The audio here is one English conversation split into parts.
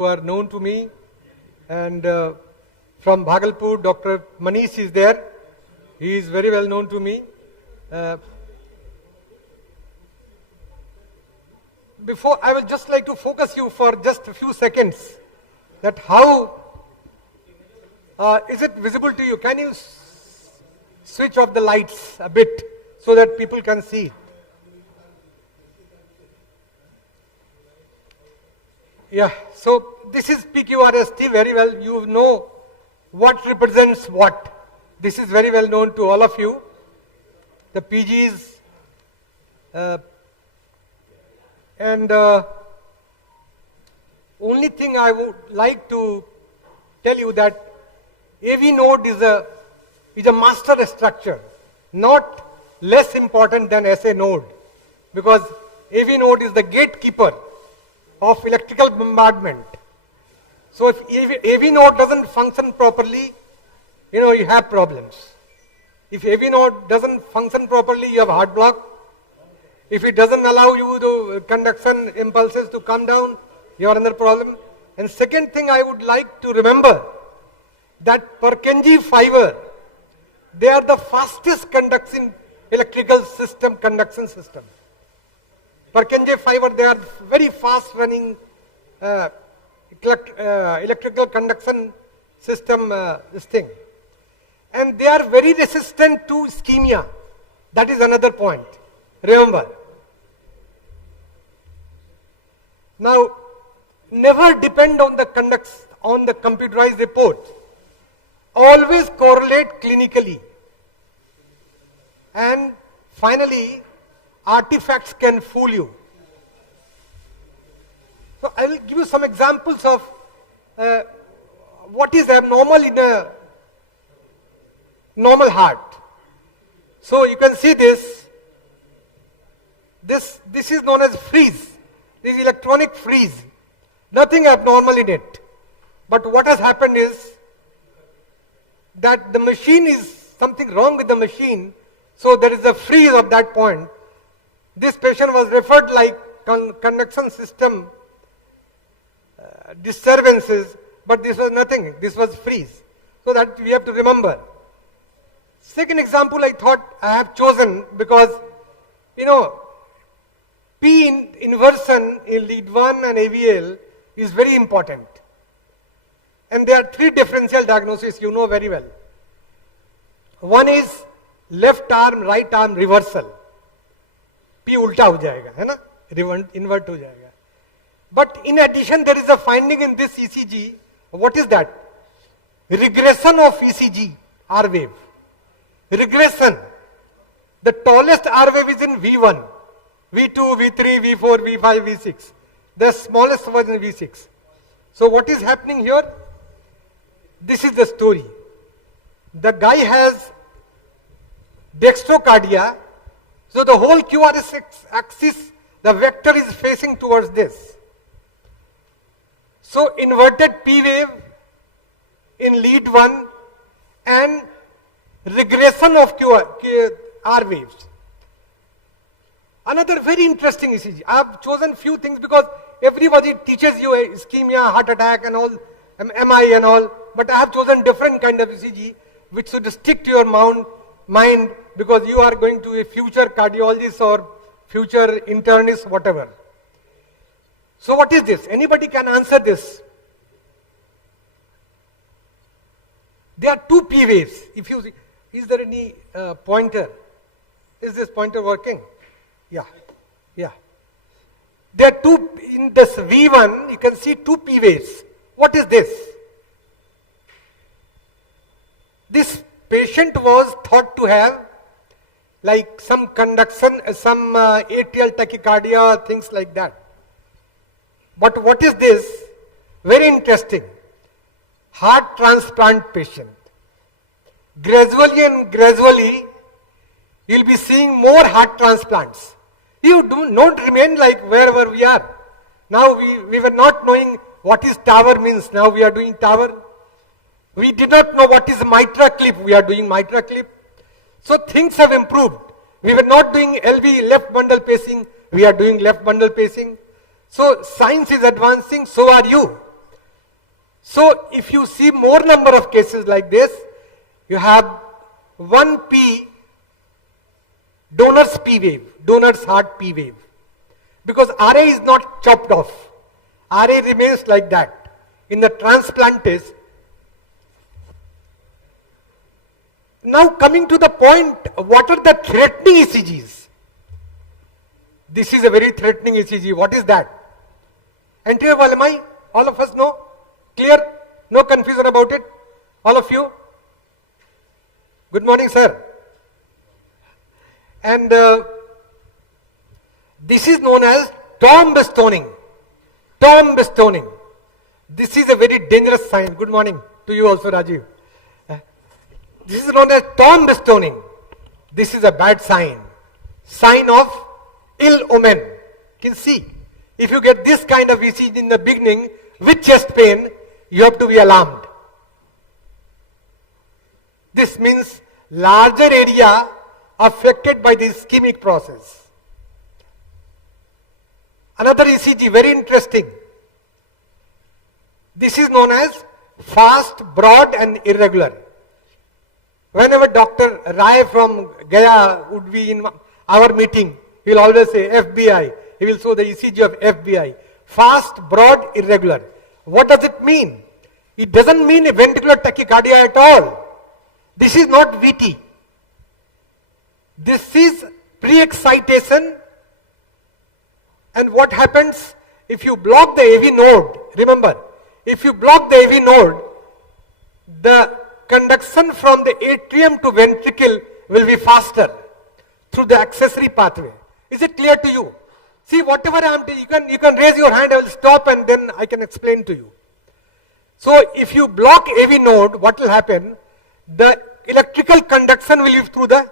who are known to me, and from Bhagalpur, Dr. Manish is there. He is very well known to me. Before, I would just like to focus you for just a few seconds that how is it visible to you? Can you switch off the lights a bit so that people can see it? Yeah, so this is PQRST very well. You know what represents what. This is very well known to all of you. The PGs and only thing I would like to tell you that AV node is a master structure, not less important than SA node, because AV node is the gatekeeper of electrical bombardment. So if AV node doesn't function properly, you have problems. If AV node doesn't function properly, you have heart block. If it doesn't allow you the conduction impulses to come down, you have another problem. And second thing I would like to remember, that Purkinje fiber, they are the fastest conducting electrical system, conduction system. Purkinje fiber, they are very fast running electrical conduction system, this thing. And they are very resistant to ischemia. That is another point. Remember. Now, never depend on the computerized report. Always correlate clinically. And finally, artifacts can fool you. So I will give you some examples of what is abnormal in a normal heart. So you can see this. This is known as freeze. This is electronic freeze. Nothing abnormal in it. But what has happened is that the machine is something wrong with the machine. So there is a freeze of that point. This patient was referred like conduction system disturbances, but this was nothing. This was freeze. So that we have to remember. Second example I thought I have chosen because, P inversion in lead 1 and AVL is very important. And there are three differential diagnoses you know very well. One is left arm, right arm reversal. P ulta ho jayega, hai na? Invert ho jayega. But in addition, there is a finding in this ECG. What is that? Regression of ECG, R wave. Regression. The tallest R wave is in V1, V2, V3, V4, V5, V6. The smallest was in V6. So what is happening here? This is the story. The guy has dextrocardia. So the whole QRS axis, the vector is facing towards this. So inverted P wave in lead 1 and regression of R waves. Another very interesting ECG. I have chosen few things because everybody teaches you ischemia, heart attack and all, MI and all, but I have chosen different kind of ECG which should stick to your mind because you are going to a future cardiologist or future internist, whatever. So what is this? Anybody can answer this. There are two P waves. If you see, is there any pointer? Is this pointer working? Yeah. There are two, in this V1, you can see two P waves. What is this? This patient was thought to have like some conduction, some atrial tachycardia, things like that. But what is this? Very interesting. Heart transplant patient. Gradually, you'll be seeing more heart transplants. You don't remain like wherever we are. Now we were not knowing what is tower means. Now we are doing tower. We did not know what is mitra clip. We are doing mitra clip. So things have improved. We were not doing LV, left bundle pacing. We are doing left bundle pacing. So science is advancing, so are you. So if you see more number of cases like this, you have 1P, donor's P wave, donor's heart P wave. Because RA is not chopped off. RA remains like that. In the transplantase. Now coming to the point, what are the threatening ECGs? This is a very threatening ECG. What is that? Anterior valmi, all of us know? Clear? No confusion about it? All of you? Good morning, sir. And this is known as tomb stoning. Tomb stoning. This is a very dangerous sign. Good morning to you also, Rajiv. This is known as tomb stoning. This is a bad sign. Sign of ill omen. You can see. If you get this kind of ECG in the beginning with chest pain, you have to be alarmed. This means larger area affected by the ischemic process. Another ECG, very interesting. This is known as fast, broad and irregular. Whenever Dr. Rai from Gaya would be in our meeting, he will always say FBI. He will show the ECG of FBI. Fast, broad, irregular. What does it mean? It doesn't mean a ventricular tachycardia at all. This is not VT. This is pre-excitation. And what happens if you block the AV node? Remember, if you block the AV node, the conduction from the atrium to ventricle will be faster through the accessory pathway. Is it clear to you? See, whatever I am saying, you can raise your hand, I will stop and then I can explain to you. So if you block AV node, what will happen? The electrical conduction will be through the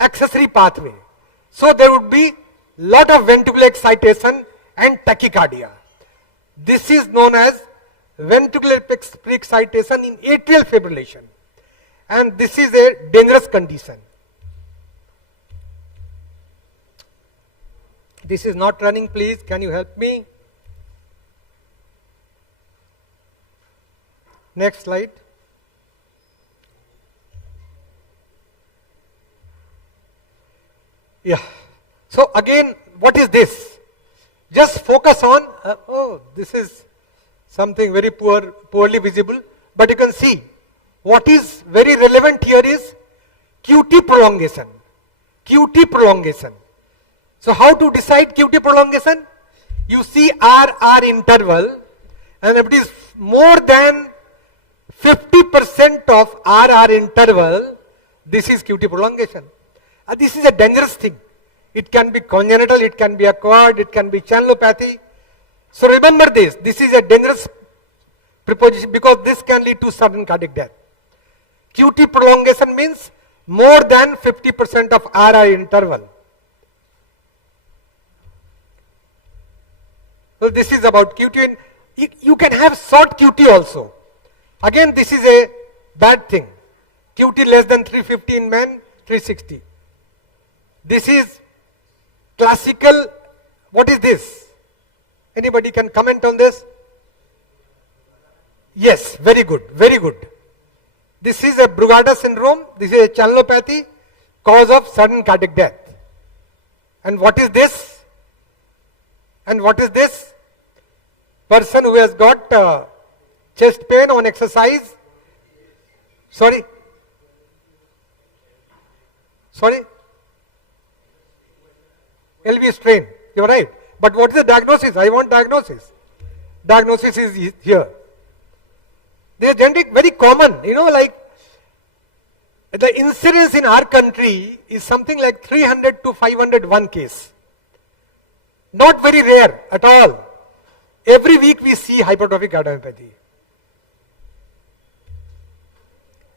accessory pathway. So there would be lot of ventricular excitation and tachycardia. This is known as ventricular pre-excitation in atrial fibrillation. And this is a dangerous condition. This is not running, please. Can you help me? Next slide. Yeah. So again, what is this? Just focus on, this is something very poorly visible, but you can see what is very relevant here is QT prolongation. QT prolongation. So how to decide QT prolongation? You see RR interval, and if it is more than 50% of RR interval, this is QT prolongation. This is a dangerous thing. It can be congenital, it can be acquired, it can be channelopathy. So remember this. This is a dangerous preposition because this can lead to sudden cardiac death. QT prolongation means more than 50% of RR interval. So this is about QT. And you can have short QT also. Again, this is a bad thing. QT less than 350 in men, 360. This is classical. What is this? Anybody can comment on this? Yes, very good, very good. This is a Brugada syndrome. This is a channelopathy, cause of sudden cardiac death. And what is this? And what is this? Person who has got chest pain on exercise. Sorry? LV strain. You're right. But what is the diagnosis? I want diagnosis. Diagnosis is here. They are generally very common. Like the incidence in our country is something like 300 to 501 case. Not very rare at all. Every week we see hypertrophic cardiomyopathy.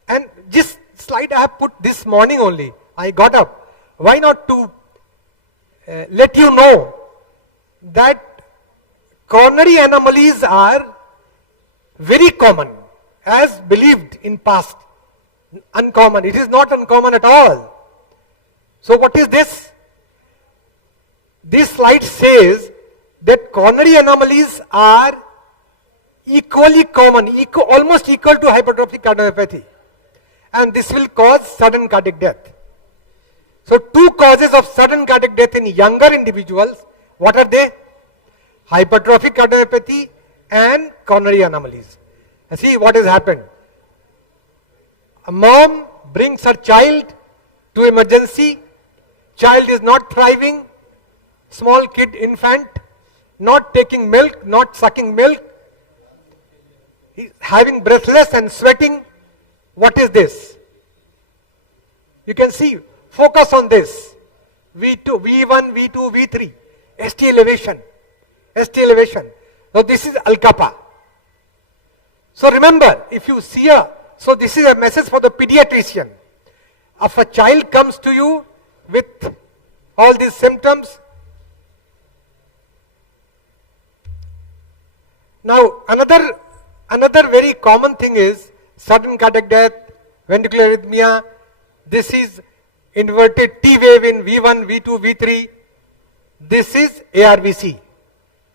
And this slide I have put this morning only. I got up. Why not to let you know that coronary anomalies are very common as believed in past. Uncommon. It is not uncommon at all. So what is this? This slide says that coronary anomalies are equally common, almost equal to hypertrophic cardiomyopathy. And this will cause sudden cardiac death. So two causes of sudden cardiac death in younger individuals, what are they? Hypertrophic cardiomyopathy and coronary anomalies. And see what has happened. A mom brings her child to emergency, child is not thriving, small kid, infant, not taking milk, not sucking milk, he's having breathless and sweating. What is this? You can see, focus on this. V2, V1, V2, V3, ST elevation, ST elevation. Now this is Al-Kappa. So remember, if you see so this is a message for the pediatrician. If a child comes to you with all these symptoms, now another very common thing is sudden cardiac death, ventricular arrhythmia. This is inverted T wave in V1, V2, V3. This is ARVC,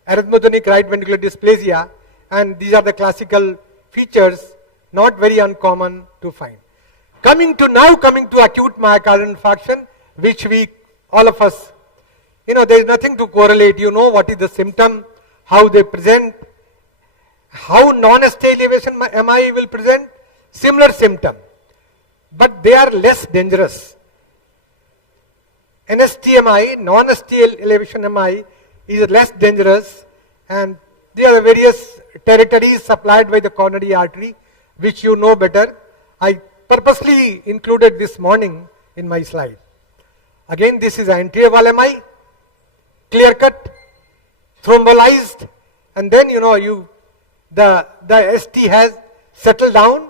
arrhythmogenic right ventricular dysplasia, and these are the classical features, not very uncommon to find. Coming to acute myocardial infarction, which all of us, there is nothing to correlate. You know what is the symptom, how they present, how non-ST elevation MI will present, similar symptom, but they are less dangerous. NST-MI, non-ST elevation MI, is less dangerous, and there are various territories supplied by the coronary artery, which you know better. I purposely included this morning in my slide. Again, this is anterior wall MI, clear cut, thrombolized, and then the ST has settled down.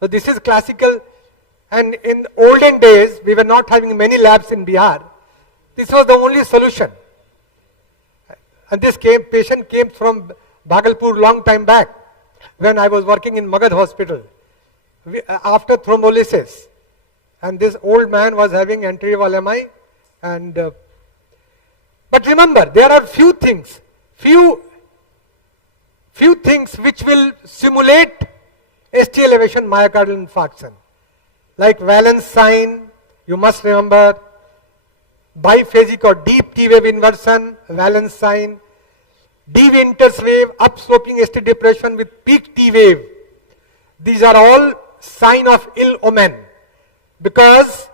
So this is classical, and in olden days we were not having many labs in Bihar. This was the only solution. And this patient came from Bhagalpur long time back when I was working in Magad hospital after thrombolysis. And this old man was having anterior wall MI. But remember, there are few things which will simulate ST elevation myocardial infarction. Like valence sign, you must remember, biphasic or deep T wave inversion, valence sign, D Ventus wave, upsloping ST depression with peak T wave. These are all sign of ill omen, because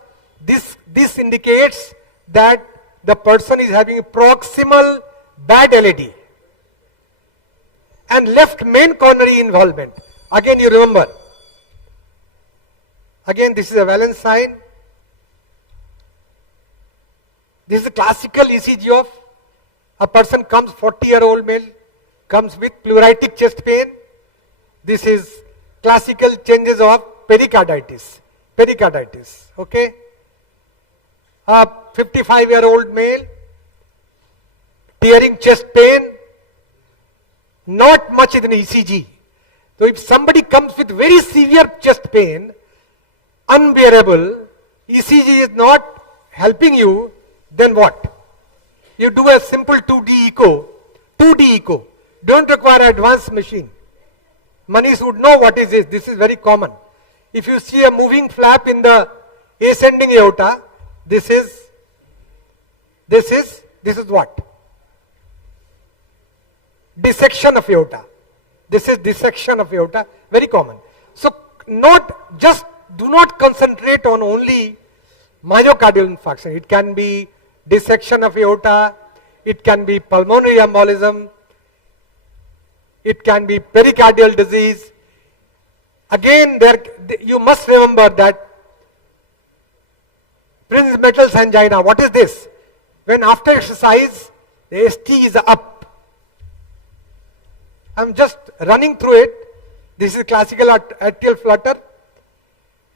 this indicates that the person is having proximal bad LAD and left main coronary involvement. Again, you remember. Again, this is a valence sign. This is a classical ECG of a person comes, 40-year-old male, comes with pleuritic chest pain. This is classical changes of pericarditis. Okay. A 55-year-old male, tearing chest pain, not much in an ECG. So if somebody comes with very severe chest pain, unbearable, ECG is not helping you, then what? You do a simple 2D echo. Don't require advanced machine. Manish would know what is this. This is very common. If you see a moving flap in the ascending aorta, this is what? Dissection of aorta. This is dissection of aorta, very common. So do not concentrate on only myocardial infarction. It can be dissection of aorta, it can be pulmonary embolism, it can be pericardial disease. Again, you must remember that Prinzmetal's angina, what is this? When after exercise, the ST is up. I'm just running through it. This is classical atrial flutter.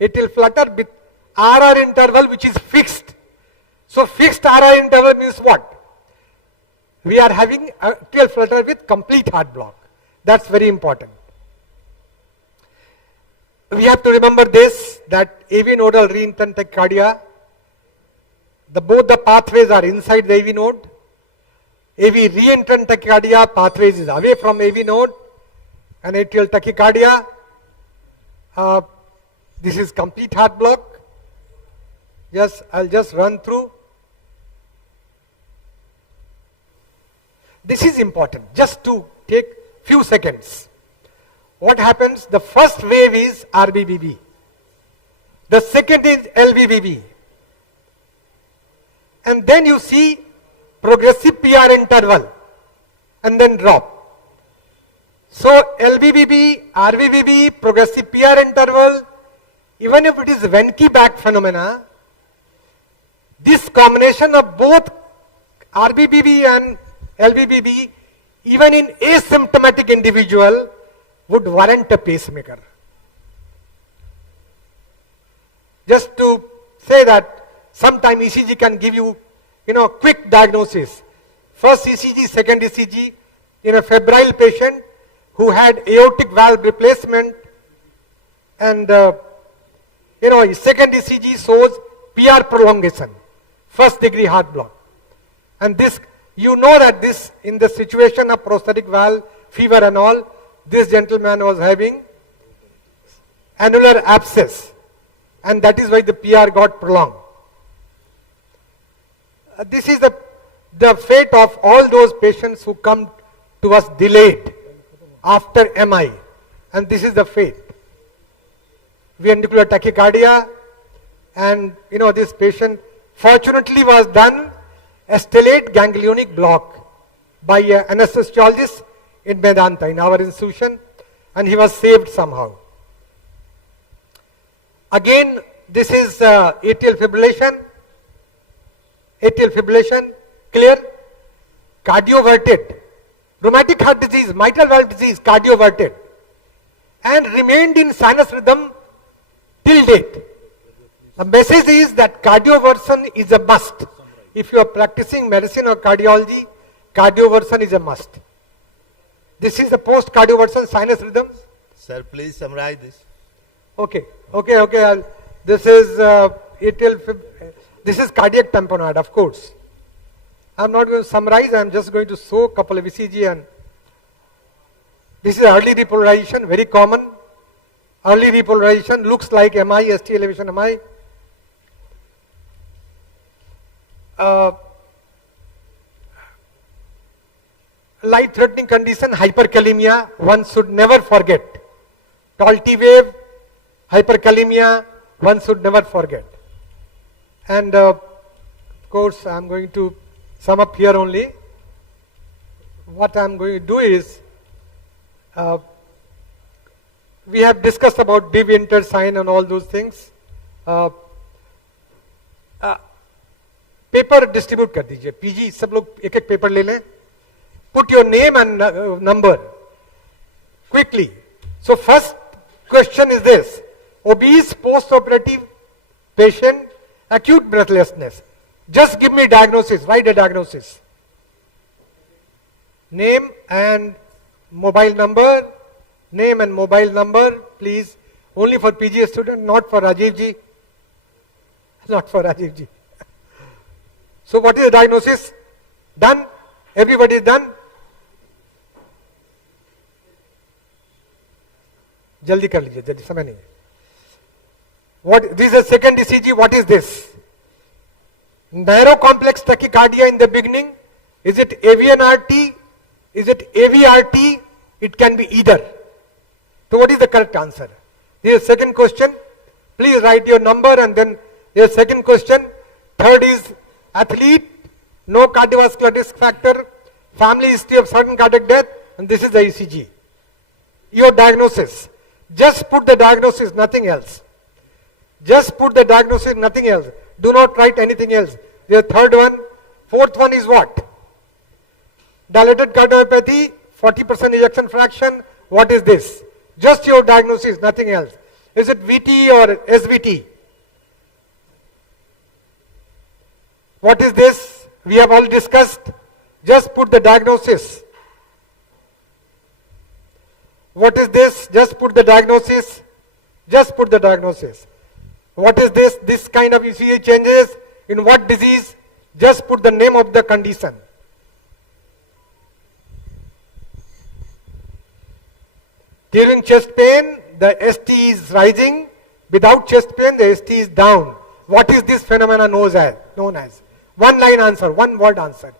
Atrial flutter with RR interval which is fixed. So fixed RR interval means what? We are having atrial flutter with complete heart block. That's very important. We have to remember this, that AV nodal reentrant tachycardia, both the pathways are inside the AV node. AV reentrant tachycardia pathways is away from AV node. an atrial tachycardia. This is complete heart block. I'll just run through. This is important, just to take few seconds. What happens? The first wave is RBBB. The second is LVBB. And then you see progressive PR interval and then drop. So LVBB, RVBB, progressive PR interval, even if it is Venke back phenomena, this combination of both RBBB and LVBB, even in asymptomatic individual, would warrant a pacemaker. Just to say that sometime ECG can give you, quick diagnosis. First ECG, second ECG in a febrile patient who had aortic valve replacement, and his second ECG shows PR prolongation, first degree heart block. And this, that this, in the situation of prosthetic valve, fever and all, this gentleman was having annular abscess, and that is why the PR got prolonged. This is the fate of all those patients who come to us delayed after MI, and this is the fate. Ventricular tachycardia, and this patient fortunately was done a stellate ganglionic block by an anesthesiologist in Medanta, in our institution, and he was saved somehow. Again, this is atrial fibrillation. Atrial fibrillation, clear. Cardioverted. Rheumatic heart disease, mitral valve disease, cardioverted. And remained in sinus rhythm till date. The message is that cardioversion is a must. If you are practicing medicine or cardiology, cardioversion is a must. This is the post-cardioversion sinus rhythm. Sir, please summarize this. Okay. This is this is cardiac tamponade, of course. I'm not going to summarize. I'm just going to show a couple of ECG, and this is early repolarization, very common. Early repolarization looks like MI, ST elevation MI. Life-threatening condition, hyperkalemia, one should never forget. Tall T wave, hyperkalemia, one should never forget. And of course, I'm going to sum up here only. What I'm going to do is, we have discussed about deviated sign and all those things. Paper distribute कर दीजिए, PG सब लोग एक एक paper ले लें. Put your name and number quickly. So first question is this: obese post-operative patient, acute breathlessness. Just give me diagnosis. Write a diagnosis. Name and mobile number. Name and mobile number, please. Only for PG student, not for Rajiv ji. Not for Rajiv ji. So what is the diagnosis? Done? Everybody is done? Jaldi kar lijiye, jaldi, samay nahi. What, this is second ECG, what is this? Narrow complex tachycardia in the beginning. Is it AVNRT? Is it AVRT? It can be either. So what is the correct answer? This is second question. Please write your number, and then there is second question. Third is athlete, no cardiovascular risk factor, family history of sudden cardiac death, and this is the ECG. Your diagnosis. Just put the diagnosis, nothing else. Just put the diagnosis, nothing else. Do not write anything else. The third one. Fourth one is what? Dilated cardiomyopathy, 40% ejection fraction. What is this? Just your diagnosis, nothing else. Is it VT or SVT? What is this? We have all discussed. Just put the diagnosis. What is this? Just put the diagnosis. Just put the diagnosis. What is this? This kind of ECG changes. In what disease? Just put the name of the condition. During chest pain, the ST is rising. Without chest pain, the ST is down. What is this phenomena known as? One line answer, one word answer.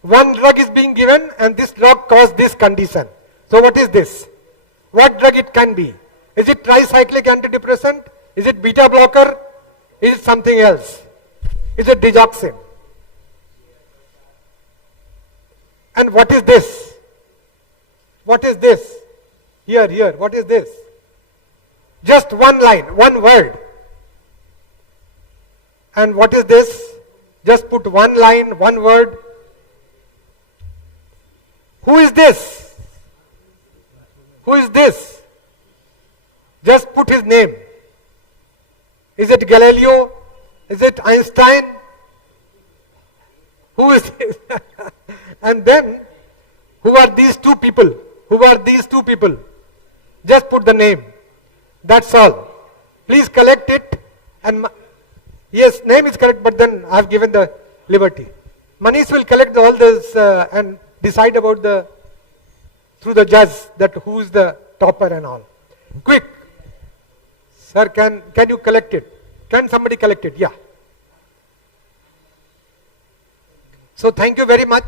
One drug is being given and this drug caused this condition. So what is this? What drug it can be? Is it tricyclic antidepressant? Is it beta blocker? Is it something else? Is it digoxin? And what is this? What is this? Here, what is this? Just one line, one word. And what is this? Just put one line, one word. Who is this? Who is this? Just put his name. Is it Galileo? Is it Einstein? Who is this? And then, who are these two people? Who are these two people? Just put the name. That's all. Please collect it. And yes, name is correct, but then I have given the liberty. Manish will collect all this and decide about through the judge that who is the topper and all. Quick. Sir, can you collect it? Can somebody collect it? Yeah. So thank you very much.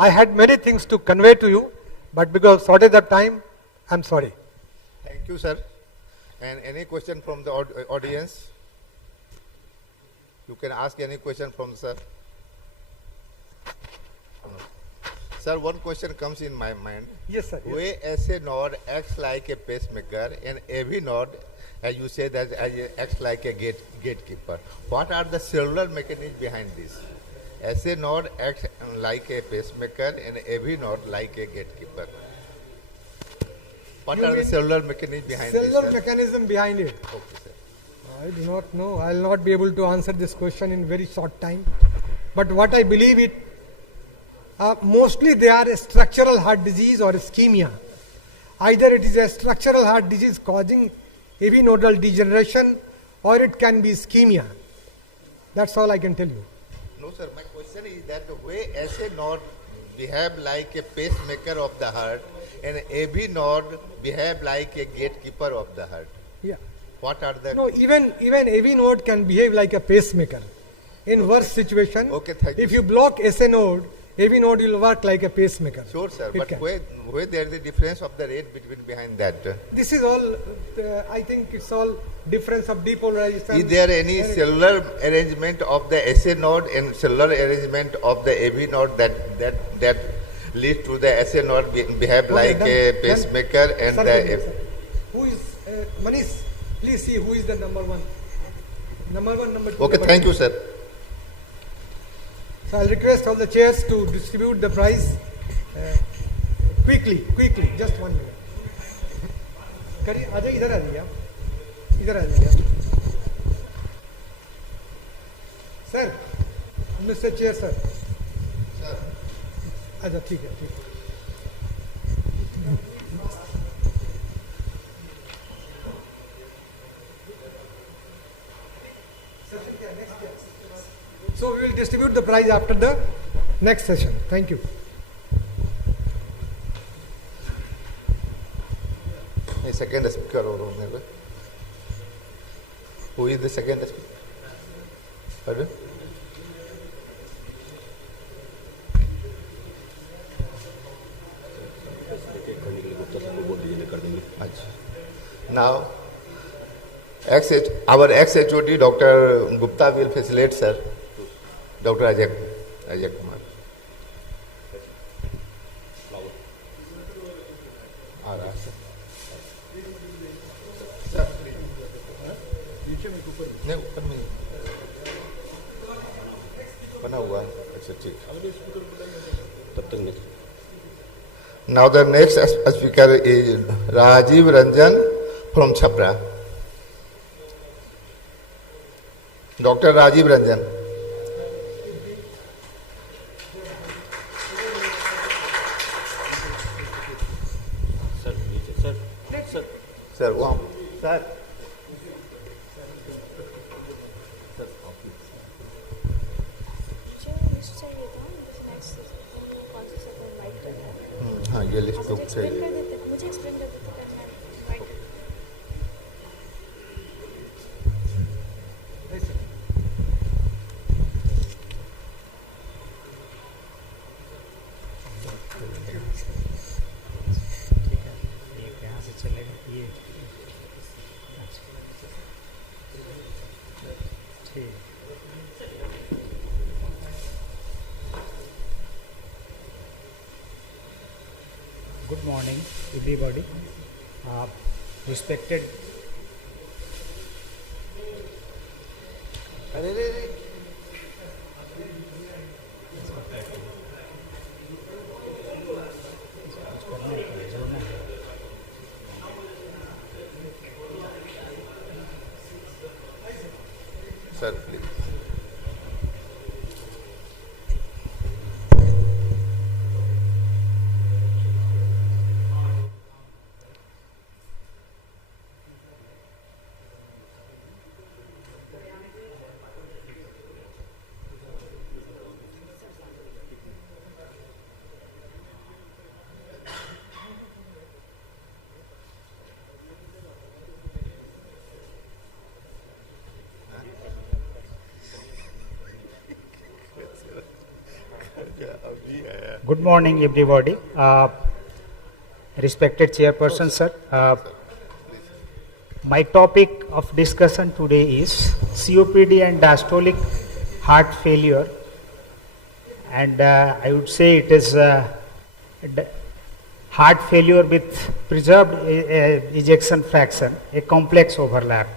I had many things to convey to you, but because shortage of time, I'm sorry. Thank you, sir. And any question from the audience? You can ask any question from sir. Sir, one question comes in my mind. Yes, sir. Why SA node acts like a pacemaker and AV node, as you say, that acts like a gatekeeper? What are the cellular mechanisms behind this? SA node acts like a pacemaker and AV node like a gatekeeper. What are the cellular mechanisms behind this? Cellular mechanism behind it. Okay, sir. I do not know. I will not be able to answer this question in very short time. But what I believe it, mostly they are a structural heart disease or ischemia. Either it is a structural heart disease causing AV nodal degeneration or it can be ischemia. That's all I can tell you. No, sir. My question is that the way SA node behave like a pacemaker of the heart and AV node behave like a gatekeeper of the heart. Yeah. What are the... No, even AV node can behave like a pacemaker. In worst situation, Okay, thank if you. you block SA node, AV node will work like a pacemaker. Sure, sir. It But can. where there is the difference of the rate between behind that? This is all, I think it's all difference of depolarization. Is there any And cellular arrangement of the SA node and cellular arrangement of the AV node that leads to the SA node behave Okay, like done, a done. pacemaker and Sir, the... sir. Who is, Manish, please see who is the number one. Number one, number two. Okay, number thank three. you, sir. So I'll request all the chairs to distribute the prize quickly, just 1 minute. करिए, आ जाइए, इधर आ जाइए आप, इधर आ जाइए आप. Sir, Mr. Chair, sir. अच्छा, ठीक है, ठीक है. So we will distribute the prize after the next session. Thank you. A second speaker over there. Who is the second speaker? Pardon? Now, our ex-HOD Dr. Gupta will facilitate, sir. Dr. Ajay Kumar. Sir, नहीं ऊपर में बना हुआ है. अच्छा ठीक. Now the next speaker is Rajiv Ranjan from Chapra. Dr. Rajiv Ranjan. Sir, wow. Sir. चाहिए था नेक्स्ट कौन सा यूजुअली स्टूप से मुझे एक्सप्लेन कर देते हैं। यहाँ से चलेगा ये ठीक। Good morning, everybody. Respected अरे रे रे sir please Good morning, everybody. Respected Chairperson, sir. My topic of discussion today is COPD and diastolic heart failure. And I would say it is heart failure with preserved ejection fraction, a complex overlap.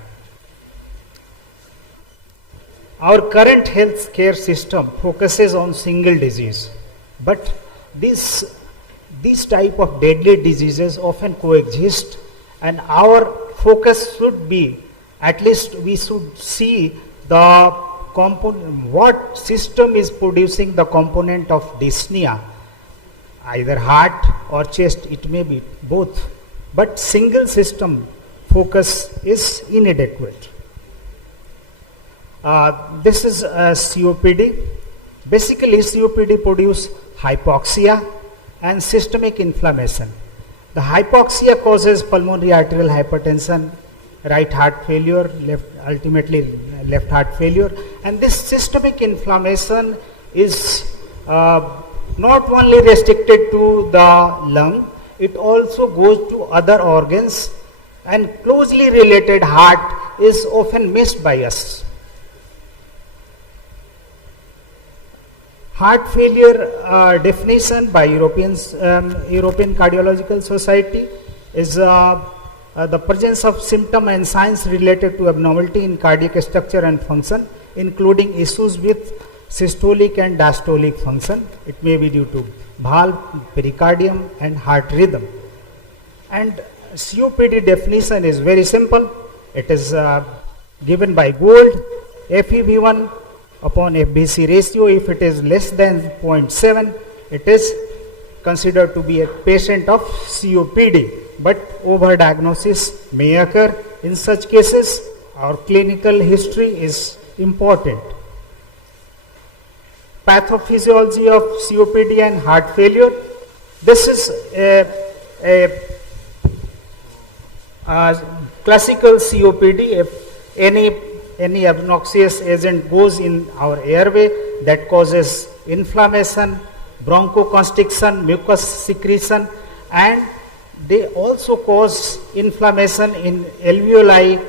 Our current health care system focuses on single disease, but these type of deadly diseases often coexist, and our focus should be, at least we should see the component, what system is producing the component of dyspnea, either heart or chest, it may be both, but single system focus is inadequate. This is COPD. Basically, COPD produce hypoxia and systemic inflammation. The hypoxia causes pulmonary arterial hypertension, right heart failure, ultimately left heart failure, and this systemic inflammation is not only restricted to the lung, it also goes to other organs, and closely related heart is often missed by us. Heart failure definition by European Cardiological Society is the presence of symptom and signs related to abnormality in cardiac structure and function, including issues with systolic and diastolic function. It may be due to valve, pericardium, and heart rhythm. And COPD definition is very simple. It is given by Gold, FEV1 upon FVC ratio. If it is less than 0.7, it is considered to be a patient of COPD, but overdiagnosis may occur. In such cases, our clinical history is important. Pathophysiology of COPD and heart failure. This is a classical COPD. If any obnoxious agent goes in our airway, that causes inflammation, bronchoconstriction, mucus secretion, and they also cause inflammation in alveoli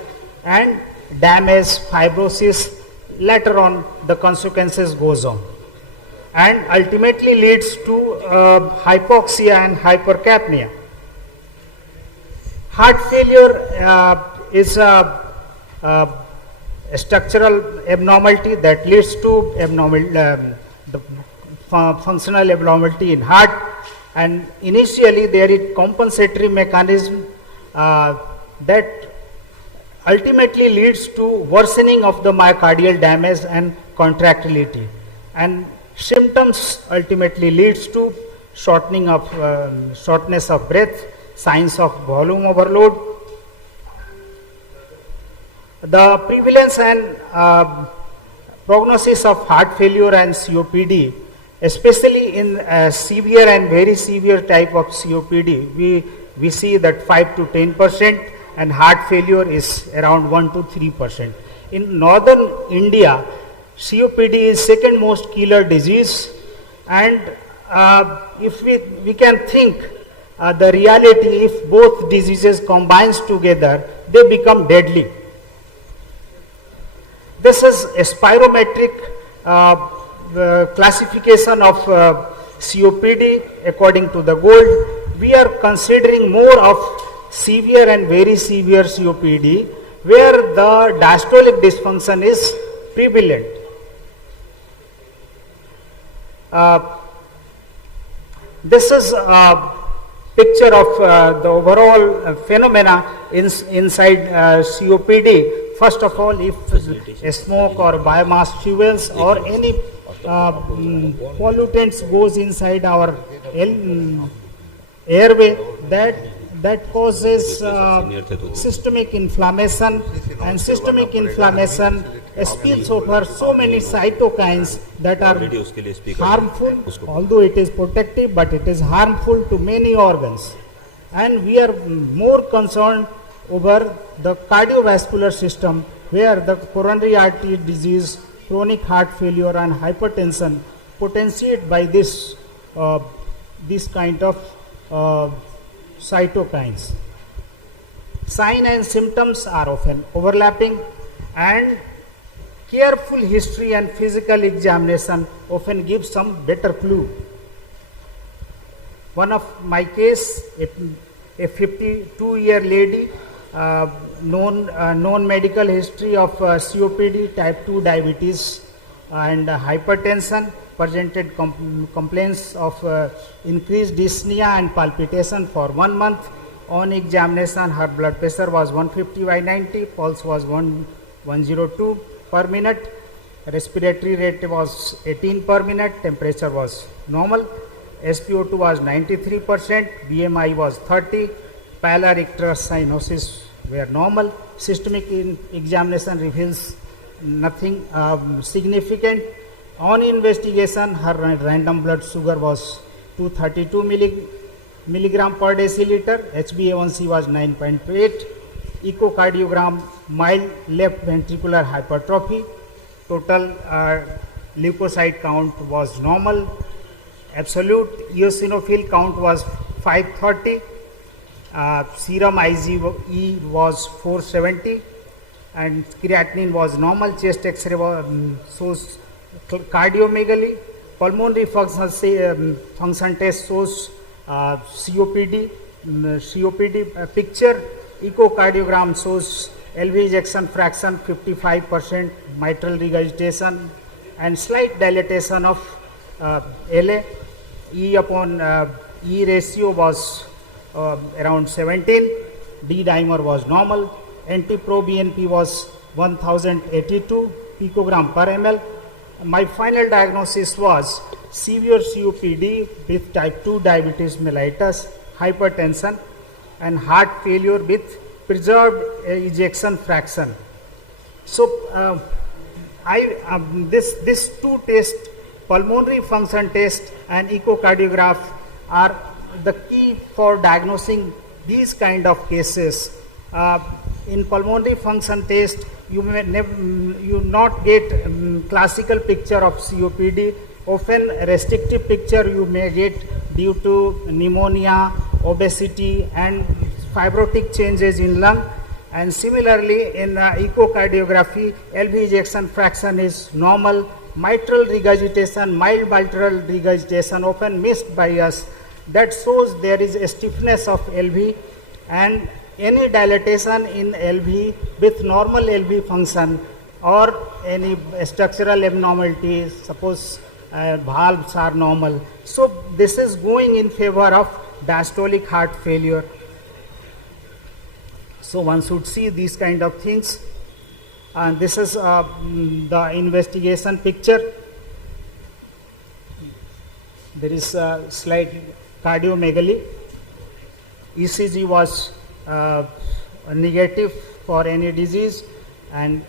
and damage, fibrosis. Later on, the consequences goes on, and ultimately leads to hypoxia and hypercapnia. Heart failure is a structural abnormality that leads to the functional abnormality in heart, and initially there is compensatory mechanism that ultimately leads to worsening of the myocardial damage and contractility, and symptoms ultimately leads to shortness of breath, signs of volume overload. The prevalence and prognosis of heart failure and COPD Especially in severe and very severe type of COPD, we see that 5 to 10%, and heart failure is around 1 to 3%. In northern India, COPD is second most killer disease, and if we can think the reality, if both diseases combines together, they become deadly. This is a spirometric classification of COPD according to the Gold. We are considering more of severe and very severe COPD, where the diastolic dysfunction is prevalent. This is a picture of the overall phenomena inside COPD. First of all, if smoke or biomass fuels or any pollutants goes inside our airway, that causes systemic inflammation, and systemic inflammation spills over so many cytokines that are harmful. Although it is protective, but it is harmful to many organs. And we are more concerned over the cardiovascular system, where the coronary artery disease, chronic heart failure and hypertension potentiate by this kind of cytokines. Signs and symptoms are often overlapping, and careful history and physical examination often gives some better clue. One of my case, a 52-year lady, known medical history of COPD, type 2 diabetes and hypertension, presented complaints of increased dyspnea and palpitation for 1 month. On examination, her blood pressure was 150/90, pulse was 102 per minute, respiratory rate was 18 per minute, temperature was normal, SpO2 was 93%, BMI was 30, pallor, icterus, cyanosis were normal. Systemic examination reveals nothing significant. On investigation, her random blood sugar was 232 milligram per deciliter, HbA1c was 9.8, echocardiogram mild left ventricular hypertrophy, total leukocyte count was normal, absolute eosinophil count was 530, serum IgE was 470, and creatinine was normal. Chest X-ray shows cardiomegaly. Pulmonary function test shows COPD picture. Echocardiogram shows LV ejection fraction 55%, mitral regurgitation and slight dilatation of LA. E upon E ratio was around 17. D dimer was normal. Anti-pro-BNP was 1082 picogram per ml. My final diagnosis was severe COPD with type 2 diabetes mellitus, hypertension and heart failure with preserved ejection fraction. So this two tests, pulmonary function test and echocardiograph, are the key for diagnosing these kind of cases. In pulmonary function test, you may not get classical picture of COPD. Often restrictive picture you may get due to pneumonia, obesity and fibrotic changes in lung. And similarly in echocardiography, LV ejection fraction is normal. Mitral regurgitation, mild mitral regurgitation often missed by us. That shows there is a stiffness of LV, and any dilatation in LV with normal LV function or any structural abnormality, suppose valves are normal. So this is going in favor of diastolic heart failure. So one should see these kind of things. And this is the investigation picture. There is a slight cardiomegaly. ECG was negative for any disease, and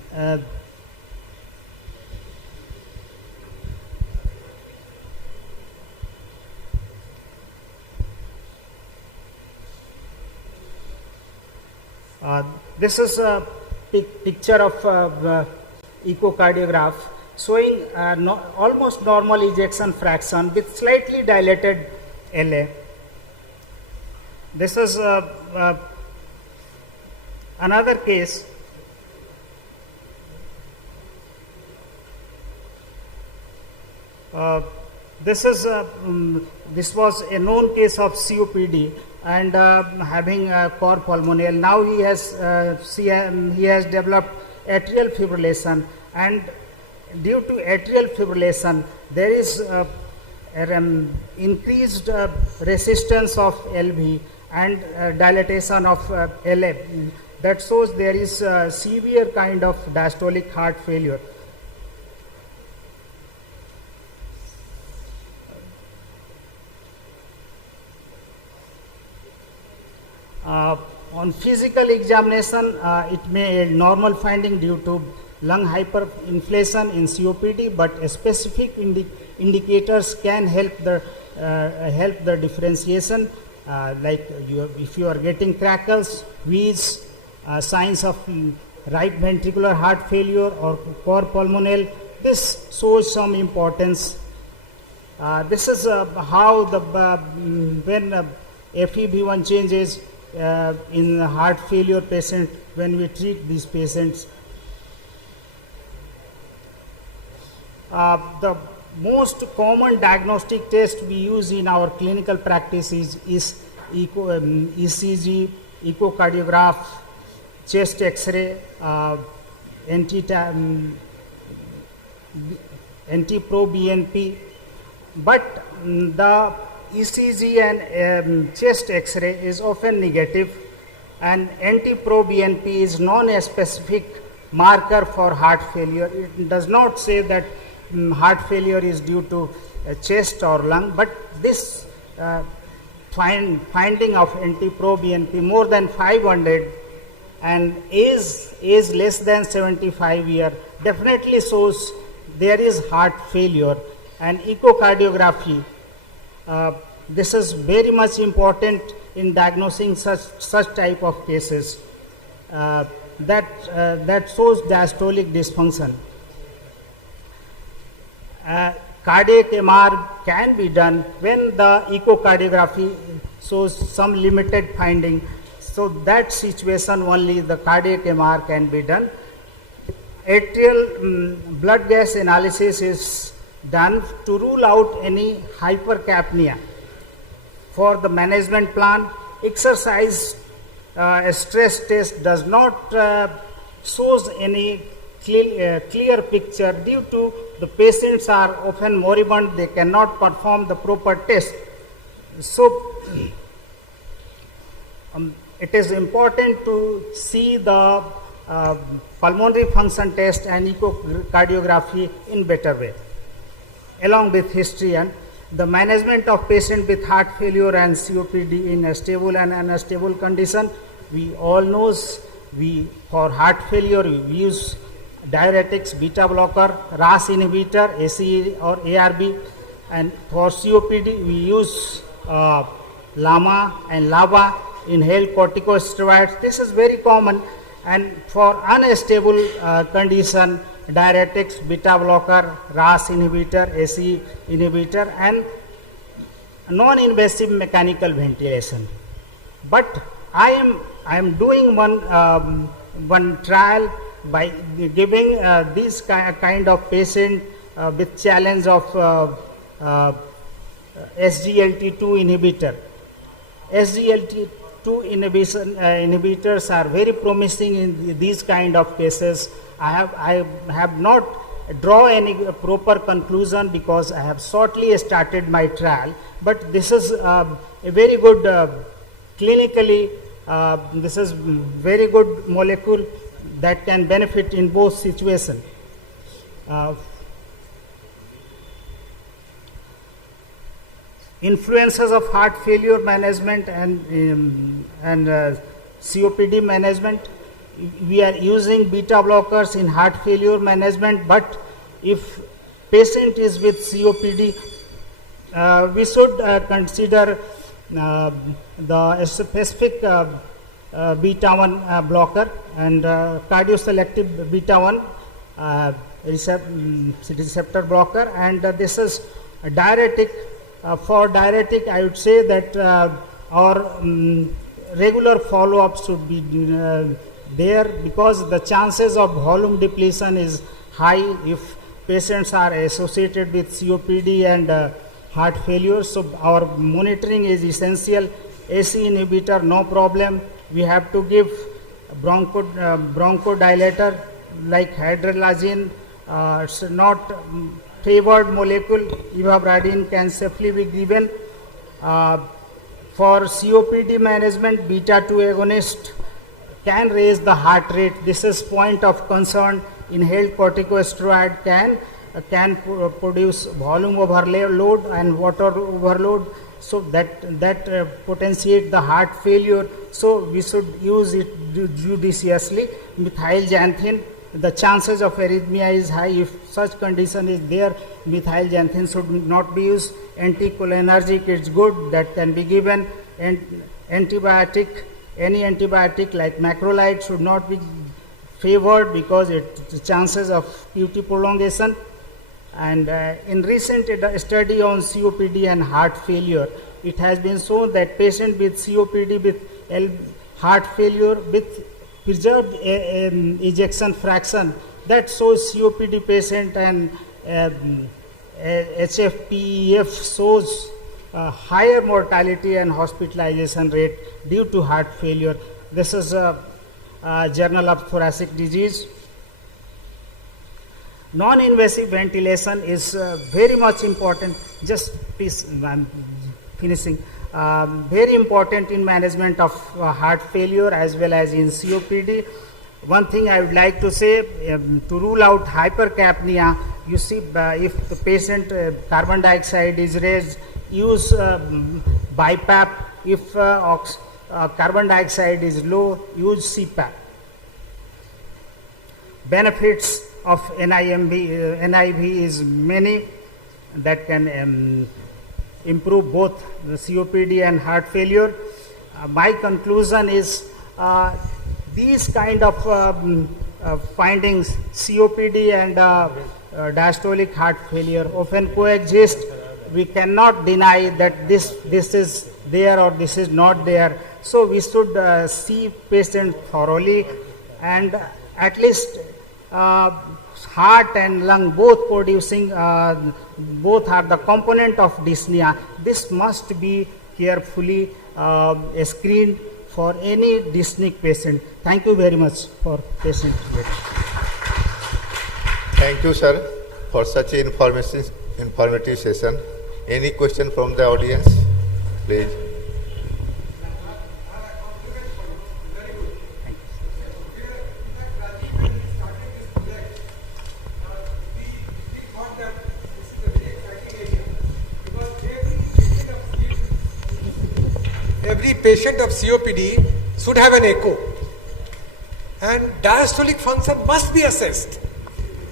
This is a picture of echocardiograph showing almost normal ejection fraction with slightly dilated LA. This is another case. This was a known case of COPD and having cor pulmonale. Now he has developed atrial fibrillation, and due to atrial fibrillation, there is increased resistance of LV and dilatation of LA. That shows there is severe kind of diastolic heart failure. On physical examination, it may a normal finding due to lung hyperinflation in COPD, but specific indicators can help the differentiation, like if you are getting crackles, wheeze, signs of right ventricular heart failure or cor pulmonale. This shows some importance. This is how the when FEV1 changes in heart failure patient when we treat these patients. The most common diagnostic test we use in our clinical practice is ECG, echocardiograph, chest X-ray, NT-proBNP, but the ECG and chest X-ray is often negative, and NT-proBNP is non-specific marker for heart failure. It does not say that heart failure is due to chest or lung, but this finding of NT-proBNP more than 500 and age less than 75 years definitely shows there is heart failure. And echocardiography, this is very much important in diagnosing such type of cases that shows diastolic dysfunction. Cardiac MR can be done when the echocardiography shows some limited finding. So that situation only the cardiac MR can be done. Atrial blood gas analysis is done to rule out any hypercapnia. For the management plan, exercise stress test does not shows any clear picture due to the patients are often moribund, they cannot perform the proper test. So it is important to see the pulmonary function test and echocardiography in better way, along with history and the management of patient with heart failure and COPD in a stable and unstable condition. We all knows for heart failure we use diuretics, beta blocker, RAS inhibitor, ACE or ARB, and for COPD we use LAMA and LABA, inhaled corticosteroids. This is very common, and for unstable condition, diuretics, beta blocker, RAS inhibitor, ACE inhibitor, and non-invasive mechanical ventilation. But I am doing one trial by giving this kind of patient with challenge of SGLT2 inhibitor. SGLT2 inhibitors are very promising in these kind of cases. I have not draw any proper conclusion because I have shortly started my trial, but this is a very good clinically, this is very good molecule that can benefit in both situations. Influences of heart failure management and COPD management. We are using beta blockers in heart failure management, but if patient is with COPD, we should consider the specific beta 1 blocker and cardioselective beta 1 receptor blocker, and this is a diuretic. For diuretic, I would say that our regular follow-up should be there, because the chances of volume depletion is high if patients are associated with COPD and heart failure. So our monitoring is essential. AC inhibitor, no problem. We have to give bronchodilator like hydralazine. It's not favored molecule. Ivabradine can safely be given. For COPD management, beta 2 agonist can raise the heart rate. This is point of concern. Inhaled corticosteroid can produce volume overload and water overload, so that potentiate the heart failure. So we should use it judiciously. Methylxanthine, the chances of arrhythmia is high. If such condition is there, methylxanthine should not be used. Anticholinergic is good, that can be given. And antibiotic, any antibiotic like macrolide should not be favored, because the chances of QT prolongation. And in recent study on COPD and heart failure, it has been shown that patient with COPD with heart failure with preserved ejection fraction, that shows COPD patient, and HFpEF shows higher mortality and hospitalization rate due to heart failure. This is a Journal of Thoracic Disease. Non-invasive ventilation is very much important. Just please, I'm finishing. Very important in management of heart failure as well as in COPD. One thing I would like to say, to rule out hypercapnia, you see, if the patient carbon dioxide is raised, use BiPAP. If carbon dioxide is low, use CPAP. Benefits of NIV is many, that can improve both the COPD and heart failure. My conclusion is these kind of findings, COPD and diastolic heart failure, often coexist. We cannot deny that this is there or this is not there. So we should see patient thoroughly, and at least heart and lung both producing, both are the component of dyspnea. This must be carefully screened for any dyspneic patient. Thank you very much for patient. Thank you, sir, for such an informative session. Any question from the audience, please? Every patient of COPD should have an echo, and diastolic function must be assessed.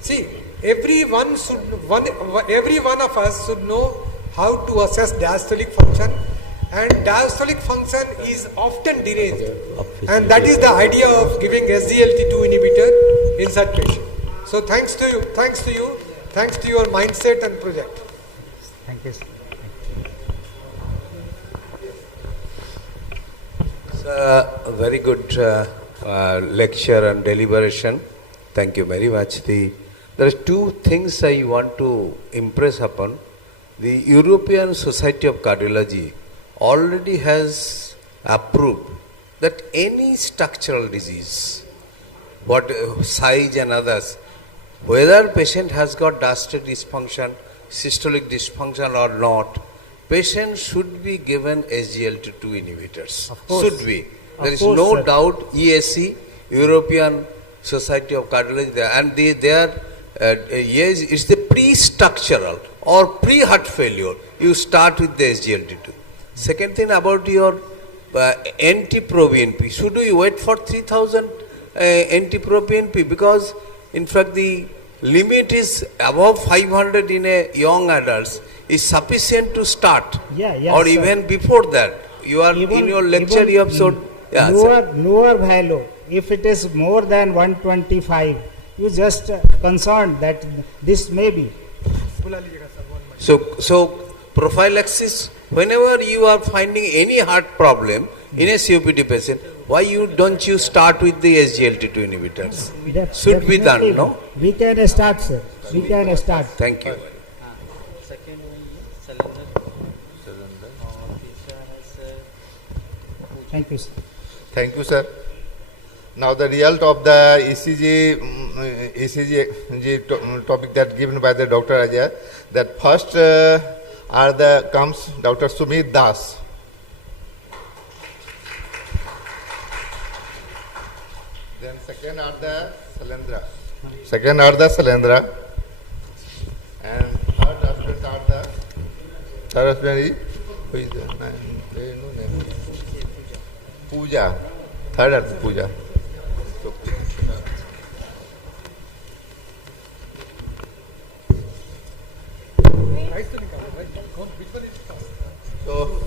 See, every one of us should know how to assess diastolic function, and diastolic function is often deranged, and that is the idea of giving SGLT2 inhibitor in such patient. So thanks to you, thanks to your mindset and project. Thank you. A very good lecture and deliberation. Thank you very much. There are two things I want to impress upon. The European Society of Cardiology already has approved that any structural disease, what size and others, whether patient has got diastolic dysfunction, systolic dysfunction or not, patient should be given SGLT2 inhibitors. Of course. Should be. There is course, no sir. doubt. ESC, European Society of Cardiology, and they are, yes, it's the pre-structural or pre-heart failure. You start with the SGLT2. Second thing about your NT-proBNP. Should we wait for 3000 NT-proBNP? Because in fact the limit is above 500 in a young adults is sufficient to start, Yeah, or sir. even before that. You are in your lecture you have showed Yeah, sir. lower value, if it is more than 125, you just concerned that this may be. So prophylaxis, whenever you are finding any heart problem in a COPD patient, why don't you start with the SGLT2 inhibitors? Should be done, Definitely, no? We can start, sir. We can start. Thank you. Second one is cylinder. Tisra has Thank you, sir. Thank you, sir. Now the result of the ECG topic that given by the Dr. Ajay, that first comes Dr. Sumit Das. Then second are the Salendra. And third aspect are the third aspect is who is the name? Puja. Third are the Puja. So,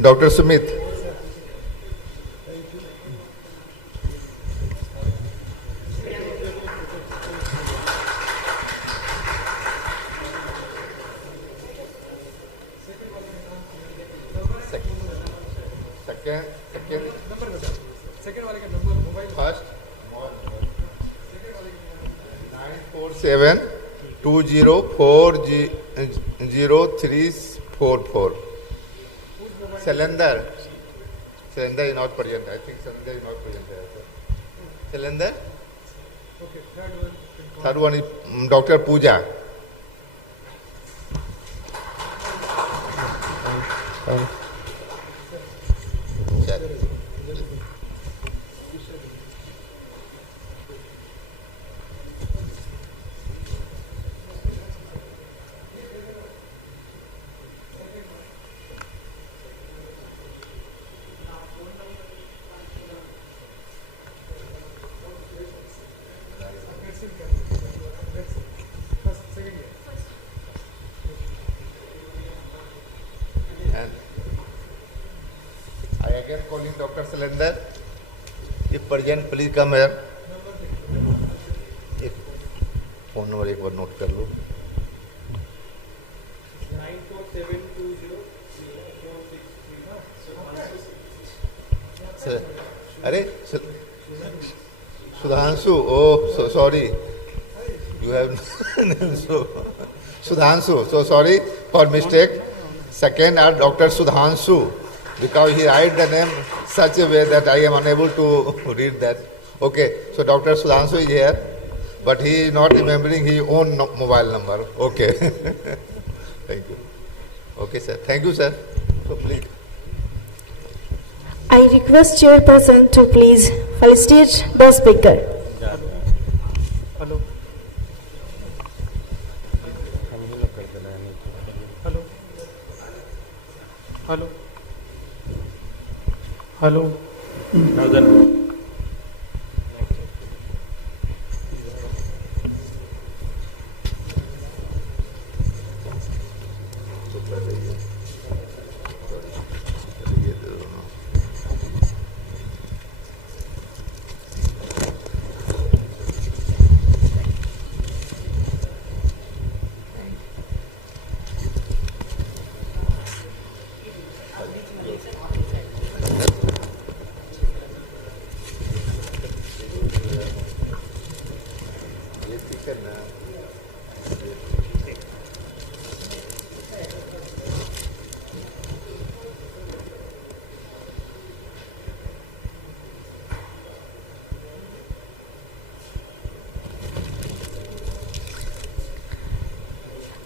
Dr. Sumit. First, 947-2040-0344. Salendar is not present. I think Salendar is not present. Salendar? Okay, third one is Dr. Puja. And I again calling Dr. Salendar. If present, please come here. एक phone number एक बार note कर लो. 94720. अरे Sudhanshu. Oh, so sorry. You have so Sudhanshu. So sorry for mistake. Second are Dr. Sudhanshu, because he write the name such a way that I am unable to read that. Okay, so Dr. Sudhanshu is here, but he is not remembering his own mobile number. Okay. Thank you. Okay, sir. Thank you, sir. So please. I request chairperson to please felicitate the speaker. Hello. Hello. Hello. Now then.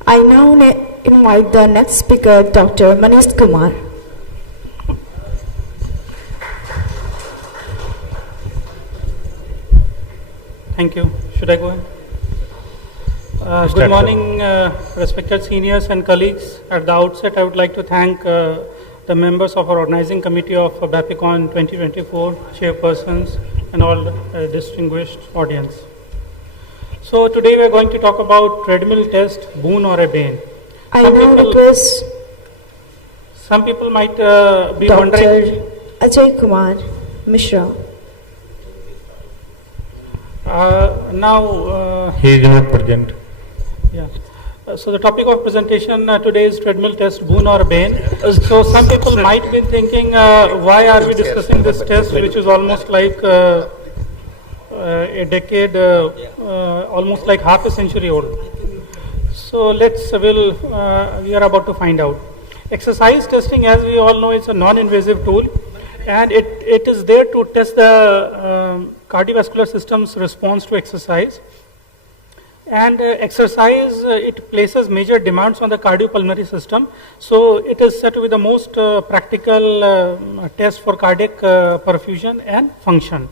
I now invite the next speaker, Dr. Manish Kumar. Thank you. Should I go ahead? Good morning, respected seniors and colleagues. At the outset, I would like to thank the members of our organizing committee of Bapicon 2024, chairpersons, and all distinguished audience. So today we are going to talk about treadmill test, boon or a bane. I now request Some people might be Dr. wondering. Ajay Kumar Mishra. He is not present. Yeah. So the topic of presentation today is treadmill test, boon or bane. So some people might be thinking, why are we discussing this test, which is almost like a decade, almost like half a century old. So we are about to find out. Exercise testing, as we all know, is a non-invasive tool, and it is there to test the cardiovascular system's response to exercise. And exercise, it places major demands on the cardiopulmonary system. So it is said to be the most practical test for cardiac perfusion and function.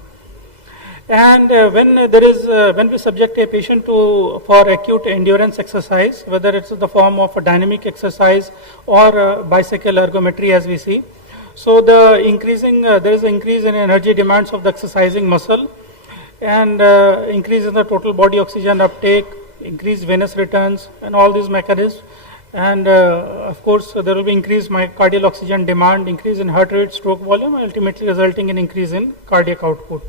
And when we subject a patient for acute endurance exercise, whether it's in the form of a dynamic exercise or bicycle ergometry, as we see, so there is an increase in energy demands of the exercising muscle, and increase in the total body oxygen uptake, increased venous returns, and all these mechanisms. And of course, there will be increased myocardial oxygen demand, increase in heart rate, stroke volume, ultimately resulting in increase in cardiac output.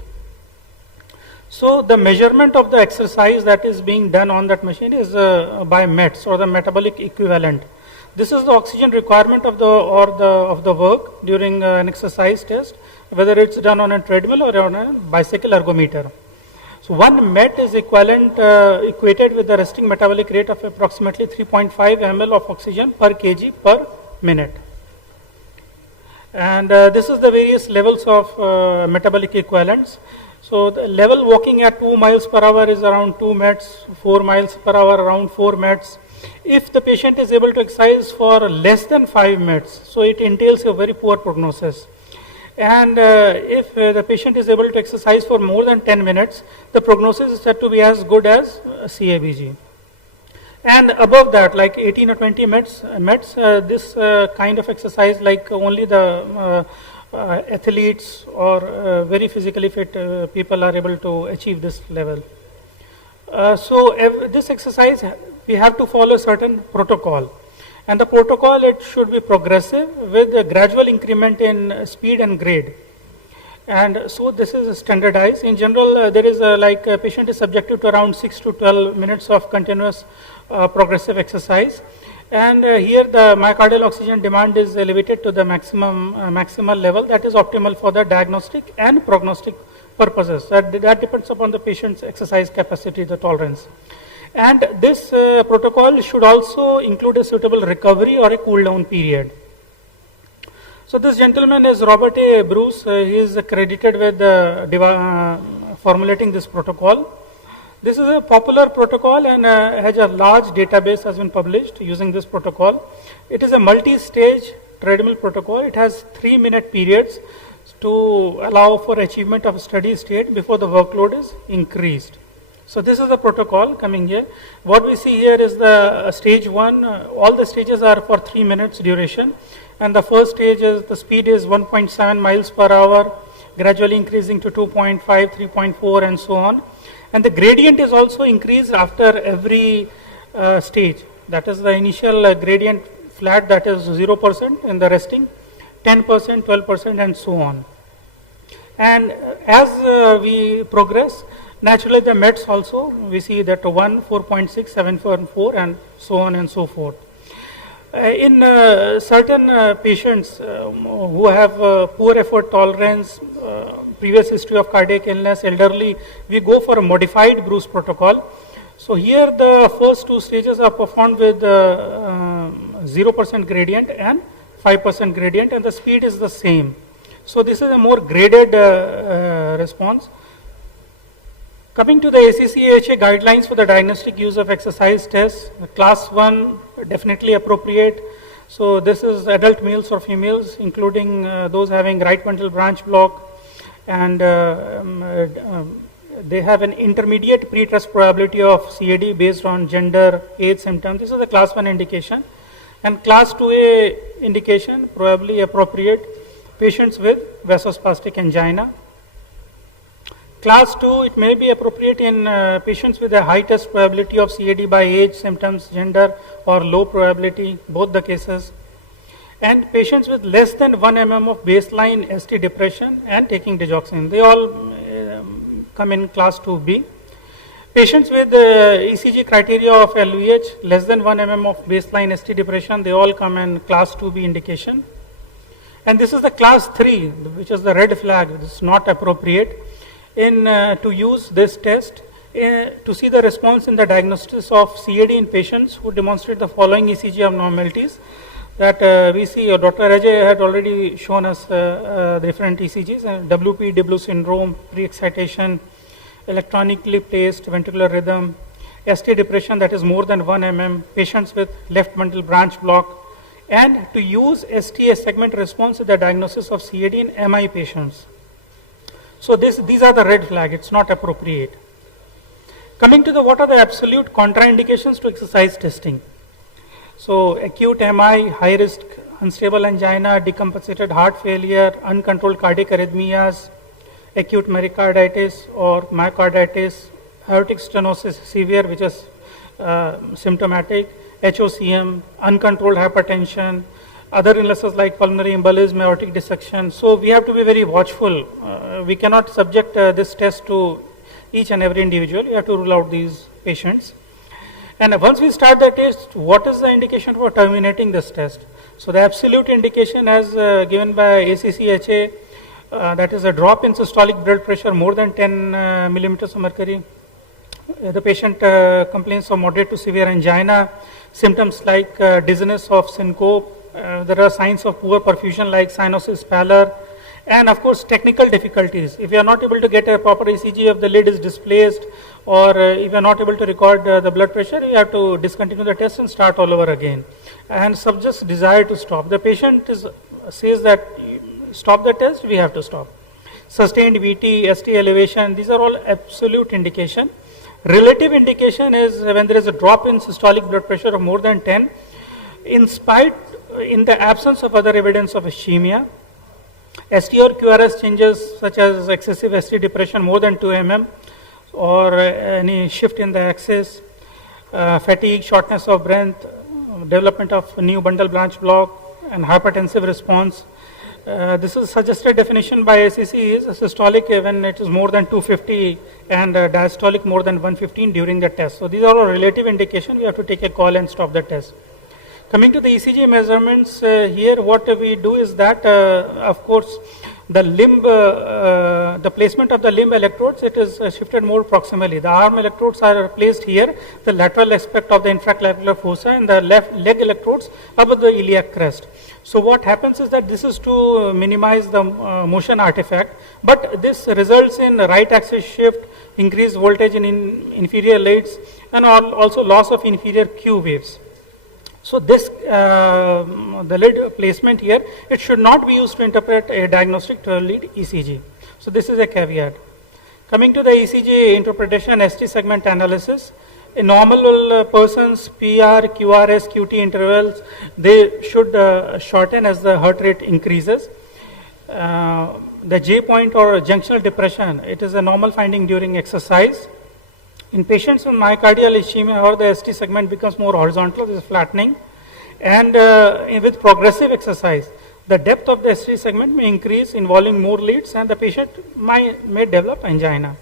So the measurement of the exercise that is being done on that machine is by METs, or the metabolic equivalent. This is the oxygen requirement of the work during an exercise test, whether it's done on a treadmill or on a bicycle ergometer. So 1 MET is equated with the resting metabolic rate of approximately 3.5 ml of oxygen per kg per minute. And this is the various levels of metabolic equivalents. So the level walking at 2 miles per hour is around 2 METs, 4 miles per hour around 4 METs. If the patient is able to exercise for less than 5 minutes, so it entails a very poor prognosis. And if the patient is able to exercise for more than 10 minutes, the prognosis is said to be as good as CABG. And above that, like 18 or 20 minutes, this kind of exercise, like only the athletes or very physically fit people are able to achieve this level. This exercise, we have to follow a certain protocol, and the protocol, it should be progressive with a gradual increment in speed and grade. And so this is standardized. In general, there is a patient is subjected to around 6 to 12 minutes of continuous progressive exercise. And here the myocardial oxygen demand is elevated to the maximal level that is optimal for the diagnostic and prognostic purposes. That depends upon the patient's exercise capacity, the tolerance. And this protocol should also include a suitable recovery or a cool down period. So this gentleman is Robert A. Bruce. He is credited with formulating this protocol. This is a popular protocol and has a large database has been published using this protocol. It is a multi-stage treadmill protocol. It has 3-minute periods to allow for achievement of a steady state before the workload is increased. So this is the protocol coming here. What we see here is the stage 1. All the stages are for 3 minutes duration. And the first stage is the speed is 1.7 miles per hour, gradually increasing to 2.5, 3.4 and so on. And the gradient is also increased after every stage. That is the initial gradient flat, that is 0%, and the resting 10%, 12% and so on. And as we progress, naturally the METs also, we see that 1, 4.6, 7.4 and so on and so forth. In certain patients who have poor effort tolerance, previous history of cardiac illness, elderly, we go for a modified Bruce protocol. So here the first 2 stages are performed with 0% gradient and 5% gradient, and the speed is the same. So this is a more graded response. Coming to the ACC/AHA guidelines for the diagnostic use of exercise tests, class 1 definitely appropriate. So this is adult males or females, including those having right ventral branch block, and they have an intermediate pre-test probability of CAD based on gender, age, symptoms. This is the class 1 indication. And class 2A indication, probably appropriate, patients with vasospastic angina. Class 2, it may be appropriate in patients with a high test probability of CAD by age, symptoms, gender, or low probability, both the cases. and patients with less than 1 mm of baseline ST depression and taking digoxin. They all come in class 2B. Patients with ECG criteria of LVH less than 1 mm of baseline ST depression, they all come in class 2B indication. And this is the class 3, which is the red flag. This is not appropriate to use this test to see the response in the diagnosis of CAD in patients who demonstrate the following ECG abnormalities that we see. Dr. Ajay had already shown us different ECGs, WP, DW syndrome, pre-excitation, electronically placed ventricular rhythm, ST depression that is more than 1 mm, patients with left bundle branch block, and to use STA segment response in the diagnosis of CAD in MI patients. So these are the red flag, it's not appropriate. Coming to what are the absolute contraindications to exercise testing. So acute MI, high risk unstable angina, decompensated heart failure, uncontrolled cardiac arrhythmias, acute myocarditis or myocarditis, aortic stenosis severe which is symptomatic, HOCM, uncontrolled hypertension, other illnesses like pulmonary embolism, aortic dissection. So we have to be very watchful. We cannot subject this test to each and every individual. We have to rule out these patients. And once we start the test, what is the indication for terminating this test? So the absolute indication as given by ACCHA, that is a drop in systolic blood pressure more than 10 millimeters of mercury. The patient complains of moderate to severe angina, symptoms like dizziness of syncope. There are signs of poor perfusion like cyanosis pallor, and of course technical difficulties. If you are not able to get a proper ECG, if the lid is displaced, or if you are not able to record the blood pressure, you have to discontinue the test and start all over again. And subject's desire to stop. The patient says that stop the test, we have to stop. Sustained VT, ST elevation, these are all absolute indication. Relative indication is when there is a drop in systolic blood pressure of more than 10, in the absence of other evidence of ischemia. ST or QRS changes such as excessive ST depression more than 2 mm or any shift in the axis, fatigue, shortness of breath, development of new bundle branch block, and hypertensive response. This is suggested definition by ACC is systolic when it is more than 250 and diastolic more than 115 during the test. So these are all relative indication. We have to take a call and stop the test. Coming to the ECG measurements, here what we do is that, of course, the limb, the placement of the limb electrodes, it is shifted more proximally. The arm electrodes are placed here, the lateral aspect of the infraclavicular fossa, and the left leg electrodes above the iliac crest. So what happens is that this is to minimize the motion artifact, but this results in right axis shift, increased voltage in inferior leads, and also loss of inferior Q waves. So this, the lead placement here, it should not be used to interpret a diagnostic 12-lead ECG. So this is a caveat. Coming to the ECG interpretation, ST segment analysis, in normal persons, PR, QRS, QT intervals, they should shorten as the heart rate increases. The J point or junctional depression, it is a normal finding during exercise. In patients with myocardial ischemia, or the ST segment becomes more horizontal, this is flattening. And with progressive exercise, the depth of the ST segment may increase, involving more leads, and the patient may develop angina.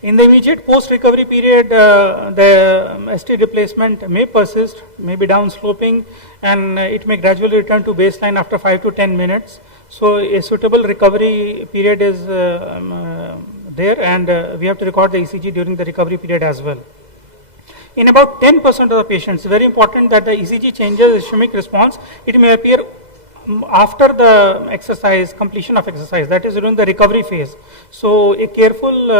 In the immediate post-recovery period, the ST replacement may persist, may be downsloping, and it may gradually return to baseline after 5 to 10 minutes. So a suitable recovery period is there, and we have to record the ECG during the recovery period as well. In about 10% of the patients, very important that the ECG changes ischemic response. It may appear after the exercise, completion of exercise, that is during the recovery phase. So a careful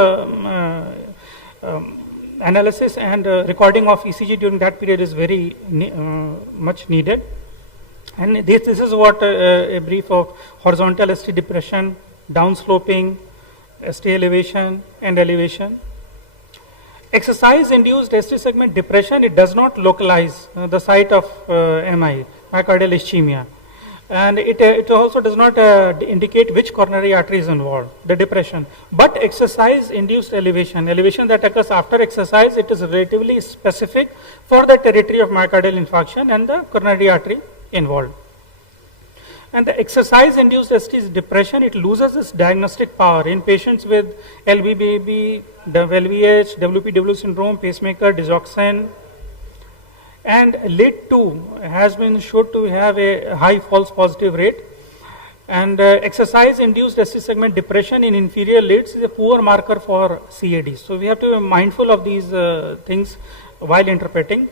analysis and recording of ECG during that period is very much needed. And this is what a brief of horizontal ST depression, downsloping, ST elevation, and elevation. Exercise-induced ST segment depression, it does not localize the site of MI, myocardial ischemia. And it also does not indicate which coronary artery is involved, the depression. But exercise-induced elevation that occurs after exercise, it is relatively specific for the territory of myocardial infarction and the coronary artery involved. And the exercise-induced ST depression, it loses its diagnostic power in patients with LVBB, LVH, WPW syndrome, pacemaker, digoxin. And LID2 has been shown to have a high false positive rate. And exercise-induced ST segment depression in inferior lids is a poor marker for CAD. So we have to be mindful of these things while interpreting.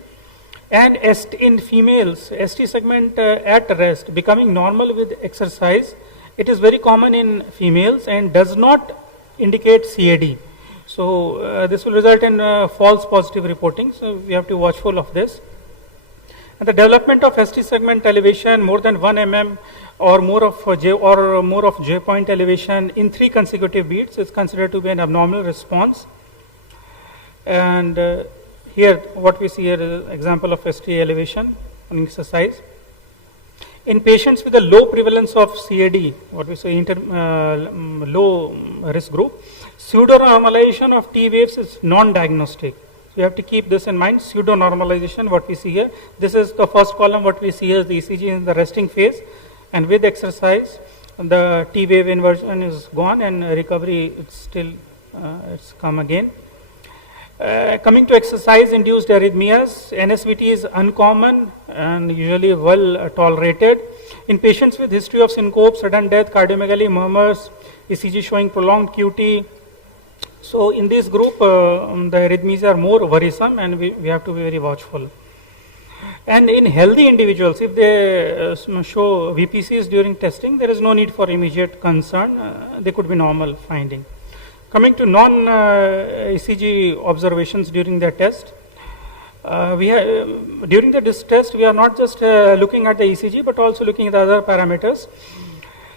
And in females, ST segment at rest becoming normal with exercise, it is very common in females and does not indicate CAD. So this will result in false positive reporting. So we have to be watchful of this. And the development of ST segment elevation more than 1 mm or more of J point elevation in 3 consecutive beats is considered to be an abnormal response. And here what we see here is an example of ST elevation on exercise. In patients with a low prevalence of CAD, what we say low risk group, pseudo-normalization of T waves is non-diagnostic. So you have to keep this in mind, pseudo-normalization, what we see here. This is the first column, what we see here is the ECG in the resting phase. And with exercise, the T wave inversion is gone and recovery, it's come again. Coming to exercise-induced arrhythmias, NSVT is uncommon and usually well tolerated. In patients with history of syncope, sudden death, cardiomegaly, murmurs, ECG showing prolonged QT. So in this group, the arrhythmias are more worrisome and we have to be very watchful. And in healthy individuals, if they show VPCs during testing, there is no need for immediate concern. They could be normal finding. Coming to non-ECG observations during the test, during this test, we are not just looking at the ECG, but also looking at the other parameters.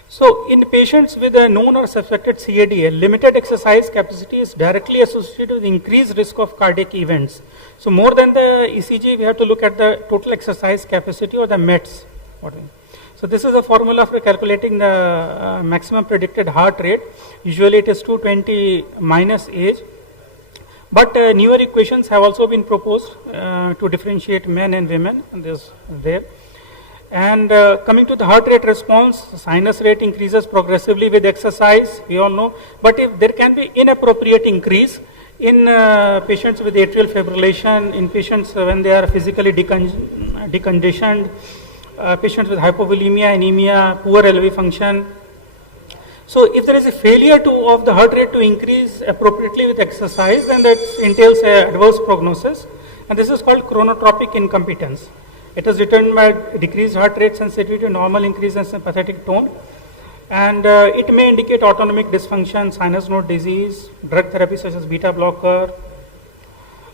So in patients with a known or suspected CAD, a limited exercise capacity is directly associated with increased risk of cardiac events. So more than the ECG, we have to look at the total exercise capacity or the METs. So this is a formula for calculating the maximum predicted heart rate. Usually it is 220 minus age. But newer equations have also been proposed to differentiate men and women. And this there. And coming to the heart rate response, sinus rate increases progressively with exercise, we all know. But if there can be inappropriate increase in patients with atrial fibrillation, in patients when they are physically deconditioned, patients with hypovolemia, anemia, poor LV function. So if there is a failure of the heart rate to increase appropriately with exercise, then that entails an adverse prognosis. And this is called chronotropic incompetence. It is determined by decreased heart rate sensitivity, normal increase in sympathetic tone. And it may indicate autonomic dysfunction, sinus node disease, drug therapy such as beta blocker.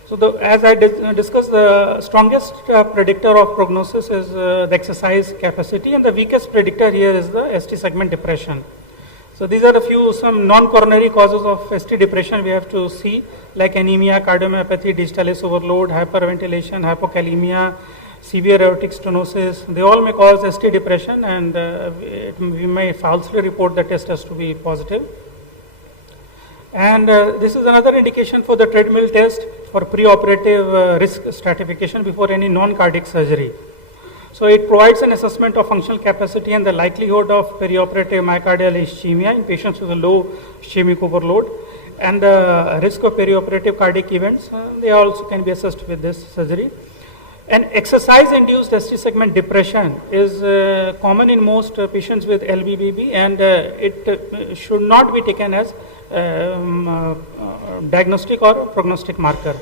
So as I discussed, the strongest predictor of prognosis is the exercise capacity, and the weakest predictor here is the ST segment depression. So these are some non-coronary causes of ST depression we have to see, like anemia, cardiomyopathy, digitalis overload, hyperventilation, hypokalemia, severe aortic stenosis. They all may cause ST depression, and we may falsely report the test as to be positive. And this is another indication for the treadmill test for preoperative risk stratification before any non-cardiac surgery. So it provides an assessment of functional capacity and the likelihood of perioperative myocardial ischemia in patients with a low ischemic overload, and the risk of perioperative cardiac events. They also can be assessed with this surgery. And exercise-induced ST segment depression is common in most patients with LVBB, and it should not be taken as diagnostic or prognostic marker.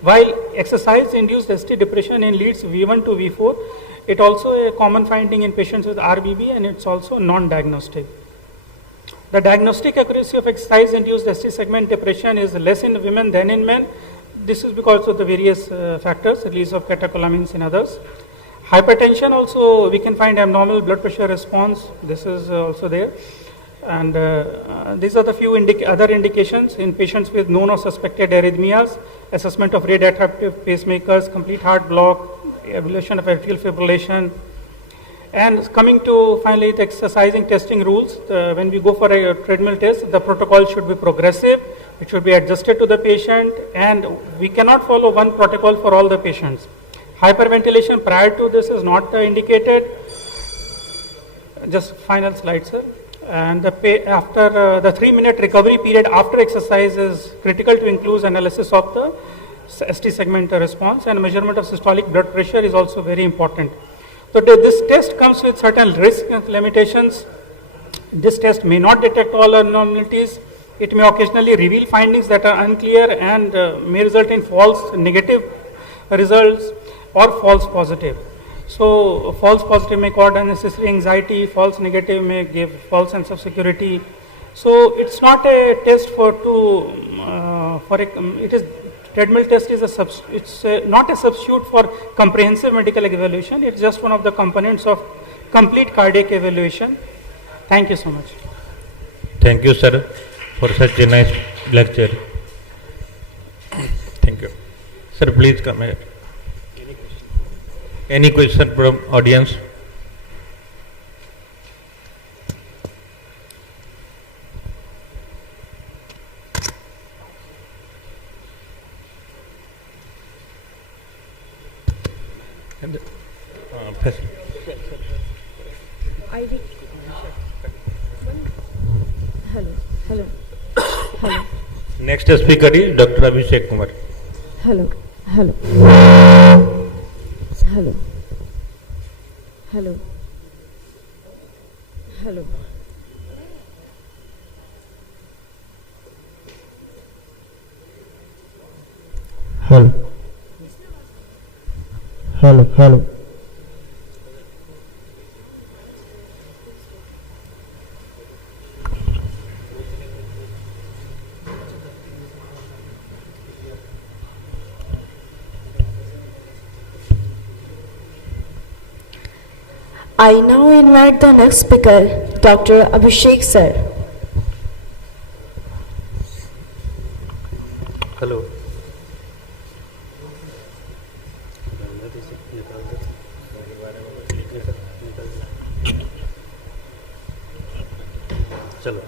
While exercise-induced ST depression in leads V1 to V4, it also a common finding in patients with RBB, and it's also non-diagnostic. The diagnostic accuracy of exercise-induced ST segment depression is less in women than in men. This is because of the various factors, release of catecholamines in others. Hypertension also, we can find abnormal blood pressure response. This is also there. And these are the few other indications in patients with known or suspected arrhythmias, assessment of rate-adaptive pacemakers, complete heart block, evaluation of atrial fibrillation. And coming to finally the exercising testing rules, when we go for a treadmill test, the protocol should be progressive. It should be adjusted to the patient, and we cannot follow one protocol for all the patients. Hyperventilation prior to this is not indicated. Just final slide, sir. And after the 3-minute recovery period after exercise is critical to include analysis of the ST segment response, and measurement of systolic blood pressure is also very important. So this test comes with certain risks and limitations. This test may not detect all abnormalities. It may occasionally reveal findings that are unclear and may result in false negative results or false positive. So false positive may cause unnecessary anxiety, false negative may give false sense of security. So it's not a test treadmill test is not a substitute for comprehensive medical evaluation. It's just one of the components of complete cardiac evaluation. Thank you so much. Thank you, sir, for such a nice lecture. Thank you. Sir, please come here. Any question from audience? And, first. Hello. Next speaker is Dr. Abhishek Kumar. Hello. Hello. I now invite the next speaker, Dr. Abhishek sir. Hello. चलो.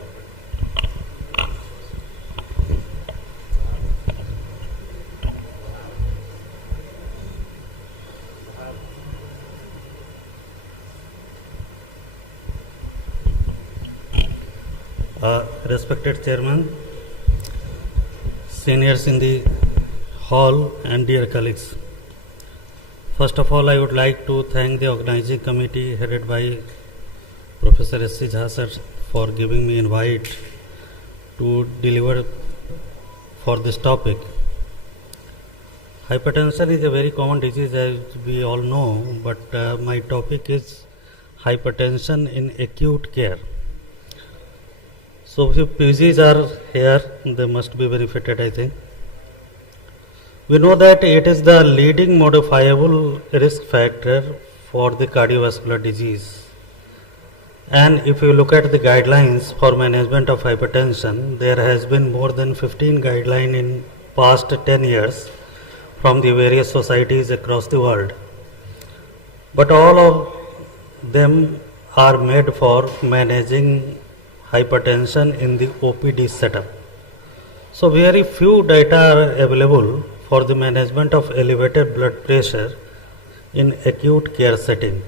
Respected Chairman, seniors in the hall and dear colleagues. First of all, I would like to thank the organizing committee headed by Professor S.C. Jha sir for giving me invite to deliver for this topic. Hypertension is a very common disease as we all know, but my topic is hypertension in acute care. So if PGs are here, they must be benefited, I think. We know that it is the leading modifiable risk factor for the cardiovascular disease. And if you look at the guidelines for management of hypertension, there has been more than 15 guidelines in past 10 years from the various societies across the world. But all of them are made for managing hypertension in the OPD setup. So very few data are available for the management of elevated blood pressure in acute care setting.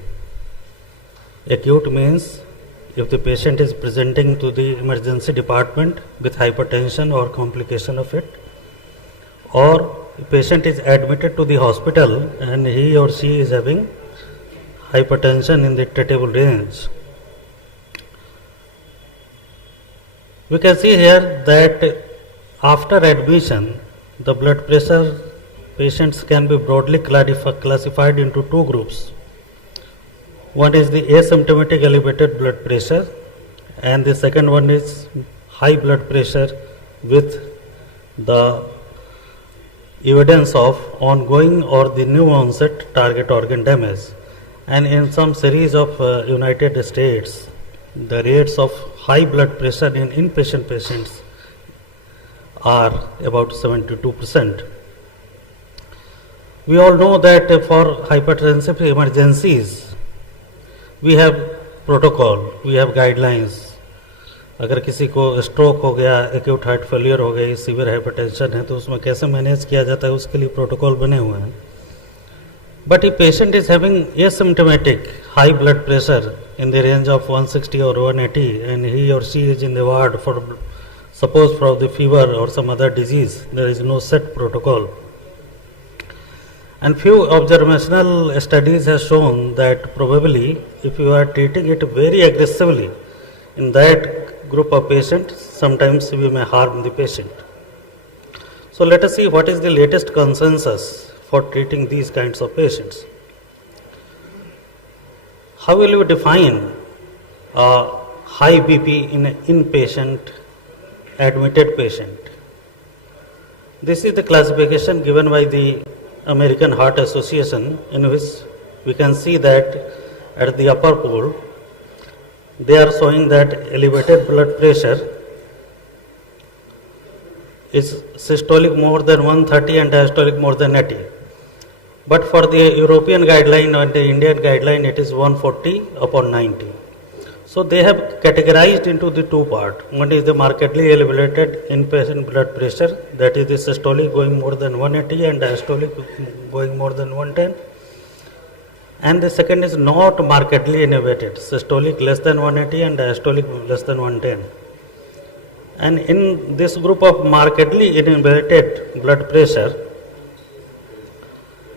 Acute means if the patient is presenting to the emergency department with hypertension or complication of it, or the patient is admitted to the hospital and he or she is having hypertension in the treatable range. We can see here that after admission, the blood pressure patients can be broadly classified into two groups. One is the asymptomatic elevated blood pressure, and the second one is high blood pressure with the evidence of ongoing or the new onset target organ damage. And in some series of United States, the rates of high blood pressure in inpatient patients are about 72%. We all know that for hypertensive emergencies, we have protocol, we have guidelines. अगर किसी को stroke हो गया, acute heart failure हो गई, severe hypertension है, तो उसमें कैसे मैनेज किया जाता है, उसके लिए प्रोटोकॉल बने हुए हैं. But if patient is having asymptomatic high blood pressure in the range of 160 or 180 and he or she is in the ward for suppose for the fever or some other disease, there is no set protocol. And few observational studies have shown that probably if you are treating it very aggressively in that group of patients, sometimes we may harm the patient. So let us see what is the latest consensus for treating these kinds of patients. How will you define high BP in an inpatient admitted patient? This is the classification given by the American Heart Association, in which we can see that at the upper pole they are showing that elevated blood pressure is systolic more than 130 and diastolic more than 80. But for the European guideline and the Indian guideline, it is 140 upon 90. So they have categorized into the two parts. One is the markedly elevated inpatient blood pressure, that is the systolic going more than 180 and diastolic going more than 110. And the second is not markedly elevated, systolic less than 180 and diastolic less than 110. And in this group of markedly elevated blood pressure,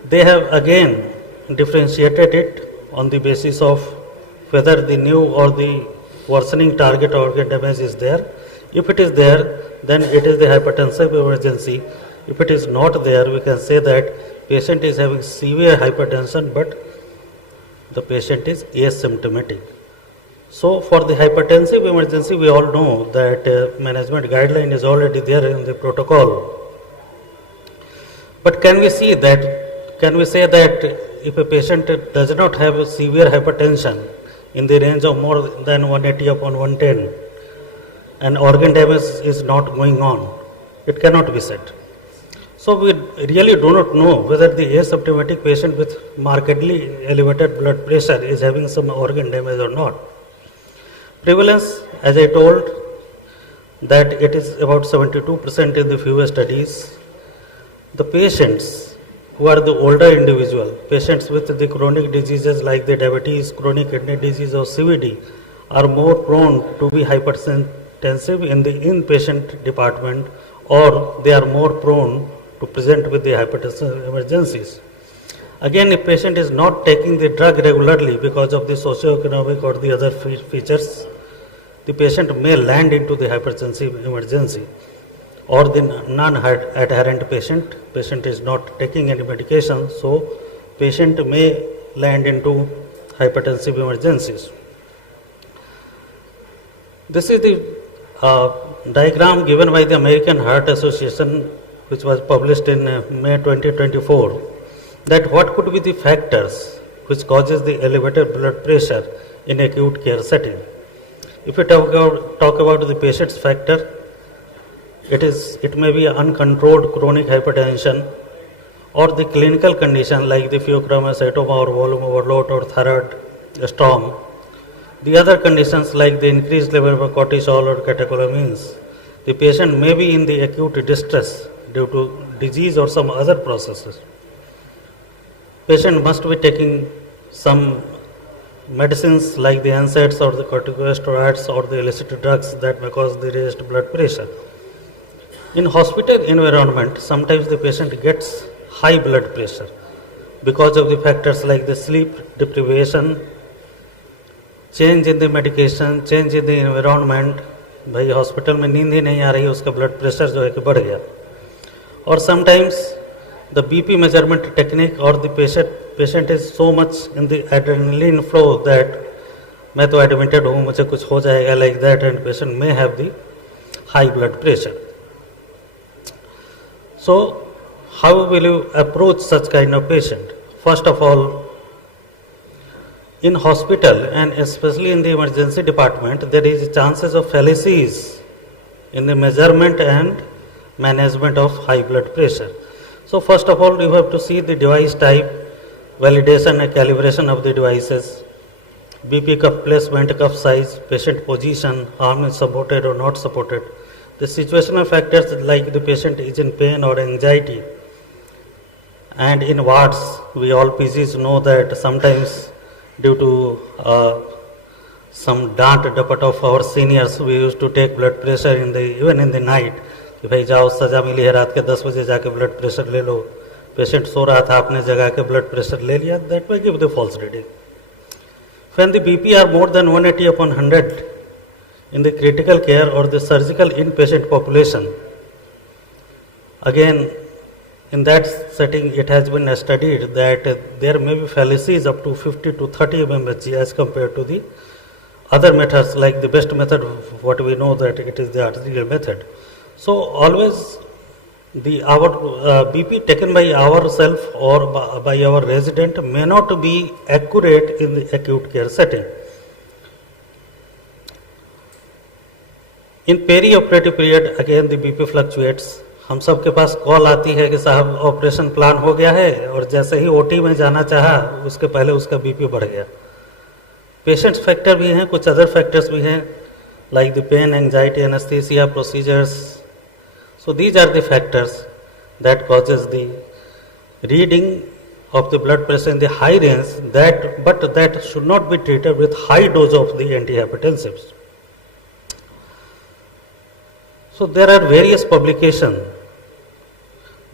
they have again differentiated it on the basis of whether the new or the worsening target organ damage is there. If it is there, then it is the hypertensive emergency. If it is not there, we can say that patient is having severe hypertension, but the patient is asymptomatic. So for the hypertensive emergency, we all know that management guideline is already there in the protocol. But can we say that if a patient does not have a severe hypertension in the range of more than 180 upon 110 and organ damage is not going on, it cannot be said. So we really do not know whether the asymptomatic patient with markedly elevated blood pressure is having some organ damage or not. Prevalence, as I told, that it is about 72% in the fewer studies. The patients who are the older individual, patients with the chronic diseases like the diabetes, chronic kidney disease or CVD are more prone to be hypertensive in the inpatient department, or they are more prone to present with the hypertensive emergencies. Again, if patient is not taking the drug regularly because of the socioeconomic or the other features, the patient may land into the hypertensive emergency. Or the non-adherent patient is not taking any medication, so patient may land into hypertensive emergencies. This is the diagram given by the American Heart Association, which was published in May 2024, that what could be the factors which causes the elevated blood pressure in acute care setting. If we talk about the patient's factor, it may be uncontrolled chronic hypertension or the clinical condition like the pheochromocytoma or volume overload or thyroid storm. The other conditions like the increased level of cortisol or catecholamines. The patient may be in the acute distress due to disease or some other processes. Patient must be taking some medicines like the NSAIDs or the corticosteroids or the illicit drugs that may cause the raised blood pressure. In hospital environment, sometimes the patient gets high blood pressure because of the factors like the sleep deprivation, change in the medication, change in the environment. भाई hospital में नींद ही नहीं आ रही, उसका blood pressure जो है कि बढ़ गया. Or sometimes the BP measurement technique or the patient is so much in the adrenaline flow that मैं तो admitted हूँ, मुझे कुछ हो जाएगा like that, and patient may have the high blood pressure. So, how will you approach such kind of patient? First of all, in hospital and especially in the emergency department, there is chances of fallacies in the measurement and management of high blood pressure. So, first of all, you have to see the device type, validation and calibration of the devices, BP cuff placement, cuff size, patient position, arm is supported or not supported. The situational factors like the patient is in pain or anxiety, And in wards, we all PGs know that sometimes due to some dant dapat of our seniors, we used to take blood pressure even in the night. कि भाई जाओ सजा मिली है रात के 10 बजे जाके blood pressure ले लो. पेशेंट सो रहा था, आपने जगा के ब्लड प्रेशर ले लिया. That may give the false reading. When the BP are more than 180 upon 100 in the critical care or the surgical inpatient population, again, in that setting, it has been studied that there may be fallacies up to 50 to 30 mmHg as compared to the other methods, like the best method, what we know that it is the arterial method. So always our BP taken by ourselves or by our resident may not be accurate in the acute care setting. In perioperative period, again the BP fluctuates. हम सब के पास call आती है कि साहब operation plan हो गया है, और जैसे ही ओटी में जाना चाहा उसके पहले उसका बीपी बढ़ गया. पेशेंट्स फैक्टर भी हैं, कुछ अदर फैक्टर्स भी हैं, like the pain, anxiety, anaesthesia, procedures. So these are the factors that causes the reading of the blood pressure in the high range, but that should not be treated with high dose of the antihypertensives. So there are various publications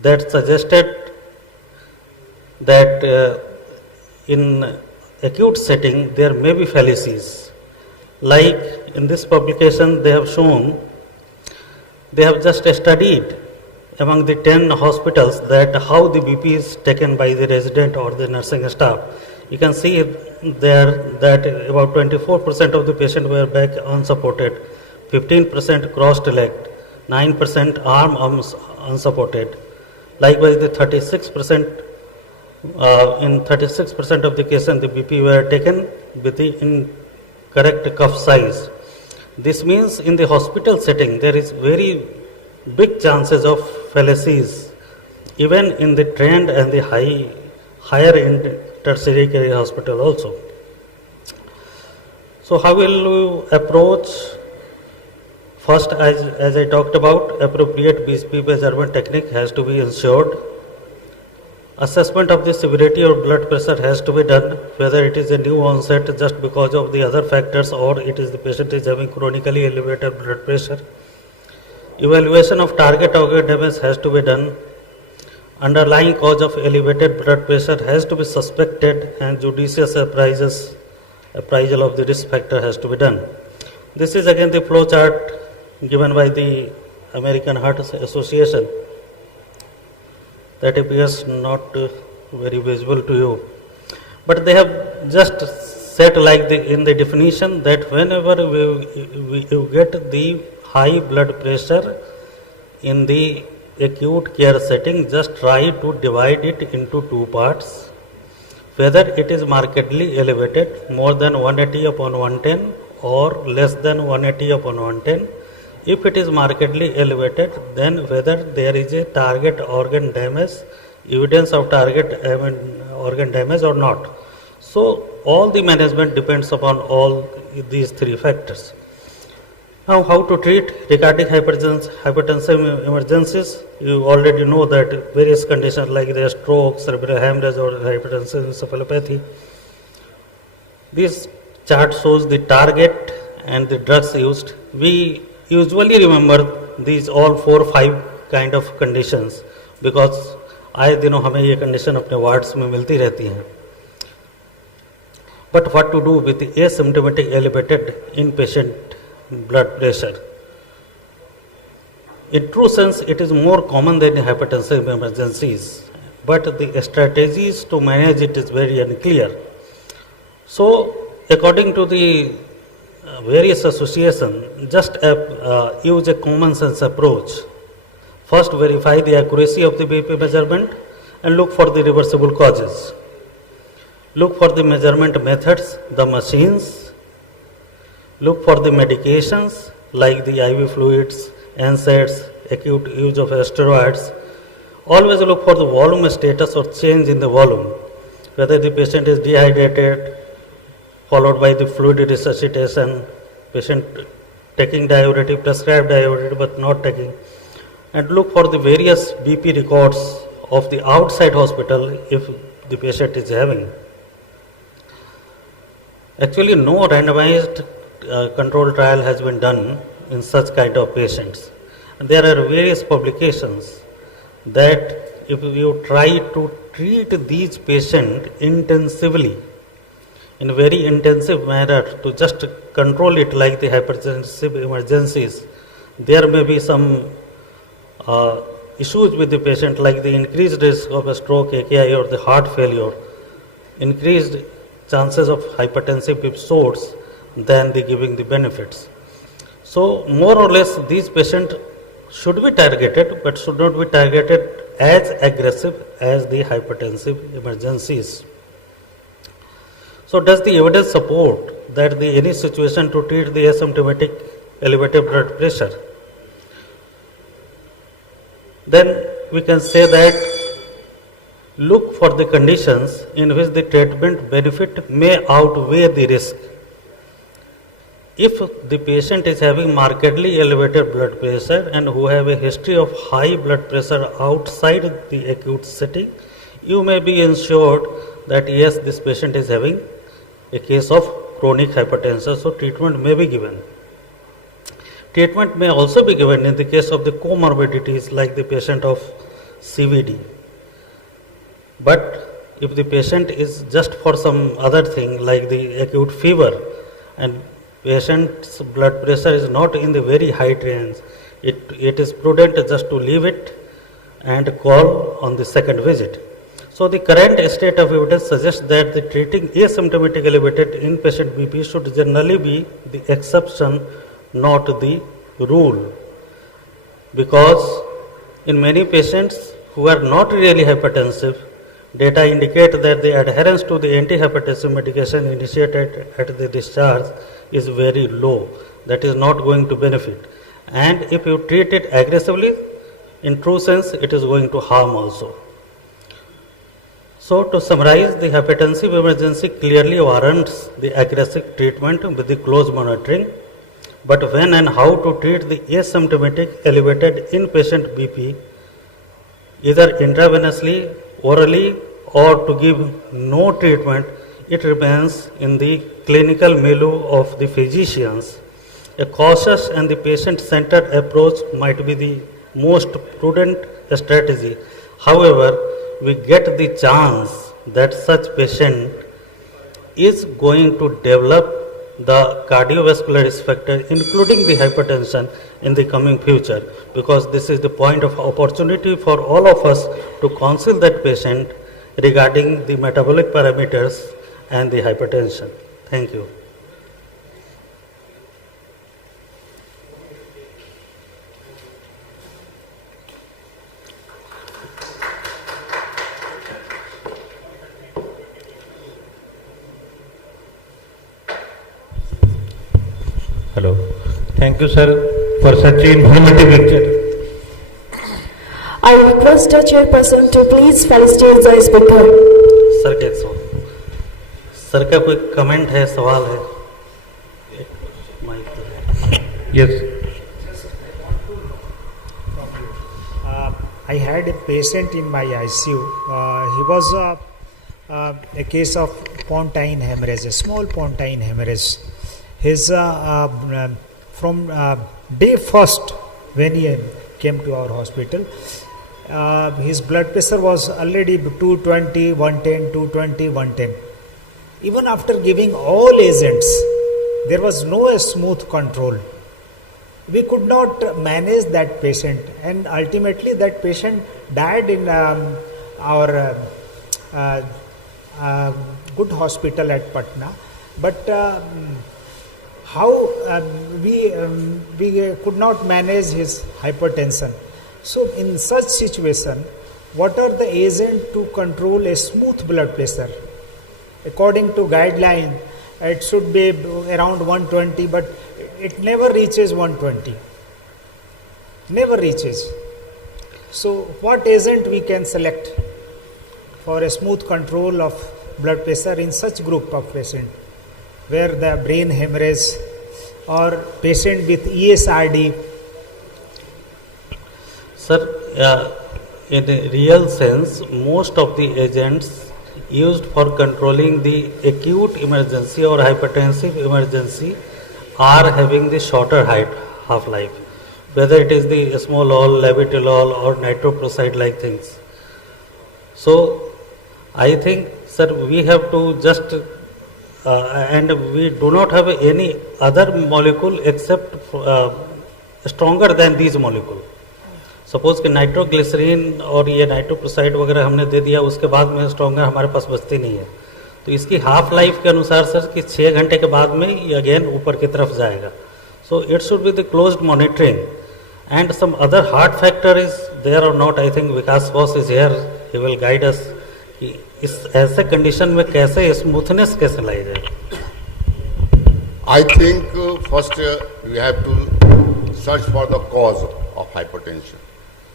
that suggested that in acute setting there may be fallacies. Like in this publication they have shown, they have just studied among the 10 hospitals that how the BP is taken by the resident or the nursing staff. You can see there that about 24% of the patients were back unsupported, 15% cross-legged, 9% arms unsupported. Likewise, the 36% in 36% of the cases the BP were taken with the incorrect cuff size. This means in the hospital setting there is very big chances of fallacies, even in the trained and the higher end tertiary care hospital also. So how will you approach? First, as I talked about, appropriate BP measurement technique has to be ensured. Assessment of the severity of blood pressure has to be done, whether it is a new onset just because of the other factors or it is the patient is having chronically elevated blood pressure. Evaluation of target organ damage has to be done. Underlying cause of elevated blood pressure has to be suspected, and judicious appraisal of the risk factor has to be done. This is again the flow chart given by the American Heart Association. That appears not very visible to you, but they have just said like in the definition that whenever you get the high blood pressure in the acute care setting, just try to divide it into two parts, whether it is markedly elevated more than 180 upon 110 or less than 180 upon 110. If it is markedly elevated, then whether there is a target organ damage, evidence of target organ damage or not. So all the management depends upon all these three factors. Now how to treat regarding hypertensive emergencies? You already know that various conditions like the stroke, cerebral hemorrhage or hypertensive encephalopathy. This chart shows the target and the drugs used. We usually remember these all 4 or 5 kind of conditions because आए दिनों हमें ये condition अपने wards में मिलती रहती हैं. But what to do with the asymptomatic elevated inpatient blood pressure? In true sense, it is more common than in hypertensive emergencies, but the strategies to manage it is very unclear. So, according to the various associations, just use a common sense approach. First, verify the accuracy of the BP measurement and look for the reversible causes. Look for the measurement methods, the machines. Look for the medications like the IV fluids, NSAIDs, acute use of steroids. Always look for the volume status or change in the volume, whether the patient is dehydrated, followed by the fluid resuscitation, patient taking diuretic, prescribed diuretic but not taking. And look for the various BP records of the outside hospital if the patient is having. Actually, no randomized control trial has been done in such kind of patients. And there are various publications that if you try to treat these patients intensively, in a very intensive manner, to just control it like the hypertensive emergencies, there may be some issues with the patient, like the increased risk of a stroke, AKI, or the heart failure, increased chances of hypertensive episodes than the giving the benefits. So more or less these patients should be targeted, but should not be targeted as aggressive as the hypertensive emergencies. So does the evidence support that any situation to treat the asymptomatic elevated blood pressure? Then we can say that look for the conditions in which the treatment benefit may outweigh the risk. If the patient is having markedly elevated blood pressure and who have a history of high blood pressure outside the acute setting, you may be ensured that yes, this patient is having a case of chronic hypertension, so treatment may be given. Treatment may also be given in the case of the comorbidities like the patient of CVD. But if the patient is just for some other thing like the acute fever and patient's blood pressure is not in the very high range, it is prudent just to leave it and call on the second visit. So the current state of evidence suggests that the treating asymptomatic elevated inpatient BP should generally be the exception, not the rule. Because in many patients who are not really hypertensive, data indicate that the adherence to the antihypertensive medication initiated at the discharge is very low. That is not going to benefit. And if you treat it aggressively, in true sense, it is going to harm also. So to summarize, the hypertensive emergency clearly warrants the aggressive treatment with the close monitoring. But when and how to treat the asymptomatic elevated inpatient BP, either intravenously, orally, or to give no treatment, it remains in the clinical milieu of the physicians. A cautious and the patient-centered approach might be the most prudent strategy. However, we get the chance that such patient is going to develop the cardiovascular risk factor, including the hypertension, in the coming future, because this is the point of opportunity for all of us to counsel that patient regarding the metabolic parameters and the hypertension. Thank you. Hello. Thank you, sir, for such informative lecture. I request the chairperson to please felicitate the speaker. Sir कैसे sir का कोई comment है, सवाल है? Yes. I had a patient in my ICU. He was a case of pontine hemorrhage, a small pontine hemorrhage. His from day first when he came to our hospital, his blood pressure was already 220, 110, 220, 110. Even after giving all agents, there was no smooth control. We could not manage that patient, and ultimately that patient died in our good hospital at Patna. But how we could not manage his hypertension. So in such situation, what are the agents to control a smooth blood pressure? According to guideline, it should be around 120, but it never reaches 120. Never reaches. So what agent we can select for a smooth control of blood pressure in such group of patient, where the brain hemorrhage or patient with ESRD? Sir, in a real sense, most of the agents used for controlling the acute emergency or hypertensive emergency are having the shorter half-life, whether it is the esmolol, labetalol or nitroprusside like things. So I think, sir, we have to just, and we do not have any other molecule except stronger than these molecules. Suppose कि nitroglycerine और ये nitroprusside वगैरह हमने दे दिया, उसके बाद में stronger हमारे पास बचती नहीं है, तो इसकी हाफ लाइफ के अनुसार सर कि 6 घंटे के बाद में ये अगेन ऊपर की तरफ जाएगा. So it should be the closed monitoring and some other heart factor is there or not. I think Vikas boss is here, he will guide us कि इस ऐसे कंडीशन में कैसे स्मूथनेस कैसे लाई जाए. I think first we have to search for the cause of hypertension,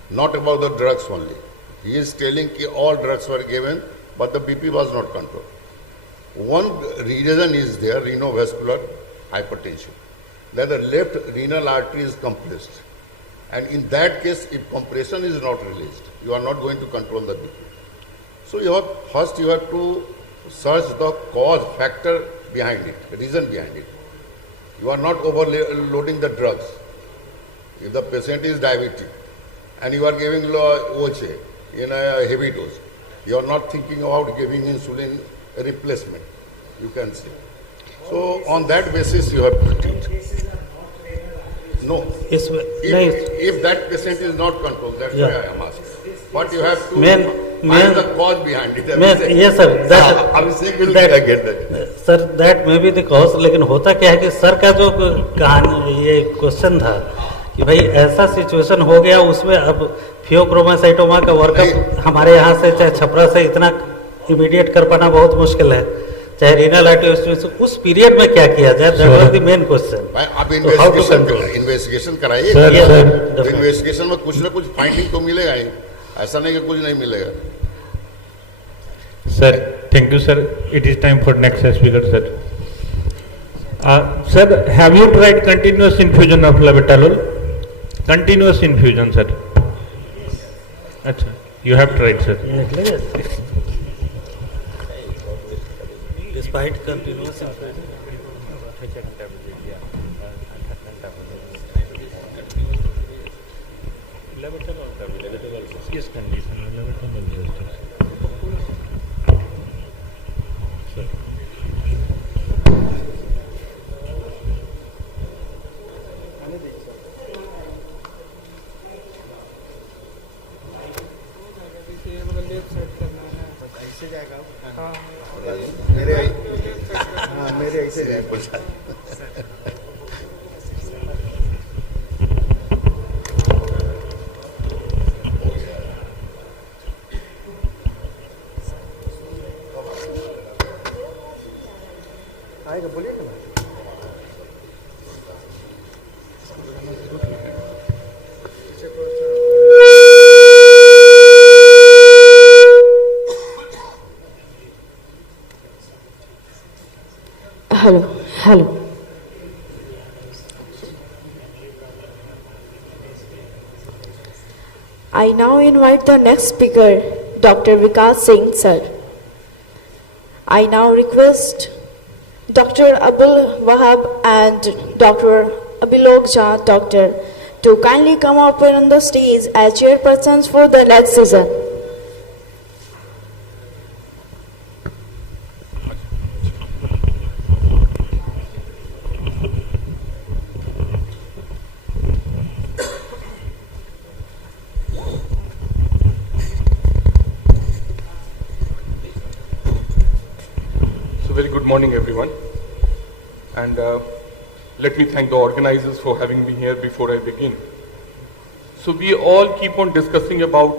not about the drugs only. He is telling that all drugs were given, but the BP was not controlled. One reason is there, renovascular hypertension, that the left renal artery is compressed. And in that case, if compression is not released, you are not going to control the BP. So you have to search the cause factor behind it, the reason behind it. You are not overloading the drugs. If the patient is diabetic and you are giving OHA in a heavy dose, you are not thinking about giving insulin replacement, you can say. So on that basis you have to treat. No. If that patient is not controlled, that's why I am asking. But you have to find the cause behind it. Yes sir, I get that. Sir that may be the cause. लेकिन होता क्या है कि sir का जो कहानी ये question था कि भाई ऐसा सिचुएशन हो गया, उसमें अब फियोक्रोमासाइटोमा का वर्कअप हमारे यहाँ से चाहे छपरा से इतना इमीडिएट कर पाना बहुत मुश्किल है, चाहे रीनल आर्टरी, उस पीरियड में क्या किया जाए, that was the main question. आप इन्वेस्टिगेशन कराइए, इन्वेस्टिगेशन में कुछ ना कुछ फाइंडिंग तो मिलेगा ही, ऐसा नहीं कि कुछ नहीं मिलेगा. Sir, thank you, sir. It is time for next speaker, sir. Sir, have you tried continuous infusion of labetalol? Continuous infusion, sir. Achha, you have tried, sir. Despite continuous infusion. Yes, condition. मेरे ऐसे जाए पूछा. आएगा, बोलिएगा ना. Hello. I now invite the next speaker, Dr. Vikas Singh, sir. I now request Dr. Abul Wahab and Dr. Abilok Jha, doctor, to kindly come up on the stage as chairpersons for the next season. Very good morning, everyone, and let me thank the organizers for having me here. Before I begin, so we all keep on discussing about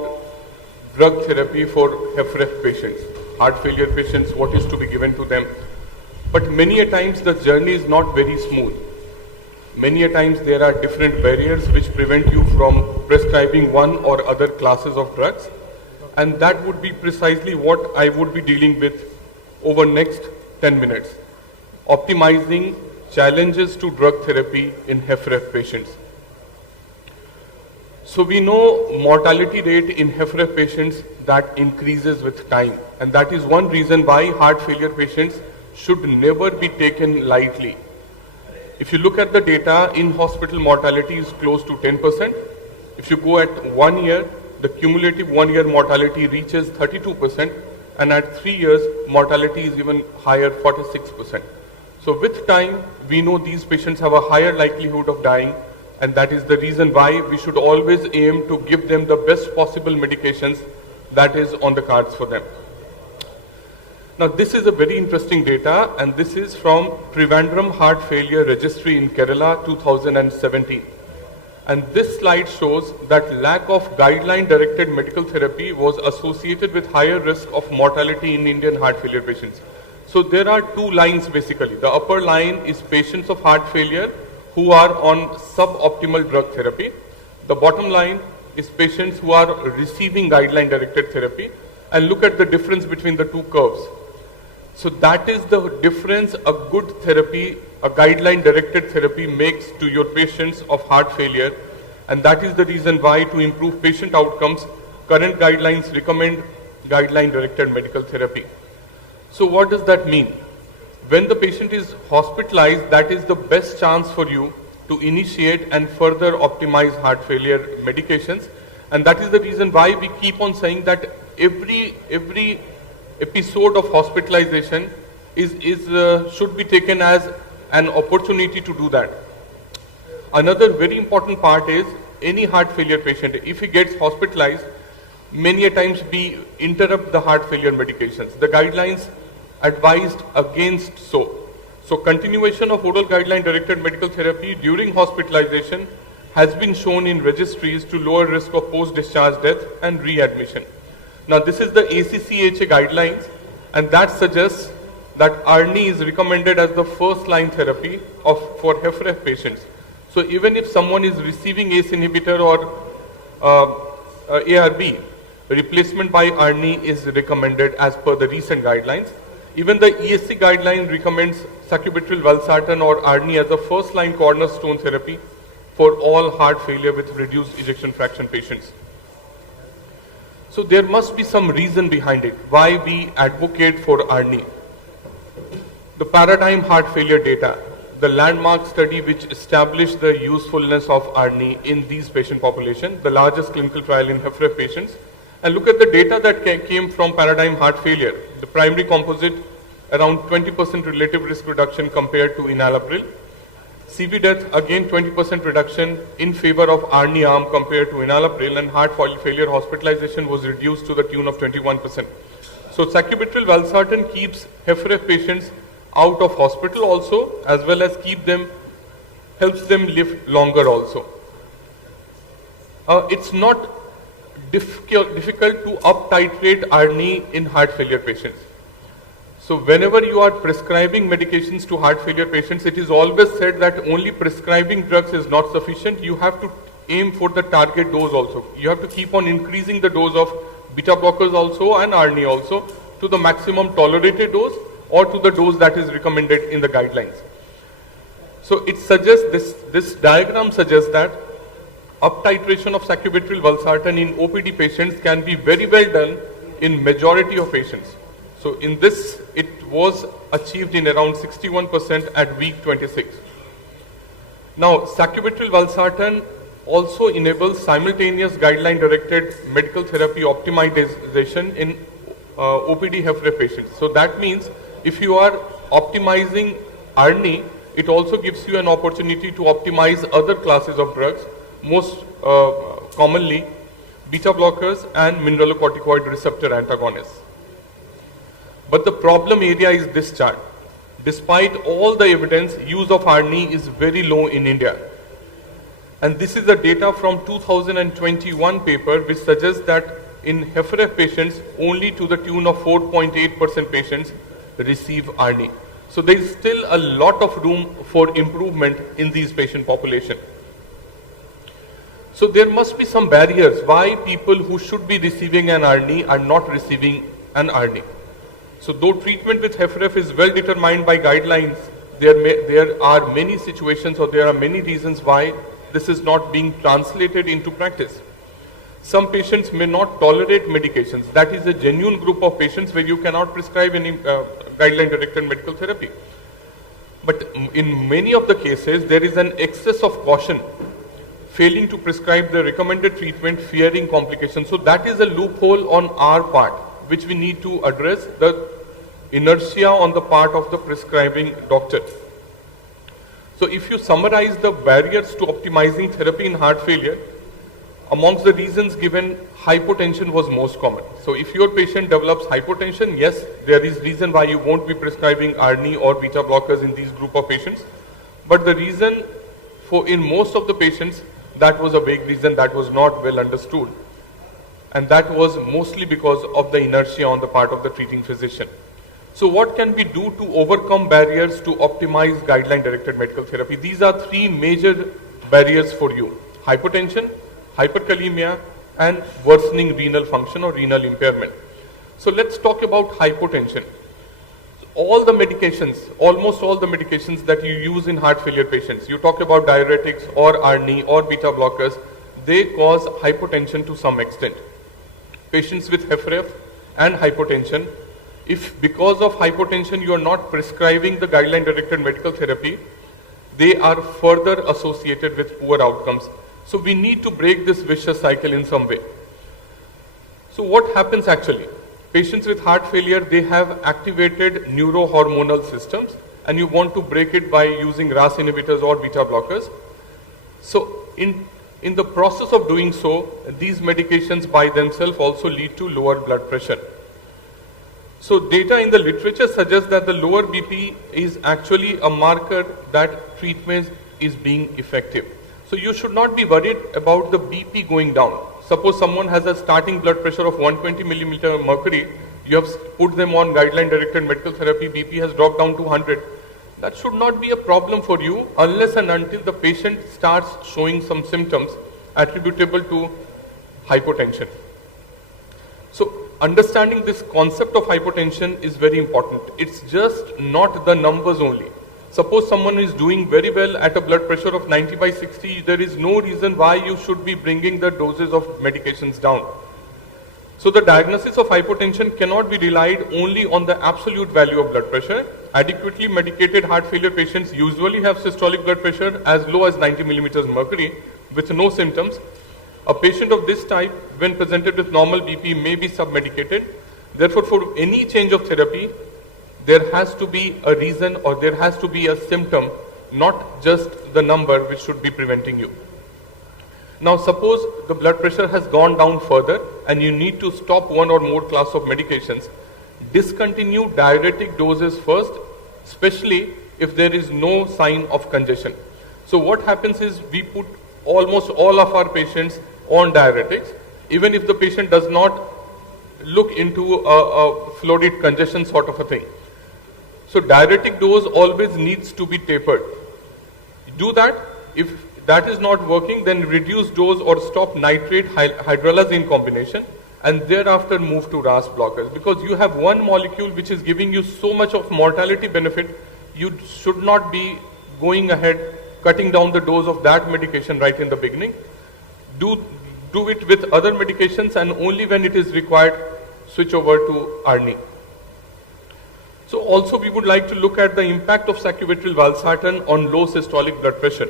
drug therapy for HFrEF patients, heart failure patients, what is to be given to them, but many a times the journey is not very smooth. Many a times there are different barriers which prevent you from prescribing one or other classes of drugs, and that would be precisely what I would be dealing with over next 10 minutes, optimizing challenges to drug therapy in HFrEF patients. So we know mortality rate in HFrEF patients that increases with time, and that is one reason why heart failure patients should never be taken lightly. If you look at the data, in-hospital mortality is close to 10%. If you go at 1 year, the cumulative 1 year mortality reaches 32%, and at 3 years, mortality is even higher, 46%. So with time, we know these patients have a higher likelihood of dying, and that is the reason why we should always aim to give them the best possible medications that is on the cards for them. Now this is a very interesting data, and this is from Trivandrum Heart Failure Registry in Kerala 2017. And this slide shows that lack of guideline directed medical therapy was associated with higher risk of mortality in Indian heart failure patients. So there are two lines basically. The upper line is patients of heart failure who are on suboptimal drug therapy. The bottom line is patients who are receiving guideline directed therapy, and look at the difference between the two curves. So that is the difference a good therapy, a guideline directed therapy makes to your patients of heart failure, and that is the reason why to improve patient outcomes, current guidelines recommend guideline directed medical therapy. So what does that mean? When the patient is hospitalized, that is the best chance for you to initiate and further optimize heart failure medications, and that is the reason why we keep on saying that every episode of hospitalization should be taken as an opportunity to do that. Another very important part is any heart failure patient, if he gets hospitalized, many a times we interrupt the heart failure medications. The guidelines advised against so. So continuation of oral guideline directed medical therapy during hospitalization has been shown in registries to lower risk of post-discharge death and readmission. Now this is the ACCHA guidelines, and that suggests that ARNI is recommended as the first line therapy for HFrEF patients. So even if someone is receiving ACE inhibitor or ARB, replacement by ARNI is recommended as per the recent guidelines. Even the ESC guideline recommends sacubitril valsartan or ARNI as the first line cornerstone therapy for all heart failure with reduced ejection fraction patients. So there must be some reason behind it, why we advocate for ARNI. The paradigm heart failure data, the landmark study which established the usefulness of ARNI in these patient population, the largest clinical trial in HFrEF patients. And look at the data that came from paradigm heart failure. The primary composite, around 20% relative risk reduction compared to enalapril. CV death, again 20% reduction in favor of ARNI arm compared to enalapril, and heart failure hospitalization was reduced to the tune of 21%. So sacubitril valsartan keeps HFrEF patients out of hospital also, as well as helps them live longer also. It's not difficult to up titrate ARNI in heart failure patients. So whenever you are prescribing medications to heart failure patients, it is always said that only prescribing drugs is not sufficient. You have to aim for the target dose also. You have to keep on increasing the dose of beta blockers also and ARNI also to the maximum tolerated dose or to the dose that is recommended in the guidelines. So it suggests, this diagram suggests that up titration of sacubitril valsartan in OPD patients can be very well done in majority of patients. So in this, it was achieved in around 61% at week 26. Now, sacubitril valsartan also enables simultaneous guideline-directed medical therapy optimization in OPD HFrEF patients. So that means if you are optimizing ARNI, it also gives you an opportunity to optimize other classes of drugs, most commonly beta blockers and mineralocorticoid receptor antagonists. But the problem area is this chart. Despite all the evidence, use of ARNI is very low in India. And this is the data from 2021 paper which suggests that in HFrEF patients, only to the tune of 4.8% patients receive ARNI. So there is still a lot of room for improvement in these patient population. So there must be some barriers why people who should be receiving an ARNI are not receiving an ARNI. So though treatment with HFrEF is well determined by guidelines, there are many situations or there are many reasons why this is not being translated into practice. Some patients may not tolerate medications. That is a genuine group of patients where you cannot prescribe any guideline-directed medical therapy. But in many of the cases, there is an excess of caution, failing to prescribe the recommended treatment, fearing complications. So that is a loophole on our part, which we need to address, the inertia on the part of the prescribing doctor. So if you summarize the barriers to optimizing therapy in heart failure, amongst the reasons given, hypotension was most common. So if your patient develops hypotension, yes, there is reason why you won't be prescribing ARNI or beta blockers in these group of patients. But the reason for in most of the patients, that was a vague reason that was not well understood. And that was mostly because of the inertia on the part of the treating physician. So what can we do to overcome barriers to optimize guideline-directed medical therapy? These are three major barriers for you: hypotension, hyperkalemia, and worsening renal function or renal impairment. So let's talk about hypotension. All the medications, almost all the medications that you use in heart failure patients, you talk about diuretics or ARNI or beta blockers, they cause hypotension to some extent. Patients with HFrEF and hypotension, if because of hypotension you are not prescribing the guideline-directed medical therapy, they are further associated with poor outcomes. So we need to break this vicious cycle in some way. So what happens actually? Patients with heart failure, they have activated neurohormonal systems, and you want to break it by using RAS inhibitors or beta blockers. So in the process of doing so, these medications by themselves also lead to lower blood pressure. So data in the literature suggests that the lower BP is actually a marker that treatment is being effective. So you should not be worried about the BP going down. Suppose someone has a starting blood pressure of 120 millimeter mercury, you have put them on guideline-directed medical therapy, BP has dropped down to 100. That should not be a problem for you unless and until the patient starts showing some symptoms attributable to hypotension. So understanding this concept of hypotension is very important. It's just not the numbers only. Suppose someone is doing very well at a blood pressure of 90/60, there is no reason why you should be bringing the doses of medications down. So the diagnosis of hypotension cannot be relied only on the absolute value of blood pressure. Adequately medicated heart failure patients usually have systolic blood pressure as low as 90 millimeters mercury with no symptoms. A patient of this type, when presented with normal BP, may be submedicated. Therefore, for any change of therapy, there has to be a reason or there has to be a symptom, not just the number which should be preventing you. Now suppose the blood pressure has gone down further and you need to stop one or more class of medications. Discontinue diuretic doses first, especially if there is no sign of congestion. So what happens is we put almost all of our patients on diuretics, even if the patient does not look into a fluid congestion sort of a thing. So diuretic dose always needs to be tapered. Do that. If that is not working, then reduce dose or stop nitrate hydralazine combination and thereafter move to RAS blockers. Because you have one molecule which is giving you so much of mortality benefit, you should not be going ahead cutting down the dose of that medication right in the beginning. Do it with other medications, and only when it is required, switch over to ARNI. So also we would like to look at the impact of sacubitril valsartan on low systolic blood pressure.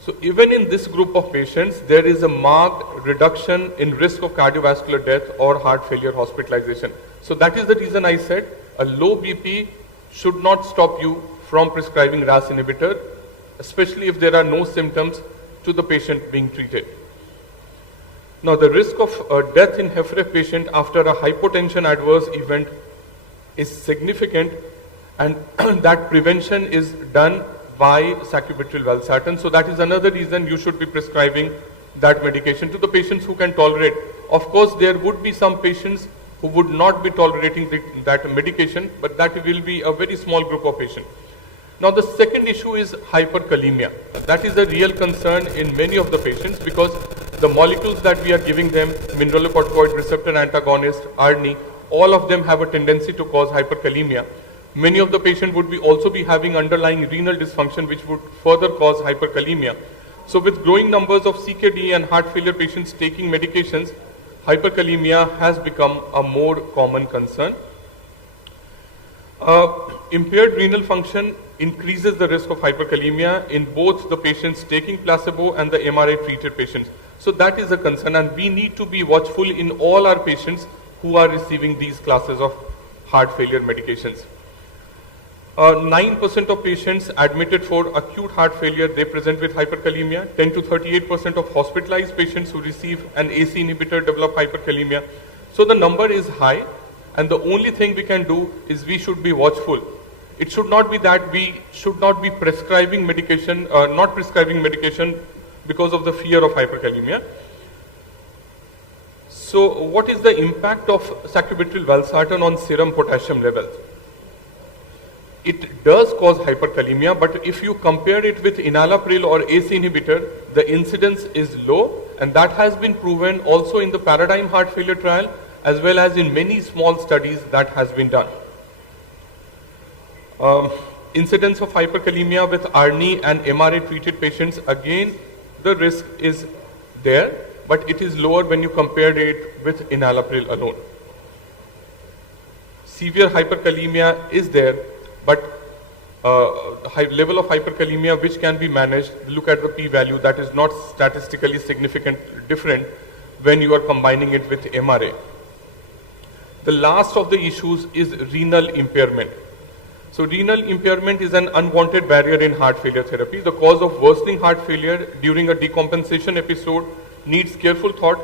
So even in this group of patients, there is a marked reduction in risk of cardiovascular death or heart failure hospitalization. So that is the reason I said a low BP should not stop you from prescribing RAS inhibitor, especially if there are no symptoms to the patient being treated. Now the risk of death in HFrEF patient after a hypotension adverse event is significant, and that prevention is done by sacubitril valsartan. So that is another reason you should be prescribing that medication to the patients who can tolerate. Of course, there would be some patients who would not be tolerating that medication, but that will be a very small group of patients. Now the second issue is hyperkalemia. That is a real concern in many of the patients because the molecules that we are giving them, mineralocorticoid receptor antagonist, ARNI, all of them have a tendency to cause hyperkalemia. Many of the patients would also be having underlying renal dysfunction which would further cause hyperkalemia. So with growing numbers of CKD and heart failure patients taking medications, hyperkalemia has become a more common concern. Impaired renal function increases the risk of hyperkalemia in both the patients taking placebo and the MRA treated patients. So that is a concern, and we need to be watchful in all our patients who are receiving these classes of heart failure medications. 9% of patients admitted for acute heart failure, they present with hyperkalemia. 10 to 38% of hospitalized patients who receive an AC inhibitor develop hyperkalemia. So the number is high, and the only thing we can do is we should be watchful. It should not be that we should not be prescribing medication, not prescribing medication because of the fear of hyperkalemia. So what is the impact of sacubitril valsartan on serum potassium levels? It does cause hyperkalemia, but if you compare it with enalapril or ACE inhibitor, the incidence is low, and that has been proven also in the Paradigm heart failure trial, as well as in many small studies that has been done. Incidence of hyperkalemia with ARNI and MRA treated patients, again, the risk is there, but it is lower when you compare it with enalapril alone. Severe hyperkalemia is there, but high level of hyperkalemia which can be managed, look at the p-value, that is not statistically significant different when you are combining it with MRA. The last of the issues is renal impairment. So renal impairment is an unwanted barrier in heart failure therapy. The cause of worsening heart failure during a decompensation episode needs careful thought,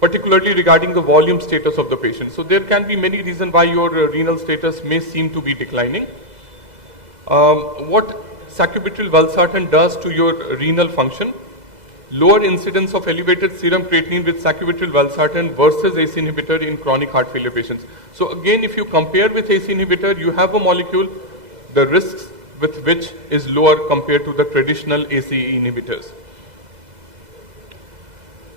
particularly regarding the volume status of the patient. So there can be many reasons why your renal status may seem to be declining. What sacubitril valsartan does to your renal function: lower incidence of elevated serum creatinine with sacubitril valsartan versus ACE inhibitor in chronic heart failure patients. So again, if you compare with ACE inhibitor, you have a molecule, the risks with which is lower compared to the traditional ACE inhibitors.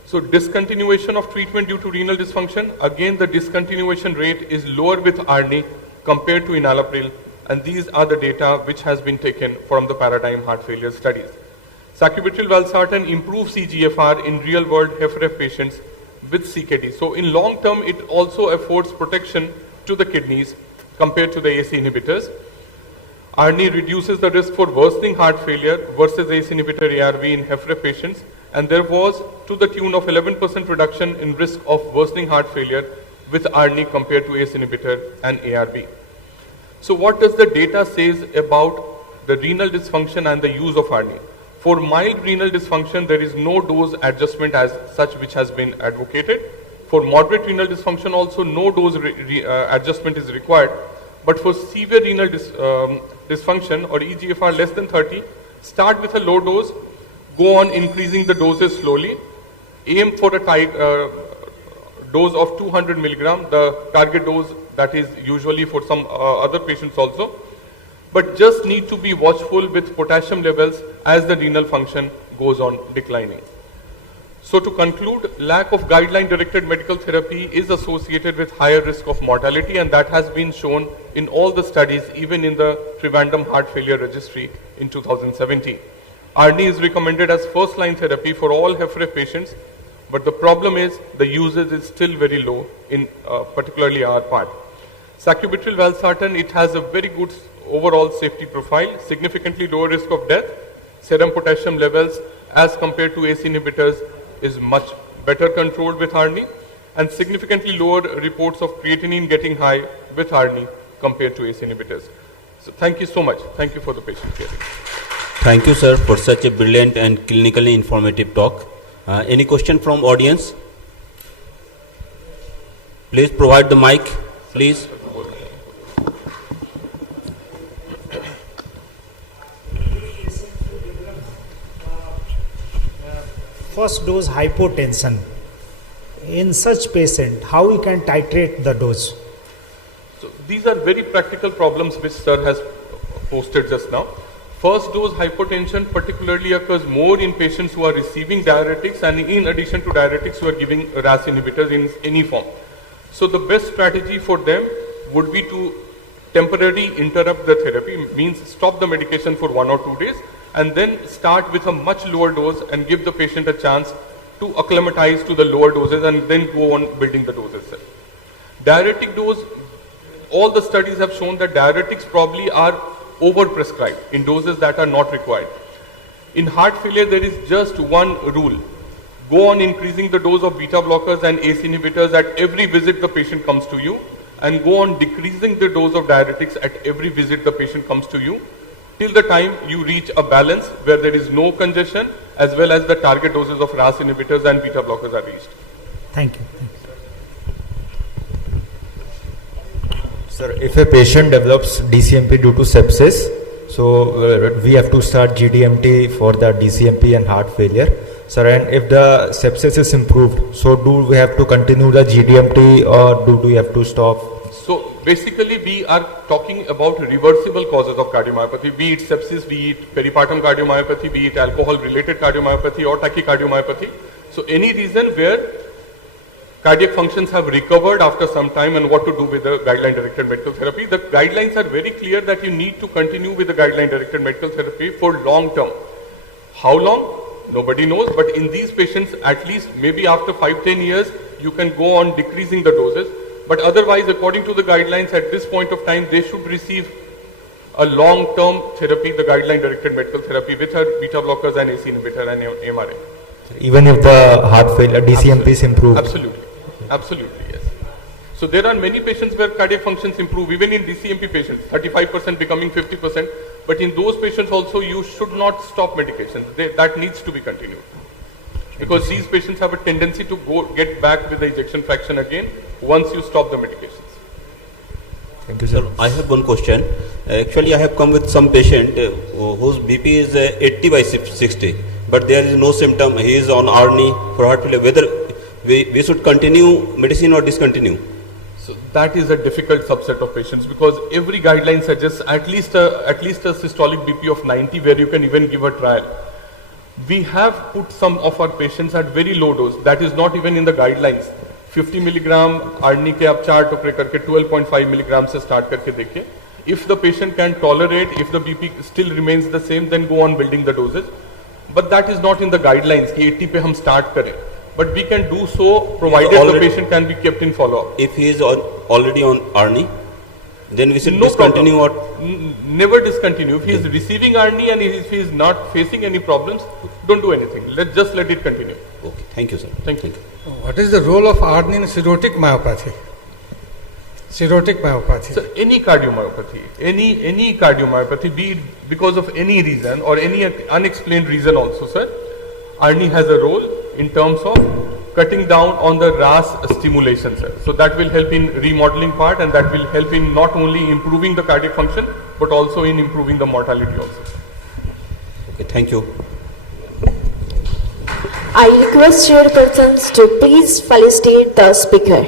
So discontinuation of treatment due to renal dysfunction, again the discontinuation rate is lower with ARNI compared to enalapril, and these are the data which has been taken from the Paradigm heart failure studies. Sacubitril valsartan improves CGFR in real-world HFrEF patients with CKD. So in long term, it also affords protection to the kidneys compared to the ACE inhibitors. ARNI reduces the risk for worsening heart failure versus ACE inhibitor ARB in HFrEF patients, and there was to the tune of 11% reduction in risk of worsening heart failure with ARNI compared to ACE inhibitor and ARB. So what does the data says about the renal dysfunction and the use of ARNI? For mild renal dysfunction, there is no dose adjustment as such which has been advocated. For moderate renal dysfunction also, no dose adjustment is required. But for severe renal dysfunction or EGFR less than 30, start with a low dose, go on increasing the doses slowly, aim for a dose of 200 milligram, the target dose that is usually for some other patients also. But just need to be watchful with potassium levels as the renal function goes on declining. So to conclude, lack of guideline-directed medical therapy is associated with higher risk of mortality, and that has been shown in all the studies, even in the Trivandrum Heart Failure Registry in 2017. ARNI is recommended as first-line therapy for all HFrEF patients, but the problem is the usage is still very low in particularly our part. Sacubitril valsartan, it has a very good overall safety profile, significantly lower risk of death. Serum potassium levels as compared to ACE inhibitors is much better controlled with ARNI, and significantly lower reports of creatinine getting high with ARNI compared to ACE inhibitors. So thank you so much. Thank you for the patient care. Thank you, sir, for such a brilliant and clinically informative talk. Any question from audience? Please provide the mic, please. First dose hypotension. In such patient, how we can titrate the dose? So these are very practical problems which sir has posted just now. First dose hypotension particularly occurs more in patients who are receiving diuretics and in addition to diuretics who are giving RAS inhibitors in any form. So the best strategy for them would be to temporarily interrupt the therapy, means stop the medication for 1 or 2 days, and then start with a much lower dose and give the patient a chance to acclimatize to the lower doses and then go on building the doses. Diuretic dose, all the studies have shown that diuretics probably are overprescribed in doses that are not required. In heart failure, there is just one rule. Go on increasing the dose of beta blockers and ACE inhibitors at every visit the patient comes to you, and go on decreasing the dose of diuretics at every visit the patient comes to you, till the time you reach a balance where there is no congestion, as well as the target doses of RAS inhibitors and beta blockers are reached. Thank you. Sir, if a patient develops DCMP due to sepsis, so we have to start GDMT for the DCMP and heart failure. Sir, and if the sepsis is improved, so do we have to continue the GDMT or do we have to stop? So basically we are talking about reversible causes of cardiomyopathy, be it sepsis, be it peripartum cardiomyopathy, be it alcohol-related cardiomyopathy or tachycardiomyopathy. So any reason where cardiac functions have recovered after some time and what to do with the guideline-directed medical therapy. The guidelines are very clear that you need to continue with the guideline-directed medical therapy for long term. How long? Nobody knows, but in these patients, at least maybe after 5-10 years, you can go on decreasing the doses. But otherwise, according to the guidelines, at this point of time, they should receive a long-term therapy, the guideline-directed medical therapy with her beta blockers and ACE inhibitor and MRA. Even if the heart failure, DCMP is improved? Absolutely. Absolutely, yes. So there are many patients where cardiac functions improve, even in DCMP patients, 35% becoming 50%. But in those patients also, you should not stop medications. That needs to be continued. Because these patients have a tendency to get back with the ejection fraction again once you stop the medications. Thank you, sir. I have one question. Actually, I have come with some patient whose BP is 80 by 60, but there is no symptom. He is on ARNI for heart failure. Whether we should continue medicine or discontinue? So that is a difficult subset of patients because every guideline suggests at least a systolic BP of 90 where you can even give a trial. We have put some of our patients at very low dose. That is not even in the guidelines. 50 milligram ARNI के आप चार टुकड़े करके 12.5 milligram से start करके देखिए. If the patient can tolerate, if the BP still remains the same, then go on building the doses. But that is not in the guidelines कि 80 पे हम start करें. But we can do so provided the patient can be kept in follow-up. If he is already on ARNI, then we should discontinue or? Never discontinue. If he is receiving ARNI and if he is not facing any problems, don't do anything. Just let it continue. Okay. Thank you, sir. Thank you. What is the role of ARNI in cirrhotic myopathy? Cirrhotic myopathy. So any cardiomyopathy, any cardiomyopathy, be it because of any reason or any unexplained reason also, sir, ARNI has a role in terms of cutting down on the RAS stimulation, sir. So that will help in remodeling part and that will help in not only improving the cardiac function but also in improving the mortality also. Okay, thank you. I request chairpersons to please felicitate the speaker.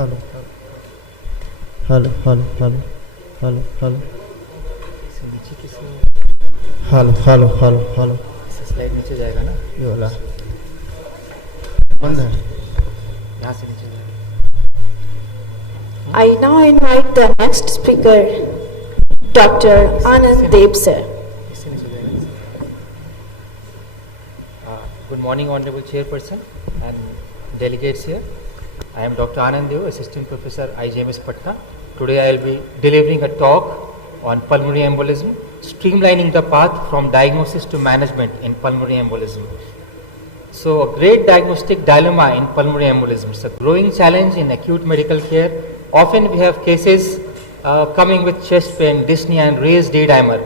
Hello hello hello hello hello hello hello hello hello hello slide नीचे जाएगा ना ये वाला बंद है यहाँ से नीचे जाएगा. I now invite the next speaker, Dr. Anand Dev sir. इससे नीचे जाएगा. Good morning, Honorable Chairperson and delegates here. I am Dr. Anand Dev, Assistant Professor IGMS Patna. Today I will be delivering a talk on pulmonary embolism, streamlining the path from diagnosis to management in pulmonary embolism. So a great diagnostic dilemma in pulmonary embolism. It's a growing challenge in acute medical care. Often we have cases coming with chest pain, dyspnea and raised D-dimer.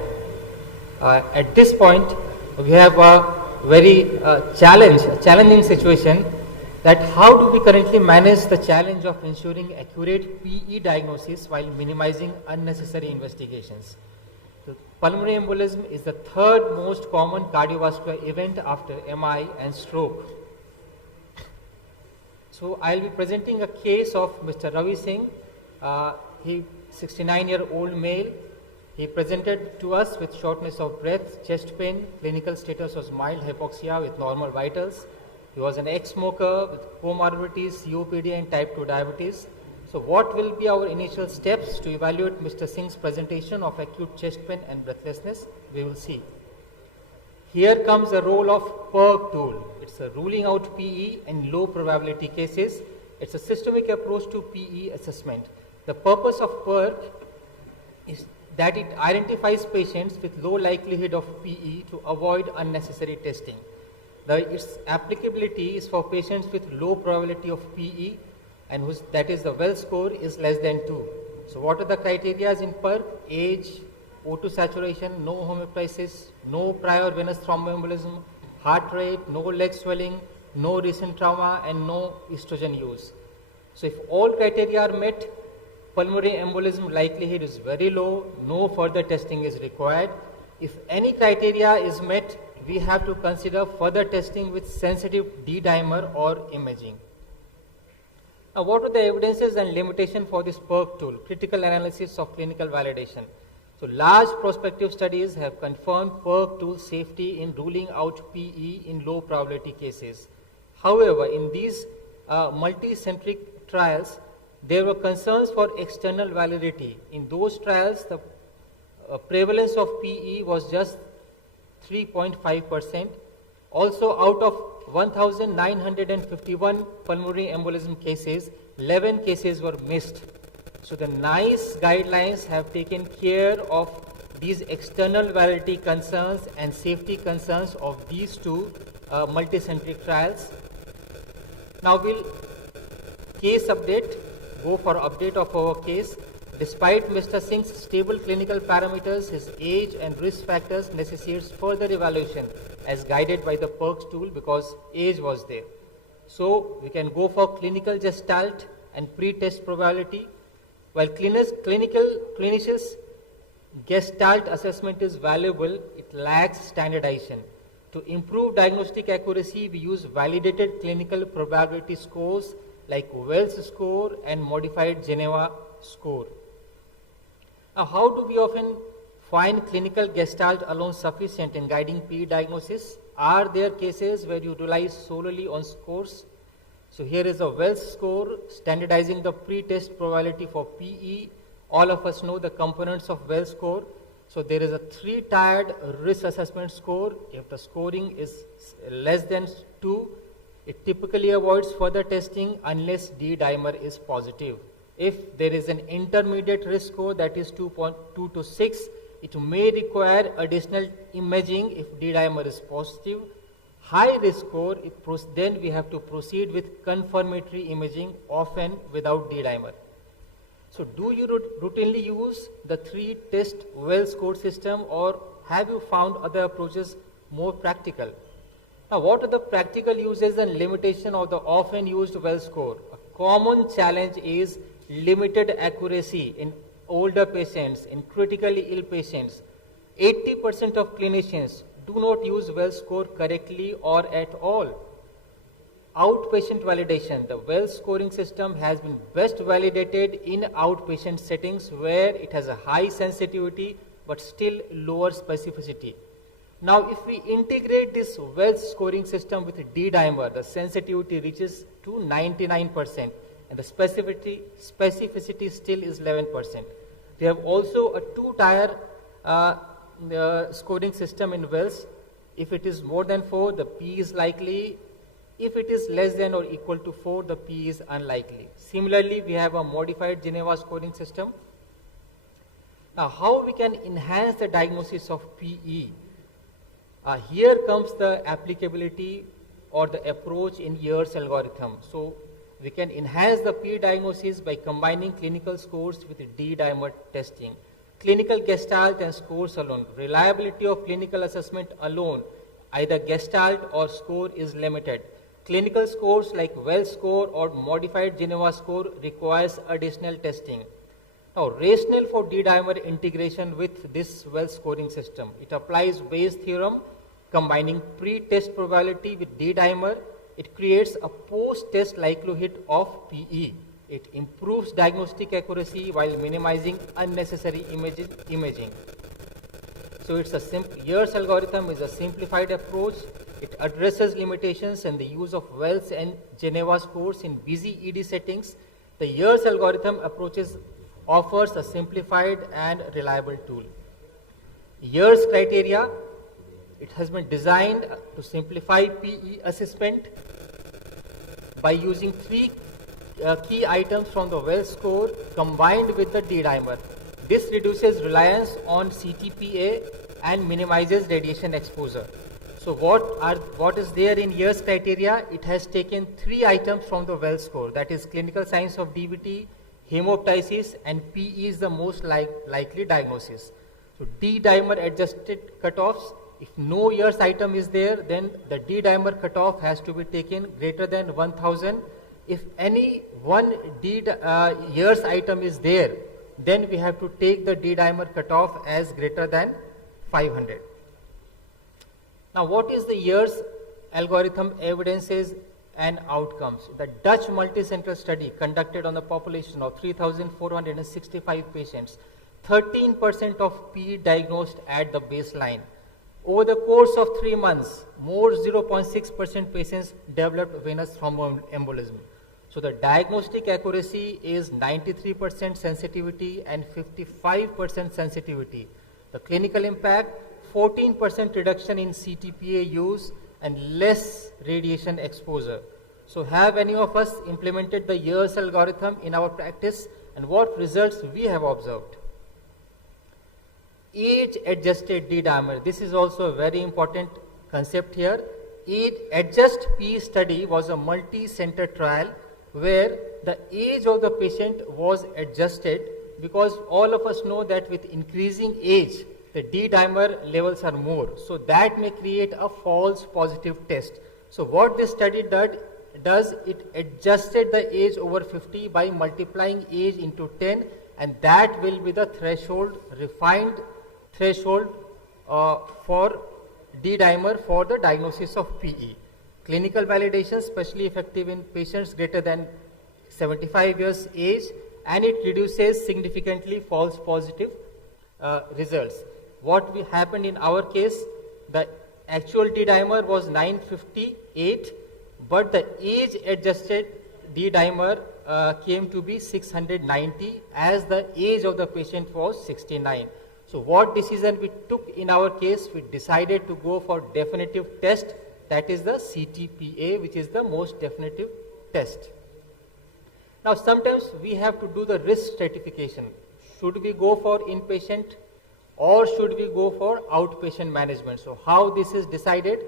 At this point we have a very challenging situation that how do we currently manage the challenge of ensuring accurate PE diagnosis while minimizing unnecessary investigations. The pulmonary embolism is the third most common cardiovascular event after MI and stroke. So I'll be presenting a case of Mr. Ravi Singh. He 69-year-old male. He presented to us with shortness of breath, chest pain. Clinical status was mild hypoxia with normal vitals. He was an ex-smoker with comorbidities, COPD and type 2 diabetes. So what will be our initial steps to evaluate Mr. Singh's presentation of acute chest pain and breathlessness? We will see. Here comes the role of PERC tool. It's a ruling out PE in low probability cases. It's a systemic approach to PE assessment. The purpose of PERC is that it identifies patients with low likelihood of PE to avoid unnecessary testing. Its applicability is for patients with low probability of PE and that is the well score is less than 2. So what are the criteria in PERC? Age, O2 saturation, no homeoptysis, no prior venous thromboembolism, heart rate, no leg swelling, no recent trauma and no estrogen use. So if all criteria are met, pulmonary embolism likelihood is very low, no further testing is required. If any criteria is met, we have to consider further testing with sensitive D-dimer or imaging. Now, what are the evidences and limitations for this PERC tool, critical analysis of clinical validation? So, large prospective studies have confirmed PERC tool safety in ruling out PE in low probability cases. However, in these multi-centric trials, there were concerns for external validity. In those trials, the prevalence of PE was just 3.5%. Also, out of 1,951 pulmonary embolism cases, 11 cases were missed. So the NICE guidelines have taken care of these external validity concerns and safety concerns of these two multicentric trials. Now we'll case update, go for update of our case. Despite Mr. Singh's stable clinical parameters, his age and risk factors necessitates further evaluation as guided by the PERC tool because age was there. So we can go for clinical gestalt and pre-test probability. While clinicians gestalt assessment is valuable, it lacks standardization. To improve diagnostic accuracy, we use validated clinical probability scores like Wells score and modified Geneva score. Now, how do we often find clinical gestalt alone sufficient in guiding PE diagnosis? Are there cases where you rely solely on scores? So here is a Wells score standardizing the pre-test probability for PE. All of us know the components of Wells score. So there is a 3-tiered risk assessment score. If the scoring is less than 2, it typically avoids further testing unless D-dimer is positive. If there is an intermediate risk score that is 2.2 to 6, it may require additional imaging if D-dimer is positive. High risk score, then we have to proceed with confirmatory imaging, often without D-dimer. So do you routinely use the 3-test Wells score system, or have you found other approaches more practical? Now, what are the practical uses and limitation of the often used Wells score? A common challenge is limited accuracy in older patients, in critically ill patients. 80% of clinicians do not use Wells score correctly or at all. Outpatient validation. The Wells scoring system has been best validated in outpatient settings where it has a high sensitivity but still lower specificity. Now, if we integrate this Wells scoring system with D-dimer, the sensitivity reaches to 99% and the specificity still is 11%. We have also a 2-tier scoring system in Wells. If it is more than 4, the P is likely. If it is less than or equal to 4, the P is unlikely. Similarly, we have a modified Geneva scoring system. Now, how we can enhance the diagnosis of PE? Here comes the applicability or the approach in Year's algorithm. So, we can enhance the PE diagnosis by combining clinical scores with D-dimer testing. Clinical gestalt and scores alone. Reliability of clinical assessment alone, either gestalt or score, is limited. Clinical scores like Wells score or modified Geneva score requires additional testing. Now, rationale for D-dimer integration with this well scoring system. It applies Bayes' theorem, combining pre-test probability with D-dimer. It creates a post-test likelihood of PE. It improves diagnostic accuracy while minimizing unnecessary imaging. So it's a Year's algorithm is a simplified approach. It addresses limitations in the use of Wells and Geneva scores in busy ED settings. The Year's algorithm offers a simplified and reliable tool. Year's criteria, it has been designed to simplify PE assessment by using three key items from the Wells score combined with the D-dimer. This reduces reliance on CTPA and minimizes radiation exposure. So what is there in Year's criteria? It has taken three items from the Wells score, that is clinical signs of DVT, hemoptysis, and PE is the most likely diagnosis. So D-dimer adjusted cutoffs. If no Year's item is there, then the D-dimer cutoff has to be taken greater than 1000. If any one Year's item is there, then we have to take the D-dimer cutoff as greater than 500. Now, what is the Year's algorithm evidences and outcomes? The Dutch multicenter study conducted on the population of 3,465 patients, 13% of PE diagnosed at the baseline. Over the course of 3 months, more 0.6% patients developed venous thromboembolism. So the diagnostic accuracy is 93% sensitivity and 55% sensitivity. The clinical impact, 14% reduction in CTPA use and less radiation exposure. So have any of us implemented the Year's algorithm in our practice, and what results we have observed? Age-adjusted D-dimer. This is also a very important concept here. Age-adjust PE study was a multi-center trial where the age of the patient was adjusted, because all of us know that with increasing age, the D-dimer levels are more. So that may create a false positive test. So what this study does, it adjusted the age over 50 by multiplying age into 10, and that will be the threshold, refined threshold for D-dimer for the diagnosis of PE. Clinical validation, especially effective in patients greater than 75 years age, and it reduces significantly false positive results. What happened in our case, the actual D-dimer was 958, but the age-adjusted D-dimer came to be 690 as the age of the patient was 69. So what decision we took in our case? We decided to go for definitive test, that is the CTPA, which is the most definitive test. Now sometimes we have to do the risk stratification. Should we go for inpatient or should we go for outpatient management? So how this is decided?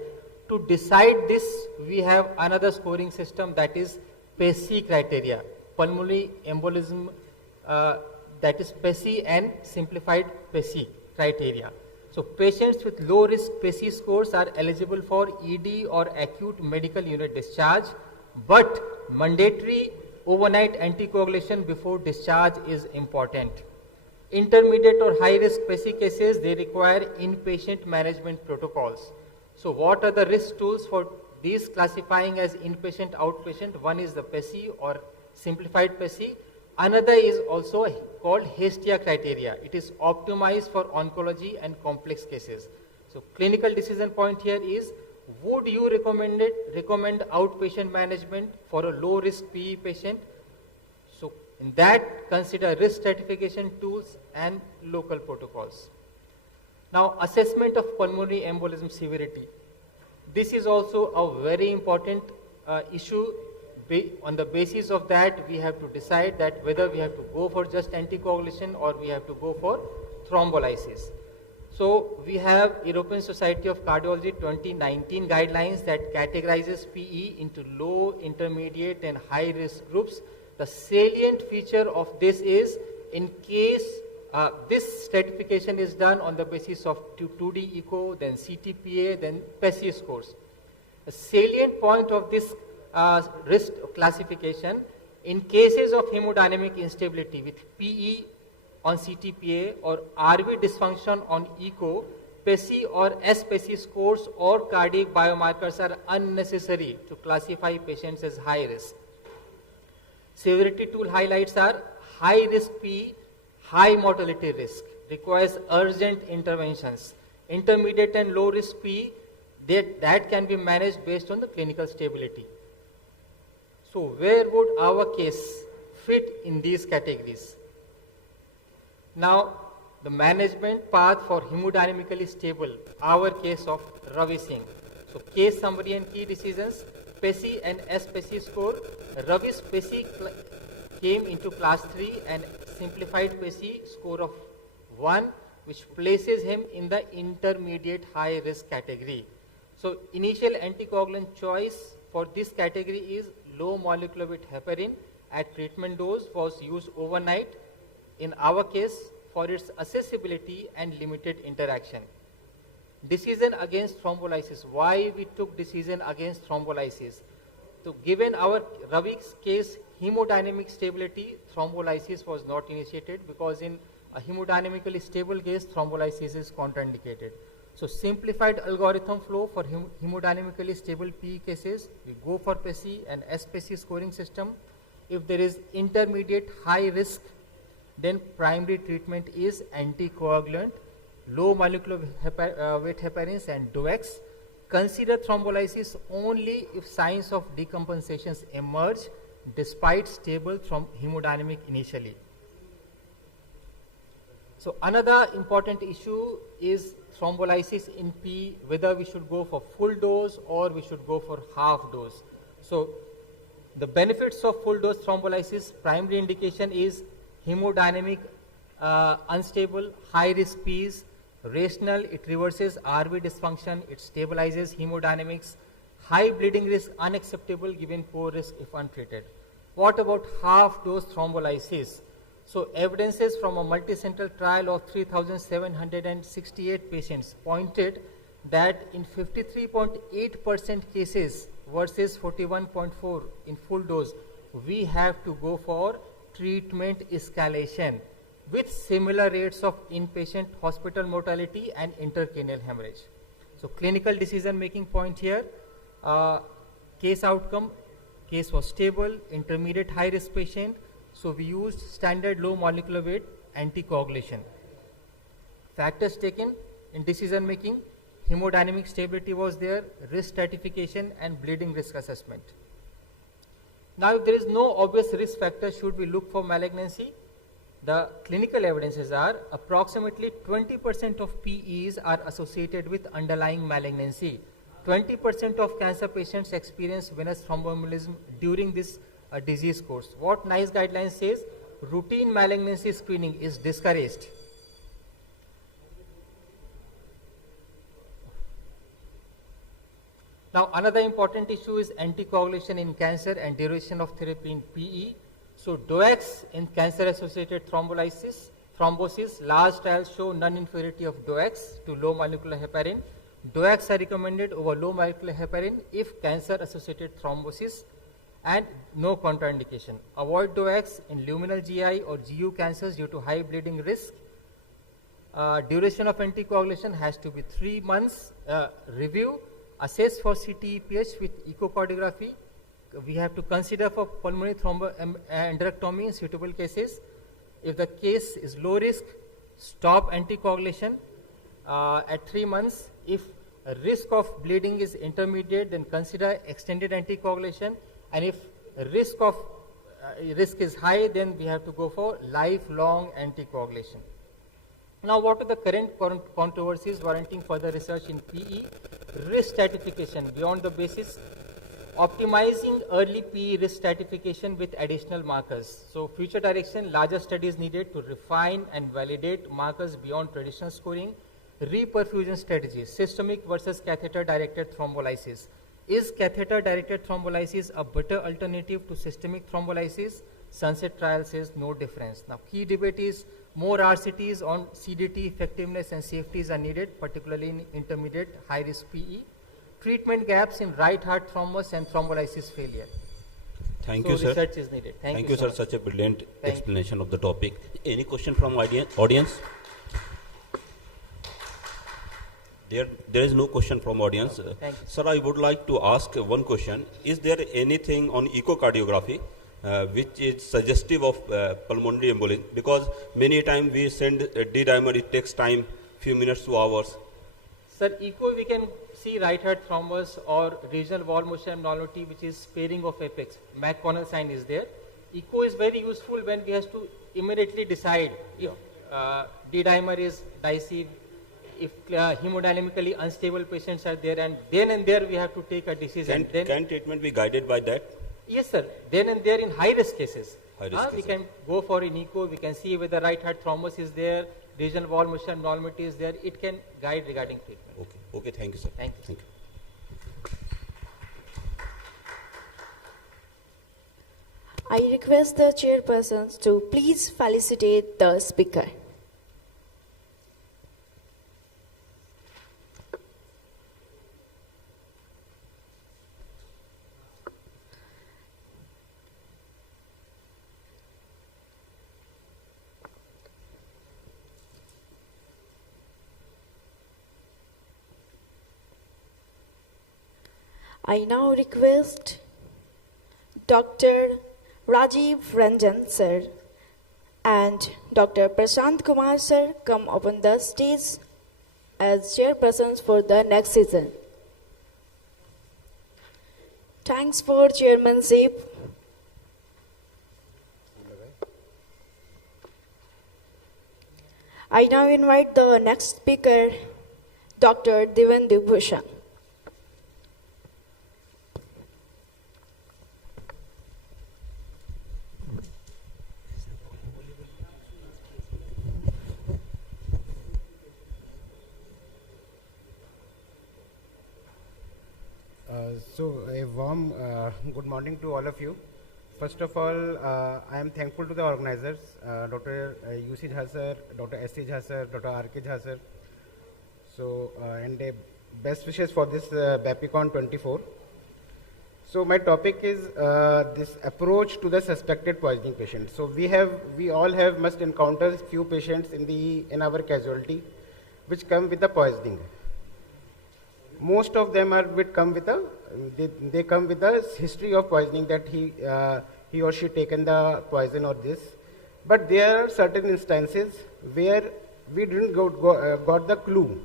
To decide this, we have another scoring system, that is PESI criteria, pulmonary embolism, that is PESI and simplified PESI criteria. So patients with low risk PESI scores are eligible for ED or acute medical unit discharge, but mandatory overnight anticoagulation before discharge is important. Intermediate or high risk PESI cases, they require inpatient management protocols. So what are the risk tools for these classifying as inpatient, outpatient? One is the PESI or simplified PESI. Another is also called HESTIA criteria. It is optimized for oncology and complex cases. So clinical decision point here is, would you recommend outpatient management for a low risk PE patient? So in that, consider risk stratification tools and local protocols. Now, assessment of pulmonary embolism severity. This is also a very important issue. On the basis of that, we have to decide that whether we have to go for just anticoagulation or we have to go for thrombolysis. So we have European Society of Cardiology 2019 guidelines that categorizes PE into low, intermediate and high risk groups. The salient feature of this is, in case this stratification is done on the basis of 2D echo, then CTPA, then PESI scores. The salient point of this risk classification, in cases of hemodynamic instability with PE on CTPA or RV dysfunction on echo, PESI or SPESI scores or cardiac biomarkers are unnecessary to classify patients as high risk. Severity tool highlights are high risk P, high mortality risk, requires urgent interventions. Intermediate and low risk P, that can be managed based on the clinical stability. So where would our case fit in these categories? Now, the management path for hemodynamically stable, our case of Ravi Singh. So case summary and key decisions, PESI and SPESI score. Ravi's PESI came into class 3 and simplified PESI score of 1, which places him in the intermediate high risk category. So initial anticoagulant choice for this category is low molecular weight heparin at treatment dose was used overnight. In our case, for its accessibility and limited interaction. Decision against thrombolysis. Why we took decision against thrombolysis? So given our Ravi's case, hemodynamic stability, thrombolysis was not initiated because in a hemodynamically stable case, thrombolysis is contraindicated. So simplified algorithm flow for hemodynamically stable PE cases, we go for PESI and SPESI scoring system. If there is intermediate high risk, then primary treatment is anticoagulant, low molecular weight heparins and DOACs. Consider thrombolysis only if signs of decompensations emerge despite stable hemodynamic initially. So another important issue is thrombolysis in P, whether we should go for full dose or we should go for half dose. So the benefits of full dose thrombolysis, primary indication is hemodynamic unstable, high risk Ps, rational, it reverses RV dysfunction, it stabilizes hemodynamics, high bleeding risk unacceptable given poor risk if untreated. What about half dose thrombolysis? So evidences from a multicenter trial of 3,768 patients pointed that in 53.8% cases versus 41.4% in full dose, we have to go for treatment escalation with similar rates of inpatient hospital mortality and intracranial hemorrhage. So clinical decision making point here, case outcome, case was stable, intermediate high risk patient, so we used standard low molecular weight anticoagulation. Factors taken in decision making, hemodynamic stability was there, risk stratification and bleeding risk assessment. Now if there is no obvious risk factor, should we look for malignancy? The clinical evidences are approximately 20% of PEs are associated with underlying malignancy. 20% of cancer patients experience venous thromboembolism during this disease course. What NICE guidelines says, routine malignancy screening is discouraged. Now another important issue is anticoagulation in cancer and duration of therapy in PE. So DOACs in cancer-associated thrombosis, large trials show non-inferiority of DOACs to low molecular heparin. DOACs are recommended over low molecular heparin if cancer-associated thrombosis and no contraindication. Avoid DOACs in luminal GI or GU cancers due to high bleeding risk. Duration of anticoagulation has to be 3 months. Review, assess for CTEPH with echocardiography. We have to consider for pulmonary thromboendarterectomy in suitable cases. If the case is low risk, stop anticoagulation at 3 months. If risk of bleeding is intermediate, then consider extended anticoagulation. And if risk is high, then we have to go for lifelong anticoagulation. Now, what are the current controversies warranting further research in PE? Risk stratification beyond the basis. Optimizing early PE risk stratification with additional markers. So future direction, larger studies needed to refine and validate markers beyond traditional scoring. Reperfusion strategies, systemic versus catheter-directed thrombolysis. Is catheter-directed thrombolysis a better alternative to systemic thrombolysis? Sunset trial says no difference. Now key debate is more RCTs on CDT effectiveness and safeties are needed, particularly in intermediate high-risk PE. Treatment gaps in right heart thrombus and thrombolysis failure. Thank so you, sir. research is needed. Thank you, sir. so Such a brilliant Thank explanation of the topic. Any question from audience? There is no question from audience. Thank you. Sir, I would like to ask one question. Is there anything on echocardiography which is suggestive of pulmonary embolism? Because many times we send a D-dimer, it takes time, few minutes to hours. Sir, echo we can see right heart thrombus or regional wall motion abnormality, which is sparing of apex. McConnell sign is there. Echo is very useful when we have to immediately decide if D-dimer is dicey, if hemodynamically unstable patients are there, and then and there we have to take a decision. Can treatment be guided by that? Yes, sir. Then and there in high risk cases, High risk we cases. can go for an echo. We can see whether right heart thrombus is there, regional wall motion abnormality is there. It can guide regarding treatment. Okay, thank you, sir. Thank you. Thank you. I request the chairpersons to please felicitate the speaker. I now request Dr. Rajiv Ranjan sir and Dr. Prashant Kumar sir come upon the stage as chairpersons for the next season. Thanks for chairmanship. I now invite the next speaker, Dr. Divendu Bhushan. So a warm good morning to all of you. First of all, I am thankful to the organizers, Dr. UC Jha sir, Dr. SC Jha sir, Dr. RK Jha sir. So and best wishes for this Bapicon 24. So my topic is this approach to the suspected poisoning patient. So we all must encounter few patients in our casualty which come with the poisoning. Most of them come with a history of poisoning, that he or she taken the poison or this. But there are certain instances where we didn't got the clue.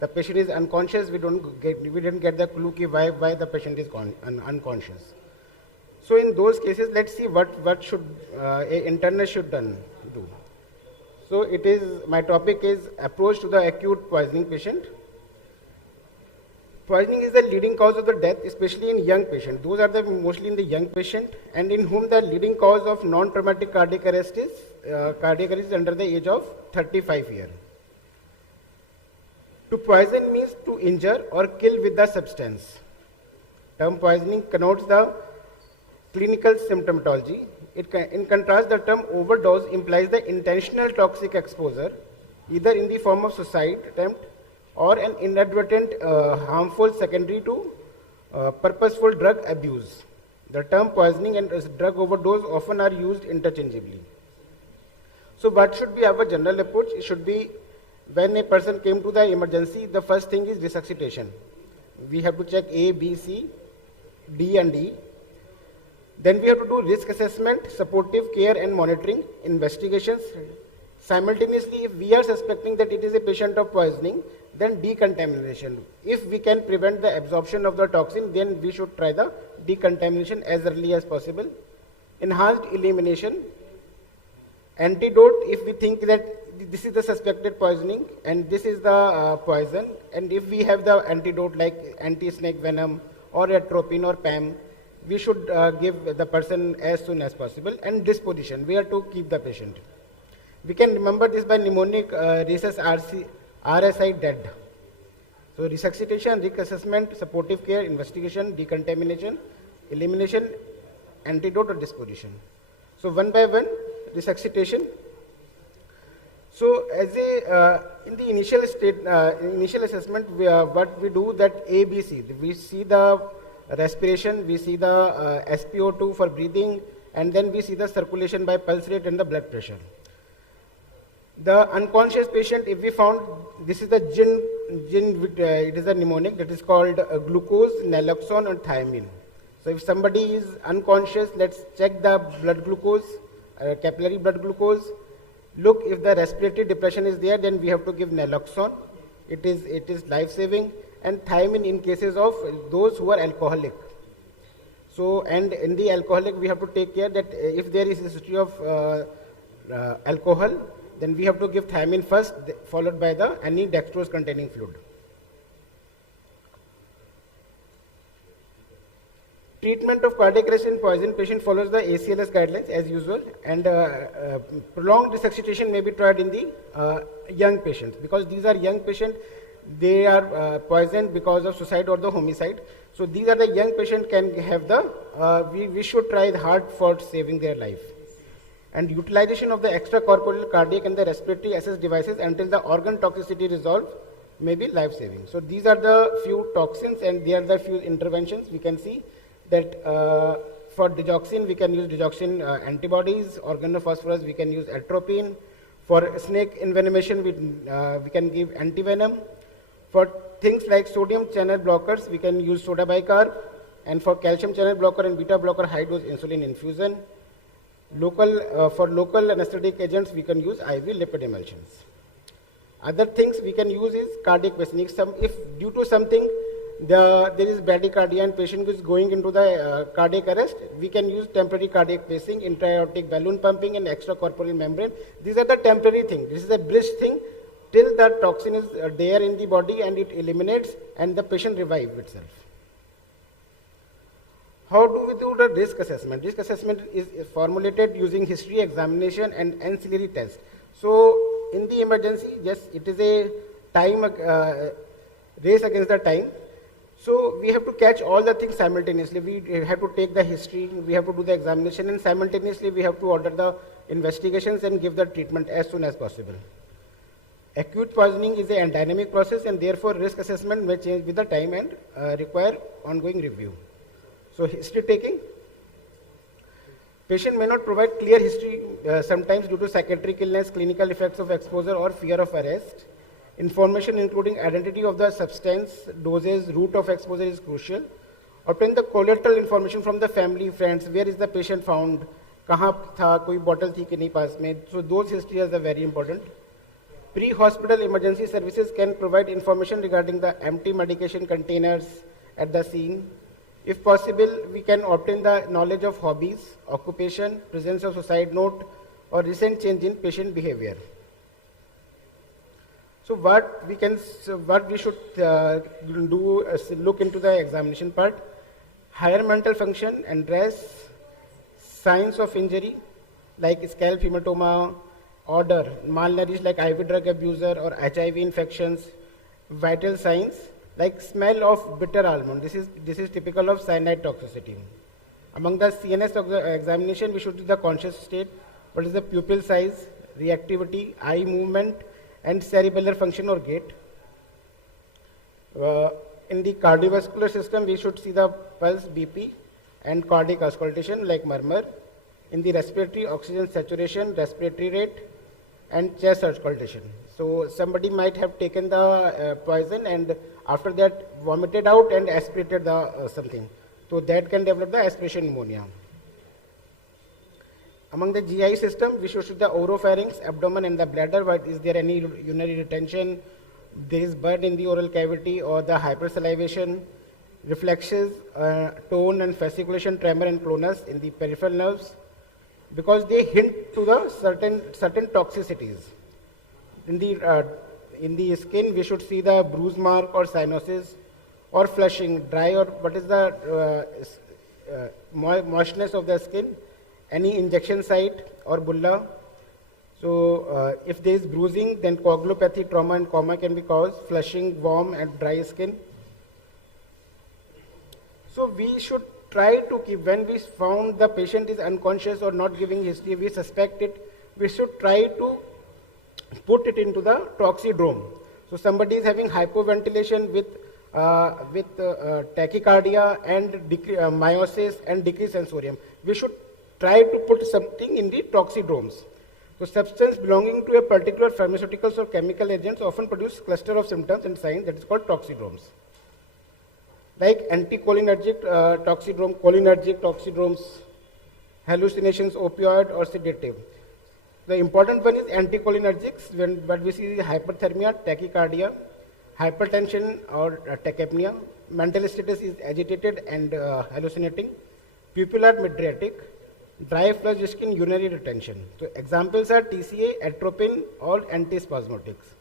The patient is unconscious. We didn't get the clue why the patient is unconscious. So in those cases, let's see what should a internist should do. So my topic is approach to the acute poisoning patient. Poisoning is the leading cause of the death, especially in young patients. Those are mostly in the young patient, and in whom the leading cause of non-traumatic cardiac arrest is under the age of 35 years. To poison means to injure or kill with the substance. Term poisoning connotes the clinical symptomatology. In contrast, the term overdose implies the intentional toxic exposure, either in the form of suicide attempt or an inadvertent harmful secondary to purposeful drug abuse. The term poisoning and drug overdose often are used interchangeably. So what should be our general approach? It should be, when a person came to the emergency, the first thing is resuscitation. We have to check A, B, C, D and E. Then we have to do risk assessment, supportive care and monitoring, investigations. Simultaneously, if we are suspecting that it is a patient of poisoning, then decontamination. If we can prevent the absorption of the toxin, then we should try the decontamination as early as possible. Enhanced elimination. Antidote, if we think that this is the suspected poisoning and this is the poison, and if we have the antidote like anti-snake venom or atropine or PAM, we should give the person as soon as possible. And disposition, where to keep the patient. We can remember this by mnemonic rhesus RSI dead. So resuscitation, risk assessment, supportive care, investigation, decontamination, elimination, antidote or disposition. So one by one, resuscitation. So as in the initial assessment, what we do that ABC, we see the respiration, we see the SpO2 for breathing, and then we see the circulation by pulse rate and the blood pressure. The unconscious patient, if we found, this is the it is a mnemonic that is called glucose, naloxone, and thiamine. So if somebody is unconscious, let's check the blood glucose, capillary blood glucose. Look, if the respiratory depression is there, then we have to give naloxone. It is life-saving, and thiamine in cases of those who are alcoholic. So, and in the alcoholic, we have to take care that if there is a history of alcohol, then we have to give thiamine first, followed by the any dextrose-containing fluid. Treatment of cardiac arrest in poison patient follows the ACLS guidelines as usual, and prolonged resuscitation may be tried in the young patients, because these are young patients. They are poisoned because of suicide or the homicide. So these are the young patients can have the, we should try hard for saving their life. And utilization of the extracorporeal cardiac and the respiratory assist devices until the organ toxicity resolve may be life-saving. So these are the few toxins, and there are the few interventions. We can see that for digoxin, we can use digoxin antibodies, organophosphorus, we can use atropine. For snake envenomation, we can give antivenom. For things like sodium channel blockers, we can use soda bicarb. And for calcium channel blocker and beta blocker, high dose insulin infusion. For local anesthetic agents, we can use IV lipid emulsions. Other things we can use is cardiac pacing. If due to something there is bradycardia and patient is going into the cardiac arrest, we can use temporary cardiac pacing, intra-aortic balloon pumping, and extracorporeal membrane. These are the temporary things. This is a bridge thing till the toxin is there in the body and it eliminates and the patient revives itself. How do we do the risk assessment? Risk assessment is formulated using history, examination, and ancillary tests. So in the emergency, yes, it is a time race against the time. So we have to catch all the things simultaneously. We have to take the history, we have to do the examination, and simultaneously we have to order the investigations and give the treatment as soon as possible. Acute poisoning is a dynamic process, and therefore risk assessment may change with the time and require ongoing review. So history taking. Patient may not provide clear history sometimes due to psychiatric illness, clinical effects of exposure, or fear of arrest. Information including identity of the substance, doses, route of exposure is crucial. Obtain the collateral information from the family, friends. Where is the patient found? Kahan tha? Koi bottle thi ki nahi paas mein? So those histories are very important. Pre-hospital emergency services can provide information regarding the empty medication containers at the scene. If possible, we can obtain the knowledge of hobbies, occupation, presence of suicide note, or recent change in patient behavior. So what we should do is look into the examination part. Higher mental function and dress, signs of injury like scalp hematoma, odor, malnourished like IV drug abuser or HIV infections, vital signs like smell of bitter almond. This is typical of cyanide toxicity. Among the CNS examination, we should do the conscious state, what is the pupil size, reactivity, eye movement, and cerebellar function or gait. In the cardiovascular system, we should see the pulse, BP, and cardiac auscultation like murmur. In the respiratory, oxygen saturation, respiratory rate, and chest auscultation. So somebody might have taken the poison and after that vomited out and aspirated the something. So that can develop the aspiration pneumonia. Among the GI system, we should see the oropharynx, abdomen, and the bladder. But is there any urinary retention? There is blood in the oral cavity or the hypersalivation, reflexes, tone and fasciculation, tremor and clonus in the peripheral nerves, because they hint to the certain toxicities. In the skin, we should see the bruise mark or cyanosis, or flushing, dry, or what is the moistness of the skin, any injection site or bulla. So if there is bruising, then coagulopathy, trauma, and coma can be caused, flushing, warm, and dry skin. So we should try to keep, when we found the patient is unconscious or not giving history, we suspect it, we should try to put it into the toxidrome. So somebody is having hypoventilation with with tachycardia and meiosis and decreased sensorium, we should try to put something in the toxidromes. So substance belonging to a particular pharmaceuticals or chemical agents often produce cluster of symptoms and signs that is called toxidromes. Like anticholinergic cholinergic toxidromes, hallucinations, opioid or sedative. The important one is anticholinergics, what we see is hyperthermia, tachycardia, hypertension or tachypnea, mental status is agitated and hallucinating, pupillar mydriatic, dry flushed skin, urinary retention. So examples are TCA, atropine or antispasmodics.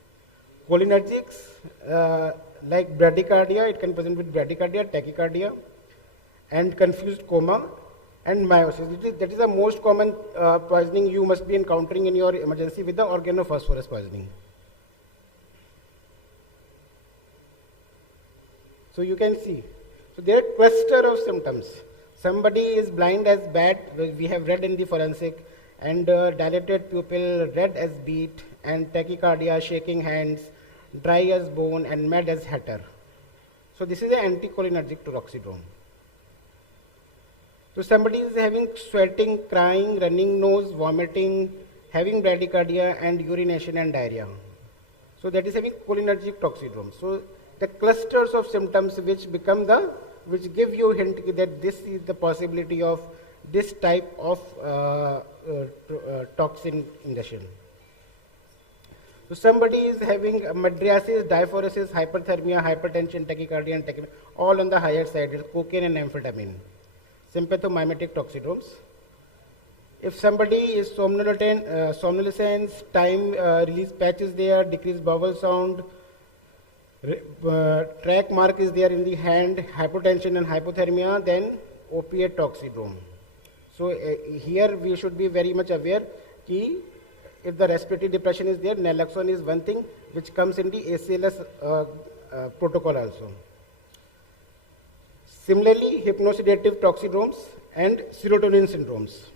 Cholinergics like bradycardia, it can present with bradycardia, tachycardia and confused coma and meiosis. That is the most common poisoning you must be encountering in your emergency with the organophosphorus poisoning. So you can see, so there are cluster of symptoms. Somebody is blind as bat, we have read in the forensic, and dilated pupil, red as beet, and tachycardia, shaking hands, dry as bone, and mad as hatter. So this is an anticholinergic toxidrome. So somebody is having sweating, crying, running nose, vomiting, having bradycardia, and urination and diarrhea. So that is having cholinergic toxidrome. So the clusters of symptoms which become which give you a hint that this is the possibility of this type of toxin ingestion. So somebody is having mydriasis, diaphoresis, hyperthermia, hypertension, tachycardia and tachypnea, all on the higher side, it's cocaine and amphetamine. Sympathomimetic toxidromes. If somebody is somnolence, time release patch is there, decreased bowel sound, track mark is there in the hand, hypotension and hypothermia, then opiate toxidrome. So here we should be very much aware that if the respiratory depression is there, naloxone is one thing which comes in the ACLS protocol also. Similarly, hypnosedative toxidromes and serotonin syndromes.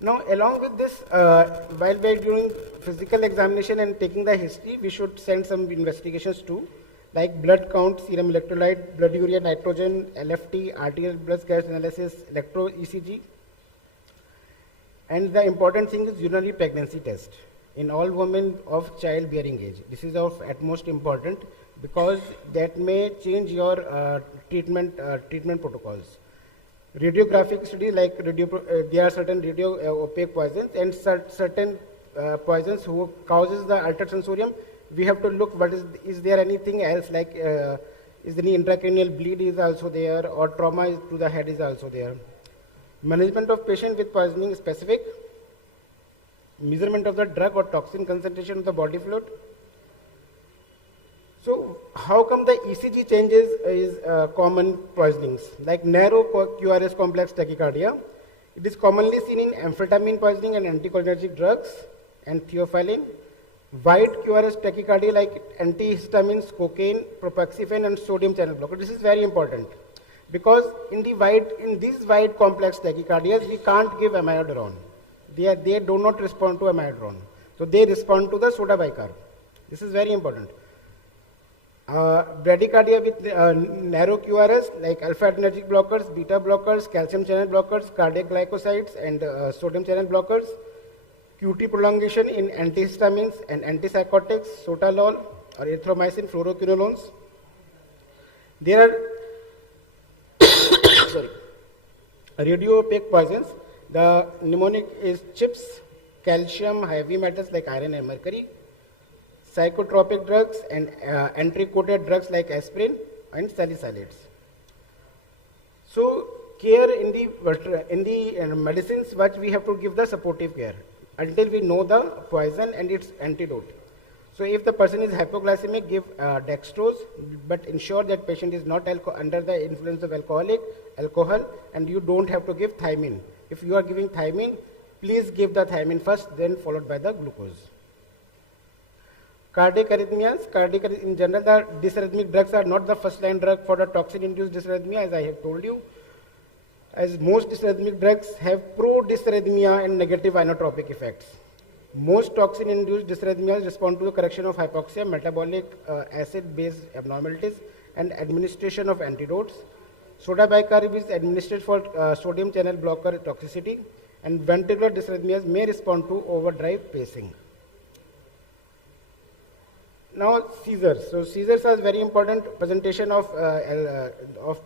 Now, along with this, while we are doing physical examination and taking the history, we should send some investigations too, like blood count, serum electrolyte, blood urea nitrogen, LFT, arterial blood gas analysis, electro ECG. And the important thing is urinary pregnancy test in all women of childbearing age. This is of utmost important because that may change your treatment protocols. Radiographic study like there are certain radio opaque poisons and certain poisons who causes the altered sensorium. We have to look what is there anything else like is any intracranial bleed is also there or trauma to the head is also there. Management of patient with poisoning specific, measurement of the drug or toxin concentration of the body fluid. So how come the ECG changes is common poisonings like narrow QRS complex tachycardia? It is commonly seen in amphetamine poisoning and anticholinergic drugs and theophylline. Wide QRS tachycardia like antihistamines, cocaine, propaxiphen and sodium channel blocker. This is very important because in these wide complex tachycardias we can't give amiodarone. They do not respond to amiodarone. So they respond to the soda bicarb. This is very important. Bradycardia with narrow QRS like alpha-adrenergic blockers, beta blockers, calcium channel blockers, cardiac glycosides and sodium channel blockers. QT prolongation in antihistamines and antipsychotics, sotalol or erythromycin, fluoroquinolones. There are radio-opaque poisons. The mnemonic is chips, calcium, heavy metals like iron and mercury, psychotropic drugs and entry-coated drugs like aspirin and salicylates. So care in the medicines what we have to give the supportive care until we know the poison and its antidote. So if the person is hypoglycemic, give dextrose, but ensure that patient is not under the influence of alcohol, and you don't have to give thiamine. If you are giving thiamine, please give the thiamine first, then followed by the glucose. Cardiac arrhythmias, in general, the dysrhythmic drugs are not the first line drug for the toxin-induced dysrhythmia, as I have told you, as most dysrhythmic drugs have pro-dysrhythmia and negative inotropic effects. Most toxin-induced dysrhythmias respond to the correction of hypoxia, metabolic acid-based abnormalities, and administration of antidotes. Soda bicarb is administered for sodium channel blocker toxicity, and ventricular dysrhythmias may respond to overdrive pacing. Now, seizures. So, seizures are very important presentation of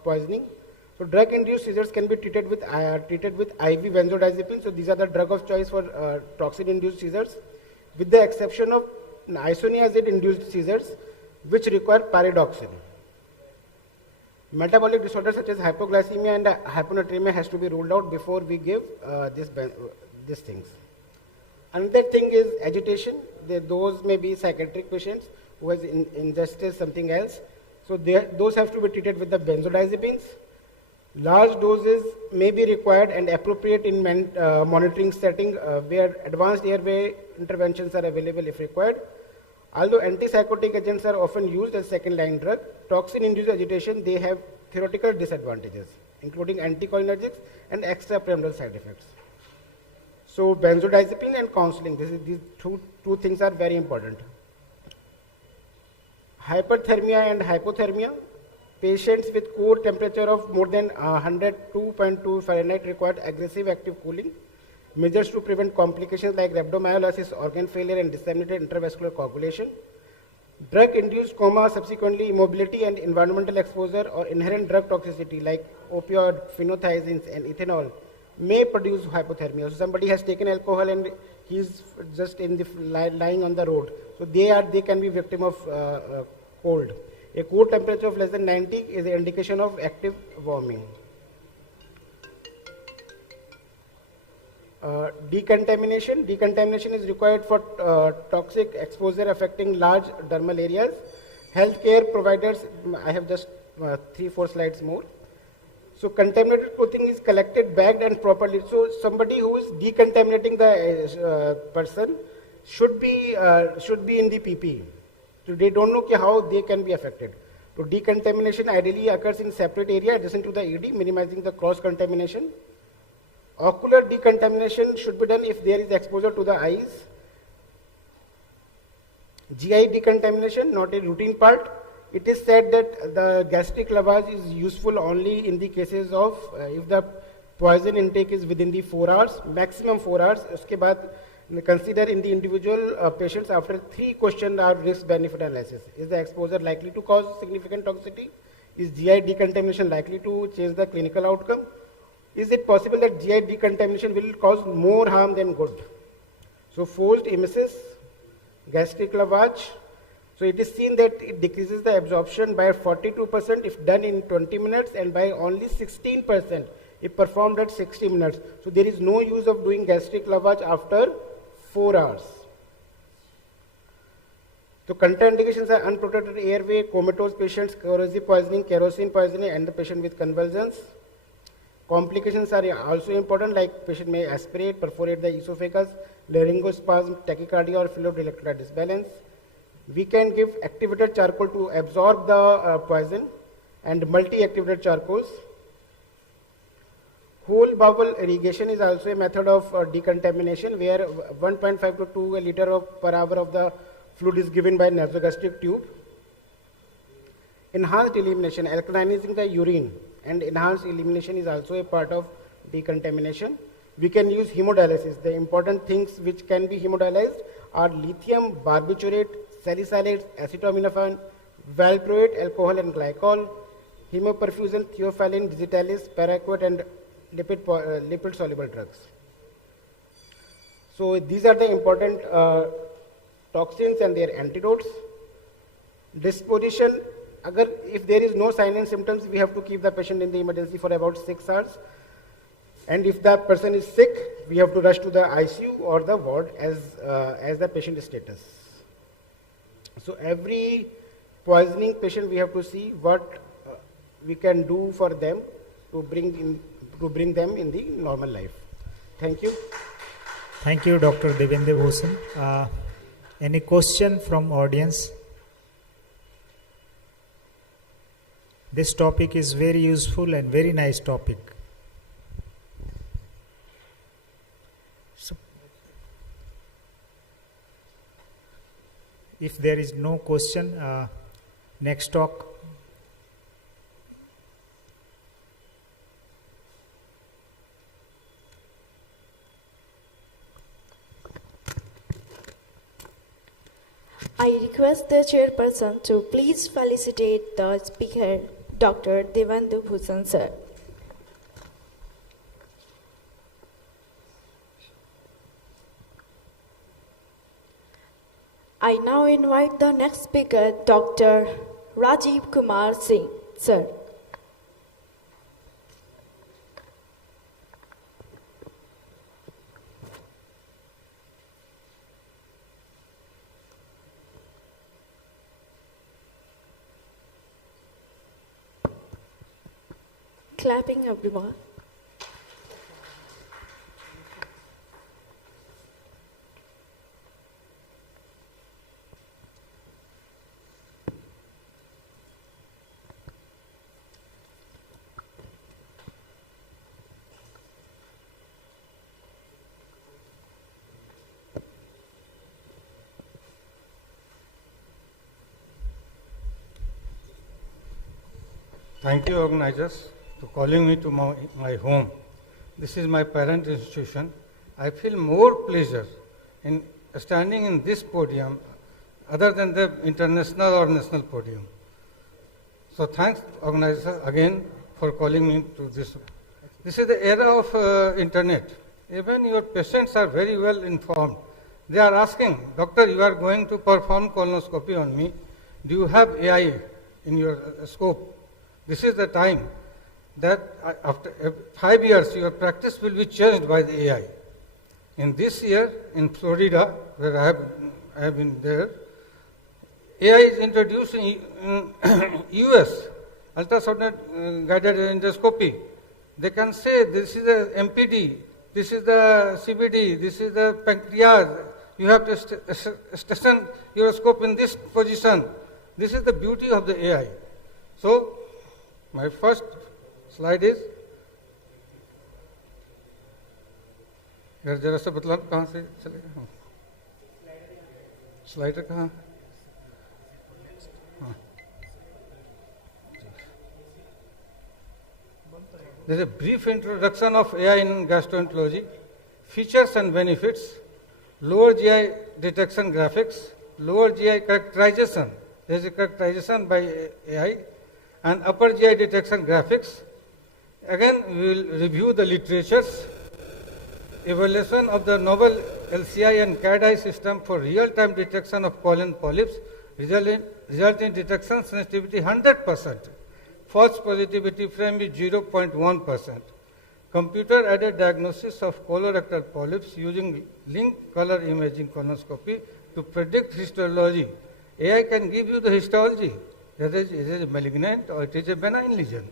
poisoning. So, drug-induced seizures can be treated with IV benzodiazepine. So, these are the drug of choice for toxin-induced seizures, with the exception of isoniazid-induced seizures, which require pyridoxine. Metabolic disorders such as hypoglycemia and hyponatremia has to be ruled out before we give these things. Another thing is agitation. Those may be psychiatric patients who has ingested something else. So those have to be treated with the benzodiazepines. Large doses may be required and appropriate in monitoring setting where advanced airway interventions are available if required. Although antipsychotic agents are often used as second-line drug, toxin-induced agitation, they have theoretical disadvantages, including anticholinergics and extrapyramidal side effects. So benzodiazepine and counseling, these two things are very important. Hyperthermia and hypothermia. Patients with core temperature of more than 102.2 Fahrenheit require aggressive active cooling. Measures to prevent complications like rhabdomyolysis, organ failure, and disseminated intravascular coagulation. Drug-induced coma, subsequently immobility and environmental exposure or inherent drug toxicity like opioid, phenothiazines, and ethanol may produce hypothermia. So somebody has taken alcohol and he's just lying on the road. So they can be victim of cold. A core temperature of less than 90 is an indication of active warming. Decontamination. Decontamination is required for toxic exposure affecting large dermal areas. Healthcare providers, I have just 3-4 slides more. So contaminated clothing is collected, bagged and properly. So somebody who is decontaminating the person should be in the PPE. So they don't know how they can be affected. So decontamination ideally occurs in separate area adjacent to the ED, minimizing the cross-contamination. Ocular decontamination should be done if there is exposure to the eyes. GI decontamination, not a routine part. It is said that the gastric lavage is useful only in the cases of if the poison intake is within the 4 hours, maximum 4 hours. Uske baad consider in the individual patients after 3 questions are risk-benefit analysis. Is the exposure likely to cause significant toxicity? Is GI decontamination likely to change the clinical outcome? Is it possible that GI decontamination will cause more harm than good? So forced emesis, gastric lavage. So it is seen that it decreases the absorption by 42% if done in 20 minutes and by only 16% if performed at 60 minutes. So there is no use of doing gastric lavage after 4 hours. So contraindications are unprotected airway, comatose patients, corrosive poisoning, kerosene poisoning, and the patient with convulsions. Complications are also important, like patient may aspirate, perforate the esophagus, laryngospasm, tachycardia, or fluid electrolyte disbalance. We can give activated charcoal to absorb the poison and multi-activated charcoals. Whole bowel irrigation is also a method of decontamination where 1.5 to 2 liter per hour of the fluid is given by nasogastric tube. Enhanced elimination, alkalinizing the urine and enhanced elimination is also a part of decontamination. We can use hemodialysis. The important things which can be hemodialyzed are lithium, barbiturate, salicylates, acetaminophen, valproate, alcohol and glycol, hemoperfusion, theophylline, digitalis, paraquat, and lipid soluble drugs. So these are the important toxins and their antidotes. Disposition, if there is no sign and symptoms, we have to keep the patient in the emergency for about 6 hours. And if the person is sick, we have to rush to the ICU or the ward as the patient status. So every poisoning patient, we have to see what we can do for them to bring them in the normal life. Thank you. Thank you, Dr. Devendra Bhushan. Any question from audience? This topic is very useful and very nice topic. So, If there is no question, next talk. I request the chairperson to please felicitate the speaker, Dr. Devendu Bhushan sir. I now invite the next speaker, Dr. Rajiv Kumar Singh sir. Clapping everyone. Thank you, organizers, for calling me to my home. This is my parent institution. I feel more pleasure in standing in this podium other than the international or national podium. So thanks, organizer, again for calling me to this. This is the era of internet. Even your patients are very well informed. They are asking, doctor, you are going to perform colonoscopy on me. Do you have AI in your scope? This is the time that after 5 years your practice will be changed by the AI. In this year in Florida, where I have been there, AI is introduced in US, ultrasound guided endoscopy. They can say this is the MPD, this is the CBD, this is the pancreas. You have to station your scope in this position. This is the beauty of the AI. So, my first slide is, जरा सा बतलाओ कहाँ से चलेगा? Slider कहाँ? There is a brief introduction of AI in gastroenterology, features and benefits, lower GI detection graphics, lower GI characterization. There is a characterization by AI, and upper GI detection graphics. Again, we will review the literatures, evaluation of the novel LCI and CAD-I system for real-time detection of colon polyps, resulting in detection sensitivity 100%. False positivity frame is 0.1%. Computer-aided diagnosis of colorectal polyps using linked color imaging colonoscopy to predict histology. AI can give you the histology, whether it is malignant or it is a benign lesion.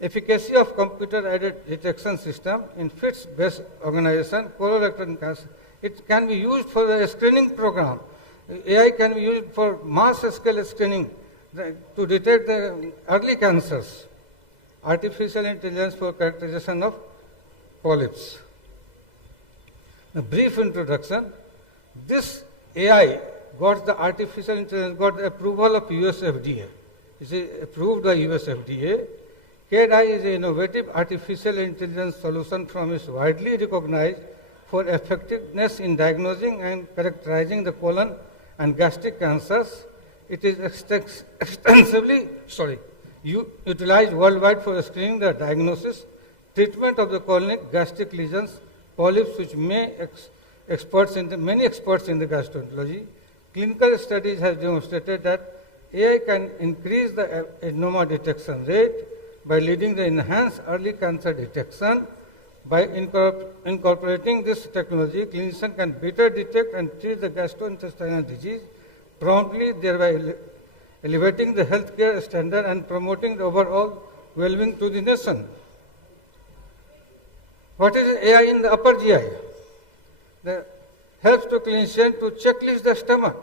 Efficacy of computer-aided detection system in FITS-based organization, colorectal cancer. It can be used for the screening program. AI can be used for mass-scale screening to detect the early cancers. Artificial intelligence for characterization of polyps. A brief introduction. This AI got the artificial intelligence, got the approval of US FDA. It is approved by US FDA. CAD-I is an innovative artificial intelligence solution from is widely recognized for effectiveness in diagnosing and characterizing the colon and gastric cancers. It is extensively utilized worldwide for screening the diagnosis, treatment of the colonic gastric lesions, polyps, which many experts in the gastroenterology. Clinical studies have demonstrated that AI can increase the adenoma detection rate by leading the enhanced early cancer detection. By incorporating this technology, clinicians can better detect and treat the gastrointestinal disease promptly, thereby elevating the healthcare standard and promoting the overall well-being to the nation. What is AI in the upper GI? The helps to clinician to checklist the stomach.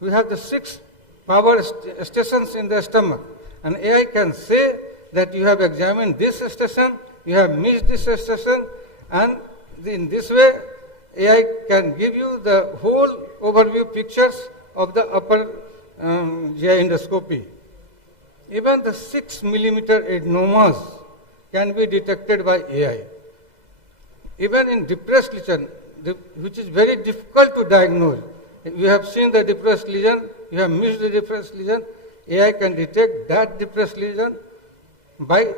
We have the 6 power stations in the stomach, and AI can say that you have examined this station, you have missed this station, and in this way AI can give you the whole overview pictures of the upper GI endoscopy. Even the 6 millimeter adenomas can be detected by AI. Even in depressed lesion, which is very difficult to diagnose. You have seen the depressed lesion, you have missed the depressed lesion, AI can detect that depressed lesion by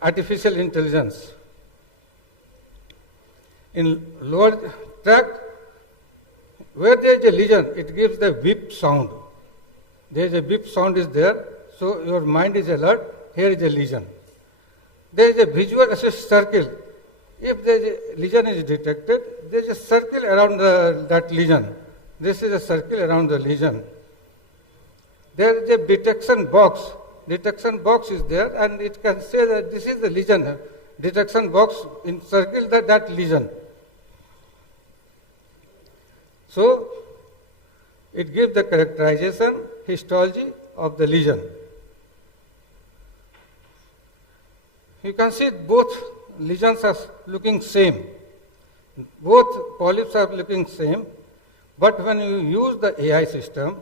artificial intelligence. In lower tract, where there is a lesion, it gives the beep sound. There is a beep sound is there, so your mind is alert, here is a lesion. There is a visual assist circle. If the lesion is detected, there is a circle around that lesion. This is a circle around the lesion. There is a detection box. Detection box is there, and it can say that this is the lesion. Detection box encircle that lesion. So, it gives the characterization, histology of the lesion. You can see both lesions are looking same. Both polyps are looking same, but when you use the AI system,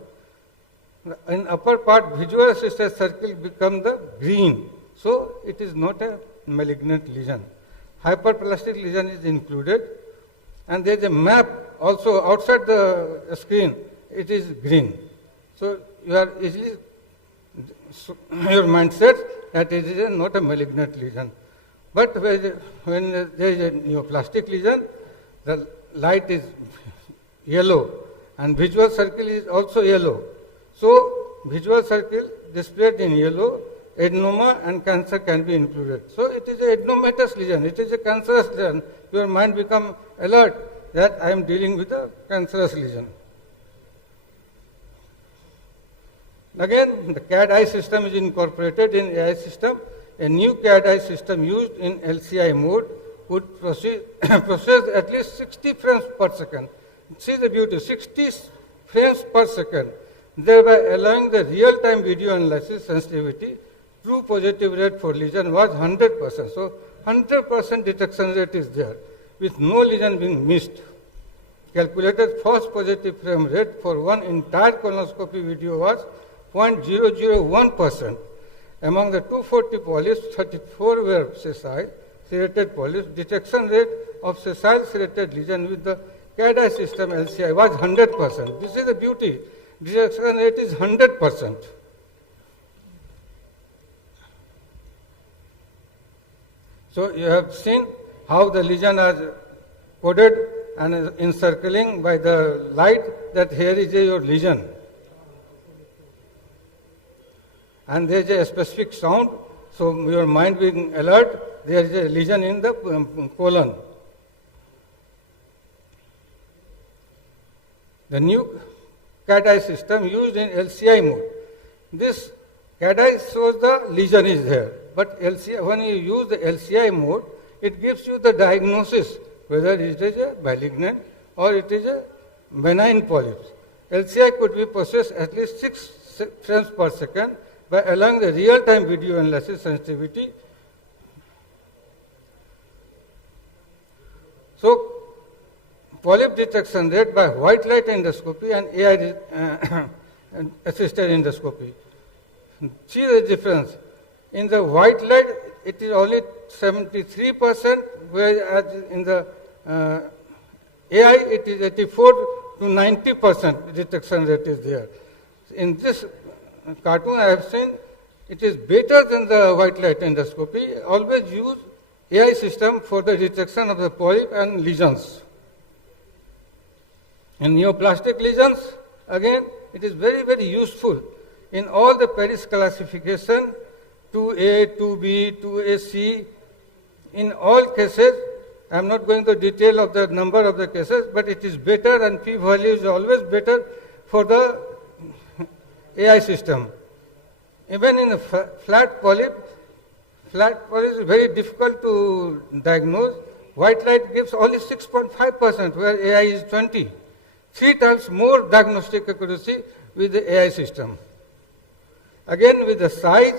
in upper part visual assisted circle become the green. So it is not a malignant lesion. Hyperplastic lesion is included, and there is a map also outside the screen, it is green. So you are easily, your mindset that it is not a malignant lesion. But when there is a neoplastic lesion, the light is yellow and visual circle is also yellow. So visual circle displayed in yellow, adenoma and cancer can be included. So it is an adenomatous lesion, it is a cancerous lesion. Your mind becomes alert that I am dealing with a cancerous lesion. Again, the CAD-I system is incorporated in AI system. A new CAD-I system used in LCI mode would process at least 60 frames per second. See the beauty, 60 frames per second, thereby allowing the real-time video analysis sensitivity. True positive rate for lesion was 100%. So 100% detection rate is there, with no lesion being missed. Calculated false positive frame rate for one entire colonoscopy video was 0.001%. Among the 240 polyps, 34 were sessile serrated polyps. Detection rate of sessile serrated lesion with the CAD-I system LCI was 100%. This is the beauty. Detection rate is 100%. So you have seen how the lesion are coded and encircling by the light that here is your lesion. And there is a specific sound, so your mind being alert, there is a lesion in the colon. The new CAD-I system used in LCI mode. This CAD-I shows the lesion is there, but when you use the LCI mode, it gives you the diagnosis whether it is a malignant or it is a benign polyps. LCI could be processed at least 6 frames per second by allowing the real-time video analysis sensitivity. So, polyp detection rate by white light endoscopy and AI assisted endoscopy. See the difference. In the white light, it is only 73%, whereas in the AI, it is 84 to 90% detection rate is there. In this cartoon I have seen, it is better than the white light endoscopy. Always use AI system for the detection of the polyp and lesions. In neoplastic lesions, again, it is very, very useful. In all the Paris classification, 2A, 2B, 2AC, in all cases, I am not going to detail of the number of the cases, but it is better and p-value is always better for the AI system. Even in a flat polyp is very difficult to diagnose. White light gives only 6.5%, where AI is 20. 3 times more diagnostic accuracy with the AI system. Again, with the size,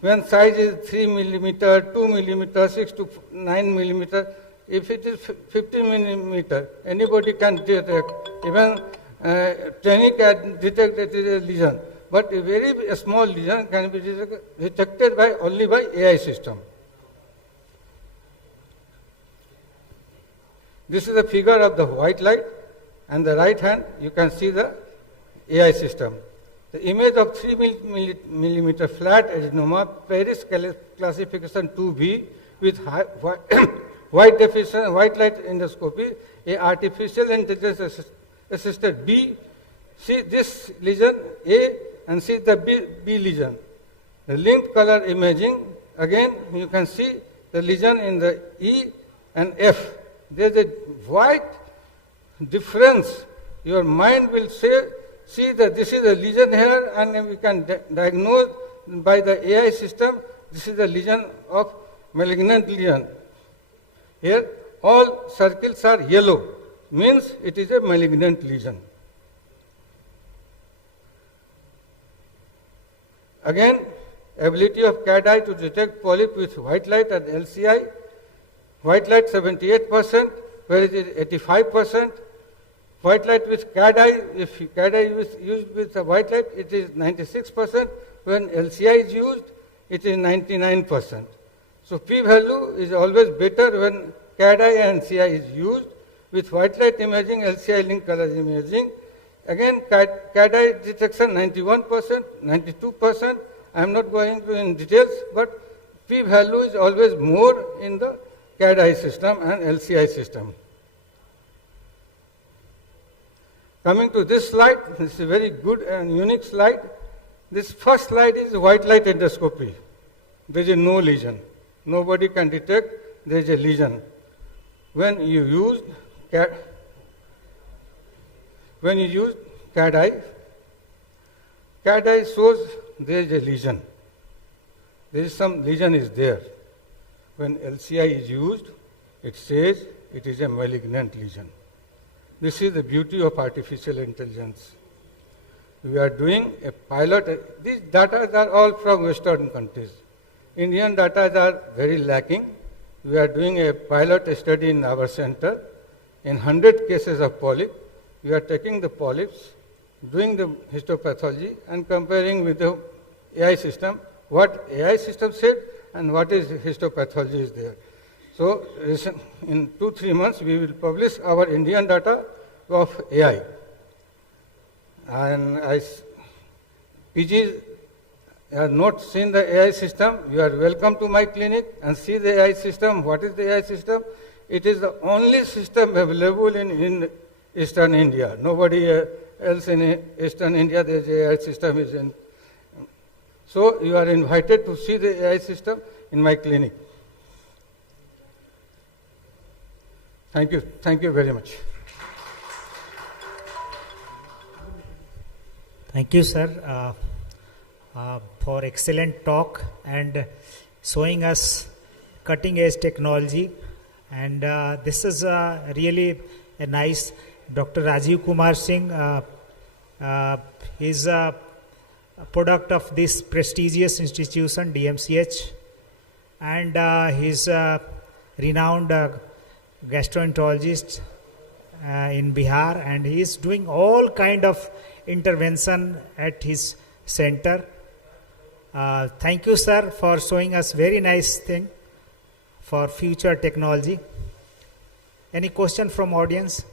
when size is 3 millimeter, 2 millimeter, 6 to 9 millimeter, if it is 50 millimeter, anybody can detect. Even training can detect that it is a lesion. But a very small lesion can be detected only by AI system. This is a figure of the white light, and the right hand you can see the AI system. The image of 3 millimeter flat adenoma, Paris classification 2B with white light endoscopy, a artificial intelligence assisted B. See this lesion A and see the B lesion. The linked color imaging, again you can see the lesion in the E and F. There is a wide difference. Your mind will see that this is a lesion here, and we can diagnose by the AI system, this is a lesion of malignant lesion. Here all circles are yellow, means it is a malignant lesion. Again, ability of CAD eye to detect polyp with white light and LCI. White light 78%, whereas it is 85%. White light with CAD eye, if CAD eye is used with a white light, it is 96%. When LCI is used, it is 99%. So p-value is always better when CAD eye and CI is used. With white light imaging, LCI link color imaging. Again, CAD eye detection 91%, 92%. I am not going in details, but p-value is always more in the CAD eye system and LCI system. Coming to this slide, this is a very good and unique slide. This first slide is white light endoscopy. There is no lesion. Nobody can detect there is a lesion. When you use CAD eye shows there is a lesion. There is some lesion is there. When LCI is used, it says it is a malignant lesion. This is the beauty of artificial intelligence. We are doing a pilot. These data are all from Western countries. Indian data are very lacking. We are doing a pilot study in our center. In 100 cases of polyp, we are taking the polyps, doing the histopathology, and comparing with the AI system, what AI system said and what is histopathology is there. So in 2-3 months, we will publish our Indian data of AI. And PGs have not seen the AI system. You are welcome to my clinic and see the AI system. What is the AI system? It is the only system available in Eastern India. Nobody else in Eastern India, there is AI system is in. So you are invited to see the AI system in my clinic. Thank you. Thank you very much. Thank you, sir, for excellent talk and showing us cutting-edge technology. And this is really a nice. Dr. Rajiv Kumar Singh is a product of this prestigious institution, DMCH, and he's a renowned gastroenterologist in Bihar, and he is doing all kind of intervention at his center. Thank you, sir, for showing us very nice thing for future technology. Any question from audience?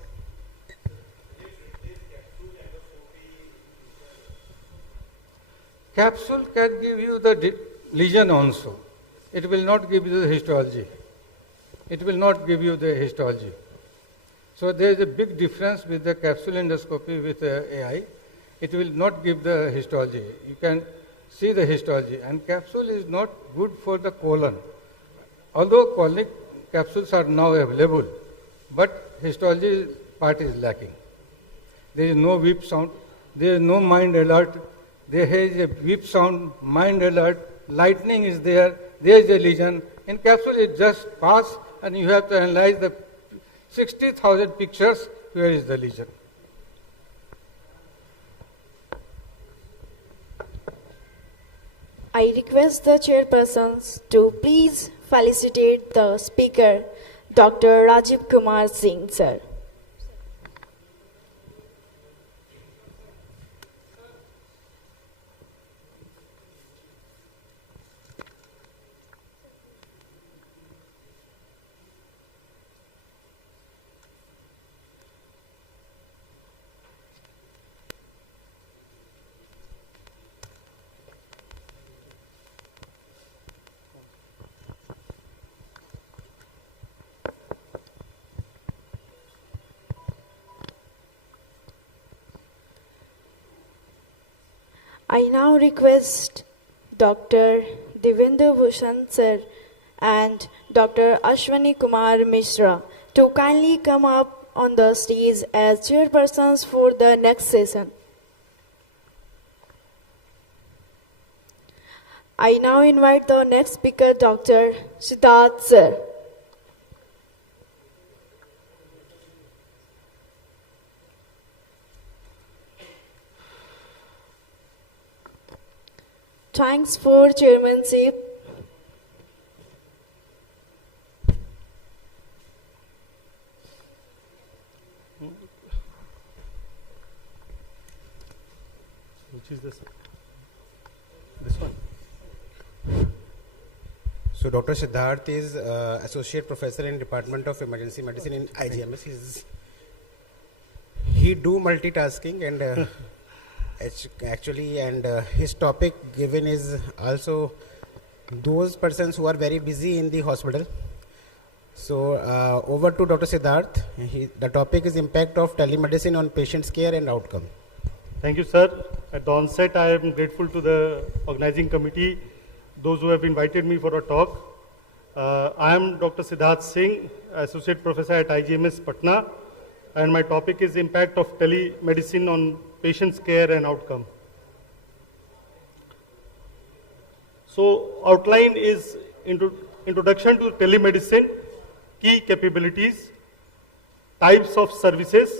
Capsule can give you the lesion also. It will not give you the histology. It will not give you the histology. So there is a big difference with the capsule endoscopy with AI. It will not give the histology. You can see the histology. And capsule is not good for the colon. Although colonic capsules are now available, but histology part is lacking. There is no whip sound. There is no mind alert. There is a whip sound, mind alert, lightning is there is a lesion. In capsule it just pass and you have to analyze the 60,000 pictures, where is the lesion. I request the chairpersons to please felicitate the speaker, Dr. Rajiv Kumar Singh, sir. I now request Dr. Devendra Bhushan sir and Dr. Ashwani Kumar Mishra to kindly come up on the stage as chairpersons for the next session. I now invite the next speaker, Dr. Siddharth sir. Thanks for chairmanship. Which is this? This one. So Dr. Siddharth is Associate Professor in Department of Emergency Medicine in IGMS. He do multitasking and actually his topic given is also those persons who are very busy in the hospital. So over to Dr. Siddharth. The topic is impact of telemedicine on patients' care and outcome. Thank you, sir. At the onset, I am grateful to the organizing committee, those who have invited me for a talk. I am Dr. Siddharth Singh, Associate Professor at IGMS Patna, and my topic is impact of telemedicine on patients' care and outcome. So, outline is introduction to telemedicine, key capabilities, types of services,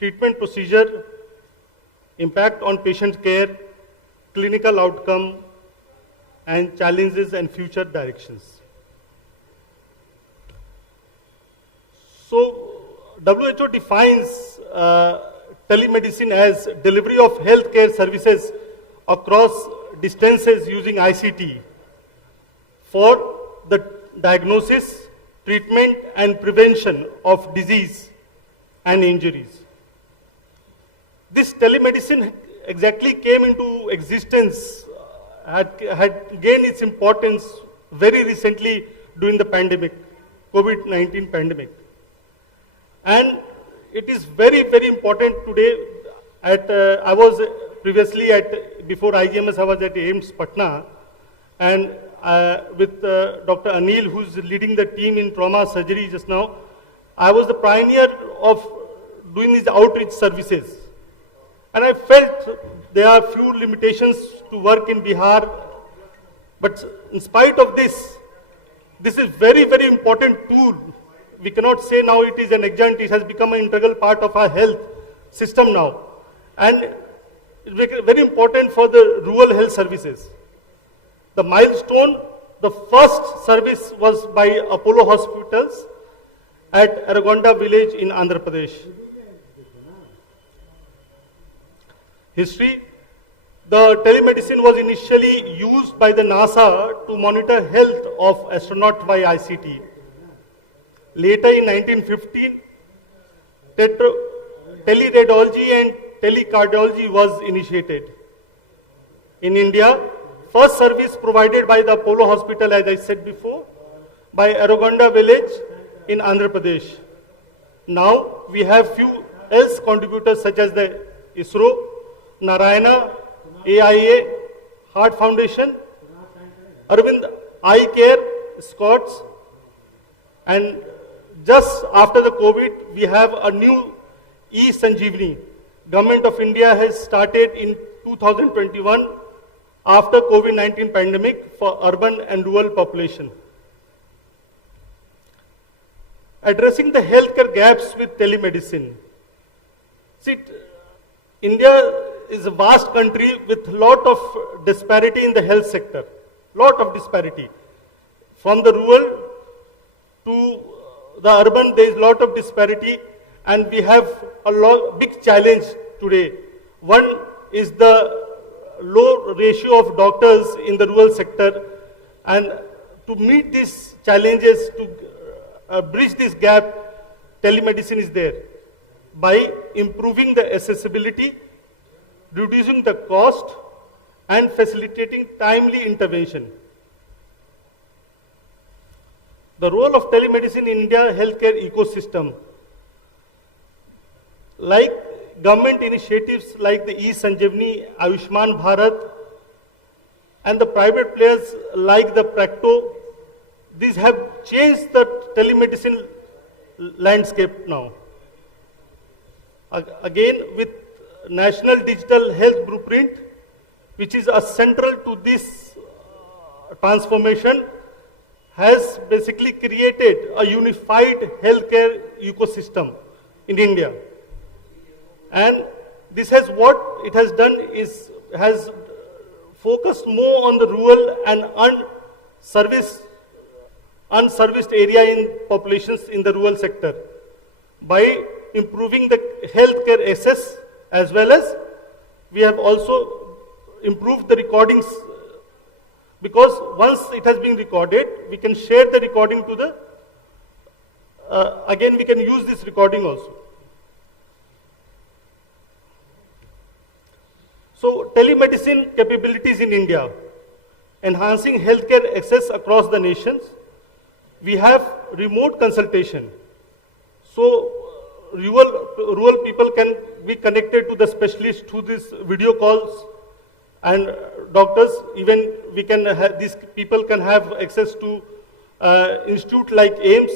treatment procedure, impact on patient care, clinical outcome, and challenges and future directions. So, WHO defines telemedicine as delivery of healthcare services across distances using ICT for the diagnosis, treatment, and prevention of disease and injuries. This telemedicine exactly came into existence, had gained its importance very recently during the pandemic, COVID-19 pandemic. And it is very, very important today. I was previously before IGMS, I was at AIIMS Patna, and with Dr. Anil, who's leading the team in trauma surgery just now, I was the pioneer of doing these outreach services. And I felt there are few limitations to work in Bihar, but in spite of this, this is very, very important tool. We cannot say now it is an adjunct, it has become an integral part of our health system now. And it's very important for the rural health services. The milestone, the first service was by Apollo Hospitals at Aragonda village in Andhra Pradesh. History. The telemedicine was initially used by the NASA to monitor health of astronauts by ICT. Later in 1915, teleradiology and telecardiology was initiated. In India, first service provided by the Apollo Hospital, as I said before, by Aragonda village in Andhra Pradesh. Now we have few else contributors such as the ISRO, Narayana, AIA, Heart Foundation, Arvind Eye Care, Scots, and just after the COVID, we have a new e-Sanjeevani. Government of India has started in 2021 after COVID-19 pandemic for urban and rural population. Addressing the healthcare gaps with telemedicine. See, India is a vast country with lot of disparity in the health sector. Lot of disparity. From the rural to the urban, there is lot of disparity, and we have a big challenge today. One is the low ratio of doctors in the rural sector, and to meet these challenges, to bridge this gap, telemedicine is there. By improving the accessibility, reducing the cost, and facilitating timely intervention. The role of telemedicine in India healthcare ecosystem, like government initiatives like the E-Sanjeevani, Ayushman Bharat, and the private players like the Practo, these have changed the telemedicine landscape now. Again, with National Digital Health Blueprint, which is a central to this transformation, has basically created a unified healthcare ecosystem in India. And this has what it has done is has focused more on the rural and unserviced area in populations in the rural sector by improving the healthcare access, as well as we have also improved the recordings, because once it has been recorded, we can share the recording to the, again we can use this recording also. So telemedicine capabilities in India, enhancing healthcare access across the nations. We have remote consultation. So rural people can be connected to the specialist through these video calls, and doctors, even we can these people can have access to institute like AIMS.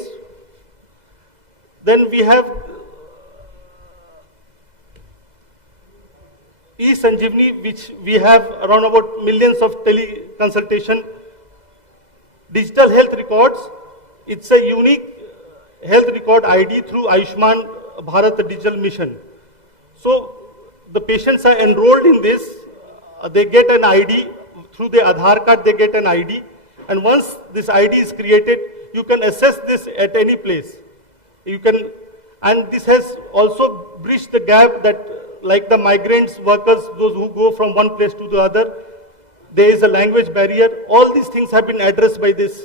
Then we have E-Sanjeevani, which we have around about millions of teleconsultation. Digital health records, it's a unique health record ID through Ayushman Bharat Digital Mission. So the patients are enrolled in this, they get an ID, through the Aadhaar card they get an ID, and once this ID is created, you can access this at any place. You can, and this has also bridged the gap that like the migrants, workers, those who go from one place to the other, there is a language barrier. All these things have been addressed by this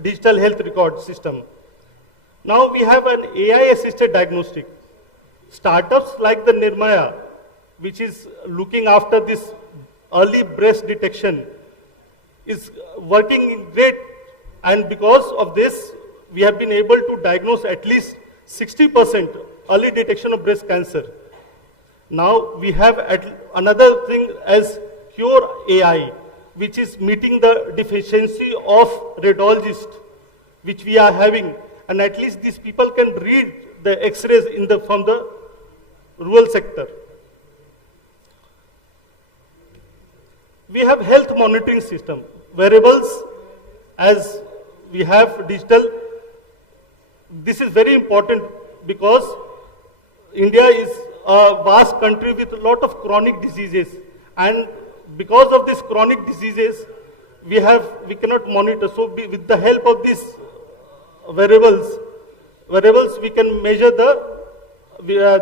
digital health record system. Now we have an AI-assisted diagnostic. Startups like the Nirmaya, which is looking after this early breast detection, is working great, and because of this, we have been able to diagnose at least 60% early detection of breast cancer. Now we have another thing as Cure AI, which is meeting the deficiency of radiologists, which we are having, and at least these people can read the X-rays from the rural sector. We have health monitoring system, wearables, as we have digital. This is very important because India is a vast country with a lot of chronic diseases, and because of these chronic diseases, we cannot monitor. So with the help of these wearables, we can measure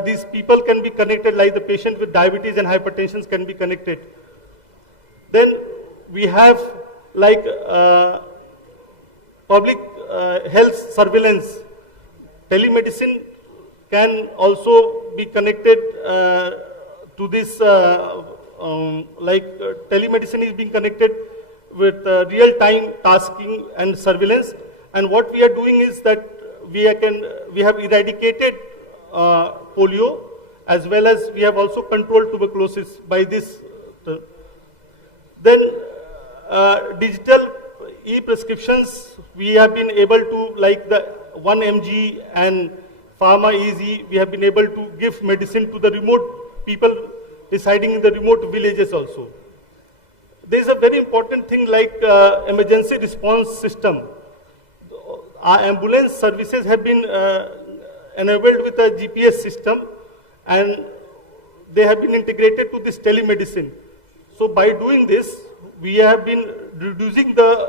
these people can be connected, like the patient with diabetes and hypertension can be connected. Then we have like public health surveillance. Telemedicine can also be connected to this, telemedicine is being connected with real-time tasking and surveillance. And what we are doing is that we have eradicated polio, as well as we have also controlled tuberculosis by this. Then digital e-prescriptions, we have been able to, like the 1mg and Pharma Easy, we have been able to give medicine to the remote people residing in the remote villages also. There is a very important thing like emergency response system. Our ambulance services have been enabled with a GPS system, and they have been integrated to this telemedicine. So by doing this, we have been reducing the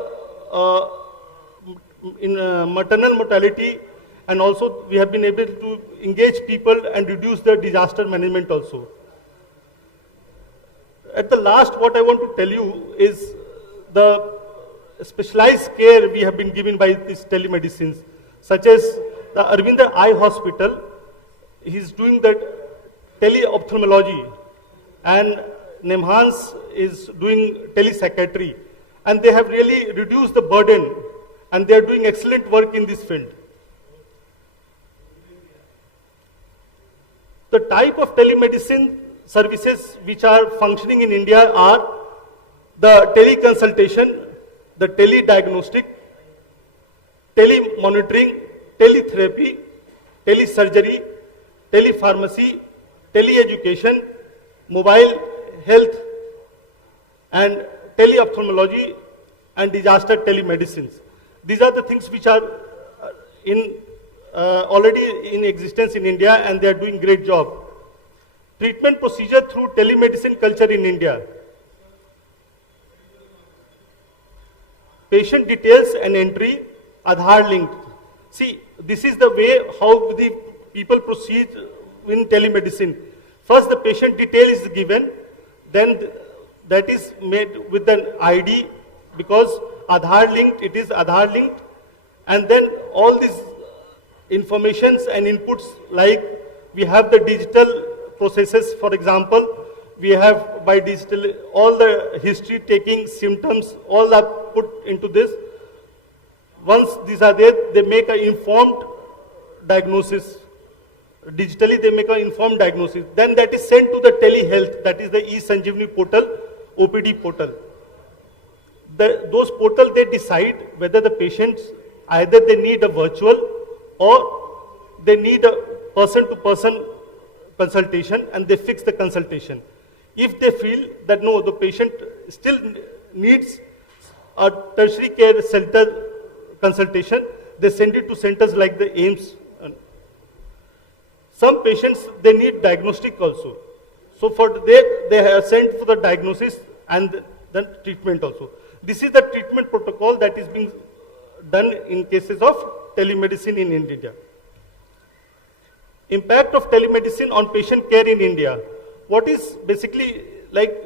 maternal mortality, and also we have been able to engage people and reduce the disaster management also. At the last, what I want to tell you is the specialized care we have been given by these telemedicines, such as the Arvinder Eye Hospital. He's doing the teleophthalmology, and Nemhans is doing telepsychiatry, and they have really reduced the burden, and they are doing excellent work in this field. The type of telemedicine services which are functioning in India are the teleconsultation, the telediagnostic, telemonitoring, teletherapy, telesurgery, telepharmacy, teleeducation, mobile health, and teleophthalmology and disaster telemedicines. These are the things which are already in existence in India, and they are doing great job. Treatment procedure through telemedicine culture in India. Patient details and entry, Aadhaar linked. See, this is the way how the people proceed in telemedicine. First, the patient detail is given, then that is made with an ID, because Aadhaar linked, it is Aadhaar linked, and then all these informations and inputs, like we have the digital processes, for example, we have by digital all the history taking, symptoms, all are put into this. Once these are there, they make an informed diagnosis. Digitally, they make an informed diagnosis. Then that is sent to the telehealth, that is the e-Sanjeevani portal, OPD portal. Those portal, they decide whether the patients, either they need a virtual or they need a person-to-person consultation, and they fix the consultation. If they feel that no, the patient still needs a tertiary care center consultation, they send it to centers like the AIMS. Some patients, they need diagnostic also. So for they have sent for the diagnosis and then treatment also. This is the treatment protocol that is being done in cases of telemedicine in India. Impact of telemedicine on patient care in India. What is basically like,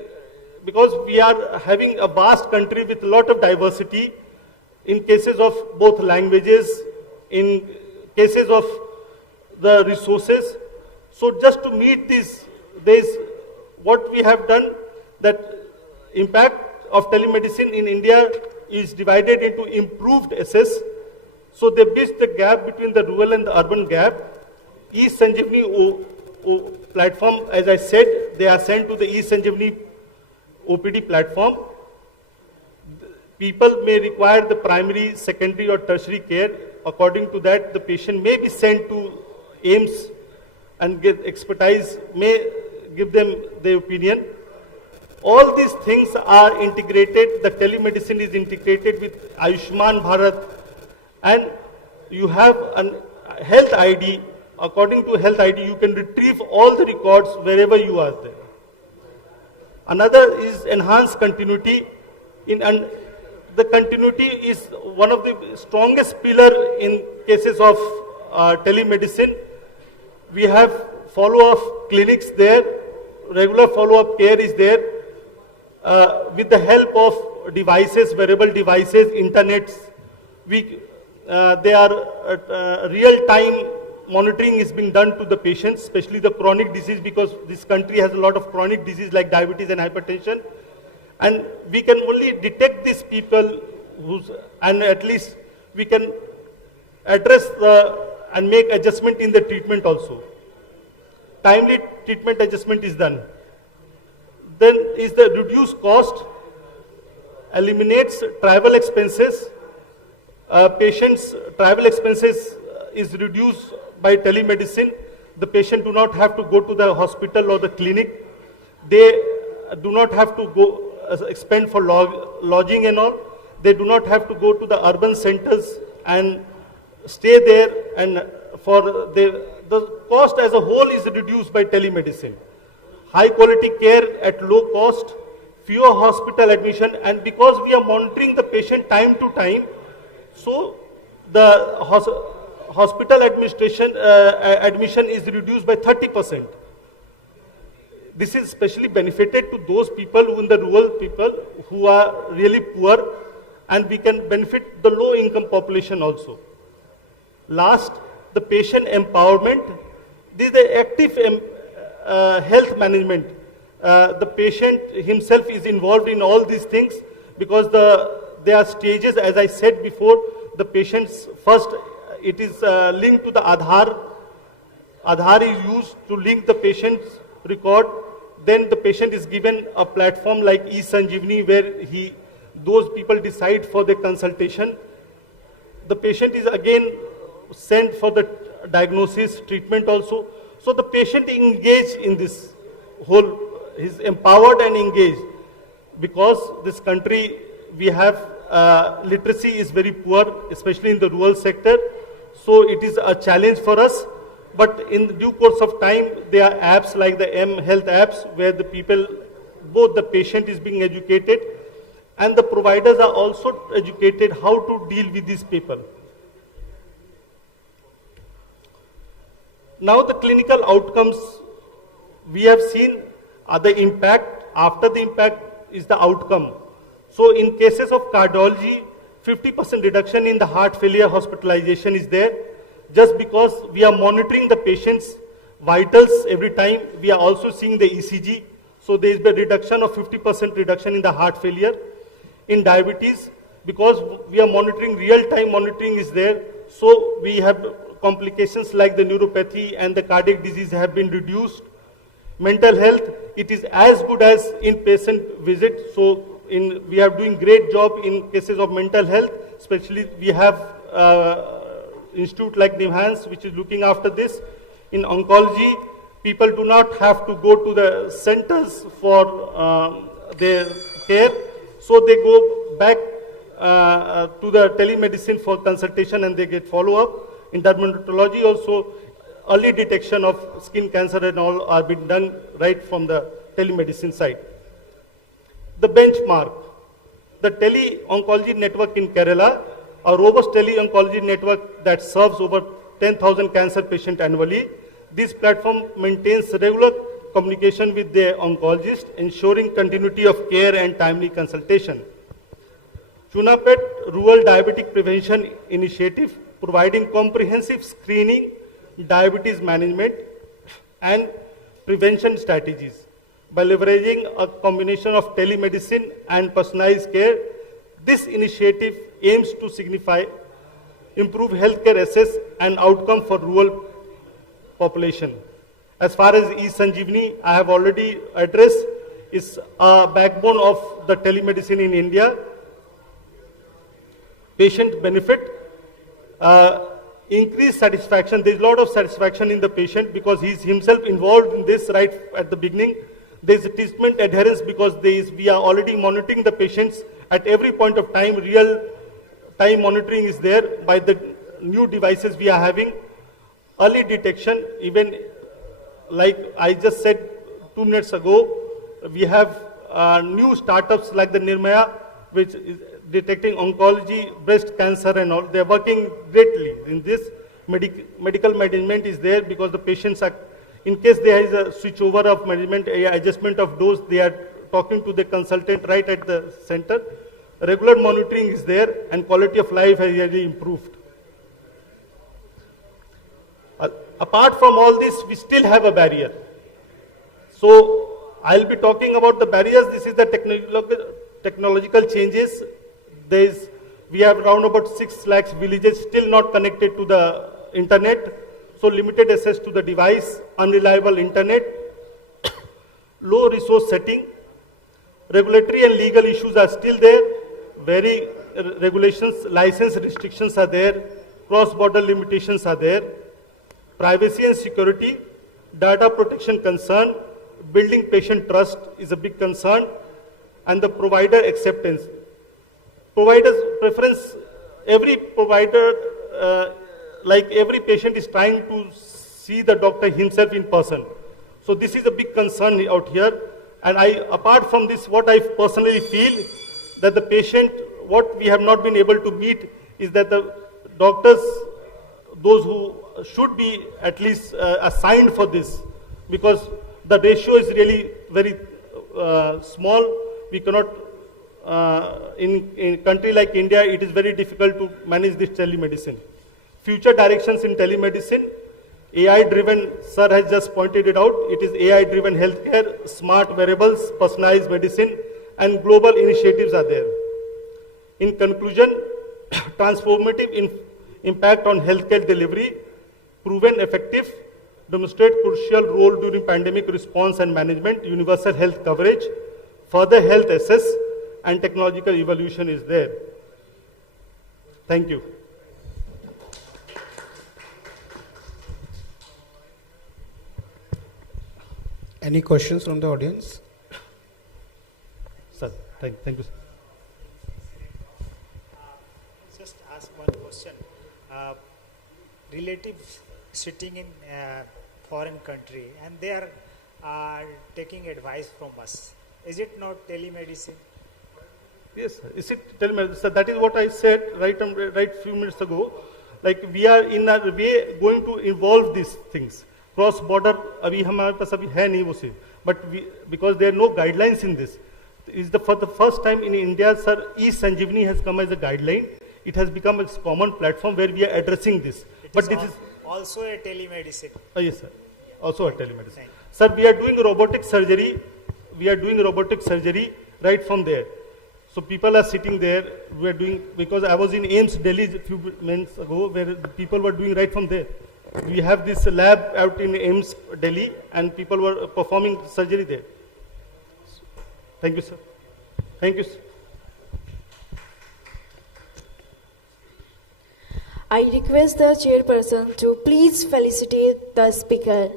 because we are having a vast country with a lot of diversity in cases of both languages, in cases of the resources. So just to meet this, what we have done, that impact of telemedicine in India is divided into improved access. So they bridge the gap between the rural and the urban gap. e-Sanjeevani platform, as I said, they are sent to the e-Sanjeevani OPD platform. People may require the primary, secondary or tertiary care. According to that, the patient may be sent to AIMS and get expertise, may give them their opinion. All these things are integrated. The telemedicine is integrated with Ayushman Bharat, and you have a health ID. According to health ID, you can retrieve all the records wherever you are there. Another is enhanced continuity. The continuity is one of the strongest pillar in cases of telemedicine. We have follow-up clinics there, regular follow-up care is there, with the help of devices, wearable devices, internets. They are real-time monitoring is being done to the patients, especially the chronic disease, because this country has a lot of chronic disease like diabetes and hypertension. And we can only detect these people and at least we can address and make adjustment in the treatment also. Timely treatment adjustment is done. Then is the reduced cost, eliminates travel expenses. Patients' travel expenses is reduced by telemedicine. The patient do not have to go to the hospital or the clinic. They do not have to go expend for lodging and all. They do not have to go to the urban centers and stay there, and for the cost as a whole is reduced by telemedicine. High quality care at low cost, fewer hospital admission, and because we are monitoring the patient time to time, so the hospital admission is reduced by 30%. This is especially benefited to those people who in the rural people who are really poor, and we can benefit the low income population also. Last, the patient empowerment. This is the active health management. The patient himself is involved in all these things because there are stages, as I said before, the patient's first, it is linked to the Aadhaar Aadhaar is used to link the patient's record. Then the patient is given a platform like eSanjeevani where those people decide for the consultation. The patient is again sent for the diagnosis, treatment also. So the patient engaged in this whole, is empowered and engaged. Because this country, we have literacy is very poor, especially in the rural sector. So it is a challenge for us. But in due course of time, there are apps like the M-Health apps where the people, both the patient is being educated and the providers are also educated how to deal with these people. Now the clinical outcomes we have seen are the impact. After the impact is the outcome. So in cases of cardiology, 50% reduction in the heart failure hospitalization is there. Just because we are monitoring the patient's vitals every time, we are also seeing the ECG. So there is a reduction of 50% reduction in the heart failure. In diabetes, because we are monitoring, real-time monitoring is there. So we have complications like the neuropathy and the cardiac disease have been reduced. Mental health, it is as good as in-patient visit. So we are doing great job in cases of mental health. Especially we have institute like NIMHANS which is looking after this. In oncology, people do not have to go to the centers for their care. So they go back to the telemedicine for consultation and they get follow-up. In dermatology also, early detection of skin cancer and all are being done right from the telemedicine side. The benchmark, the tele-oncology network in Kerala, a robust tele-oncology network that serves over 10,000 cancer patients annually. This platform maintains regular communication with their oncologist, ensuring continuity of care and timely consultation. Chunapet Rural Diabetic Prevention Initiative, providing comprehensive screening, diabetes management, and prevention strategies. By leveraging a combination of telemedicine and personalized care, this initiative aims to improve healthcare access and outcome for rural population. As far as eSanjeevani, I have already addressed, is a backbone of the telemedicine in India. Patient benefit, increased satisfaction. There is a lot of satisfaction in the patient because he is himself involved in this right at the beginning. There is a treatment adherence because we are already monitoring the patients at every point of time. Real time monitoring is there by the new devices we are having. Early detection, even like I just said 2 minutes ago, we have new startups like the Nirmaya, which is detecting oncology, breast cancer and all. They are working greatly in this. Medical management is there because the patients are, in case there is a switch over of management, adjustment of dose, they are talking to the consultant right at the center. Regular monitoring is there and quality of life has really improved. Apart from all this, we still have a barrier. So I'll be talking about the barriers. This is the technological changes. We have around about 6 lakhs villages still not connected to the internet. So limited access to the device, unreliable internet, low resource setting. Regulatory and legal issues are still there. Very regulations, license restrictions are there. Cross-border limitations are there. Privacy and security, data protection concern, building patient trust is a big concern, and the provider acceptance. Provider's preference, every provider, like every patient is trying to see the doctor himself in person. So this is a big concern out here. And apart from this, what I personally feel that the patient, what we have not been able to meet is that the doctors, those who should be at least assigned for this, because the ratio is really very small. We cannot, in a country like India, it is very difficult to manage this telemedicine. Future directions in telemedicine, AI-driven, sir has just pointed it out, it is AI-driven healthcare, smart wearables, personalized medicine, and global initiatives are there. In conclusion, transformative impact on healthcare delivery, proven effective, demonstrate crucial role during pandemic response and management, universal health coverage, further health access, and technological evolution is there. Thank you. Any questions from the audience? Sir, thank you, sir. Just ask one question. Relatives sitting in foreign country and they are taking advice from us. Is it not telemedicine? Yes, sir. Is it telemedicine? Sir, that is what I said right few minutes ago. Like we are in a way going to involve these things. Cross border, अभी हमारे पास अभी है नहीं वो से. But because there are no guidelines in this, for the first time in India, sir, e-Sanjeevani has come as a guideline. It has become a common platform where we are addressing this. But this is also a telemedicine. Yes, sir. Also a telemedicine. Sir, we are doing robotic surgery. We are doing robotic surgery right from there. So people are sitting there. We are doing, because I was in AIIMS Delhi a few months ago where people were doing right from there. We have this lab out in AIIMS Delhi and people were performing surgery there. Thank you, sir. Thank you, sir. I request the chairperson to please felicitate the speaker,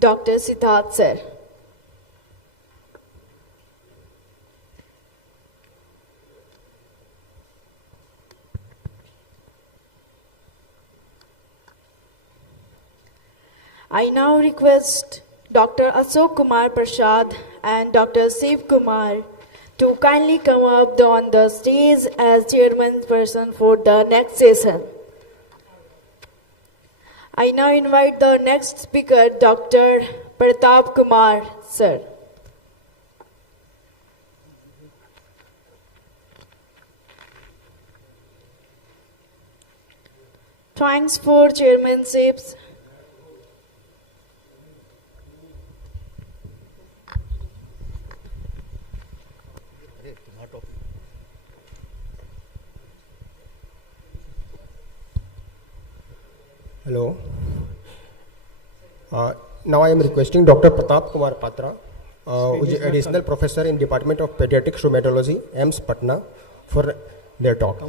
Dr. Siddharth sir. I now request Dr. Ashok Kumar Prasad and Dr. Shiv Kumar to kindly come up on the stage as chairperson for the next session. I now invite the next speaker, Dr. Pratap Kumar, sir. Thanks for chairmanships. Hello. Now I am requesting Dr. Pratap Kumar Patra, who is additional professor in Department of Pediatric Rheumatology, AIIMS Patna, for their talk.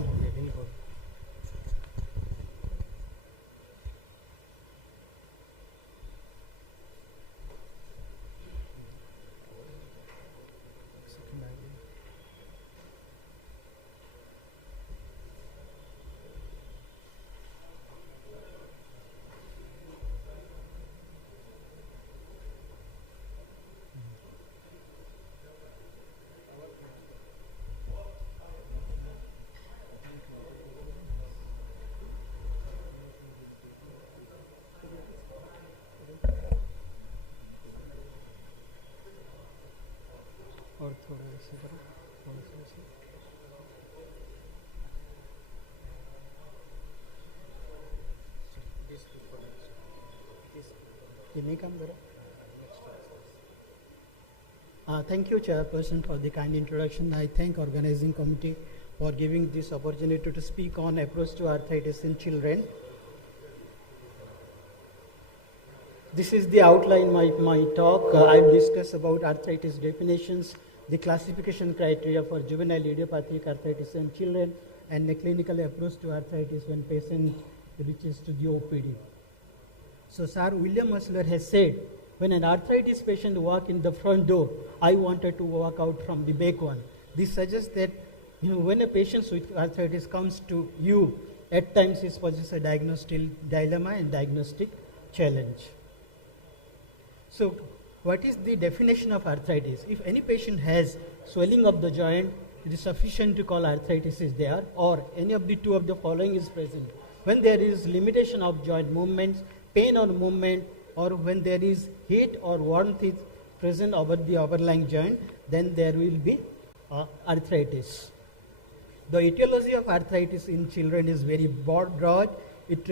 Thank you, Chairperson, for the kind introduction. I thank organizing committee for giving this opportunity to speak on approach to arthritis in children. This is the outline my talk. I'll discuss about arthritis definitions, the classification criteria for juvenile idiopathic arthritis in children, and the clinical approach to arthritis when patient reaches to the OPD. So Sir William Osler has said, when an arthritis patient walks in the front door, I wanted to walk out from the back one. This suggests that when a patient with arthritis comes to you, at times it poses a diagnostic dilemma and diagnostic challenge. So what is the definition of arthritis? If any patient has swelling of the joint, it is sufficient to call arthritis is there, or any of the two of the following is present. When there is limitation of joint movements, pain or movement, or when there is heat or warmth is present over the overlying joint, then there will be arthritis. The etiology of arthritis in children is very broad. It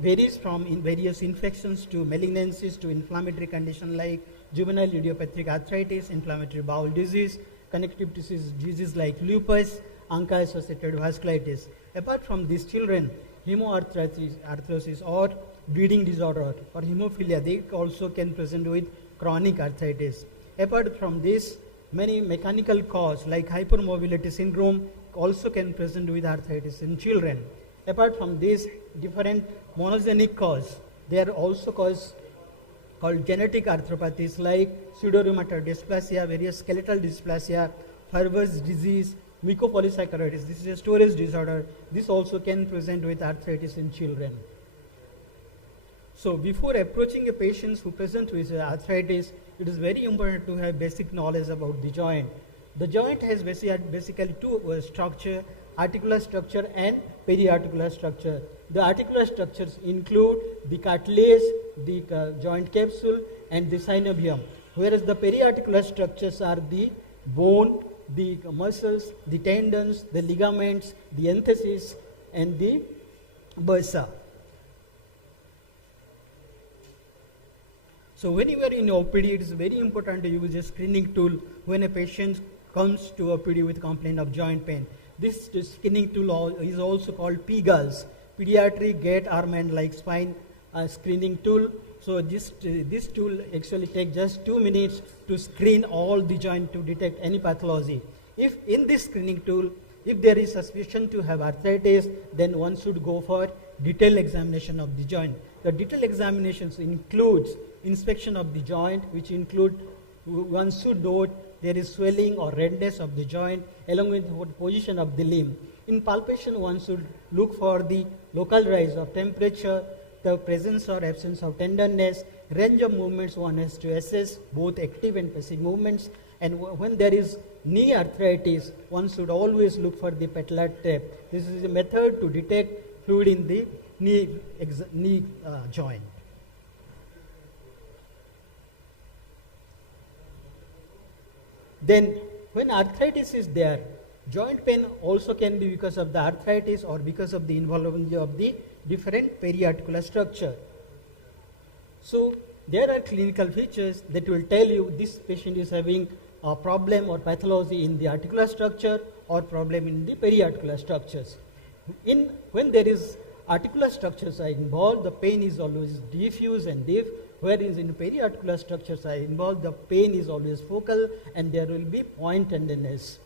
varies from various infections to malignancies to inflammatory condition like juvenile idiopathic arthritis, inflammatory bowel disease, connective disease like lupus, ANCA-associated vasculitis. Apart from these children, hemoarthrosis or bleeding disorder or hemophilia, they also can present with chronic arthritis. Apart from this, many mechanical cause like hypermobility syndrome also can present with arthritis in children. Apart from this, different monogenic cause, there are also cause called genetic arthropathies like pseudorheumatoid dysplasia, various skeletal dysplasia, Farber's disease, mucopolysaccharidosis. This is a storage disorder. This also can present with arthritis in children. So before approaching a patient who presents with arthritis, it is very important to have basic knowledge about the joint. The joint has basically two structure, articular structure and periarticular structure. The articular structures include the cartilage, the joint capsule and the synovium, whereas the periarticular structures are the bone, the muscles, the tendons, the ligaments, the entheses and the bursa. So when you are in OPD, it is very important to use a screening tool when a patient comes to OPD with complaint of joint pain. This screening tool is also called PGALS, Pediatric Gait, Arm and Leg Spine Screening Tool. So this tool actually takes just 2 minutes to screen all the joint to detect any pathology. If in this screening tool, if there is suspicion to have arthritis, then one should go for detailed examination of the joint. The detailed examinations includes inspection of the joint, which include one should note there is swelling or redness of the joint along with the position of the limb. In palpation, one should look for the local rise of temperature, the presence or absence of tenderness, range of movements one has to assess, both active and passive movements. And when there is knee arthritis, one should always look for the patellar tape. This is a method to detect fluid in the knee joint. Then when arthritis is there, joint pain also can be because of the arthritis or because of the involvement of the different periarticular structure. So there are clinical features that will tell you this patient is having a problem or pathology in the articular structure or problem in the periarticular structures. When there is articular structures are involved, the pain is always diffuse and deep, whereas in periarticular structures are involved, the pain is always focal and there will be point tenderness.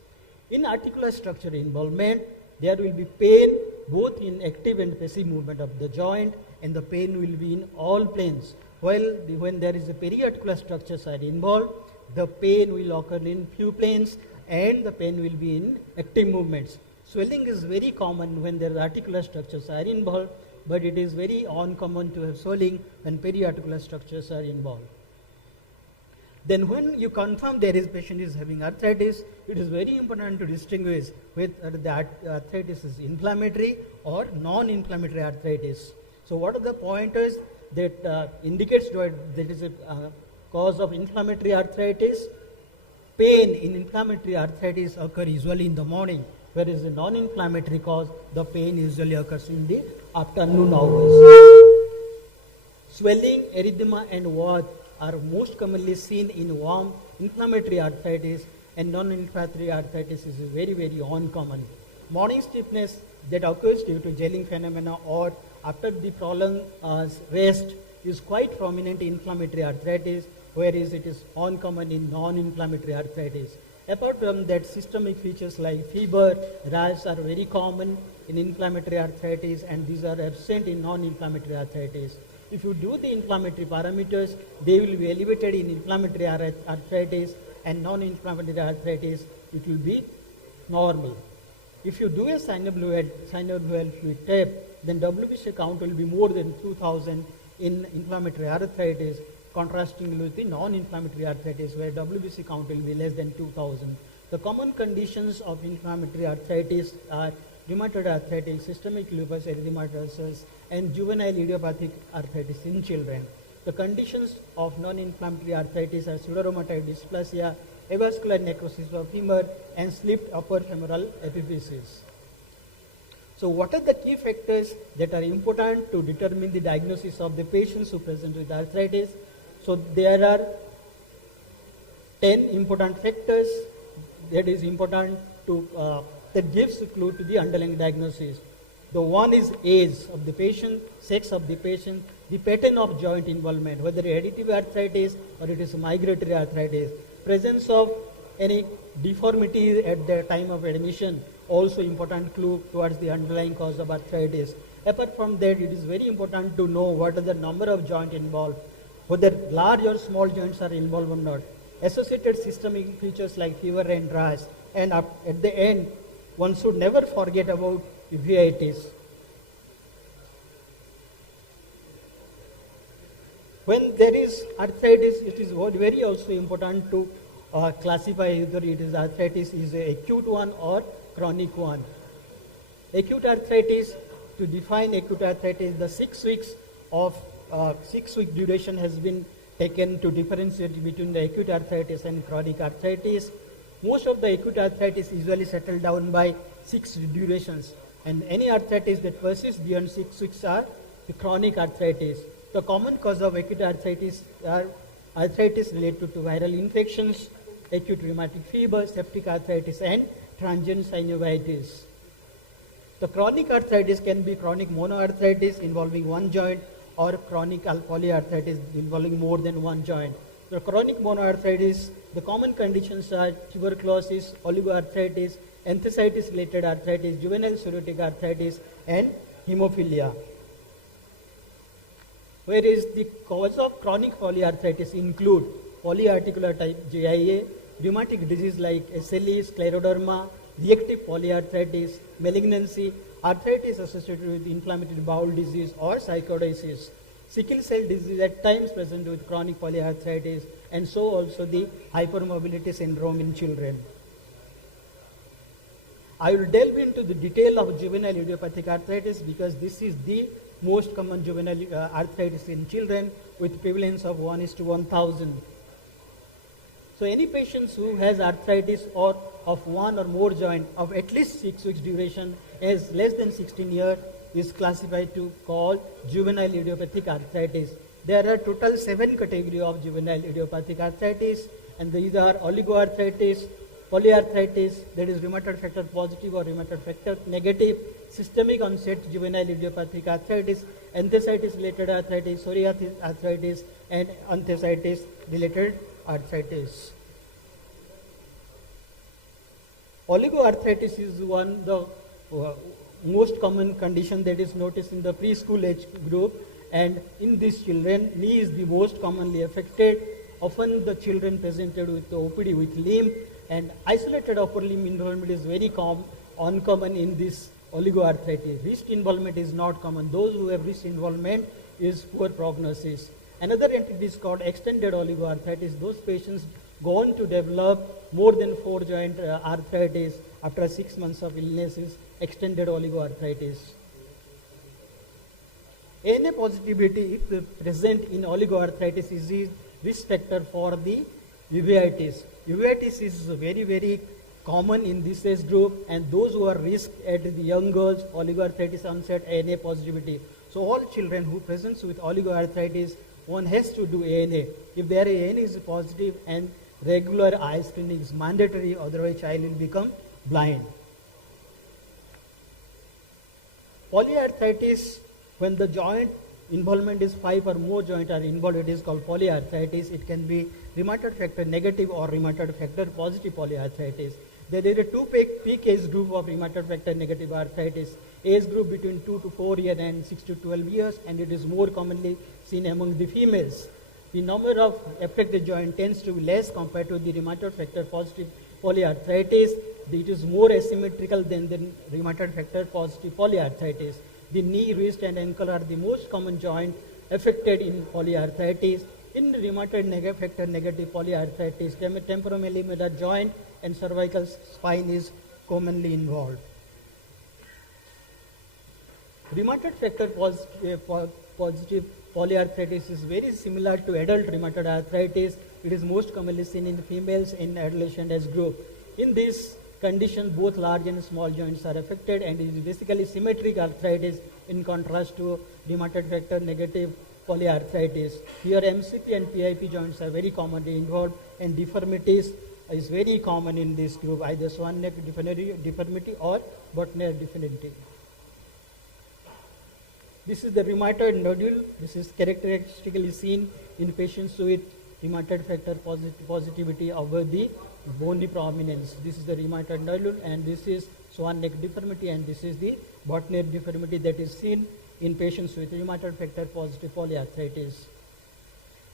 In articular structure involvement, there will be pain both in active and passive movement of the joint, and the pain will be in all planes. While when there is a periarticular structures are involved, the pain will occur in few planes and the pain will be in active movements. Swelling is very common when there are articular structures are involved, but it is very uncommon to have swelling when periarticular structures are involved. Then when you confirm there is patient is having arthritis, it is very important to distinguish whether the arthritis is inflammatory or non-inflammatory arthritis. So what are the pointers that indicates that there is a cause of inflammatory arthritis? Pain in inflammatory arthritis occur usually in the morning, whereas the non-inflammatory cause, the pain usually occurs in the afternoon hours. Swelling, erythema and wart are most commonly seen in warm inflammatory arthritis, and non-inflammatory arthritis is very, very uncommon. Morning stiffness that occurs due to gelling phenomena or after the prolonged rest is quite prominent in inflammatory arthritis, whereas it is uncommon in non-inflammatory arthritis. Apart from that, systemic features like fever, rash are very common in inflammatory arthritis, and these are absent in non-inflammatory arthritis. If you do the inflammatory parameters, they will be elevated in inflammatory arthritis, and non-inflammatory arthritis, it will be normal. If you do a synovial fluid test, then WBC count will be more than 2000 in inflammatory arthritis, contrasting with the non-inflammatory arthritis where WBC count will be less than 2000. The common conditions of inflammatory arthritis are rheumatoid arthritis, systemic lupus erythematosus, and juvenile idiopathic arthritis in children. The conditions of non-inflammatory arthritis are pseudorheumatoid dysplasia, avascular necrosis of femur, and slipped upper femoral epiphysis. So what are the key factors that are important to determine the diagnosis of the patients who present with arthritis? So there are 10 important factors that is important to that gives a clue to the underlying diagnosis. The one is age of the patient, sex of the patient, the pattern of joint involvement, whether hereditary arthritis or it is migratory arthritis, presence of any deformity at the time of admission, also important clue towards the underlying cause of arthritis. Apart from that, it is very important to know what are the number of joints involved, whether large or small joints are involved or not. Associated systemic features like fever and rash. And at the end, one should never forget about uveitis. When there is arthritis, it is very also important to classify whether it is arthritis is an acute one or chronic one. Acute arthritis, to define acute arthritis, the 6 weeks of 6-week duration has been taken to differentiate between the acute arthritis and chronic arthritis. Most of the acute arthritis usually settle down by 6 durations, and any arthritis that persists beyond 6 weeks are the chronic arthritis. The common cause of acute arthritis are arthritis related to viral infections, acute rheumatic fever, septic arthritis, and transient synovitis. The chronic arthritis can be chronic monoarthritis involving one joint or chronic polyarthritis involving more than one joint. The chronic monoarthritis, the common conditions are tuberculosis, oligoarthritis, enthesitis-related arthritis, juvenile psoriatic arthritis, and hemophilia. Whereas the cause of chronic polyarthritis include polyarticular type JIA, rheumatic disease like SLE, scleroderma, reactive polyarthritis, malignancy, arthritis associated with inflammatory bowel disease or sarcoidosis, sickle cell disease at times present with chronic polyarthritis, and so also the hypermobility syndrome in children. I will delve into the detail of juvenile idiopathic arthritis because this is the most common juvenile arthritis in children with prevalence of 1:1,000. So any patients who has arthritis or of one or more joint of at least 6 weeks duration is less than 16 years is classified to call juvenile idiopathic arthritis. There are total 7 categories of juvenile idiopathic arthritis, and these are oligoarthritis, polyarthritis, that is rheumatoid factor positive or rheumatoid factor negative, systemic onset juvenile idiopathic arthritis, enthesitis related arthritis, psoriatic arthritis, and enthesitis related arthritis. Oligoarthritis is one of the most common condition that is noticed in the preschool age group, and in these children, knee is the most commonly affected. Often the children presented with the OPD with limp, and isolated upper limb involvement is very uncommon in this oligoarthritis. Wrist involvement is not common. Those who have wrist involvement is poor prognosis. Another entity is called extended oligoarthritis. Those patients go on to develop more than 4 joint arthritis after 6 months of illness is extended oligoarthritis. ANA positivity, if present in oligoarthritis, is the risk factor for the uveitis. Uveitis is very, very common in this age group, and those who are risk at the young girls, oligoarthritis onset, ANA positivity. So all children who presents with oligoarthritis, one has to do ANA. If their ANA is positive, and regular eye screening is mandatory, otherwise child will become blind. Polyarthritis, when the joint involvement is 5 or more joints are involved, it is called polyarthritis. It can be rheumatoid factor negative or rheumatoid factor positive polyarthritis. There is a peak age group of rheumatoid factor negative arthritis, age group between 2 to 4 years and 6 to 12 years, and it is more commonly seen among the females. The number of affected joint tends to be less compared to the rheumatoid factor positive polyarthritis. It is more asymmetrical than the rheumatoid factor positive polyarthritis. The knee, wrist, and ankle are the most common joint affected in polyarthritis. In rheumatoid factor negative polyarthritis, temporomandibular joint and cervical spine is commonly involved. Rheumatoid factor positive polyarthritis is very similar to adult rheumatoid arthritis. It is most commonly seen in females in adolescent age group. In this condition, both large and small joints are affected, and it is basically symmetric arthritis in contrast to rheumatoid factor negative polyarthritis. Here MCP and PIP joints are very commonly involved, and deformities is very common in this group, either swan neck deformity or butt neck deformity. This is the rheumatoid nodule. This is characteristically seen in patients with rheumatoid factor positivity over the bony prominence. This is the rheumatoid nodule, and this is swan neck deformity, and this is the botnet deformity that is seen in patients with rheumatoid factor positive polyarthritis.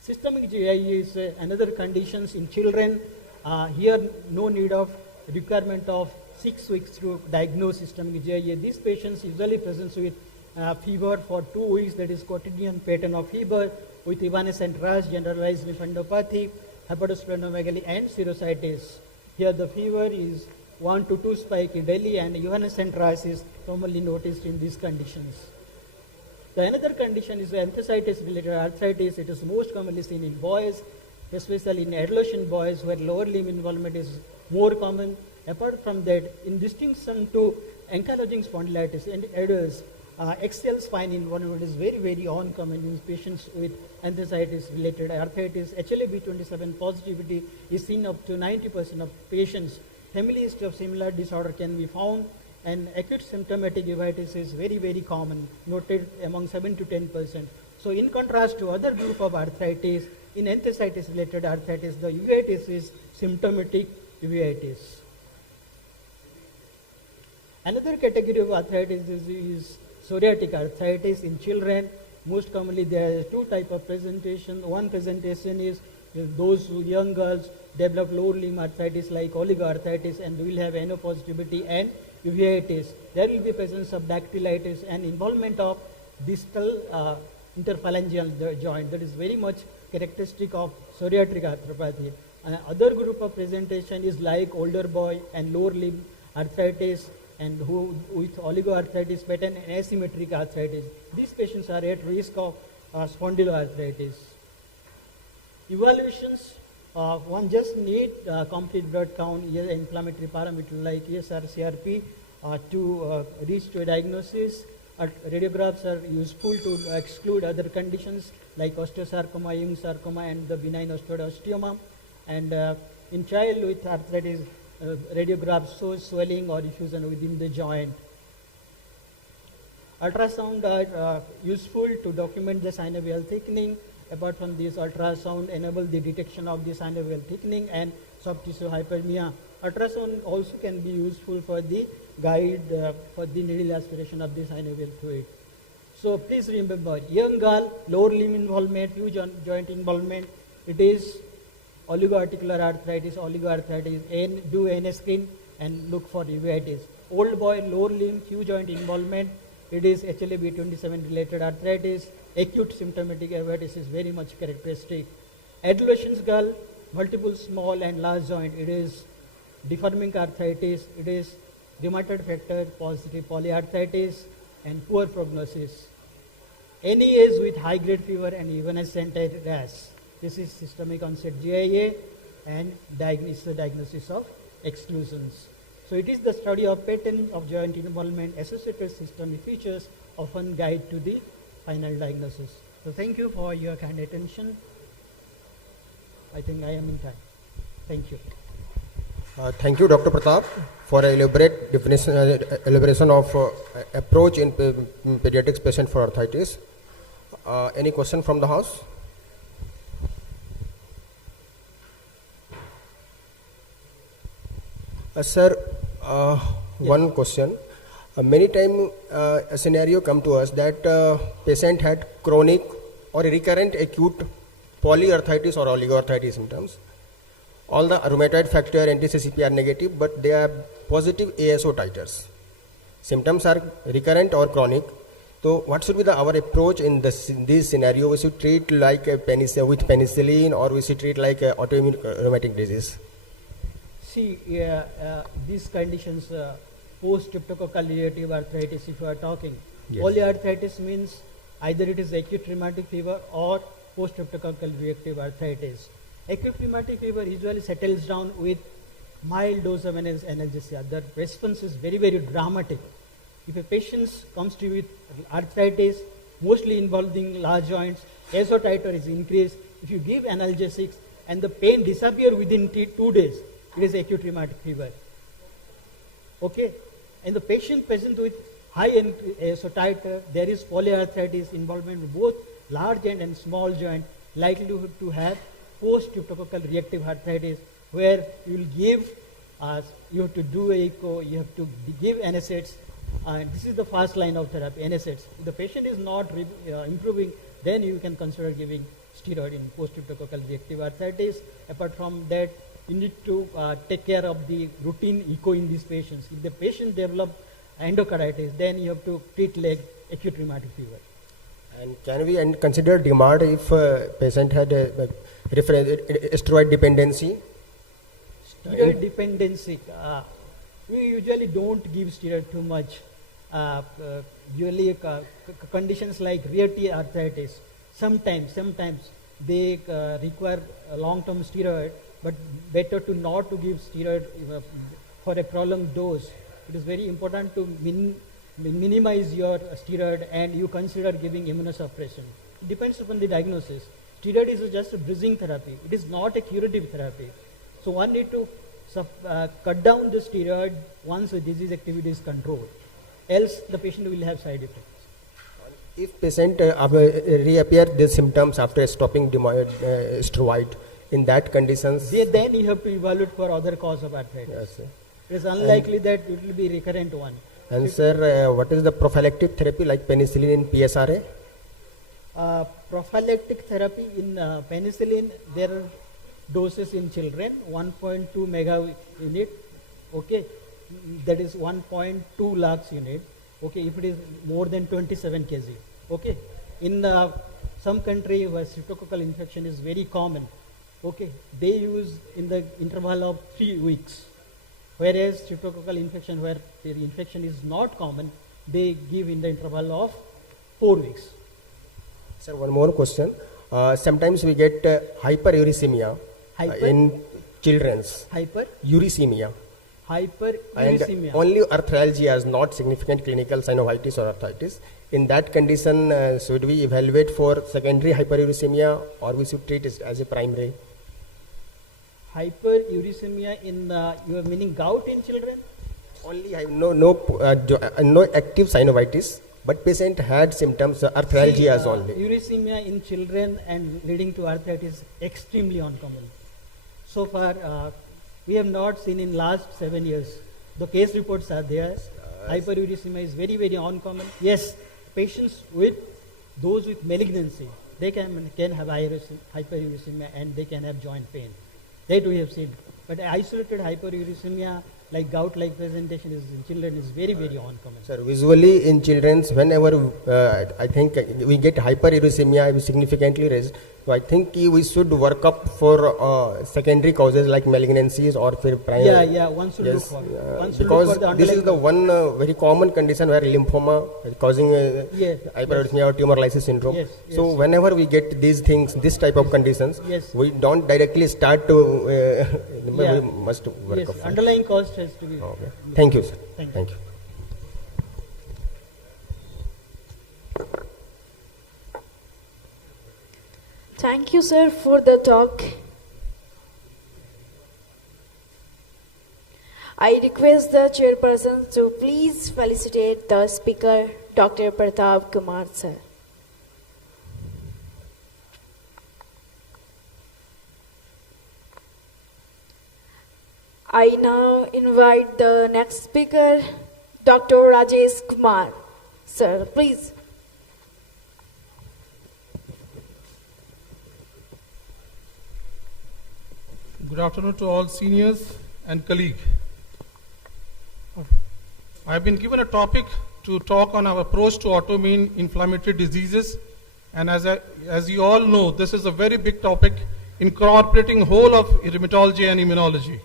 Systemic GI is another conditions in children. Here no need of requirement of 6 weeks to diagnose systemic GI. These patients usually present with fever for 2 weeks, that is quotidian pattern of fever with evanescent rash, generalized lymphadenopathy, hepatosplenomegaly and serositis. Here the fever is 1 to 2 spike daily, and evanescent rash is commonly noticed in these conditions. The another condition is enthesitis related arthritis. It is most commonly seen in boys, especially in adolescent boys where lower limb involvement is more common. Apart from that, in distinction to ankylosing spondylitis and adults, axial spine involvement is very, very uncommon in patients with enthesitis related arthritis. HLA-B27 positivity is seen up to 90% of patients. Family history of similar disorder can be found, and acute symptomatic uveitis is very, very common, noted among 7 to 10%. So in contrast to other group of arthritis, in enthesitis related arthritis, the uveitis is symptomatic uveitis. Another category of arthritis is psoriatic arthritis in children. Most commonly there are two types of presentation. One presentation is those young girls develop lower limb arthritis like oligoarthritis, and will have NO positivity and uveitis. There will be presence of dactylitis and involvement of distal interphalangeal joint. That is very much characteristic of psoriatic arthropathy. Other group of presentation is like older boy and lower limb arthritis, and who with oligoarthritis pattern and asymmetric arthritis. These patients are at risk of spondyloarthritis. Evaluations, one just need complete blood count, inflammatory parameter like ESR, CRP to reach to a diagnosis. Radiographs are useful to exclude other conditions like osteosarcoma, Ewing sarcoma, and the benign osteoidioma. And in child with arthritis, radiographs show swelling or effusion within the joint. Ultrasound are useful to document the synovial thickening. Apart from this, ultrasound enable the detection of the synovial thickening and soft tissue hyperemia. Ultrasound also can be useful for the guide for the needle aspiration of the synovial fluid. So please remember, young girl, lower limb involvement, huge joint involvement, it is oligoarticular arthritis, and do NA skin and look for uveitis. Old boy, lower limb, huge joint involvement, it is HLA-B27 related arthritis. Acute symptomatic uveitis is very much characteristic. Adolescent girl, multiple small and large joint, it is deforming arthritis, it is rheumatoid factor positive polyarthritis, and poor prognosis. Any age with high grade fever and evanescent rash. This is systemic onset GIA and diagnosis of exclusions. So it is the study of pattern of joint involvement, associated systemic features often guide to the final diagnosis. So thank you for your kind attention. I think I am in time. Thank you. Thank you, Dr. Pratap, for an elaborate elaboration of approach in pediatrics patient for arthritis. Any question from the house? Sir, one question. Many times a scenario come to us that patient had chronic or recurrent acute polyarthritis or oligoarthritis symptoms. All the rheumatoid factor anti-CCP are negative, but they are positive ASO titers. Symptoms are recurrent or chronic. So what should be our approach in this scenario? We should treat like with penicillin, or we should treat like autoimmune rheumatic disease? See, these conditions, post-streptococcal reactive arthritis, if you are talking, yes. Polyarthritis means either it is acute rheumatic fever or post-streptococcal reactive arthritis. Acute rheumatic fever usually settles down with mild dose of analgesia. The response is very, very dramatic. If a patient comes to you with arthritis, mostly involving large joints, ASO titer is increased. If you give analgesics and the pain disappears within 2 days, it is acute rheumatic fever. Okay? And the patient present with high ASO titer, there is polyarthritis involvement of both large joint and small joint, likely to have post-streptococcal reactive arthritis, where you will give, you have to do echo, you have to give NSAIDs, and this is the first line of therapy, NSAIDs. If the patient is not improving, then you can consider giving steroid in post-streptococcal reactive arthritis. Apart from that, you need to take care of the routine echo in these patients. If the patient develop endocarditis, then you have to treat like acute rheumatic fever. And can we consider DMARD if patient had a steroid dependency? Steroid dependency, we usually don't give steroid too much. Usually conditions like rheumatoid arthritis, sometimes they require a long-term steroid, but better to not to give steroid for a prolonged dose. It is very important to minimize your steroid, and you consider giving immunosuppression. It depends upon the diagnosis. Steroid is just a bridging therapy. It is not a curative therapy. So one need to cut down the steroid once the disease activity is controlled. Else the patient will have side effects. If patient reappear the symptoms after stopping steroid, in that conditions, then you have to evaluate for other cause of arthritis. Yes, sir. It is unlikely that it will be recurrent one. And sir, what is the prophylactic therapy like penicillin in PSRA? Prophylactic therapy in penicillin, there are doses in children, 1.2 mega unit, okay, that is 1.2 lakhs unit, okay, if it is more than 27 kg, okay. In some country where streptococcal infection is very common, okay, they use in the interval of 3 weeks, whereas streptococcal infection where the infection is not common, they give in the interval of 4 weeks. Sir, one more question. Sometimes we get hyperuricemia in children's. Uricemia. Hyperuricemia. And only arthralgia is not significant clinical synovitis or arthritis. In that condition, should we evaluate for secondary hyperuricemia, or we should treat it as a primary? Hyperuricemia in you are meaning gout in children? Only no active synovitis, but patient had symptoms arthralgia only. Uricemia in children and leading to arthritis extremely uncommon. So far, we have not seen in last 7 years. The case reports are there. Hyperuricemia is very, very uncommon. Yes, patients with those with malignancy, they can have hyperuricemia and they can have joint pain. That we have seen. But isolated hyperuricemia, like gout-like presentation in children, is very, very uncommon. Sir, visually in children, whenever I think we get hyperuricemia, we significantly raised. So I think we should work up for secondary causes like malignancies or primary. Yeah, one should look for. Because this is the one very common condition where lymphoma is causing hyperuricemia or tumor lysis syndrome. Yes, so whenever we get these things, this type of conditions, we don't directly start to. We must work up. Underlying cause has to be. Okay. Thank you, sir. Thank you. Thank you, sir, for the talk. I request the chairperson to please felicitate the speaker, Dr. Pratap Kumar, sir. I now invite the next speaker, Dr. Rajesh Kumar. Sir, please. Good afternoon to all seniors and colleagues. I have been given a topic to talk on our approach to autoimmune inflammatory diseases, and as you all know, this is a very big topic incorporating whole of rheumatology and immunology.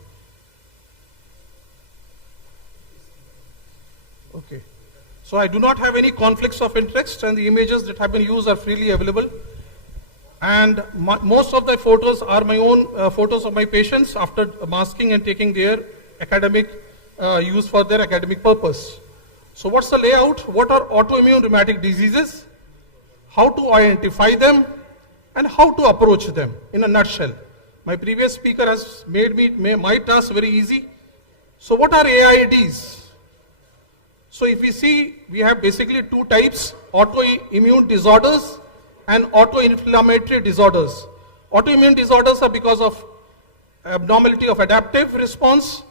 Okay, so I do not have any conflicts of interest, and the images that have been used are freely available. And most of the photos are my own photos of my patients after masking and taking their academic use for their academic purpose. So what's the layout? What are autoimmune rheumatic diseases? How to identify them and how to approach them in a nutshell. My previous speaker has made my task very easy. So what are AIDs? So if we see, we have basically two types, autoimmune disorders and autoinflammatory disorders. Autoimmune disorders are because of abnormality of adaptive response,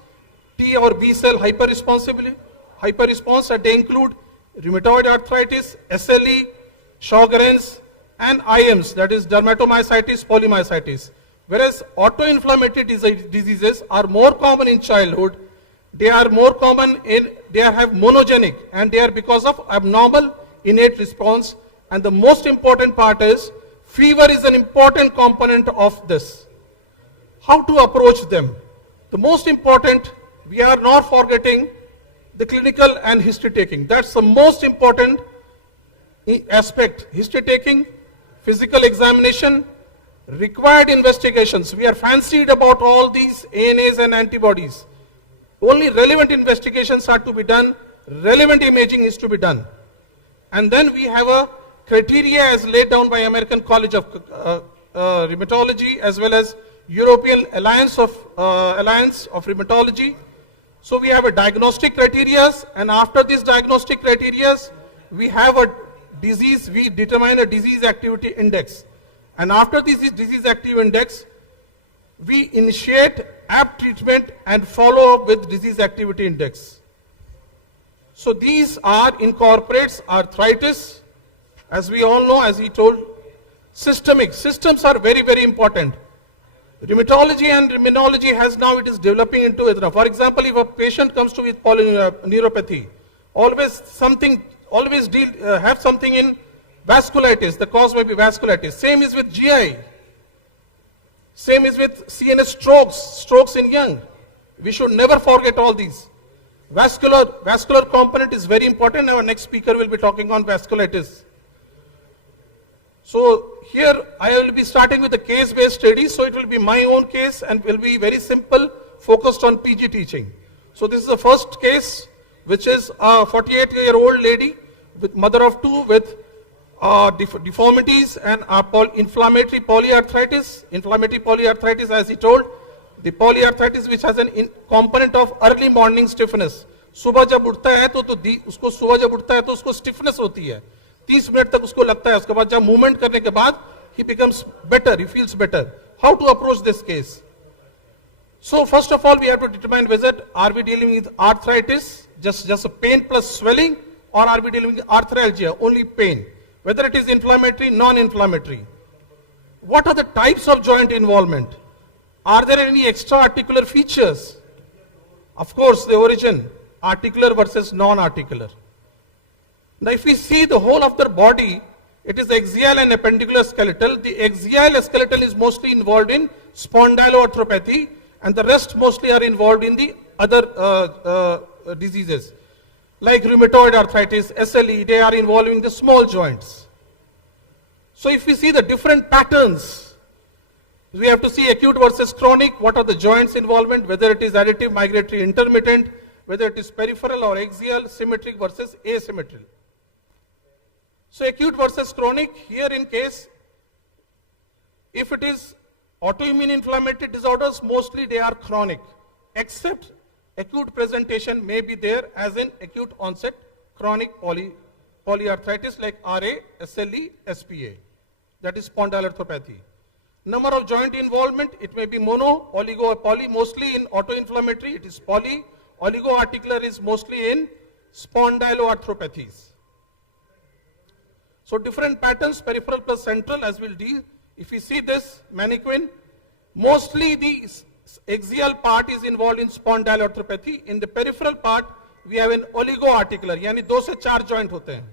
T or B cell hyperresponse, and they include rheumatoid arthritis, SLE, Sjogren's, and IMs, that is dermatomyositis, polymyositis. Whereas autoinflammatory diseases are more common in childhood, they are more common in, they have monogenic, and they are because of abnormal innate response. And the most important part is, fever is an important component of this. How to approach them? The most important, we are not forgetting the clinical and history taking. That's the most important aspect. History taking, physical examination, required investigations. We are fancied about all these ANAs and antibodies. Only relevant investigations are to be done, relevant imaging is to be done. And then we have a criteria as laid down by American College of Rheumatology as well as European Alliance of Rheumatology. So we have a diagnostic criteria, and after these diagnostic criteria, we have a disease, we determine a disease activity index. And after this disease activity index, we initiate apt treatment and follow up with disease activity index. So these are incorporates arthritis, as we all know, as he told, systemic. Systems are very, very important. Rheumatology and immunology has now, it is developing into it. For example, if a patient comes to with polyneuropathy, always have something in vasculitis, the cause may be vasculitis. Same is with GI. Same is with CNS strokes in young. We should never forget all these. Vascular component is very important. Our next speaker will be talking on vasculitis. So here I will be starting with the case-based study. So it will be my own case and will be very simple, focused on PG teaching. So this is the first case, which is a 48-year-old lady with mother of two with deformities and inflammatory polyarthritis. Inflammatory polyarthritis, as he told, the polyarthritis which has an component of early morning stiffness. सुबह जब उठता है तो उसको सुबह जब उठता है तो उसको स्टिफनेस होती है, 30 मिनट तक उसको लगता है, उसके बाद जब मूवमेंट करने के बाद he becomes better, he feels better. How to approach this case? So first of all, we have to determine whether are we dealing with arthritis, just a pain plus swelling, or are we dealing with arthralgia, only pain? Whether it is inflammatory, non-inflammatory. What are the types of joint involvement? Are there any extra articular features? Of course, the origin, articular versus non-articular. Now if we see the whole of their body, it is axial and appendicular skeletal. The axial skeletal is mostly involved in spondyloarthropathy, and the rest mostly are involved in the other diseases. Like rheumatoid arthritis, SLE, they are involving the small joints. So if we see the different patterns, we have to see acute versus chronic, what are the joints involvement, whether it is additive, migratory, intermittent, whether it is peripheral or axial, symmetric versus asymmetrical. So acute versus chronic, here in case, if it is autoimmune inflammatory disorders, mostly they are chronic, except acute presentation may be there as in acute onset chronic polyarthritis like RA, SLE, SPA, that is spondyloarthropathy. Number of joint involvement, it may be mono, oligo or poly, mostly in autoinflammatory, it is poly, oligoarticular is mostly in spondyloarthropathies. So different patterns, peripheral plus central, as we'll deal. If we see this mannequin, mostly the axial part is involved in spondyloarthropathy. In the peripheral part, we have an oligoarticular, यानी 2 से 4 joint होते हैं.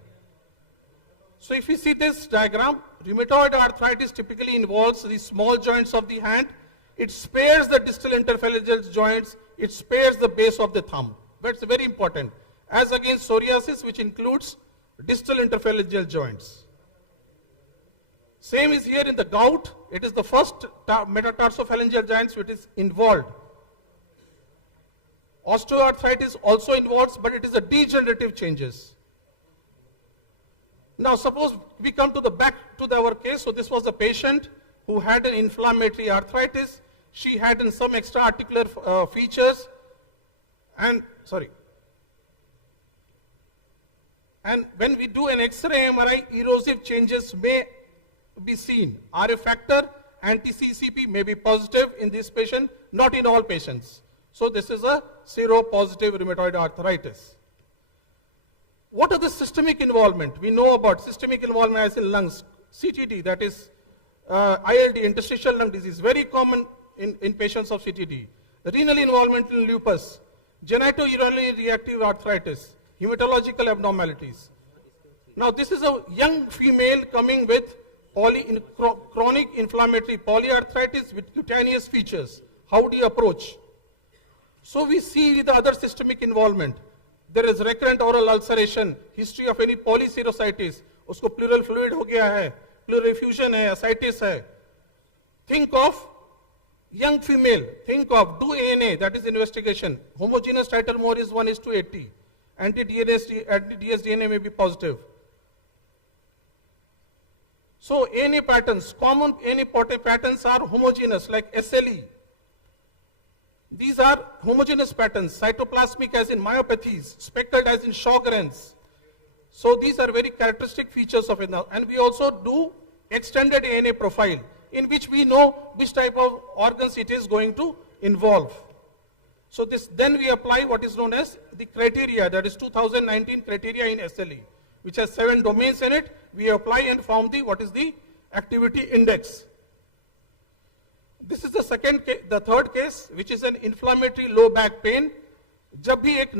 So if we see this diagram, rheumatoid arthritis typically involves the small joints of the hand. It spares the distal interphalangeal joints. It spares the base of the thumb. That's very important. As against psoriasis, which includes distal interphalangeal joints. Same is here in the gout. It is the first metatarsophalangeal joints which is involved. Osteoarthritis also involves, but it is a degenerative changes. Now suppose we come to the back to our case. So this was a patient who had an inflammatory arthritis. She had some extra articular features and, And when we do an X-ray MRI, erosive changes may be seen. RA factor, anti-CCP may be positive in this patient, not in all patients. So this is a seropositive rheumatoid arthritis. What are the systemic involvement? We know about systemic involvement as in lungs, CTD, that is ILD, interstitial lung disease, very common in patients of CTD. Renal involvement in lupus, genitourinary reactive arthritis, hematological abnormalities. Now this is a young female coming with chronic inflammatory polyarthritis with cutaneous features. How do you approach? So we see the other systemic involvement. There is recurrent oral ulceration, history of any polyserositis, usko pleural fluid ho gaya hai, pleural effusion hai, ascites hai. Think of young female, think of, do ANA, that is investigation. Homogeneous titer more is 1:80. Anti-DS DNA may be positive. So ANA patterns, common ANA patterns are homogeneous like SLE. These are homogeneous patterns, cytoplasmic as in myopathies, speckled as in Sjogren's. So these are very characteristic features of it now. And we also do extended ANA profile in which we know which type of organs it is going to involve. So then we apply what is known as the criteria, that is 2019 criteria in SLE, which has 7 domains in it. We apply and found what is the activity index. This is the third case, which is an inflammatory low back pain. जब भी एक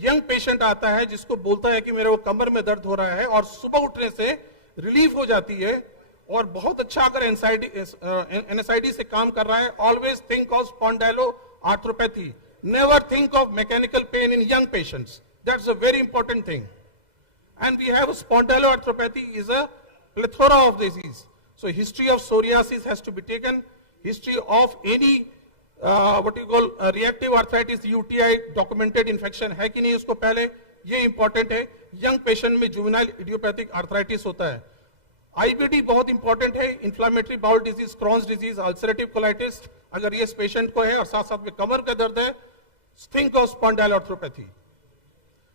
young patient आता है जिसको बोलता है कि मेरे को कमर में दर्द हो रहा है और सुबह उठने से रिलीफ हो जाती है और बहुत अच्छा अगर NSAID से काम कर रहा है, always think of spondyloarthropathy. Never think of mechanical pain in young patients. That's a very important thing. And we have spondyloarthropathy is a plethora of disease. So history of psoriasis has to be taken. History of any reactive arthritis, UTI, documented infection है कि नहीं उसको पहले, ये important है. Young patient में juvenile idiopathic arthritis होता है. IBD बहुत important है, inflammatory bowel disease, Crohn's disease, ulcerative colitis. अगर ये patient को है और साथ साथ में कमर का दर्द है, think of spondyloarthropathy.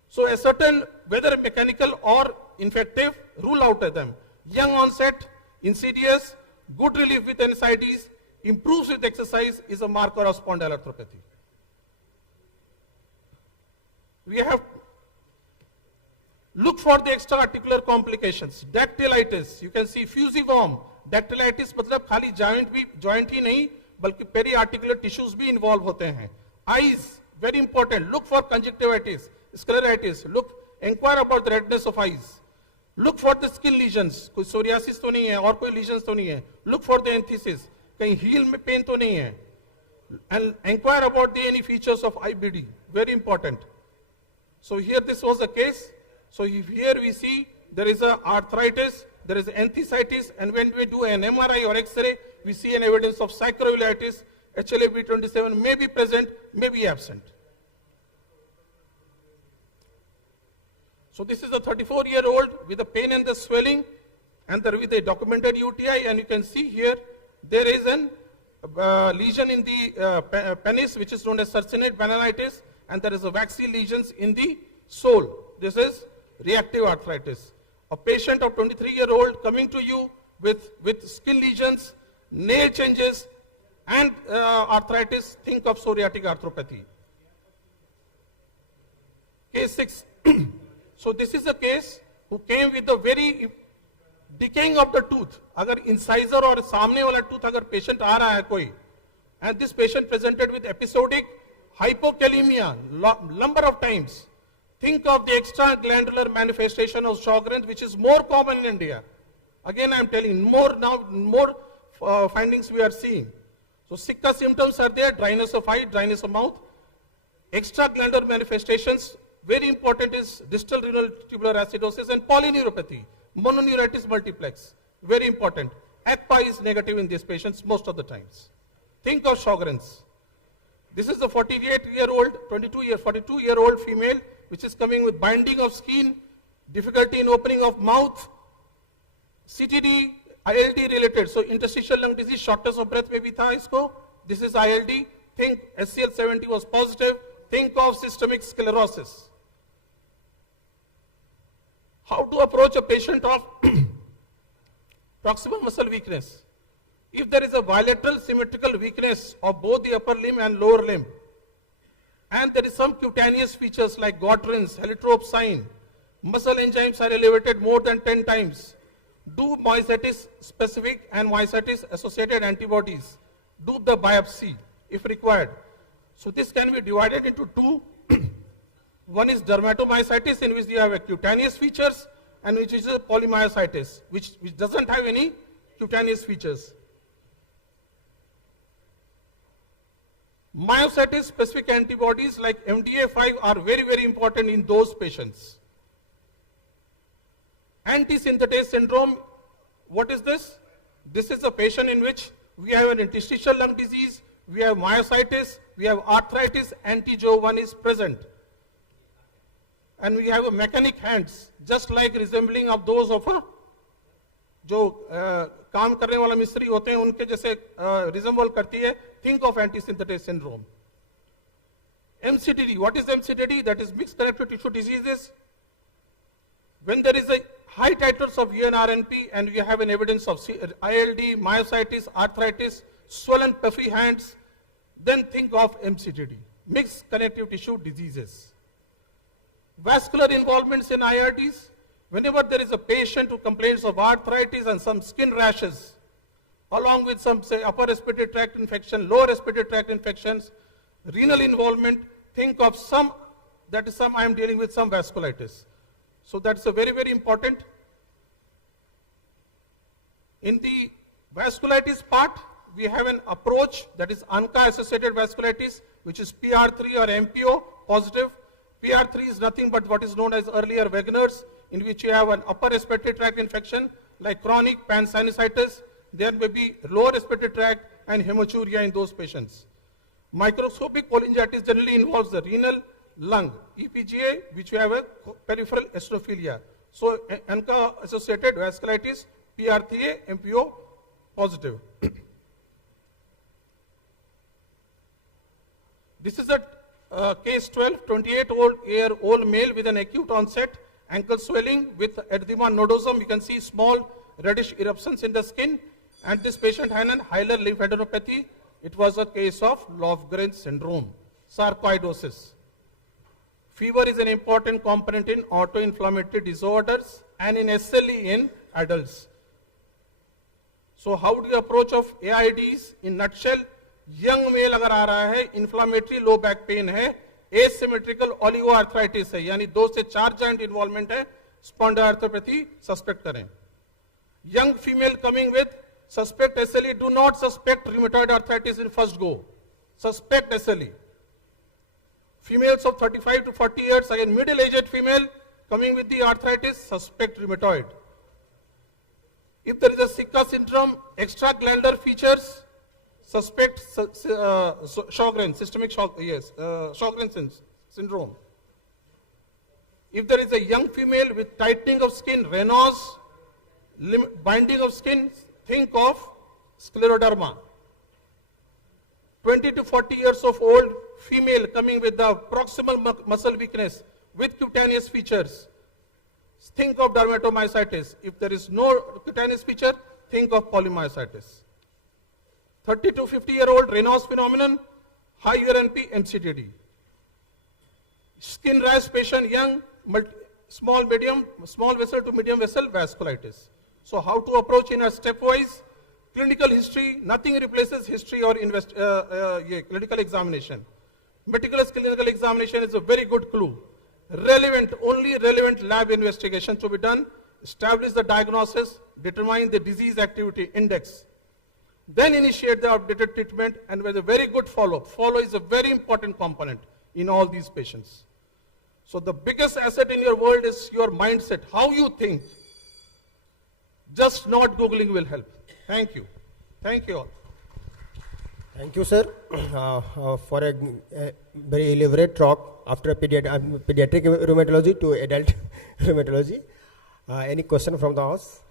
So a certain, whether mechanical or infective, rule out of them. Young onset, insidious, good relief with NSAIDs, improves with exercise is a marker of spondyloarthropathy. We have look for the extra-articular complications. Dactylitis, you can see fusiform. Dactylitis मतलब खाली joint ही नहीं, बल्कि peri-articular tissues भी involve होते हैं. Eyes, very important. Look for conjunctivitis, scleritis. Inquire about the redness of eyes. Look for the skin lesions. कोई psoriasis तो नहीं है और कोई lesions तो नहीं है. Look for the enthesis. कहीं heel में pain तो नहीं है. And inquire about any features of IBD. Very important. So here this was the case. So here we see there is a arthritis, there is enthesitis, and when we do an MRI or X-ray, we see an evidence of sacroiliitis. HLA-B27 may be present, may be absent. So this is a 34-year-old with the pain and the swelling, and with a documented UTI, and you can see here there is an lesion in the penis, which is known as succinate bananitis, and there is a waxy lesions in the sole. This is reactive arthritis. A patient of 23-year-old coming to you with skin lesions, nail changes, and arthritis, think of psoriatic arthropathy. Case 6. So this is a case who came with the very decaying of the tooth. अगर incisor और सामने वाला tooth अगर patient आ रहा है कोई, and this patient presented with episodic hypokalemia number of times. Think of the extraglandular manifestation of Sjogren's, which is more common in India. Again, I am telling more findings we are seeing. So Sika symptoms are there: dryness of eye, dryness of mouth. Extraglandular manifestations, very important, is distal renal tubular acidosis and polyneuropathy, mononeuritis multiplex, very important. ACPA is negative in these patients most of the times. Think of Sjogren's. This is a 42-year-old female, which is coming with binding of skin, difficulty in opening of mouth, CTD, ILD related. So interstitial lung disease, shortness of breath maybe tha isko. This is ILD. Think SCL70 was positive. Think of systemic sclerosis. How to approach a patient of proximal muscle weakness? If there is a bilateral symmetrical weakness of both the upper limb and lower limb, and there is some cutaneous features like Gautrins, heliotrope sign, muscle enzymes are elevated more than 10 times, do myositis specific and myositis associated antibodies, do the biopsy if required. So this can be divided into two. One is dermatomyositis, in which you have cutaneous features, and which is a polymyositis, which doesn't have any cutaneous features. Myositis specific antibodies like MDA5 are very, very important in those patients. Antisynthetase syndrome, what is this? This is a patient in which we have an interstitial lung disease, we have myositis, we have arthritis, anti-Jo1 is present. And we have a mechanic hands, just like resembling of those of a जो काम करने वाला मिस्त्री होते हैं उनके जैसे resemble करती है. Think of antisynthetase syndrome. MCTD, what is MCTD? That is mixed connective tissue diseases. When there is a high titers of UNRNP and we have an evidence of ILD, myositis, arthritis, swollen puffy hands, then think of MCTD, mixed connective tissue diseases. Vascular involvements in IRDs, whenever there is a patient who complains of arthritis and some skin rashes, along with some say upper respiratory tract infection, lower respiratory tract infections, renal involvement, think of I am dealing with some vasculitis. So that's a very, very important. In the vasculitis part, we have an approach that is ANCA-associated vasculitis, which is PR3 or MPO positive. PR3 is nothing but what is known as earlier Wegener's, in which you have an upper respiratory tract infection like chronic pansinusitis. There may be lower respiratory tract and hematuria in those patients. Microscopic cholangitis generally involves the renal, lung, EPGA, which we have a peripheral eosinophilia. So ANCA-associated vasculitis, PR3A, MPO positive. This is a case 12, 28-year-old male with an acute onset ankle swelling with erythema nodosum. You can see small reddish eruptions in the skin, and this patient had an hilar lymphadenopathy. It was a case of Lofgren syndrome, sarcoidosis. Fever is an important component in autoinflammatory disorders and in SLE in adults. So how do you approach of AIDs? In nutshell, young male अगर आ रहा है, inflammatory low back pain है, asymmetrical oligoarthritis है, यानी 2 से 4 joint involvement है, spondyloarthropathy suspect करें. Young female coming with suspect SLE, do not suspect rheumatoid arthritis in first go. Suspect SLE. Females of 35 to 40 years, again middle-aged female coming with the arthritis, suspect rheumatoid. If there is a Sika syndrome, extraglandular features, suspect Sjogren, systemic shock, yes, Sjogren syndrome. If there is a young female with tightening of skin, Raynaud's, binding of skin, think of scleroderma. 20 to 40 years of old female coming with the proximal muscle weakness with cutaneous features, think of dermatomyositis. If there is no cutaneous feature, think of polymyositis. 30 to 50-year-old Raynaud's phenomenon, high URNP, MCTD. Skin rash patient, young, small vessel to medium vessel vasculitis. So how to approach in a stepwise? Clinical history, nothing replaces history or clinical examination. Meticulous clinical examination is a very good clue. Only relevant lab investigation to be done, establish the diagnosis, determine the disease activity index. Then initiate the updated treatment and with a very good follow-up. Follow is a very important component in all these patients. So the biggest asset in your world is your mindset, how you think. Just not Googling will help. Thank you. Thank you all. Thank you, sir, for a very elaborate talk after pediatric rheumatology to adult rheumatology. Any question from the house?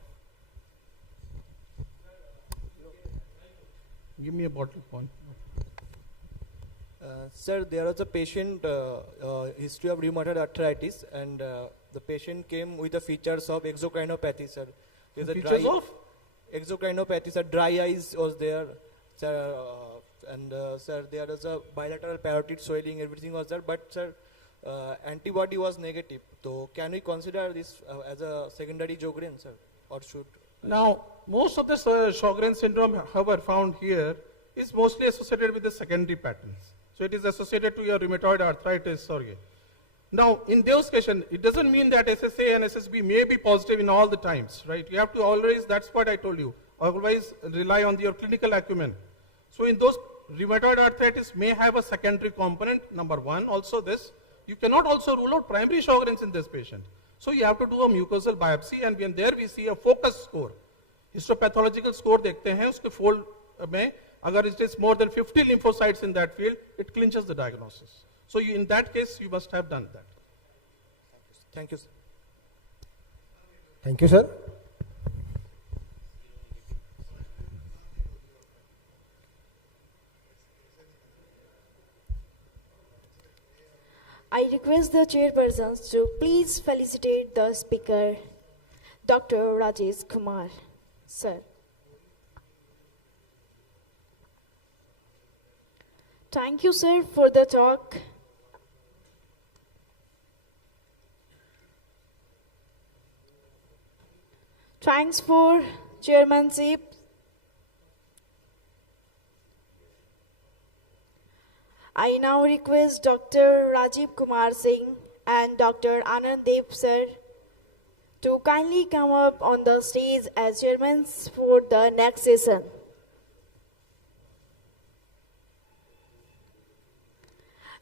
Give me a bottle of wine. Sir, there was a patient history of rheumatoid arthritis, and the patient came with the features of exocrinopathy, sir. There's a Features of? exocrinopathy, sir. Dry eyes was there, sir, sir, there was a bilateral parotid swelling, everything was there, but sir, antibody was negative. So can we consider this as a secondary Sjogren, sir, or should? Now, most of this Sjogren syndrome, however, found here is mostly associated with the secondary patterns. So it is associated to your rheumatoid arthritis or now, in those cases, it doesn't mean that SSA and SSB may be positive in all the times, right? You have to always, that's what I told you, always rely on your clinical acumen. So in those, rheumatoid arthritis may have a secondary component, number one. Also this, you cannot also rule out primary Sjogren's in this patient. So you have to do a mucosal biopsy, and when there we see a focus score. Histopathological score देखते हैं, उसके fold में, अगर it is more than 50 lymphocytes in that field, it clinches the diagnosis. So you, in that case, you must have done that. Thank you, sir. Thank you, sir. I request the chairpersons to please felicitate the speaker, Dr. Rajesh Kumar, sir. Thank you, sir, for the talk. Thanks for chairmanship. I now request Dr. Rajiv Kumar Singh and Dr. Anand Dev sir to kindly come up on the stage as chairmen for the next session.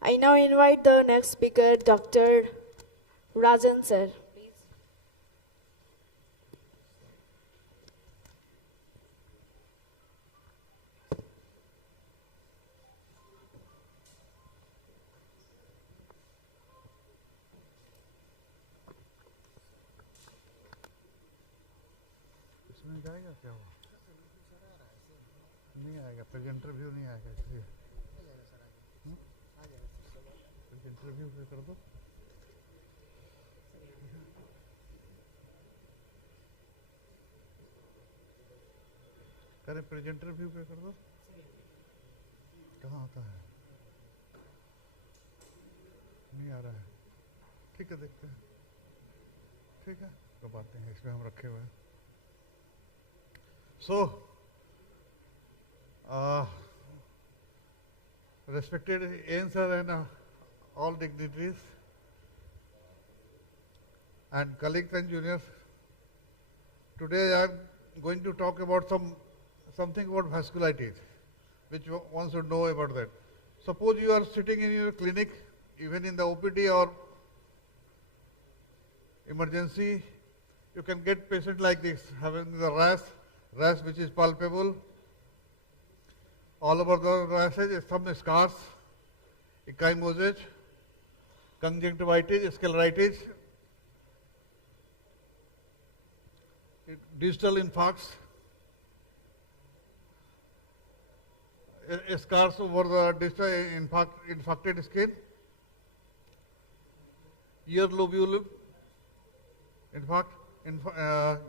I now invite the next speaker, Dr. Rajan sir. इसमें जाएगा क्या वो नहीं आएगा presenter view नहीं आएगा इसलिए interview पे कर दो करें प्रेजेंटर व्यू पे कर दो कहाँ आता है नहीं आ रहा है ठीक है देखते हैं ठीक है कब आते हैं इसमें हम रखे हुए हैं So, respected AN sir and all dignitaries and colleagues and juniors, today I am going to talk about something about vasculitis, which one should know about that. Suppose you are sitting in your clinic, even in the OPD or emergency, you can get patient like this, having the rash which is palpable, all over the rashes, some scars, ecchymosis, conjunctivitis, scleritis, distal infarcts, scars over the distal infarcted skin, ear lobule infarct,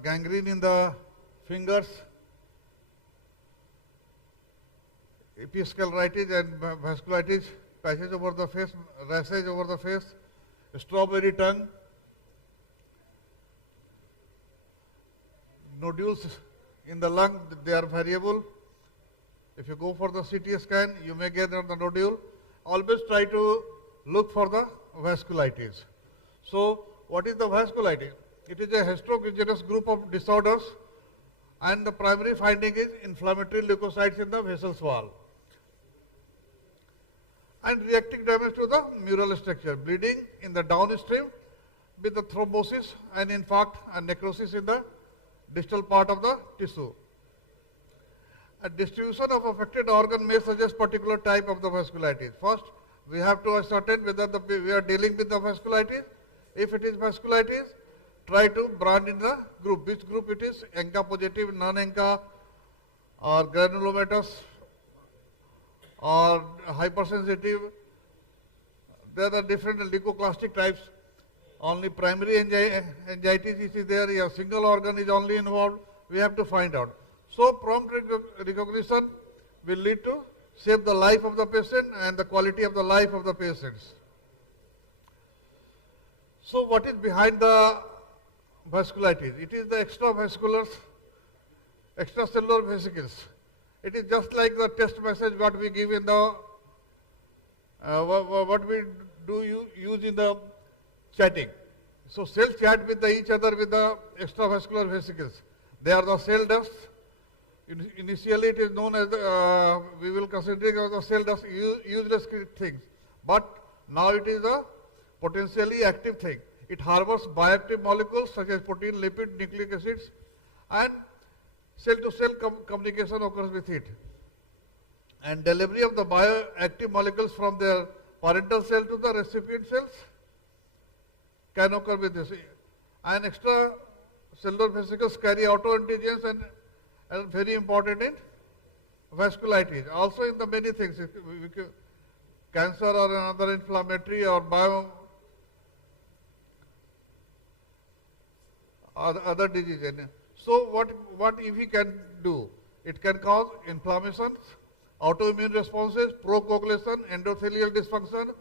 gangrene in the fingers, episcleritis and vasculitis, patches over the face, rashes over the face, strawberry tongue, nodules in the lung, they are variable. If you go for the CT scan, you may get the nodule. Always try to look for the vasculitis. So, what is the vasculitis? It is a heterogeneous group of disorders, and the primary finding is inflammatory leukocytes in the vessels wall and reactive damage to the mural structure, bleeding in the downstream with the thrombosis and infarct and necrosis in the distal part of the tissue. A distribution of affected organ may suggest particular type of the vasculitis. First, we have to ascertain whether we are dealing with the vasculitis. If it is vasculitis, try to brand in the group. Which group it is? ANCA positive, non-ANCA, or granulomatous, or hypersensitive. There are different leucoclastic types. Only primary angiitis is there, a single organ is only involved. We have to find out. So prompt recognition will lead to save the life of the patient and the quality of the life of the patients. So what is behind the vasculitis? It is the extracellular vesicles. It is just like the test message what we give in the, what we use in the chatting. So cells chat with each other with the extravascular vesicles. They are the cell dust. Initially it is known as, we will consider it as the cell dust, useless things. But now it is a potentially active thing. It harbors bioactive molecules such as protein, lipid, nucleic acids, and cell-to-cell communication occurs with it. And delivery of the bioactive molecules from their parental cell to the recipient cells can occur with this. And extracellular vesicles carry autoantigens and are very important in vasculitis. Also in the many things, cancer or another inflammatory or other diseases. So what EV can do? It can cause inflammations, autoimmune responses, procoagulation, endothelial dysfunction,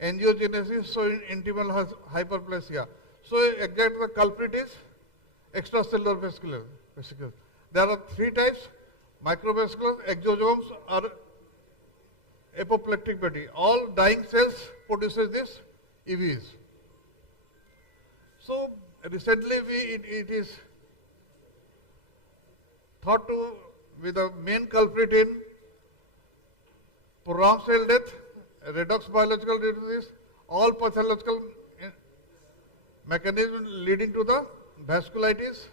angiogenesis, so intimal hyperplasia. So exactly the culprit is extracellular vesicles. There are three types: microvascular, exosomes, or apoplectic body. All dying cells produces this EVs. So recently it is thought to be the main culprit in programmed cell death, redox biological disease, all pathological mechanisms leading to the vasculitis,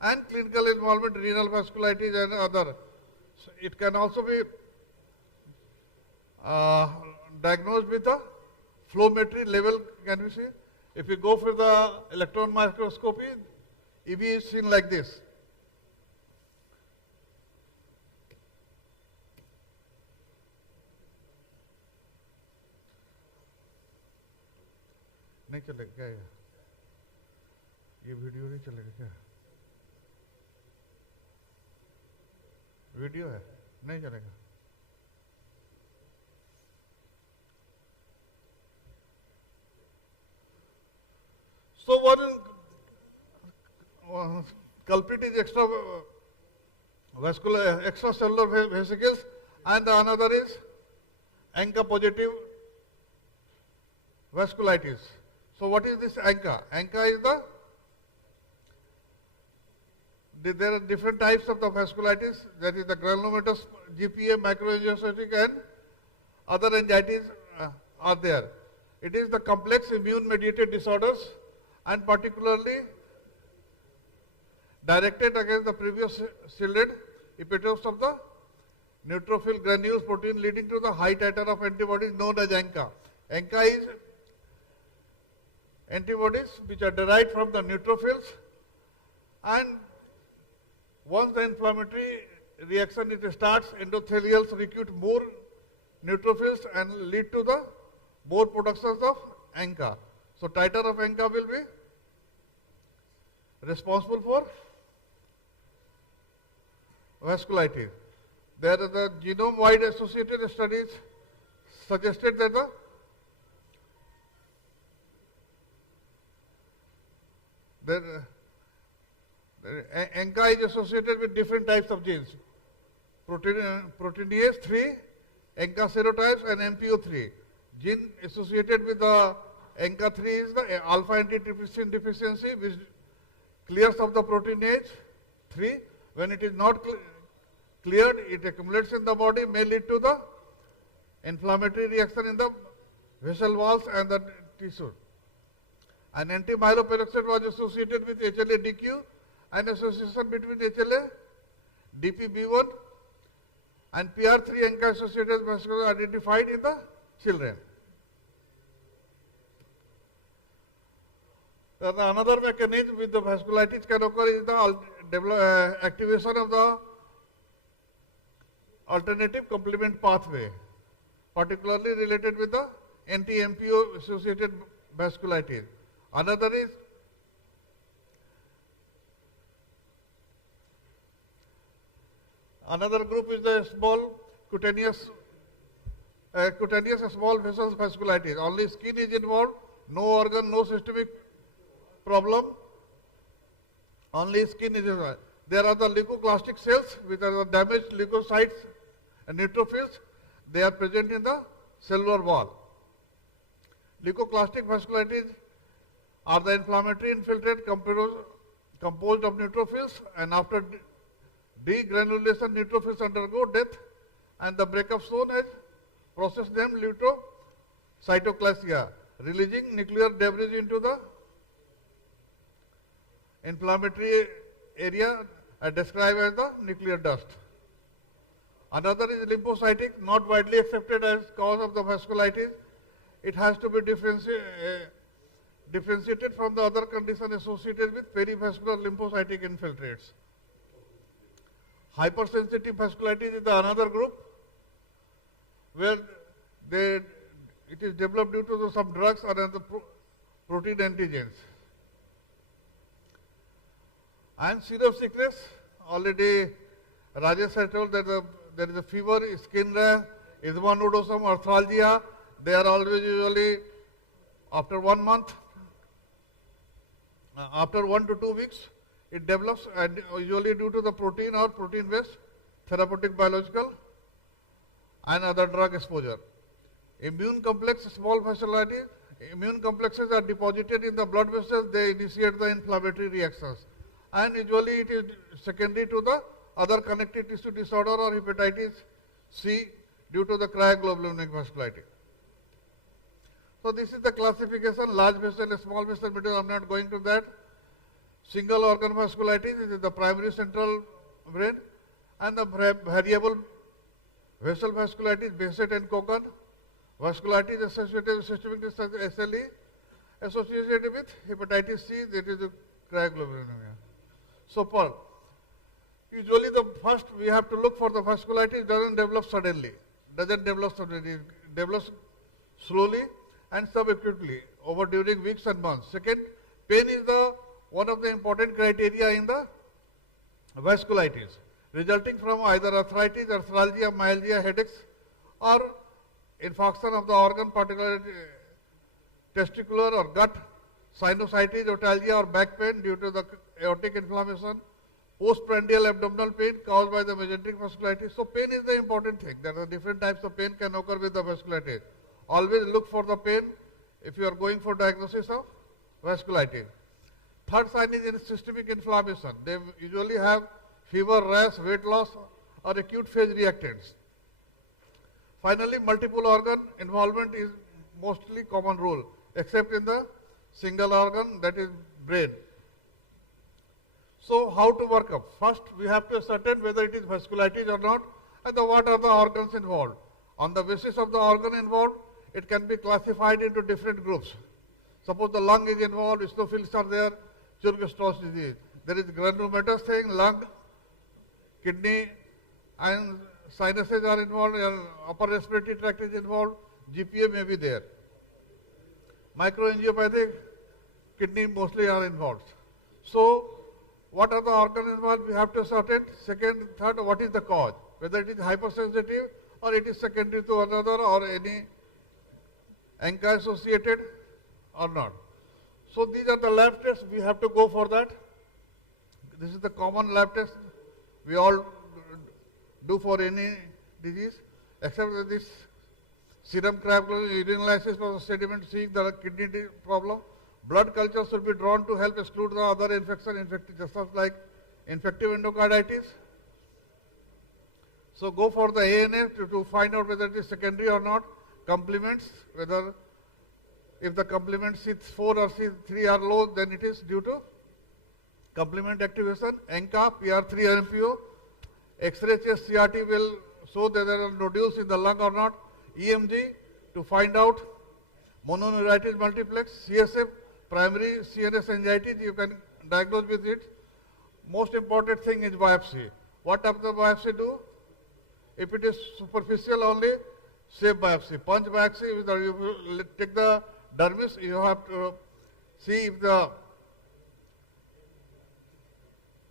and clinical involvement, renal vasculitis and other. So it can also be diagnosed with the flowmetry level, can we see? If you go for the electron microscopy, EV is seen like this. नहीं चलेगा क्या ये video नहीं चलेगा क्या video है नहीं चलेगा So one culprit is extracellular vesicles, and another is ANCA positive vasculitis. So what is this ANCA? ANCA is there are different types of the vasculitis. That is the granulomatous, GPA, microangiocytic, and other anxieties are there. It is the complex immune-mediated disorders, and particularly directed against the previous shielded epitopes of the neutrophil granules protein, leading to the high titer of antibodies known as ANCA. ANCA is antibodies which are derived from the neutrophils, and once the inflammatory reaction it starts, endothelials recruit more neutrophils and lead to the more productions of ANCA. So titer of ANCA will be responsible for vasculitis. There are the genome-wide associated studies suggested that ANCA is associated with different types of genes. Proteinase 3, ANCA serotypes, and MPO3. Gene associated with the ANCA 3 is the alpha antitrypsin deficiency, which clears of the proteinase 3. When it is not cleared, it accumulates in the body, may lead to the inflammatory reaction in the vessel walls and the tissue. And anti-myeloperoxide was associated with HLA-DQ, and association between HLA-DPB1 and PR3 ANCA associated vascular identified in the children. Then another mechanism with the vasculitis can occur is the activation of the alternative complement pathway, particularly related with the anti-MPO associated vasculitis. Another is another group is the small cutaneous small vessels vasculitis. Only skin is involved, no organ, no systemic problem, only skin is involved. There are the leucoclastic cells, which are the damaged leukocytes and neutrophils. They are present in the cellular wall. Leucoclastic vasculitis are the inflammatory infiltrate composed of neutrophils, and after degranulation, neutrophils undergo death, and the breakup zone is process them leukocytoclasia, releasing nuclear debris into the inflammatory area described as the nuclear dust. Another is lymphocytic, not widely accepted as cause of the vasculitis. It has to be differentiated from the other condition associated with perivascular lymphocytic infiltrates. Hypersensitive vasculitis is the another group where it is developed due to some drugs or the protein antigens. And serum sickness, already Rajesh has told that there is a fever, skin rash, eczema nodosum, arthralgia. They are always usually after 1 month, after 1 to 2 weeks, it develops, and usually due to the protein or protein-based therapeutic, biological, and other drug exposure. Immune complex small vasculitis, immune complexes are deposited in the blood vessels, they initiate the inflammatory reactions. And usually it is secondary to the other connective tissue disorder or hepatitis C due to the cryoglobulinic vasculitis. So this is the classification, large vessel, small vessel, medium, I am not going to that. Single organ vasculitis is the primary central brain, and the variable vessel vasculitis, Behcet and Kogan, vasculitis associated with systemic SLE, associated with hepatitis C, that is the cryoglobulinemia. So Paul, usually the first we have to look for the vasculitis doesn't develop suddenly, it develops slowly and subacutely over during weeks and months. Second, pain is one of the important criteria in the vasculitis, resulting from either arthritis, arthralgia, myalgia, headaches, or infarction of the organ, particularly testicular or gut, sinusitis, otalgia, or back pain due to the aortic inflammation, postprandial abdominal pain caused by the mesenteric vasculitis. So pain is the important thing. There are different types of pain can occur with the vasculitis. Always look for the pain if you are going for diagnosis of vasculitis. Third sign is in systemic inflammation. They usually have fever, rash, weight loss, or acute phase reactants. Finally, multiple organ involvement is mostly common rule, except in the single organ, that is brain. So how to work up? First, we have to ascertain whether it is vasculitis or not, and what are the organs involved. On the basis of the organ involved, it can be classified into different groups. Suppose the lung is involved, eosinophils are there, Churg-Strauss disease. There is granulomatous thing, lung, kidney, and sinuses are involved, upper respiratory tract is involved, GPA may be there. Microangiopathic, kidney mostly are involved. So, what are the organs involved? We have to ascertain. Second, third, what is the cause? Whether it is hypersensitive or it is secondary to another or any ANCA associated or not. So these are the lab tests. We have to go for that. This is the common lab test we all do for any disease, except that this serum cryoglobulinemia, urinalysis for the sediment, seeing the kidney problem. Blood culture should be drawn to help exclude the other infection, just like infective endocarditis. So go for the ANA to find out whether it is secondary or not. Complements, whether if the complement C4 or C3 are low, then it is due to complement activation. ANCA, PR3 MPO, X-ray chest CRT will show that there are nodules in the lung or not. EMG to find out mononeuritis multiplex, CSF, primary CNS anxiety, you can diagnose with it. Most important thing is biopsy. What does the biopsy do? If it is superficial only, shape biopsy. Punch biopsy, you take the dermis, you have to see if the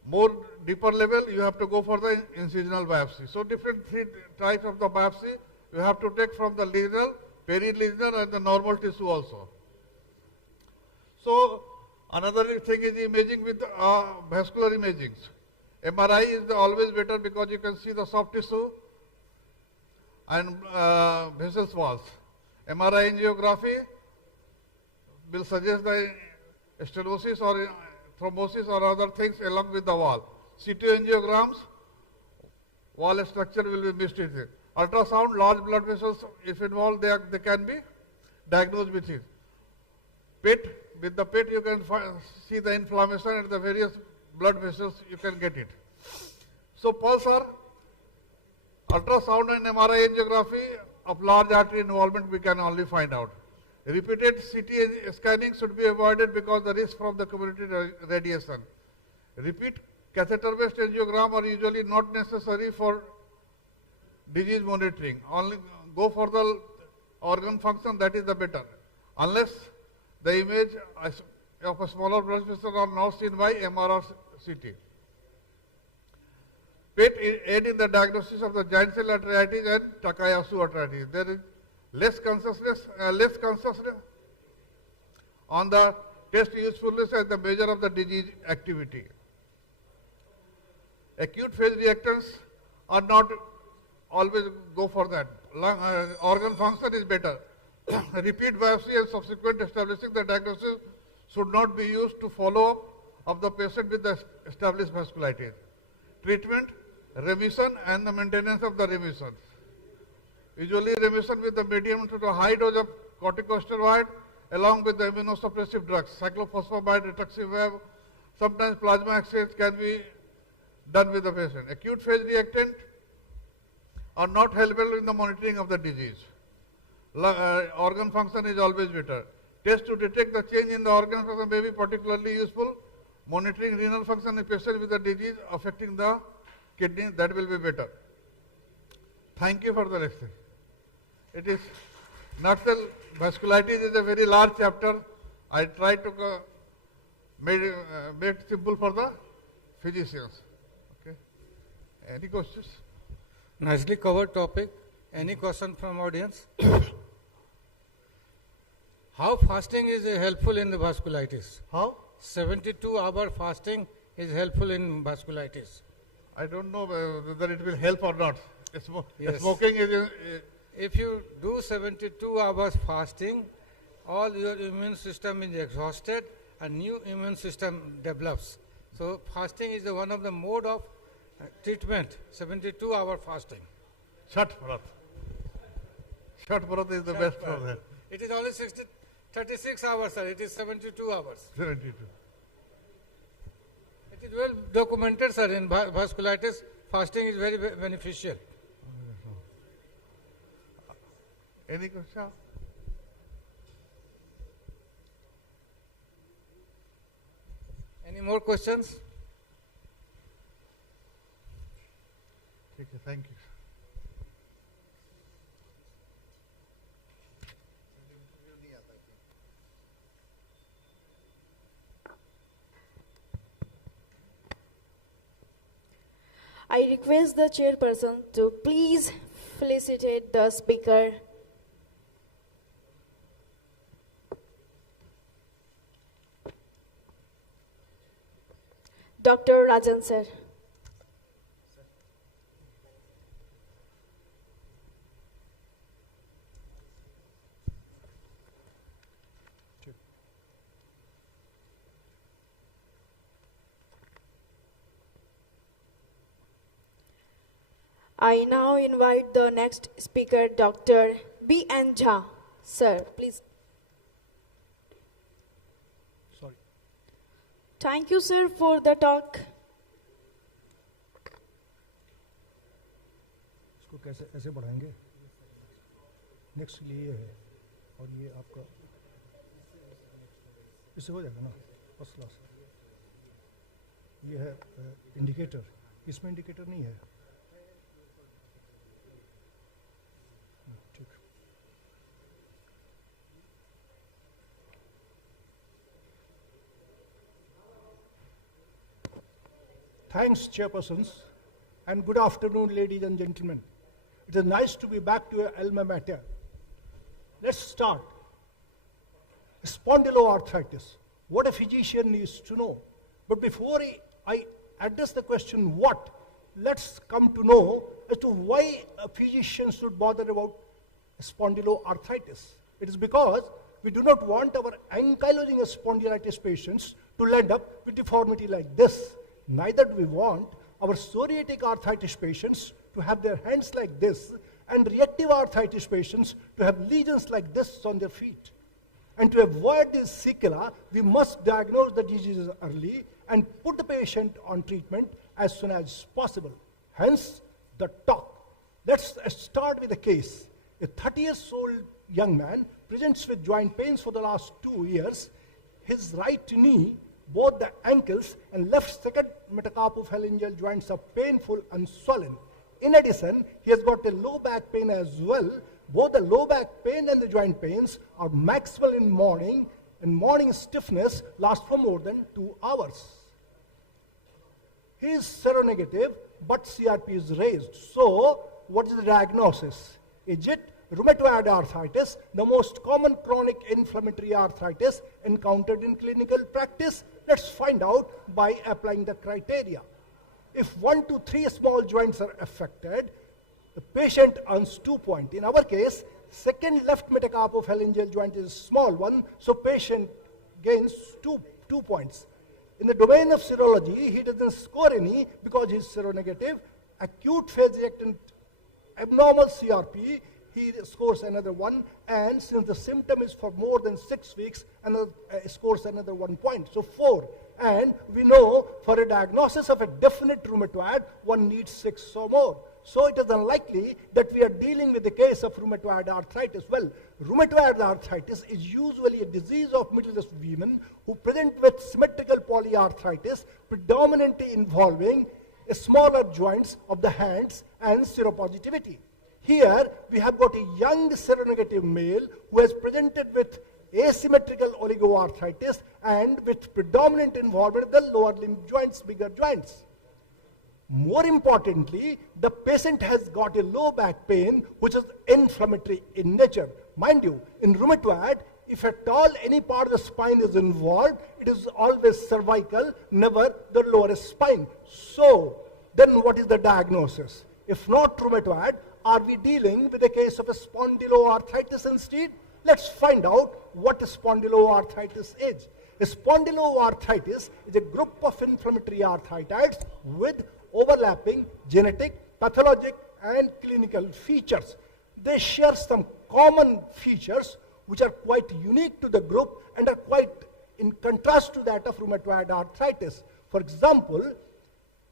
more deeper level, you have to go for the incisional biopsy. So different three types of the biopsy you have to take from the lesional, perilesional and the normal tissue also. So another thing is imaging with vascular imaging. MRI is always better because you can see the soft tissue and vessels walls. MRI angiography will suggest the stenosis or thrombosis or other things along with the wall. CT angiograms, wall structure will be missed with it. Ultrasound, large blood vessels, if involved, they can be diagnosed with it. PET, with the PET you can see the inflammation at the various blood vessels, you can get it. So pulsar, ultrasound and MRI angiography of large artery involvement we can only find out. Repeated CT scanning should be avoided because the risk from the community radiation. Repeat catheter-based angiogram are usually not necessary for disease monitoring. Only go for the organ function, that is the better. Unless the image of a smaller blood vessel are not seen by MR or CT. PET aid in the diagnosis of the giant cell arteritis and Takayasu arteritis. There is less consciousness on the test usefulness as the measure of the disease activity. Acute phase reactants are not always go for that. Organ function is better. Repeat biopsy and subsequent establishing the diagnosis should not be used to follow up of the patient with the established vasculitis. Treatment, remission and the maintenance of the remission. Usually remission with the medium to the high dose of corticosteroid along with the immunosuppressive drugs, cyclophosphamide, rituximab, sometimes plasma exchange can be done with the patient. Acute phase reactant are not helpful in the monitoring of the disease. Organ function is always better. Test to detect the change in the organ function may be particularly useful. Monitoring renal function in patients with the disease affecting the kidney, that will be better. Thank you for the lecture. It is nutshell, vasculitis is a very large chapter. I try to make it simple for the physicians. Okay. Any questions? Nicely covered topic. Any question from audience? How fasting is helpful in the vasculitis? How? 72-hour fasting is helpful in vasculitis. I don't know whether it will help or not. Yes. Smoking is... If you do 72 hours fasting, all your immune system is exhausted and new immune system develops. So fasting is one of the mode of treatment, 72-hour fasting. Shat Bharat. Shat Bharat is the best for that. It is only 36 hours, sir. It is 72 hours. 72. It is well documented, sir. In vasculitis, fasting is very beneficial. Any question? Any more questions? Okay, thank you. I request the chairperson to please felicitate the speaker. Dr. Rajan sir. I now invite the next speaker, Dr. B.N. Jha. Sir, please. Sorry. Thank you, sir, for the talk. इसको कैसे ऐसे बढ़ाएंगे? Next ये है और ये आपका इससे हो जाएगा ना फर्स्ट क्लास. ये है इंडिकेटर. इसमें इंडिकेटर नहीं है. Thanks, chairpersons, and good afternoon, ladies and gentlemen. It is nice to be back to your alma mater. Let's start. Spondyloarthritis. What a physician needs to know. But before I address the question what, let's come to know as to why a physician should bother about spondyloarthritis. It is because we do not want our ankylosing spondylitis patients to land up with deformity like this. Neither do we want our psoriatic arthritis patients to have their hands like this and reactive arthritis patients to have lesions like this on their feet. And to avoid this sequela, we must diagnose the diseases early and put the patient on treatment as soon as possible. Hence, the talk. Let's start with a case. A 30-year-old young man presents with joint pains for the last 2 years. His right knee, both the ankles and left second metacarpophalangeal joints are painful and swollen. In addition, he has got a low back pain as well. Both the low back pain and the joint pains are maximal in morning, and morning stiffness lasts for more than 2 hours. He is seronegative, but CRP is raised. So, what is the diagnosis? Is it rheumatoid arthritis, the most common chronic inflammatory arthritis encountered in clinical practice? Let's find out by applying the criteria. If 1 to 3 small joints are affected, the patient earns 2 points. In our case, second left metacarpophalangeal joint is a small one, so patient gains 2 points. In the domain of serology, he doesn't score any because he's seronegative. Acute phase reactant abnormal CRP, he scores another 1, and since the symptom is for more than 6 weeks, scores another 1 point, so 4. And we know for a diagnosis of a definite rheumatoid, one needs 6 or more. So it is unlikely that we are dealing with the case of rheumatoid arthritis. Well, rheumatoid arthritis is usually a disease of middle-aged women who present with symmetrical polyarthritis, predominantly involving smaller joints of the hands and seropositivity. Here, we have got a young seronegative male who has presented with asymmetrical oligoarthritis and with predominant involvement of the lower limb joints, bigger joints. More importantly, the patient has got a low back pain which is inflammatory in nature. Mind you, in rheumatoid, if at all any part of the spine is involved, it is always cervical, never the lower spine. So, then what is the diagnosis? If not rheumatoid, are we dealing with a case of a spondyloarthritis instead? Let's find out what spondyloarthritis is. A spondyloarthritis is a group of inflammatory arthritides with overlapping genetic, pathologic, and clinical features. They share some common features which are quite unique to the group and are quite in contrast to that of rheumatoid arthritis. For example,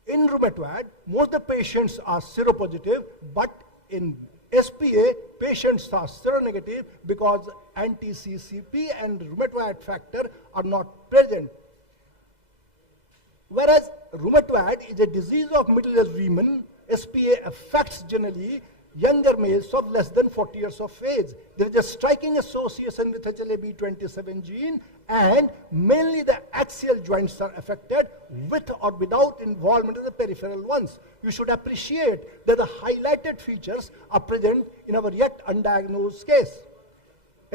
in rheumatoid, most of the patients are seropositive, but in SPA, patients are seronegative because anti-CCP and rheumatoid factor are not present. Whereas rheumatoid is a disease of middle-aged women, SPA affects generally younger males of less than 40 years of age. There is a striking association with HLA-B27 gene, and mainly the axial joints are affected with or without involvement of the peripheral ones. You should appreciate that the highlighted features are present in our yet undiagnosed case.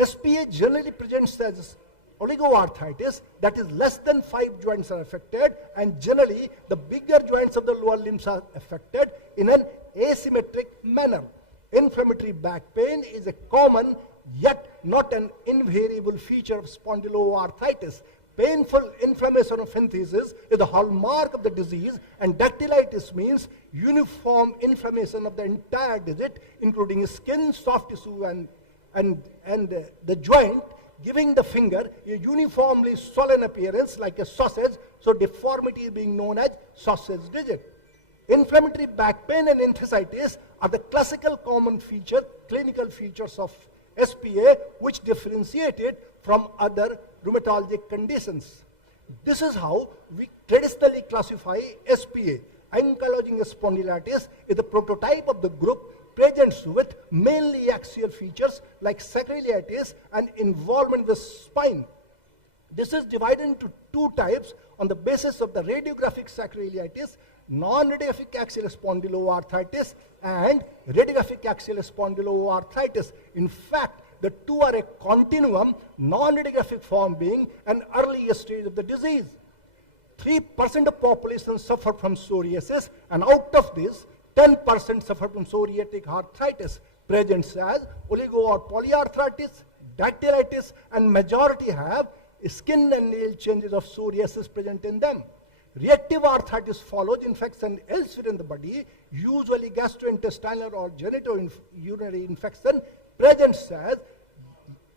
SPA generally presents as oligoarthritis, that is less than 5 joints are affected, and generally the bigger joints of the lower limbs are affected in an asymmetric manner. Inflammatory back pain is a common yet not an invariable feature of spondyloarthritis. Painful inflammation of phanthesis is the hallmark of the disease, and dactylitis means uniform inflammation of the entire digit, including skin, soft tissue, and the joint, giving the finger a uniformly swollen appearance like a sausage, so deformity is being known as sausage digit. Inflammatory back pain and enthesitis are the classical common feature, clinical features of SPA, which differentiate it from other rheumatologic conditions. This is how we traditionally classify SPA. Ankylosing spondylitis is the prototype of the group, presents with mainly axial features like sacroiliitis and involvement with the spine. This is divided into 2 types on the basis of the radiographic sacroiliitis, non-radiographic axial spondyloarthritis, and radiographic axial spondyloarthritis. In fact, the two are a continuum, non-radiographic form being an earlier stage of the disease. 3% of population suffer from psoriasis, and out of this, 10% suffer from psoriatic arthritis, presents as oligo or polyarthritis, dactylitis, and majority have skin and nail changes of psoriasis present in them. Reactive arthritis follows infection elsewhere in the body, usually gastrointestinal or genitourinary infection, presents as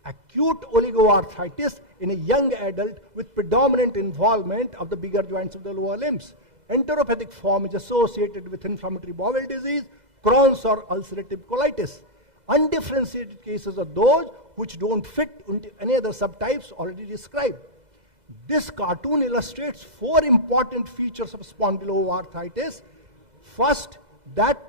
acute oligoarthritis in a young adult with predominant involvement of the bigger joints of the lower limbs. Enteropathic form is associated with inflammatory bowel disease, Crohn's or ulcerative colitis. Undifferentiated cases are those which don't fit into any other subtypes already described. This cartoon illustrates 4 important features of spondyloarthritis. First, that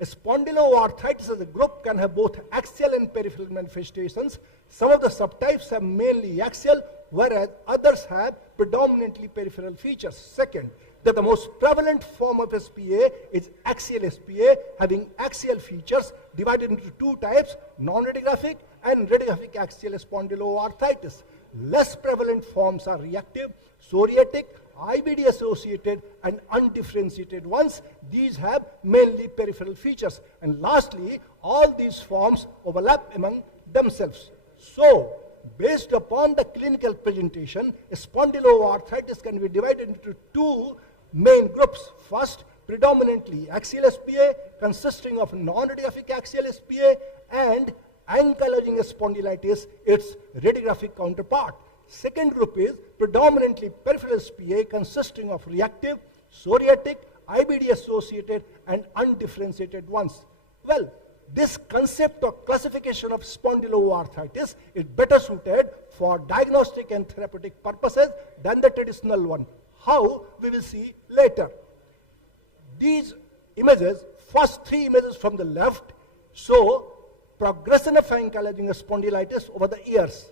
spondyloarthritis as a group can have both axial and peripheral manifestations. Some of the subtypes have mainly axial, whereas others have predominantly peripheral features. Second, that the most prevalent form of SPA is axial SPA, having axial features divided into 2 types, non-radiographic and radiographic axial spondyloarthritis. Less prevalent forms are reactive, psoriatic, IBD associated, and undifferentiated ones. These have mainly peripheral features. And lastly, all these forms overlap among themselves. So, based upon the clinical presentation, spondyloarthritis can be divided into 2 main groups. First, predominantly axial SPA, consisting of non-radiographic axial SPA and ankylosing spondylitis, its radiographic counterpart. Second group is predominantly peripheral SPA, consisting of reactive, psoriatic, IBD associated, and undifferentiated ones. Well, this concept or classification of spondyloarthritis is better suited for diagnostic and therapeutic purposes than the traditional one. How? We will see later. These images, first 3 images from the left, show progression of ankylosing spondylitis over the years.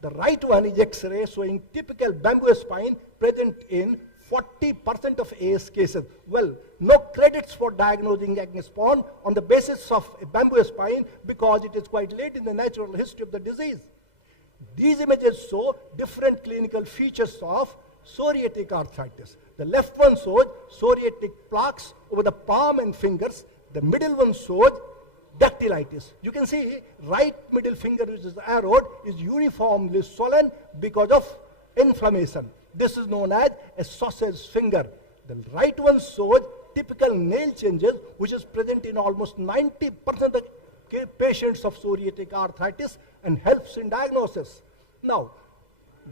The right one is X-ray showing typical bamboo spine present in 40% of AS cases. Well, no credits for diagnosing ankylosing on the basis of a bamboo spine because it is quite late in the natural history of the disease. These images show different clinical features of psoriatic arthritis. The left one shows psoriatic plaques over the palm and fingers. The middle one shows dactylitis. You can see right middle finger, which is arrowed, is uniformly swollen because of inflammation. This is known as a sausage finger. The right one shows typical nail changes, which is present in almost 90% of the patients of psoriatic arthritis and helps in diagnosis. Now,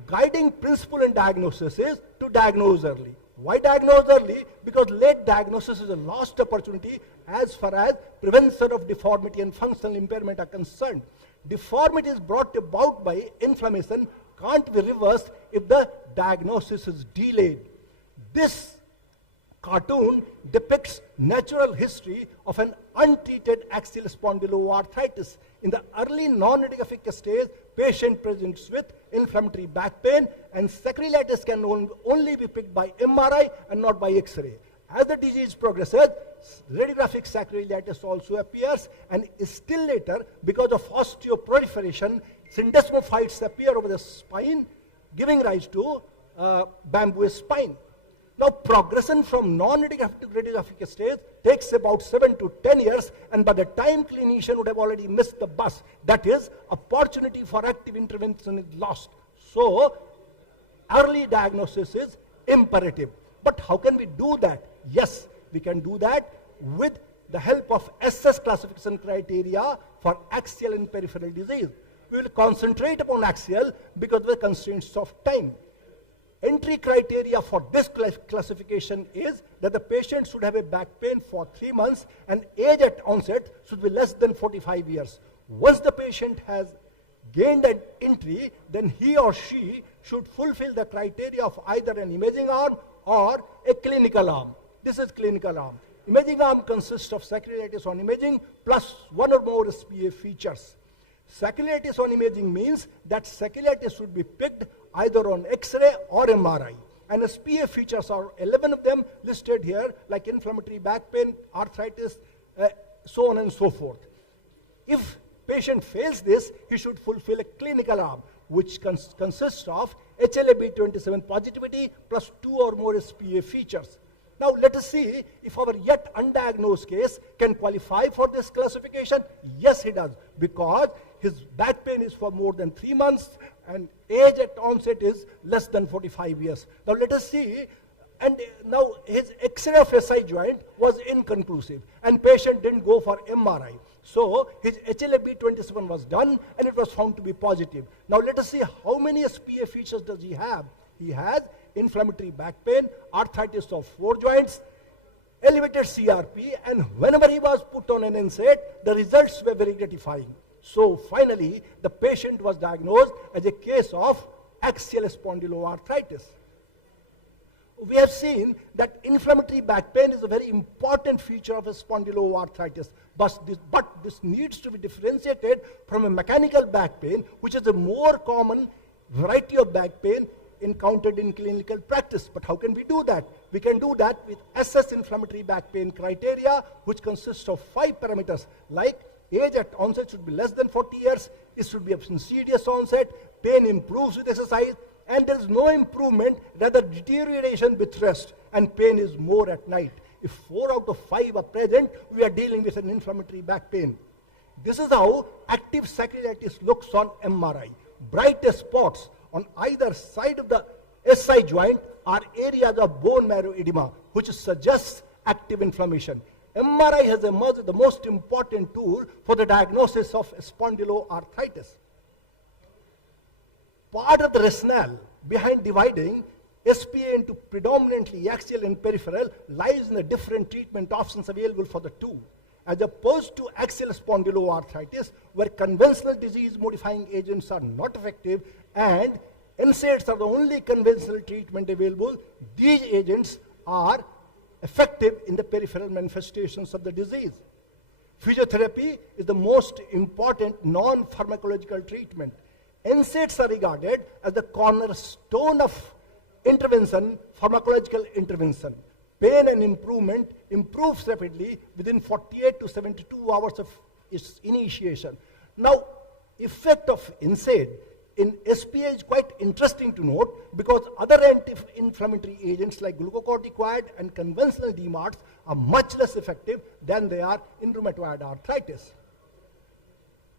guiding principle in diagnosis is to diagnose early. Why diagnose early? Because late diagnosis is a lost opportunity as far as prevention of deformity and functional impairment are concerned. Deformity is brought about by inflammation, can't be reversed if the diagnosis is delayed. This cartoon depicts natural history of an untreated axial spondyloarthritis. In the early non-radiographic stage, patient presents with inflammatory back pain, and sacroiliitis can only be picked by MRI and not by X-ray. As the disease progresses, radiographic sacroiliitis also appears, and still later, because of osteoproliferation, syndesmophytes appear over the spine, giving rise to bamboo spine. Now, progression from non-radiographic to radiographic stage takes about 7 to 10 years, and by the time clinician would have already missed the bus. That is, opportunity for active intervention is lost. So, early diagnosis is imperative. But how can we do that? Yes, we can do that with the help of SS classification criteria for axial and peripheral disease. We will concentrate upon axial because of the constraints of time. Entry criteria for this classification is that the patient should have a back pain for 3 months and age at onset should be less than 45 years. Once the patient has gained an entry, then he or she should fulfill the criteria of either an imaging arm or a clinical arm. This is clinical arm. Imaging arm consists of sacroiliitis on imaging plus 1 or more SPA features. Sacroiliitis on imaging means that sacroiliitis should be picked either on X-ray or MRI. And SPA features are 11 of them listed here, like inflammatory back pain, arthritis, so on and so forth. If patient fails this, he should fulfill a clinical arm, which consists of HLA-B27 positivity plus 2 or more SPA features. Now let us see if our yet undiagnosed case can qualify for this classification. Yes, he does, because his back pain is for more than 3 months and age at onset is less than 45 years. Now let us see, and now his X-ray of SI joint was inconclusive and patient didn't go for MRI. So his HLA-B27 was done and it was found to be positive. Now let us see how many SPA features does he have. He has inflammatory back pain, arthritis of 4 joints, elevated CRP, and whenever he was put on an NSAID, the results were very gratifying. So finally, the patient was diagnosed as a case of axial spondyloarthritis. We have seen that inflammatory back pain is a very important feature of a spondyloarthritis, but this needs to be differentiated from a mechanical back pain, which is a more common variety of back pain encountered in clinical practice. But how can we do that? We can do that with SS inflammatory back pain criteria, which consists of 5 parameters, like age at onset should be less than 40 years, it should be of insidious onset, pain improves with exercise, and there is no improvement, rather deterioration with rest, and pain is more at night. If 4 out of 5 are present, we are dealing with an inflammatory back pain. This is how active sacroiliitis looks on MRI. Bright spots on either side of the SI joint are areas of bone marrow edema, which suggests active inflammation. MRI has emerged as the most important tool for the diagnosis of spondyloarthritis. Part of the rationale behind dividing SPA into predominantly axial and peripheral lies in the different treatment options available for the two, as opposed to axial spondyloarthritis, where conventional disease-modifying agents are not effective and NSAIDs are the only conventional treatment available. These agents are effective in the peripheral manifestations of the disease. Physiotherapy is the most important non-pharmacological treatment. NSAIDs are regarded as the cornerstone of intervention, pharmacological intervention. Pain and improvement improves rapidly within 48 to 72 hours of its initiation. Now, effect of NSAID in SPA is quite interesting to note, because other anti-inflammatory agents like glucocorticoid and conventional DMARDs are much less effective than they are in rheumatoid arthritis.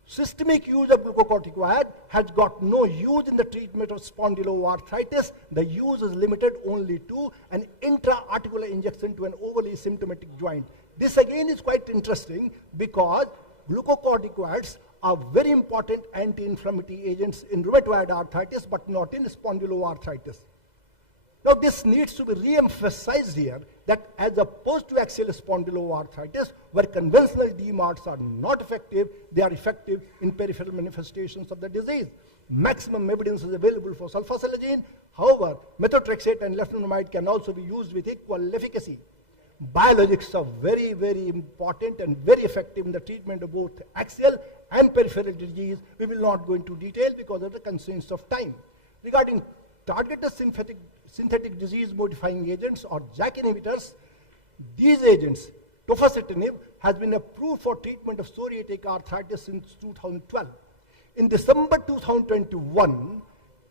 Systemic use of glucocorticoid has got no use in the treatment of spondyloarthritis. The use is limited only to an intra-articular injection to an overly symptomatic joint. This again is quite interesting, because glucocorticoids are very important anti-inflammatory agents in rheumatoid arthritis, but not in spondyloarthritis. Now this needs to be re-emphasized here, that as opposed to axial spondyloarthritis, where conventional DMARDs are not effective, they are effective in peripheral manifestations of the disease. Maximum evidence is available for sulfasalazine. However, methotrexate and leflunomide can also be used with equal efficacy. Biologics are very, very important and very effective in the treatment of both axial and peripheral disease. We will not go into detail because of the constraints of time. Regarding targeted synthetic disease-modifying agents or JAK inhibitors, these agents, tofacitinib, has been approved for treatment of psoriatic arthritis since 2012. In December 2021,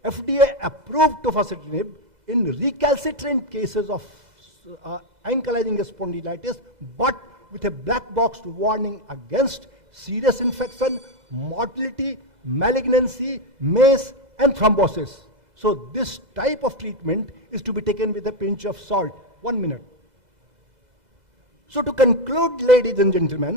FDA approved tofacitinib in recalcitrant cases of ankylosing spondylitis, but with a black box warning against serious infection, mortality, malignancy, MACE, and thrombosis. So this type of treatment is to be taken with a pinch of salt. 1 minute. So to conclude, ladies and gentlemen,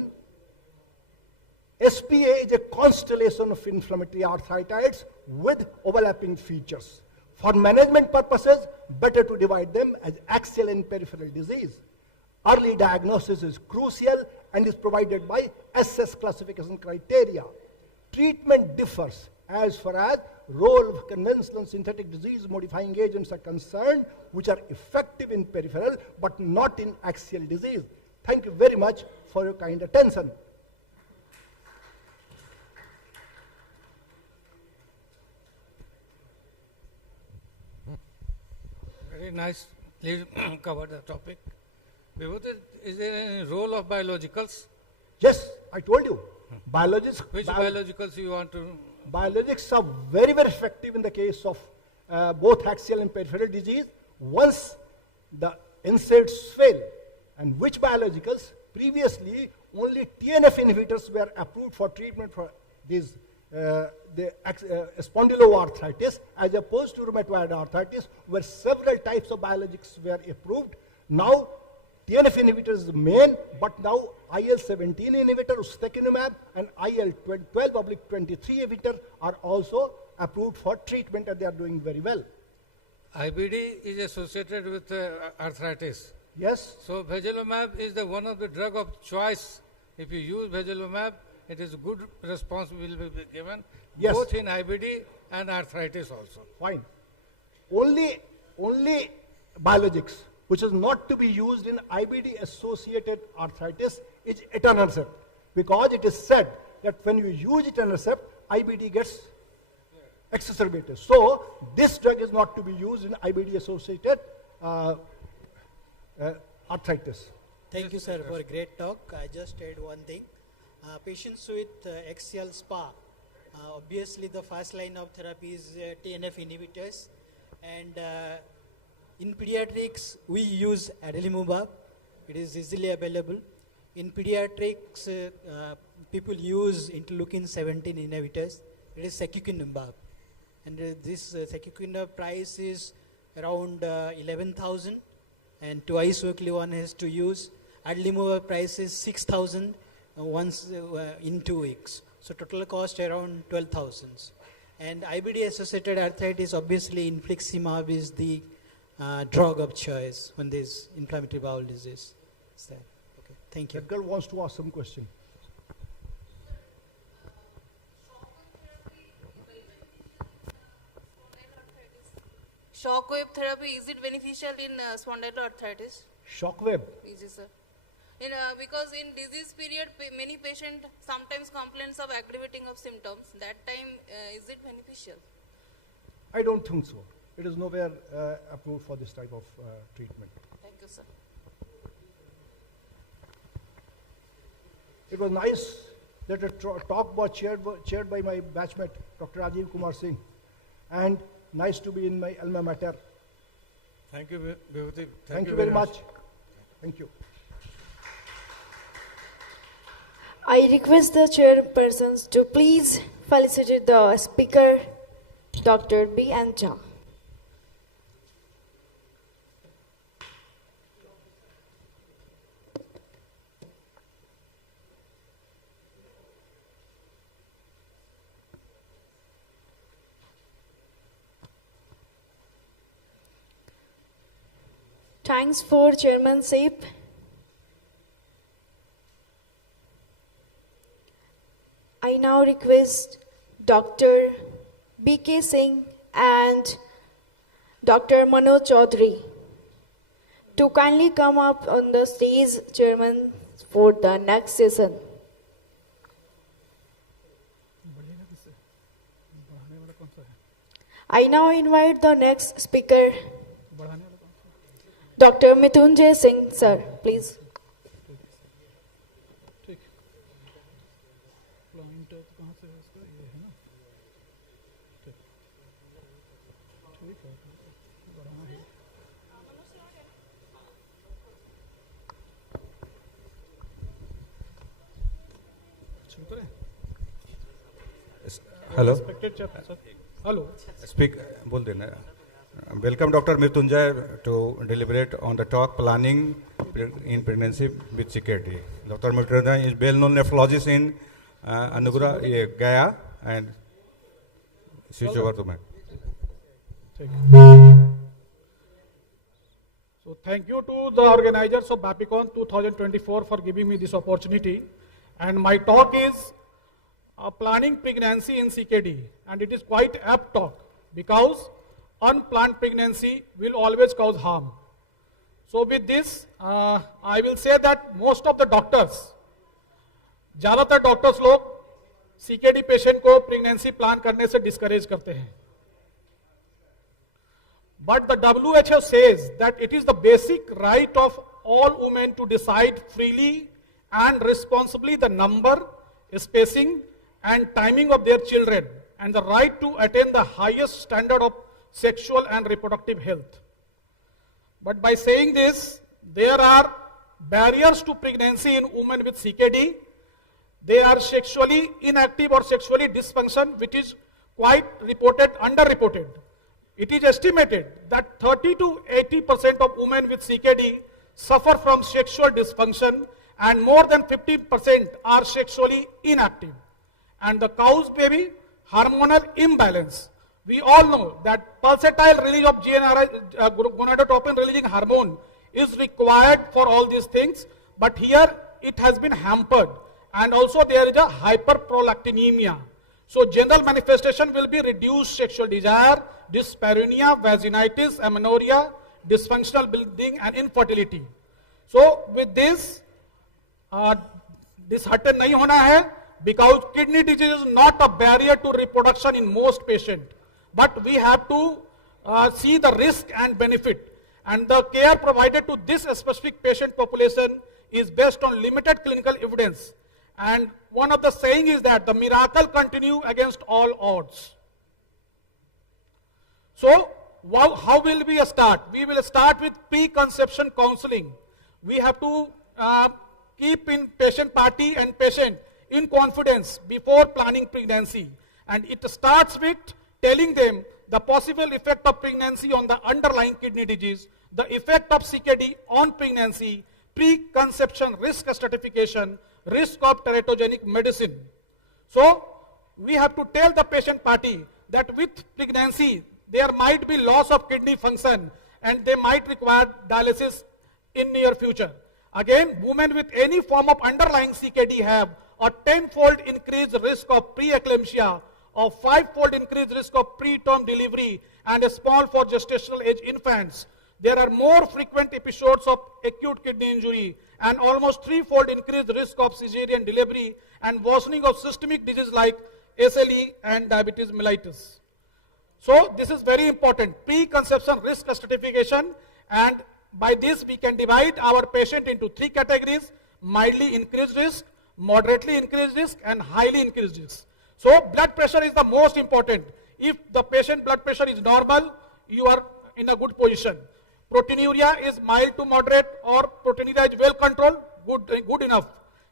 SPA is a constellation of inflammatory arthritis with overlapping features. For management purposes, better to divide them as axial and peripheral disease. Early diagnosis is crucial and is provided by SS classification criteria. Treatment differs as far as role of conventional synthetic disease-modifying agents are concerned, which are effective in peripheral but not in axial disease. Thank you very much for your kind attention. Very nice. Please cover the topic. Vibhuti, is there any role of biologicals? Yes, I told you. Biologics. Which biologicals you want to? Biologics are very, very effective in the case of both axial and peripheral disease once the NSAIDs fail. And which biologicals? Previously, only TNF inhibitors were approved for treatment for these spondyloarthritis as opposed to rheumatoid arthritis, where several types of biologics were approved. Now, TNF inhibitor is the main, but now IL-17 inhibitor, ustekinumab, and IL-12/23 inhibitor are also approved for treatment, and they are doing very well. IBD is associated with arthritis. Yes. So bevacizumab is the one of the drug of choice. If you use bevacizumab, it is a good response will be given, yes, both in IBD and arthritis also. Fine. Only biologics which is not to be used in IBD associated arthritis is etanercept, because it is said that when you use etanercept, IBD gets exacerbated. So this drug is not to be used in IBD associated arthritis. Thank you, sir, for a great talk. I just add one thing. Patients with axial SPA, obviously the first line of therapy is TNF inhibitors, and in pediatrics we use adalimumab. It is easily available. In pediatrics, people use interleukin-17 inhibitors. It is secukinumab, and this secukinumab price is around 11,000, and twice weekly one has to use. Adalimumab price is 6,000 once in 2 weeks. So total cost around 12,000. And IBD associated arthritis, obviously infliximab is the drug of choice when there is inflammatory bowel disease. So, okay, thank you. The girl wants to ask some question. Shockwave therapy, is it beneficial in spondyloarthritis? Shockwave? Yes, sir. Because in disease period, many patients sometimes complains of aggravating of symptoms. That time, is it beneficial? I don't think so. It is nowhere approved for this type of treatment. Thank you, sir. It was nice that a talk was chaired by my batchmate, Dr. Rajiv Kumar Singh, and nice to be in my alma mater. Thank you, Vibhuti. Thank you very much. Thank you. I request the chairpersons to please felicitate the speaker, Dr. B. Ancha. Thanks for chairmanship. I now request Dr. B.K. Singh and Dr. Manoj Chaudhary to kindly come up on the stage, chairman, for the next session. I now invite the next speaker, Dr. Mithunjay Singh, sir, please. Hello. Hello. Speak. बोल देना. Welcome, Dr. Mrityunjay, to deliberate on the talk planning in pregnancy with CKD. Dr. Mrityunjay is well-known nephrologist in Anugrah, Gaya, and switch over to me. So thank you to the organizers of Bapicon 2024 for giving me this opportunity. And my talk is planning pregnancy in CKD, and it is quite apt talk because unplanned pregnancy will always cause harm. So with this, I will say that most of the doctors, ज़्यादातर doctors लोग CKD patient को pregnancy plan करने से discourage करते हैं. But the WHO says that it is the basic right of all women to decide freely and responsibly the number, spacing, and timing of their children, and the right to attain the highest standard of sexual and reproductive health. But by saying this, there are barriers to pregnancy in women with CKD. They are sexually inactive or sexually dysfunction, which is quite reported, underreported. It is estimated that 30 to 80% of women with CKD suffer from sexual dysfunction, and more than 50% are sexually inactive. And the cause may be hormonal imbalance. We all know that pulsatile release of gonadotropin releasing hormone is required for all these things, but here it has been hampered. And also there is a hyperprolactinemia. So general manifestation will be reduced sexual desire, dyspareunia, vaginitis, amenorrhea, dysfunctional bleeding, and infertility. So with this, disheartened nahi hona hai, because kidney disease is not a barrier to reproduction in most patients. But we have to see the risk and benefit. And the care provided to this specific patient population is based on limited clinical evidence. And one of the saying is that the miracle continue against all odds. So how will we start? We will start with pre-conception counseling. We have to keep in patient party and patient in confidence before planning pregnancy. And it starts with telling them the possible effect of pregnancy on the underlying kidney disease, the effect of CKD on pregnancy, pre-conception risk stratification, risk of teratogenic medicine. So we have to tell the patient party that with pregnancy there might be loss of kidney function and they might require dialysis in near future. Again, women with any form of underlying CKD have a 10-fold increased risk of preeclampsia, a 5-fold increased risk of preterm delivery, and a small for gestational age infants. There are more frequent episodes of acute kidney injury and almost 3-fold increased risk of cesarean delivery and worsening of systemic disease like SLE and diabetes mellitus. So this is very important, pre-conception risk stratification, and by this we can divide our patient into 3 categories: mildly increased risk, moderately increased risk, and highly increased risk. So blood pressure is the most important. If the patient blood pressure is normal, you are in a good position. Proteinuria is mild to moderate, or proteinuria is well controlled, good enough.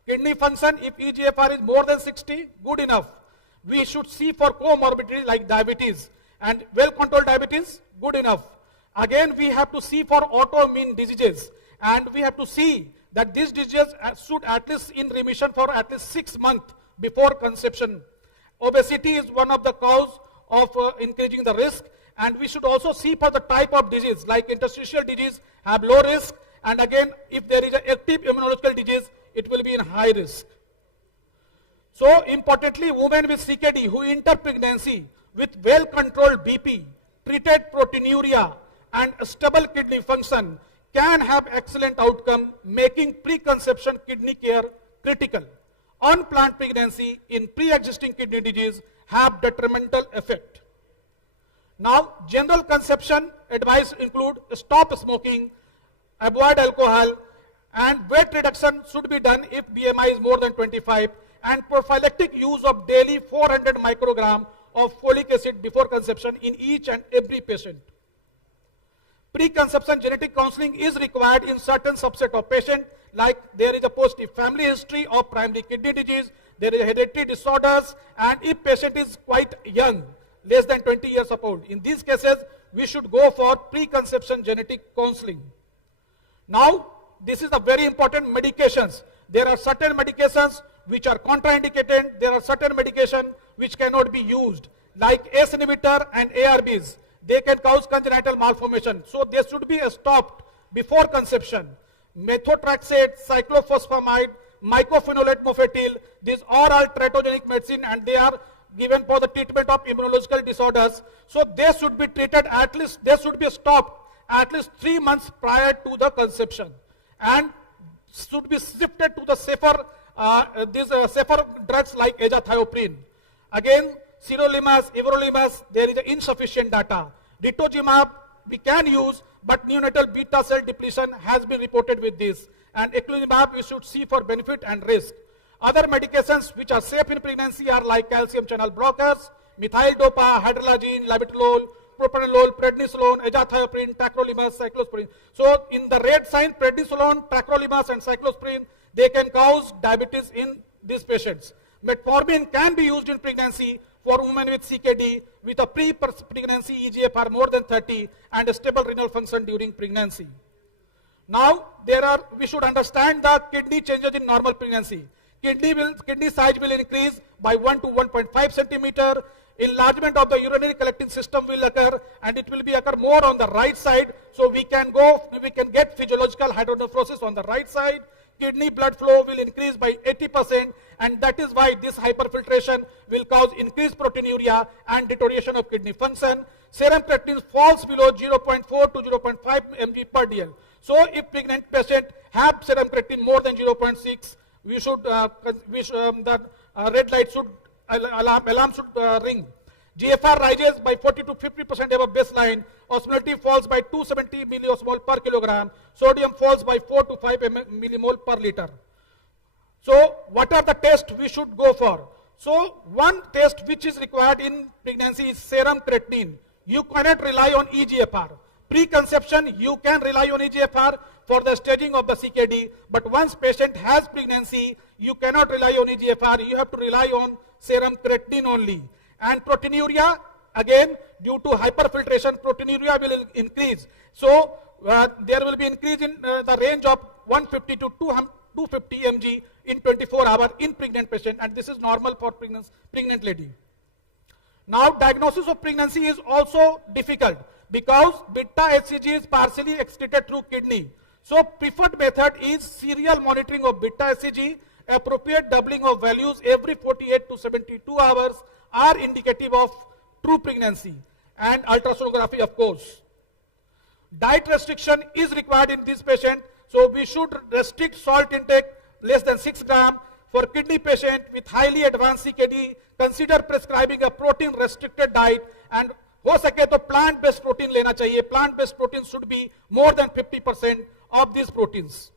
Kidney function, if EGFR is more than 60, good enough. We should see for comorbidity like diabetes, and well controlled diabetes, good enough. Again, we have to see for autoimmune diseases, and we have to see that these diseases should at least in remission for at least 6 months before conception. Obesity is one of the cause of increasing the risk, and we should also see for the type of disease, like interstitial disease have low risk, and again, if there is an active immunological disease, it will be in high risk. So importantly, women with CKD who enter pregnancy with well-controlled BP, treated proteinuria, and stable kidney function can have excellent outcome, making preconception kidney care critical. Unplanned pregnancy in pre-existing kidney disease have detrimental effect. Now, general conception advice include stop smoking, avoid alcohol, and weight reduction should be done if BMI is more than 25, and prophylactic use of daily 400 microgram of folic acid before conception in each and every patient. Pre-conception genetic counseling is required in certain subset of patients, like there is a positive family history of primary kidney disease, there is hereditary disorders, and if patient is quite young, less than 20 years old. In these cases, we should go for pre-conception genetic counseling. Now, this is a very important medications. There are certain medications which are contraindicated. There are certain medications which cannot be used, like ACE inhibitor and ARBs. They can cause congenital malformation. So they should be stopped before conception. Methotrexate, cyclophosphamide, mycophenolate mofetil, these are all teratogenic medicine, and they are given for the treatment of immunological disorders. So they should be treated at least, they should be stopped at least 3 months prior to the conception, and should be shifted to the safer, safer drugs like azathioprine. Again, sirolimus, everolimus, there is insufficient data. Rituximab, we can use, but neonatal beta cell depletion has been reported with this. And eculizumab we should see for benefit and risk. Other medications which are safe in pregnancy are like calcium channel blockers, methyl dopa, hydralazine, labetalol, propranolol, prednisolone, azathioprine, tacrolimus, cyclosporine. So in the red sign, prednisolone, tacrolimus and cyclosporine, they can cause diabetes in these patients. Metformin can be used in pregnancy for women with CKD with a pre-pregnancy eGFR more than 30 and a stable renal function during pregnancy. Now, we should understand the kidney changes in normal pregnancy. Kidney size will increase by 1 to 1.5 centimeter. Enlargement of the urinary collecting system will occur, and it will occur more on the right side. So we can get physiological hydronephrosis on the right side. Kidney blood flow will increase by 80%, and that is why this hyperfiltration will cause increased proteinuria and deterioration of kidney function. Serum creatinine falls below 0.4 to 0.5 mg per dl. So if pregnant patient have serum creatinine more than 0.6, the red light should alarm should ring. GFR rises by 40 to 50% above baseline. Osmolality falls by 270 milliosmol per kilogram. Sodium falls by 4 to 5 millimole per liter. So what are the tests we should go for? So one test which is required in pregnancy is serum creatinine. You cannot rely on eGFR. Pre-conception, you can rely on eGFR for the staging of the CKD, but once patient has pregnancy, you cannot rely on eGFR. You have to rely on serum creatinine only. And proteinuria, again, due to hyperfiltration, proteinuria will increase. So there will be increase in the range of 150 to 250 mg in 24 hours in pregnant patient, and this is normal for pregnant lady. Now, diagnosis of pregnancy is also difficult because beta HCG is partially excreted through kidney. So preferred method is serial monitoring of beta HCG. Appropriate doubling of values every 48 to 72 hours are indicative of true pregnancy, and ultrasonography, of course. Diet restriction is required in this patient, so we should restrict salt intake less than 6 gram. For kidney patient with highly advanced CKD, consider prescribing a protein restricted diet, and हो सके तो plant based protein लेना चाहिए. Plant based protein should be more than 50% of these proteins.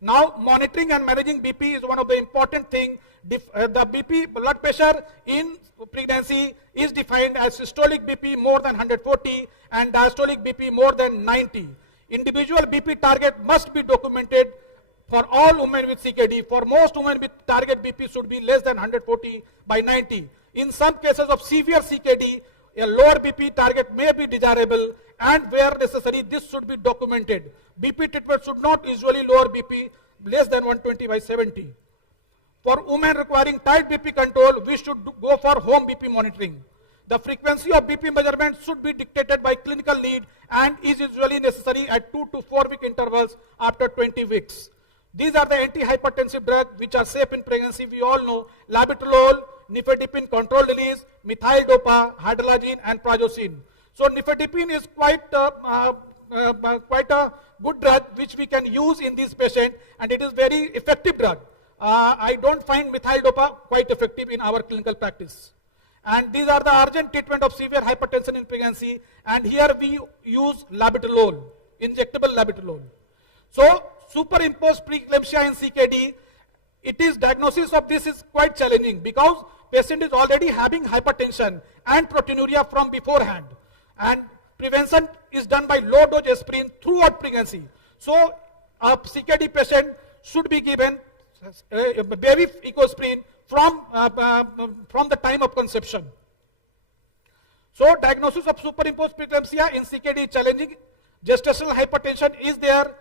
Now, monitoring and managing BP is one of the important things. The BP, blood pressure in pregnancy, is defined as systolic BP more than 140 and diastolic BP more than 90. Individual BP target must be documented for all women with CKD. For most women with target BP should be less than 140 by 90. In some cases of severe CKD, a lower BP target may be desirable, and where necessary, this should be documented. BP treatment should not usually lower BP less than 120 by 70. For women requiring tight BP control, we should go for home BP monitoring. The frequency of BP measurement should be dictated by clinical lead and is usually necessary at 2 to 4 week intervals after 20 weeks. These are the antihypertensive drugs which are safe in pregnancy. We all know labetalol, nifedipine controlled release, methyl dopa, hydralazine, and prazosin. So nifedipine is quite a good drug which we can use in this patient, and it is very effective drug. I don't find methyl dopa quite effective in our clinical practice. And these are the urgent treatment of severe hypertension in pregnancy, and here we use labetalol, injectable labetalol. So superimposed preeclampsia in CKD, diagnosis of this is quite challenging because patient is already having hypertension and proteinuria from beforehand, and prevention is done by low dose aspirin throughout pregnancy. So a CKD patient should be given baby ecosprin from the time of conception. So diagnosis of superimposed preeclampsia in CKD is challenging. Gestational hypertension is there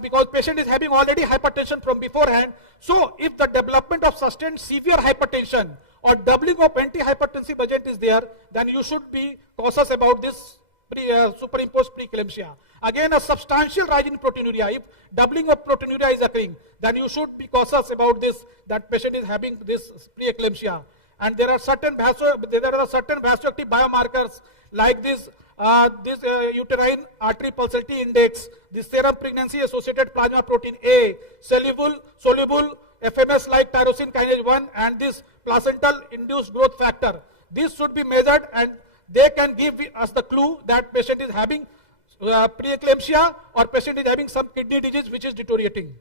because patient is having already hypertension from beforehand. So if the development of sustained severe hypertension or doubling of antihypertensive agent is there, then you should be cautious about this superimposed preeclampsia. Again, a substantial rise in proteinuria. If doubling of proteinuria is occurring, then you should be cautious about this, that patient is having this preeclampsia. And there are certain vasoactive biomarkers like this uterine artery pulsatility index, this serum pregnancy associated plasma protein A, soluble FMS like tyrosine kinase 1, and this placental induced growth factor. This should be measured, and they can give us the clue that patient is having preeclampsia or patient is having some kidney disease which is deteriorating.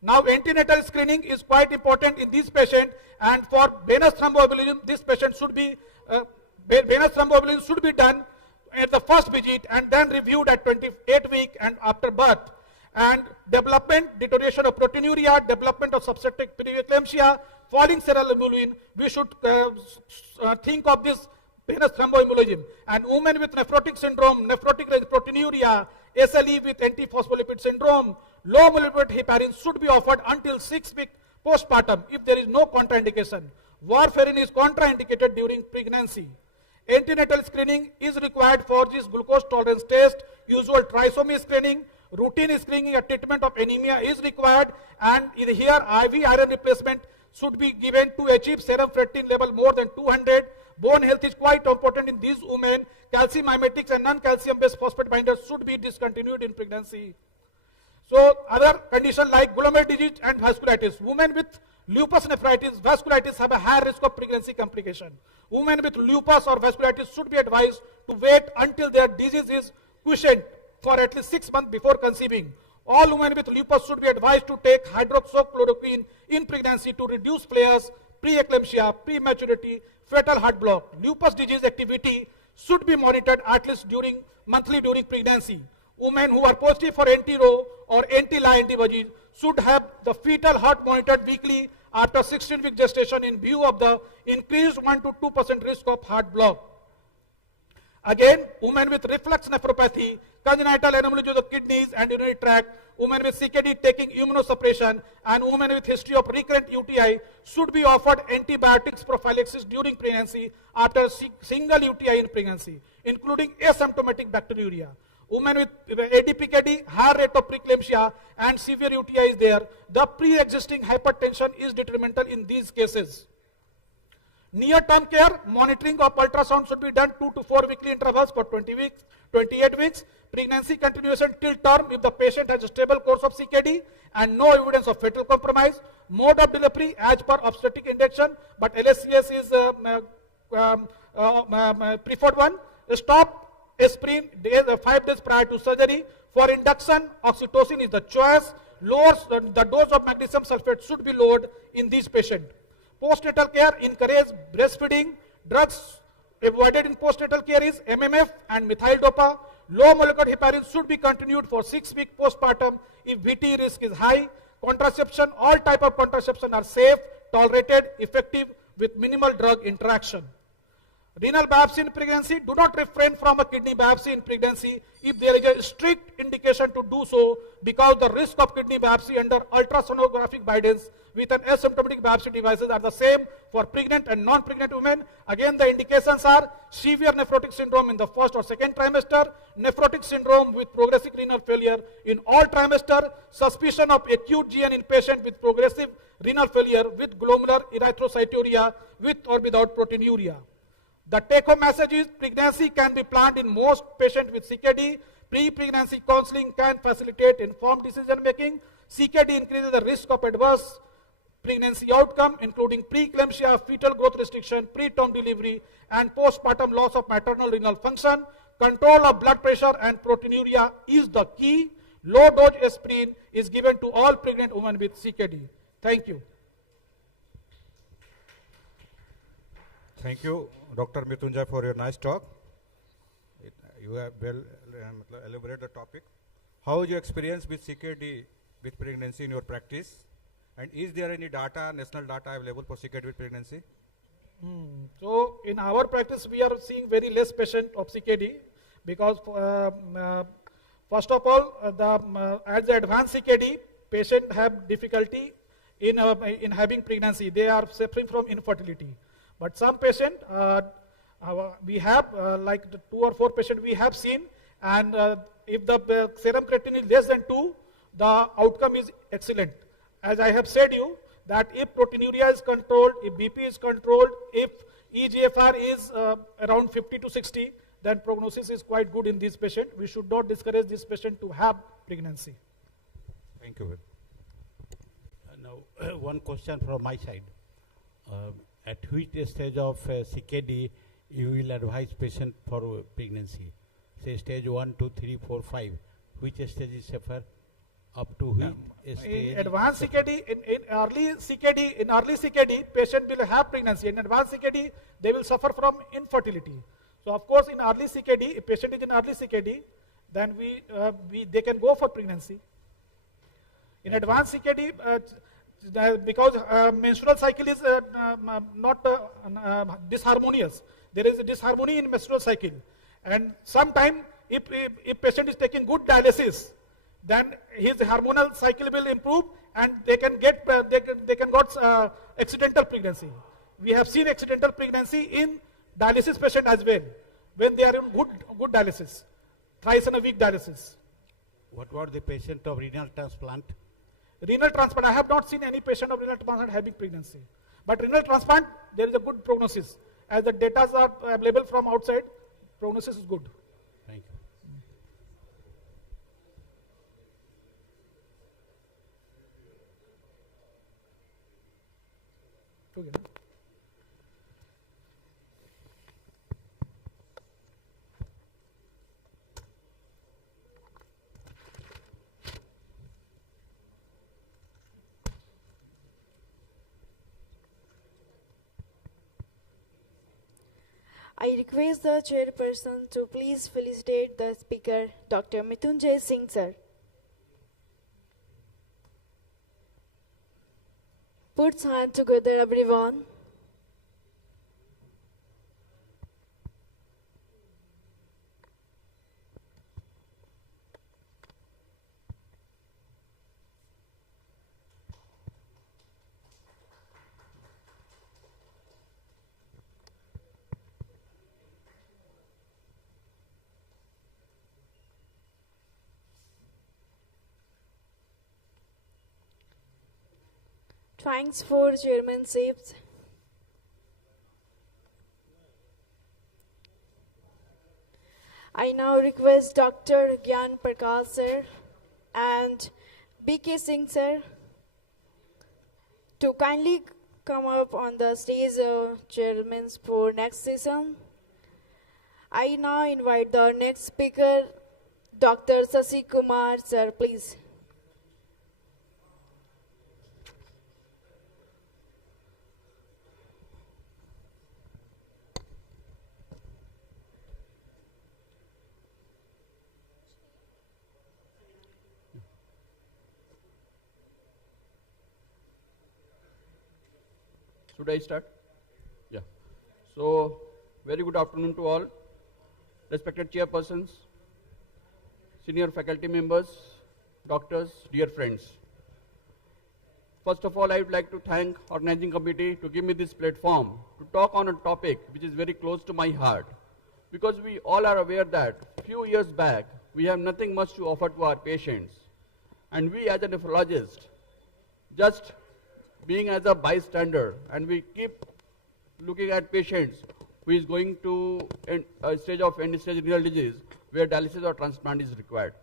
Now, antenatal screening is quite important in this patient, and for venous thromboembolism, this patient should be venous thromboembolism should be done at the first visit and then reviewed at 28 weeks and after birth. And development, deterioration of proteinuria, development of subseptic preeclampsia, falling serum albumin, we should think of this venous thromboembolism. And women with nephrotic syndrome, nephrotic proteinuria, SLE with antiphospholipid syndrome, low molecular heparin should be offered until 6 weeks postpartum if there is no contraindication. Warfarin is contraindicated during pregnancy. Antenatal screening is required for this glucose tolerance test, usual trisomy screening, routine screening at treatment of anemia is required, and in here IV iron replacement should be given to achieve serum ferritin level more than 200. Bone health is quite important in these women. Calcium mimetics and non-calcium based phosphate binders should be discontinued in pregnancy. So other conditions like glomerular disease and vasculitis. Women with lupus nephritis, vasculitis have a higher risk of pregnancy complication. Women with lupus or vasculitis should be advised to wait until their disease is quiescent for at least 6 months before conceiving. All women with lupus should be advised to take hydroxychloroquine in pregnancy to reduce flares, preeclampsia, prematurity, fetal heart block. Lupus disease activity should be monitored at least monthly during pregnancy. Women who are positive for anti-Ro or anti-La antibodies should have the fetal heart monitored weekly after 16-week gestation in view of the increased 1 to 2% risk of heart block. Again, women with reflux nephropathy, congenital anomalies of the kidneys and urinary tract, women with CKD taking immunosuppression, and women with history of recurrent UTI should be offered antibiotics prophylaxis during pregnancy after single UTI in pregnancy, including asymptomatic bacteriuria. Women with ADPKD, high rate of preeclampsia and severe UTI is there. The pre-existing hypertension is detrimental in these cases. Near-term care, monitoring of ultrasound should be done 2 to 4 weekly intervals for 28 weeks. Pregnancy continuation till term if the patient has a stable course of CKD and no evidence of fetal compromise. Mode of delivery as per obstetric induction, but LSCS is preferred one. Stop aspirin 5 days prior to surgery. For induction, oxytocin is the choice. The dose of magnesium sulfate should be lowered in these patients. Postnatal care, encourage breastfeeding. Drugs avoided in postnatal care is MMF and methyl dopa. Low molecular heparin should be continued for 6 weeks postpartum if VT risk is high. Contraception, all type of contraception are safe, tolerated, effective with minimal drug interaction. Renal biopsy in pregnancy, do not refrain from a kidney biopsy in pregnancy if there is a strict indication to do so, because the risk of kidney biopsy under ultrasonographic guidance with an asymptomatic biopsy devices are the same for pregnant and non-pregnant women. Again, the indications are severe nephrotic syndrome in the first or second trimester, nephrotic syndrome with progressive renal failure in all trimester, suspicion of acute GN in patient with progressive renal failure with glomerular erythrocyturia with or without proteinuria. The take-home message is pregnancy can be planned in most patients with CKD. Pre-pregnancy counseling can facilitate informed decision-making. CKD increases the risk of adverse pregnancy outcome, including preeclampsia, fetal growth restriction, preterm delivery, and postpartum loss of maternal renal function. Control of blood pressure and proteinuria is the key. Low-dose aspirin is given to all pregnant women with CKD. Thank you. Thank you, Dr. Mrityunjay, for your nice talk. You have well elaborated the topic. How is your experience with CKD with pregnancy in your practice? And is there any data, national data available for CKD with pregnancy? So in our practice, we are seeing very less patient of CKD because first of all, as the advanced CKD, patient have difficulty in having pregnancy. They are suffering from infertility. But some patient, we have like 2 or 4 patients we have seen, and if the serum creatinine is less than 2, the outcome is excellent. As I have said you, that if proteinuria is controlled, if BP is controlled, if eGFR is around 50 to 60, then prognosis is quite good in this patient. We should not discourage this patient to have pregnancy. Thank you. Now, one question from my side. At which stage of CKD you will advise patient for pregnancy? Say stage 1, 2, 3, 4, 5. Which stage is safer? Up to which stage? In advanced CKD, in early CKD, patient will have pregnancy. In advanced CKD, they will suffer from infertility. So of course, in early CKD, if patient is in early CKD, then they can go for pregnancy. In advanced CKD, because menstrual cycle is not disharmonious. There is a disharmony in menstrual cycle, and sometime if patient is taking good dialysis, then his hormonal cycle will improve, and they can get accidental pregnancy. We have seen accidental pregnancy in dialysis patient as well, when they are in good dialysis, thrice in a week dialysis. What about the patient of renal transplant? Renal transplant, I have not seen any patient of renal transplant having pregnancy. But renal transplant, there is a good prognosis. As the data are available from outside, prognosis is good. Thank you. Okay. I request the chairperson to please felicitate the speaker, Dr. Mrityunjay Singh sir. Put hands together, everyone. Thanks for chairmanship. I now request Dr. Gyan Prakash sir and B.K. Singh sir to kindly come up on the stage of chairmen for next session. I now invite the next speaker, Dr. Sasi Kumar sir, please. Should I start? Yeah. So, very good afternoon to all. Respected chairpersons, senior faculty members, doctors, dear friends. First of all, I would like to thank organizing committee to give me this platform to talk on a topic which is very close to my heart. Because we all are aware that few years back, we have nothing much to offer to our patients. And we as a nephrologist, just being as a bystander, and we keep looking at patients who is going to a stage of end-stage renal disease where dialysis or transplant is required.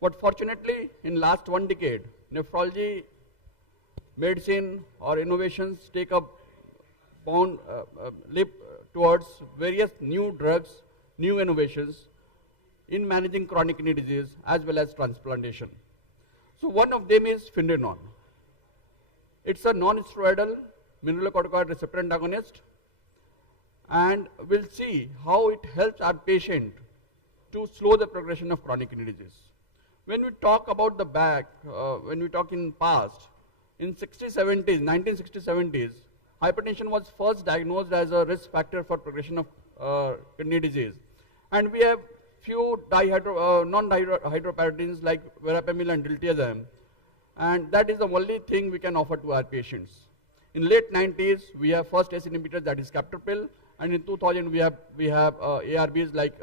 But fortunately, in last 1 decade, nephrology, medicine or innovations take a leap towards various new drugs, new innovations in managing chronic kidney disease as well as transplantation. So one of them is Findinone. It's a non-steroidal mineralocorticoid receptor antagonist, and we'll see how it helps our patient to slow the progression of chronic kidney disease. When we talk about the back, when we talk in past, in 1960s, 70s, hypertension was first diagnosed as a risk factor for progression of kidney disease. And we have few non-hydroparatines like verapamil and diltiazem, and that is the only thing we can offer to our patients. In late 90s, we have first ACE inhibitor, that is captopril, and in 2000 we have ARBs like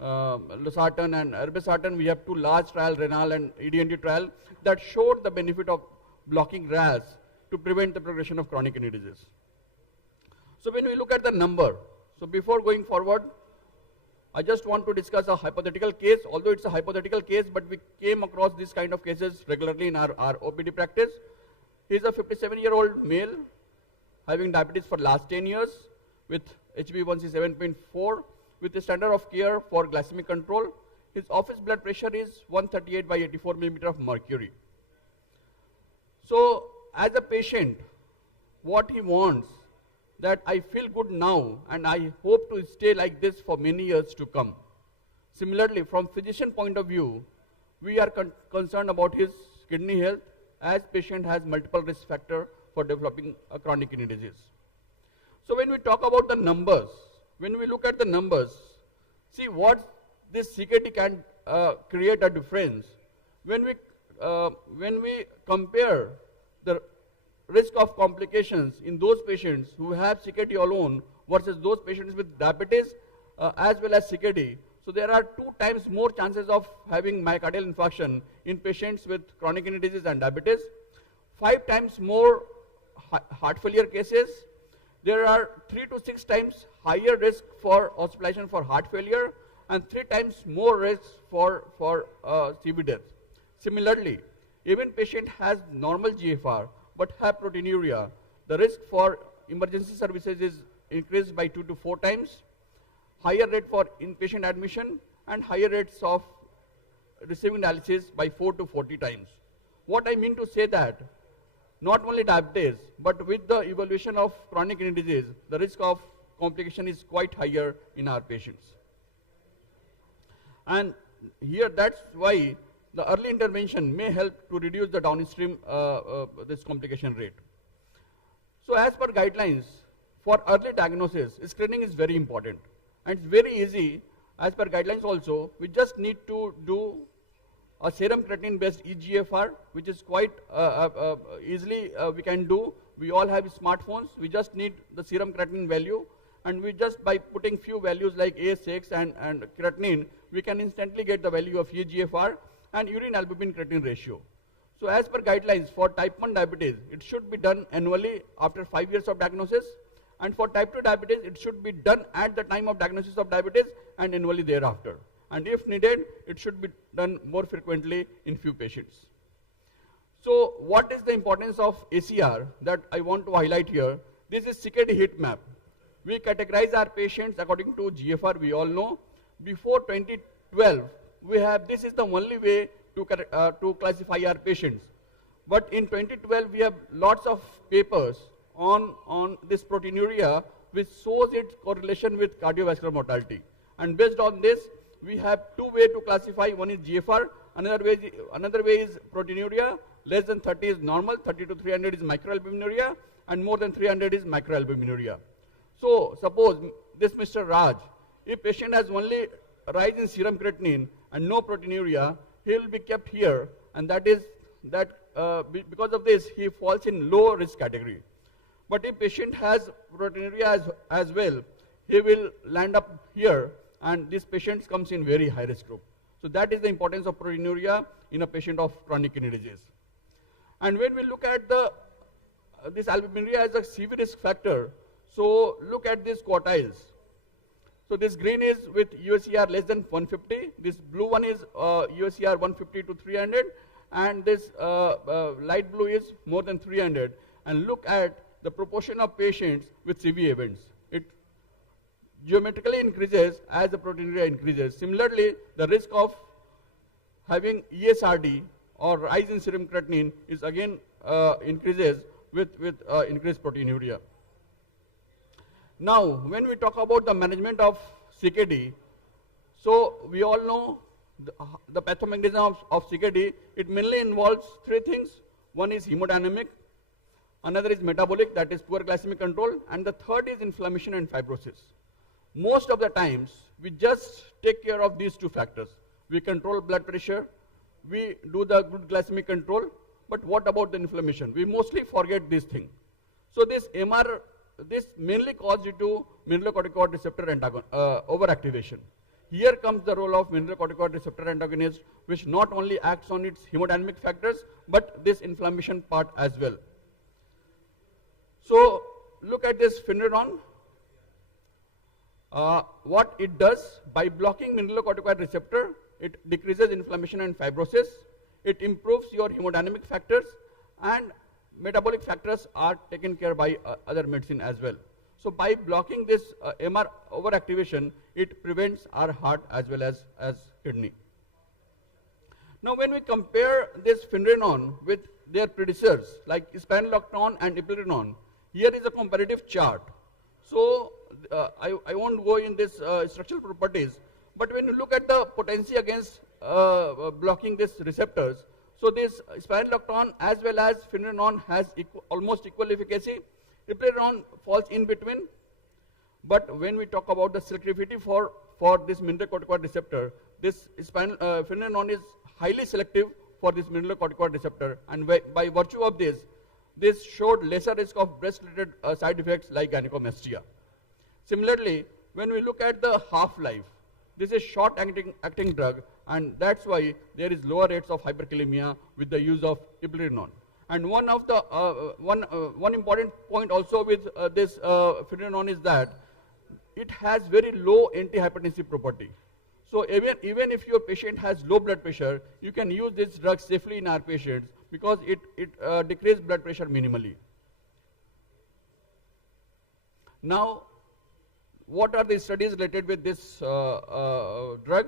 losartan and irbesartan. We have 2 large trial, renal and EDND trial, that showed the benefit of blocking RAS to prevent the progression of chronic kidney disease. So when we look at the number, so before going forward, I just want to discuss a hypothetical case, although it's a hypothetical case, but we came across this kind of cases regularly in our OPD practice. He's a 57-year-old male having diabetes for last 10 years with HbA1c 7.4 with a standard of care for glycemic control. His office blood pressure is 138 by 84 millimeter of mercury. So as a patient, what he wants, that I feel good now and I hope to stay like this for many years to come. Similarly, from physician point of view, we are concerned about his kidney health, as patient has multiple risk factor for developing a chronic kidney disease. So when we talk about the numbers, when we look at the numbers, see what this CKD can create a difference. When we compare the risk of complications in those patients who have CKD alone versus those patients with diabetes as well as CKD, so there are 2 times more chances of having myocardial infarction in patients with chronic kidney disease and diabetes, 5 times more heart failure cases. There are 3 to 6 times higher risk for hospitalization for heart failure and 3 times more risk for CV death. Similarly, even patient has normal GFR but have proteinuria, the risk for emergency services is increased by 2 to 4 times, higher rate for inpatient admission and higher rates of receiving dialysis by 4 to 40 times. What I mean to say that not only diabetes, but with the evolution of chronic kidney disease, the risk of complication is quite higher in our patients. And here that's why the early intervention may help to reduce the downstream this complication rate. So as per guidelines, for early diagnosis, screening is very important. And it's very easy, as per guidelines also, we just need to do a serum creatinine based eGFR, which is quite easily we can do. We all have smartphones, we just need the serum creatinine value, and we just by putting few values like A6 and creatinine, we can instantly get the value of eGFR and urine albumin creatinine ratio. So as per guidelines for type 1 diabetes, it should be done annually after 5 years of diagnosis, and for type 2 diabetes, it should be done at the time of diagnosis of diabetes and annually thereafter. And if needed, it should be done more frequently in few patients. So what is the importance of ACR that I want to highlight here? This is CKD heat map. We categorize our patients according to GFR, we all know. Before 2012, this is the only way to classify our patients. But in 2012, we have lots of papers on this proteinuria which shows its correlation with cardiovascular mortality. And based on this, we have 2 ways to classify. One is GFR, another way is proteinuria. Less than 30 is normal, 30 to 300 is microalbuminuria, and more than 300 is macroalbuminuria. So suppose this Mr. Raj, if patient has only rise in serum creatinine and no proteinuria, he will be kept here, and because of this he falls in low risk category. But if patient has proteinuria as well, he will land up here, and this patient comes in very high risk group. So that is the importance of proteinuria in a patient of chronic kidney disease. And when we look at this albuminuria as a CV risk factor, so look at these quartiles. So this green is with USER less than 150, this blue one is USER 150 to 300, and this light blue is more than 300. And look at the proportion of patients with CV events. It geometrically increases as the proteinuria increases. Similarly, the risk of having ESRD or rise in serum creatinine is again increases with increased proteinuria. Now, when we talk about the management of CKD, so we all know the pathomechanism of CKD, it mainly involves 3 things. One is hemodynamic, another is metabolic, that is poor glycemic control, and the third is inflammation and fibrosis. Most of the times, we just take care of these 2 factors. We control blood pressure, we do the good glycemic control, but what about the inflammation? We mostly forget this thing. So this mainly causes due to mineralocorticoid receptor overactivation. Here comes the role of mineralocorticoid receptor antagonist, which not only acts on its hemodynamic factors, but this inflammation part as well. So look at this Finreron. What it does, by blocking mineralocorticoid receptor, it decreases inflammation and fibrosis, it improves your hemodynamic factors, and metabolic factors are taken care by other medicine as well. So by blocking this MR overactivation, it prevents our heart as well as kidney. Now when we compare this finerenone with their predecessors like spironolactone and eplerenone, here is a comparative chart. So I won't go in this structural properties, but when you look at the potency against blocking these receptors, so this spironolactone as well as finerenone has almost equal efficacy. Eplerenone falls in between, but when we talk about the selectivity for this mineralocorticoid receptor, this finerenone is highly selective for this mineralocorticoid receptor, and by virtue of this showed lesser risk of breast-related side effects like gynecomastia. Similarly, when we look at the half-life, this is short-acting drug, and that's why there is lower rates of hyperkalemia with the use of eplerenone. And one of the one important point also with this finerenone is that it has very low antihypertensive property. So even if your patient has low blood pressure, you can use this drug safely in our patients because it decreases blood pressure minimally. Now, what are the studies related with this drug?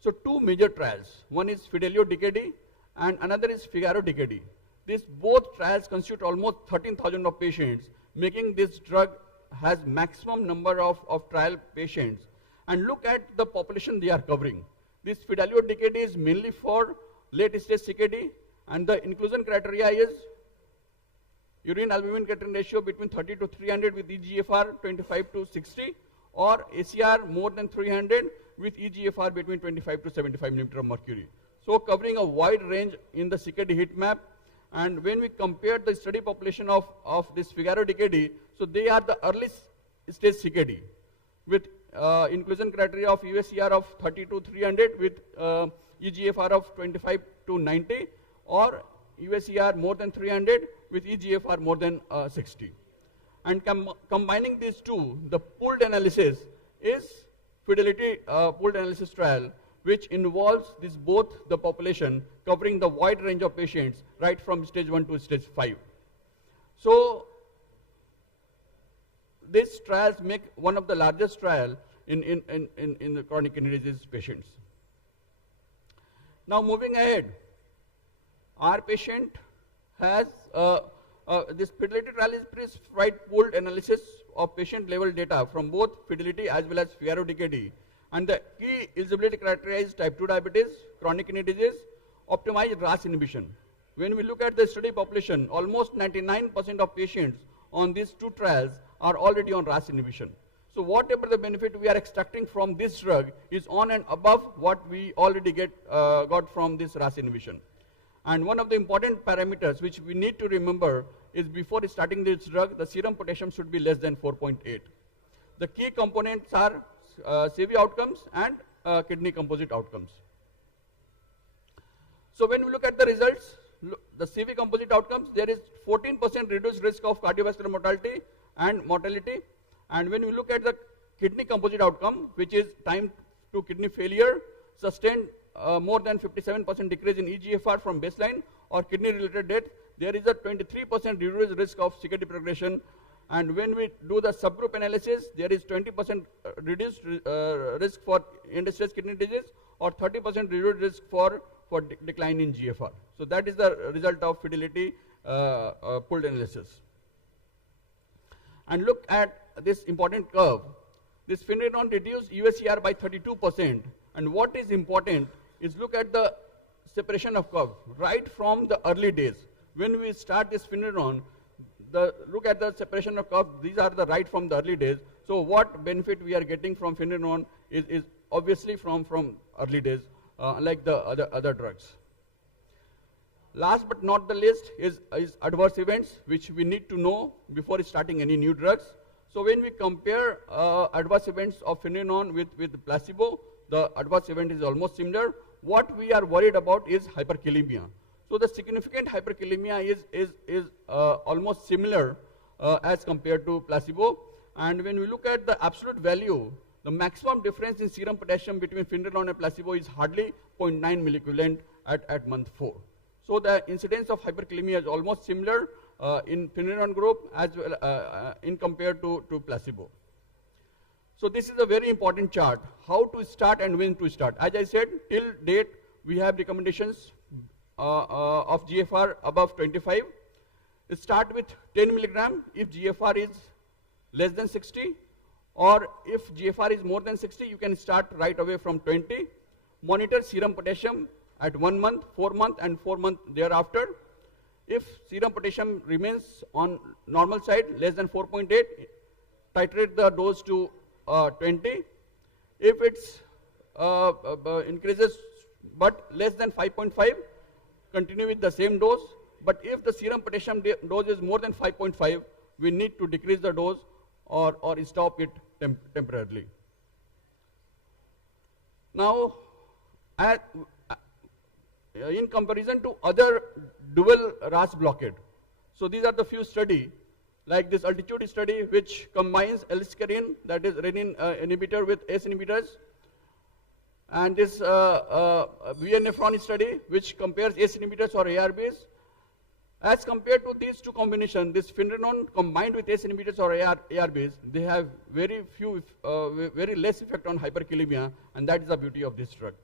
So two major trials. One is Fidelio-DKD and another is Figaro-DKD. These both trials constitute almost 13,000 of patients, making this drug has maximum number of trial patients. And look at the population they are covering. This Fidelio-DKD is mainly for late stage CKD, and the inclusion criteria is urine albumin creatinine ratio between 30 to 300 with eGFR 25 to 60, or ACR more than 300 with eGFR between 25 to 75 millimeter of mercury. So covering a wide range in the CKD heat map. And when we compare the study population of this Figaro-DKD, so they are the early stage CKD with inclusion criteria of UACR of 30 to 300 with eGFR of 25 to 90, or UACR more than 300 with eGFR more than 60. And combining these two, the pooled analysis is Fidelity pooled analysis trial, which involves this both the population covering the wide range of patients right from stage 1 to stage 5. So these trials make one of the largest trial in the chronic kidney disease patients. Now moving ahead, our patient has this Fidelity trial is pooled analysis of patient level data from both Fidelity as well as Figaro-DKD. And the key eligibility criteria is type 2 diabetes, chronic kidney disease, optimized RAS inhibition. When we look at the study population, almost 99% of patients on these two trials are already on RAS inhibition. So whatever the benefit we are extracting from this drug is on and above what we already got from this RAS inhibition. And one of the important parameters which we need to remember is before starting this drug, the serum potassium should be less than 4.8. The key components are CV outcomes and kidney composite outcomes. So when we look at the results, the CV composite outcomes, there is 14% reduced risk of cardiovascular mortality and mortality. And when we look at the kidney composite outcome, which is time to kidney failure, sustained more than 57% decrease in eGFR from baseline or kidney related death, there is a 23% reduced risk of CKD progression. And when we do the subgroup analysis, there is 20% reduced risk for end-stage kidney disease or 30% reduced risk for decline in GFR. So that is the result of Fidelity pooled analysis. And look at this important curve. This finerenone reduced UACR by 32%. And what is important is look at the separation of curve right from the early days. When we start this finerenone, look at the separation of curve. These are the right from the early days. So what benefit we are getting from finerenone is obviously from early days, like the other drugs. Last but not the least is adverse events, which we need to know before starting any new drugs. So when we compare adverse events of finerenone with placebo, the adverse event is almost similar. What we are worried about is hyperkalemia. So the significant hyperkalemia is almost similar as compared to placebo. And when we look at the absolute value, the maximum difference in serum potassium between finerenone and placebo is hardly 0.9 milliequivalent at month 4. So the incidence of hyperkalemia is almost similar in Finneron group as well in compared to placebo. So this is a very important chart, how to start and when to start. As I said, till date we have recommendations of GFR above 25. Start with 10 milligram if GFR is less than 60, or if GFR is more than 60, you can start right away from 20. Monitor serum potassium at 1 month, 4 month, and 4 month thereafter. If serum potassium remains on normal side, less than 4.8, titrate the dose to 20. If it's increases but less than 5.5, continue with the same dose. But if the serum potassium dose is more than 5.5, we need to decrease the dose or stop it temporarily. Now, in comparison to other dual RAS blockade, so these are the few study, like this altitude study which combines L-scarin, that is renin inhibitor, with ACE inhibitors, and this VNephron study which compares ACE inhibitors or ARBs. As compared to these two combinations, this Finneron combined with ACE inhibitors or ARBs, they have very less effect on hyperkalemia, and that is the beauty of this drug.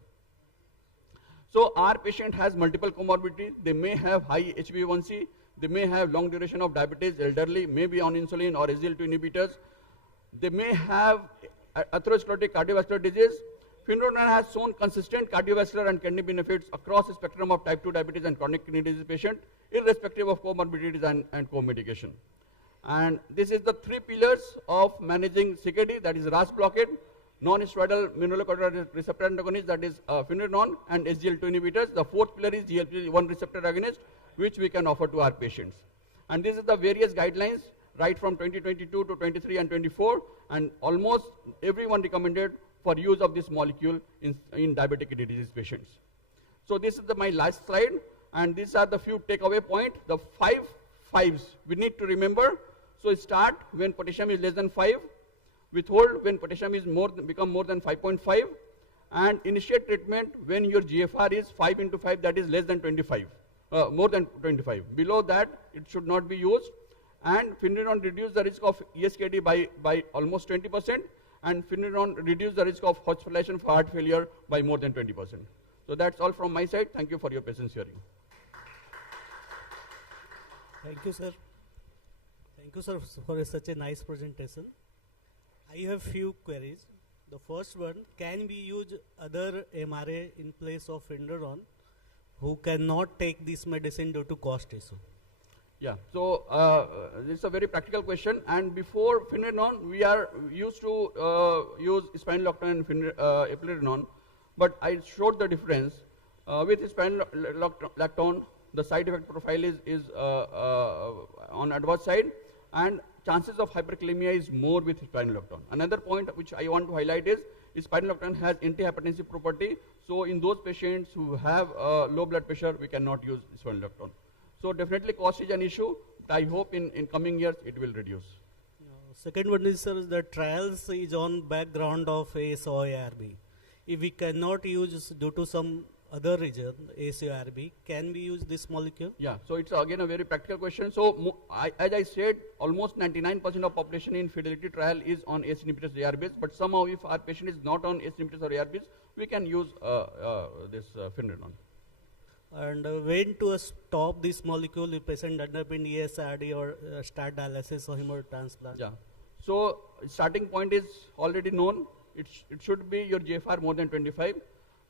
So our patient has multiple comorbidities. They may have high HbA1c, they may have long duration of diabetes, elderly, may be on insulin or SGLT2 inhibitors. They may have atherosclerotic cardiovascular disease. Finneron has shown consistent cardiovascular and kidney benefits across the spectrum of type 2 diabetes and chronic kidney disease patient, irrespective of comorbidities and co-medication. And this is the three pillars of managing CKD, that is RAS blockade, non-steroidal mineralocorticoid receptor antagonist, that is Finneron, and SGLT2 inhibitors. The fourth pillar is GLP-1 receptor agonist, which we can offer to our patients. And this is the various guidelines right from 2022 to 23 and 24, and almost everyone recommended for use of this molecule in diabetic kidney disease patients. So this is my last slide, and these are the few takeaway points. The 5 fives we need to remember. So start when potassium is less than 5, withhold when potassium is become more than 5.5, and initiate treatment when your GFR is 5 into 5, that is less than 25, more than 25. Below that, it should not be used. And Finneron reduce the risk of ESKD by almost 20%, and Finneron reduce the risk of hospitalization for heart failure by more than 20%. So that's all from my side. Thank you for your patience hearing. Thank you, sir. Thank you, sir, for such a nice presentation. I have few queries. The first one, can we use other MRA in place of Finneron who cannot take this medicine due to cost issue? Yeah, so this is a very practical question. And before Finneron, we are used to use spironolactone and eplerenone, but I showed the difference. With spironolactone, the side effect profile is on adverse side, and chances of hyperkalemia is more with spironolactone. Another point which I want to highlight is spironolactone has antihypertensive property. So in those patients who have low blood pressure, we cannot use spironolactone. So definitely cost is an issue. I hope in coming years it will reduce. Second one is, sir, the trials is on background of ACE or ARB. If we cannot use due to some other reason, ACE or ARB, can we use this molecule? Yeah, so it's again a very practical question. So as I said, almost 99% of population in fidelity trial is on ACE inhibitors or ARBs, but somehow if our patient is not on ACE inhibitors or ARBs, we can use this Finneron. And when to stop this molecule if patient end up in ESRD or start dialysis or hemotransplant? Yeah. So starting point is already known. It should be your GFR more than 25.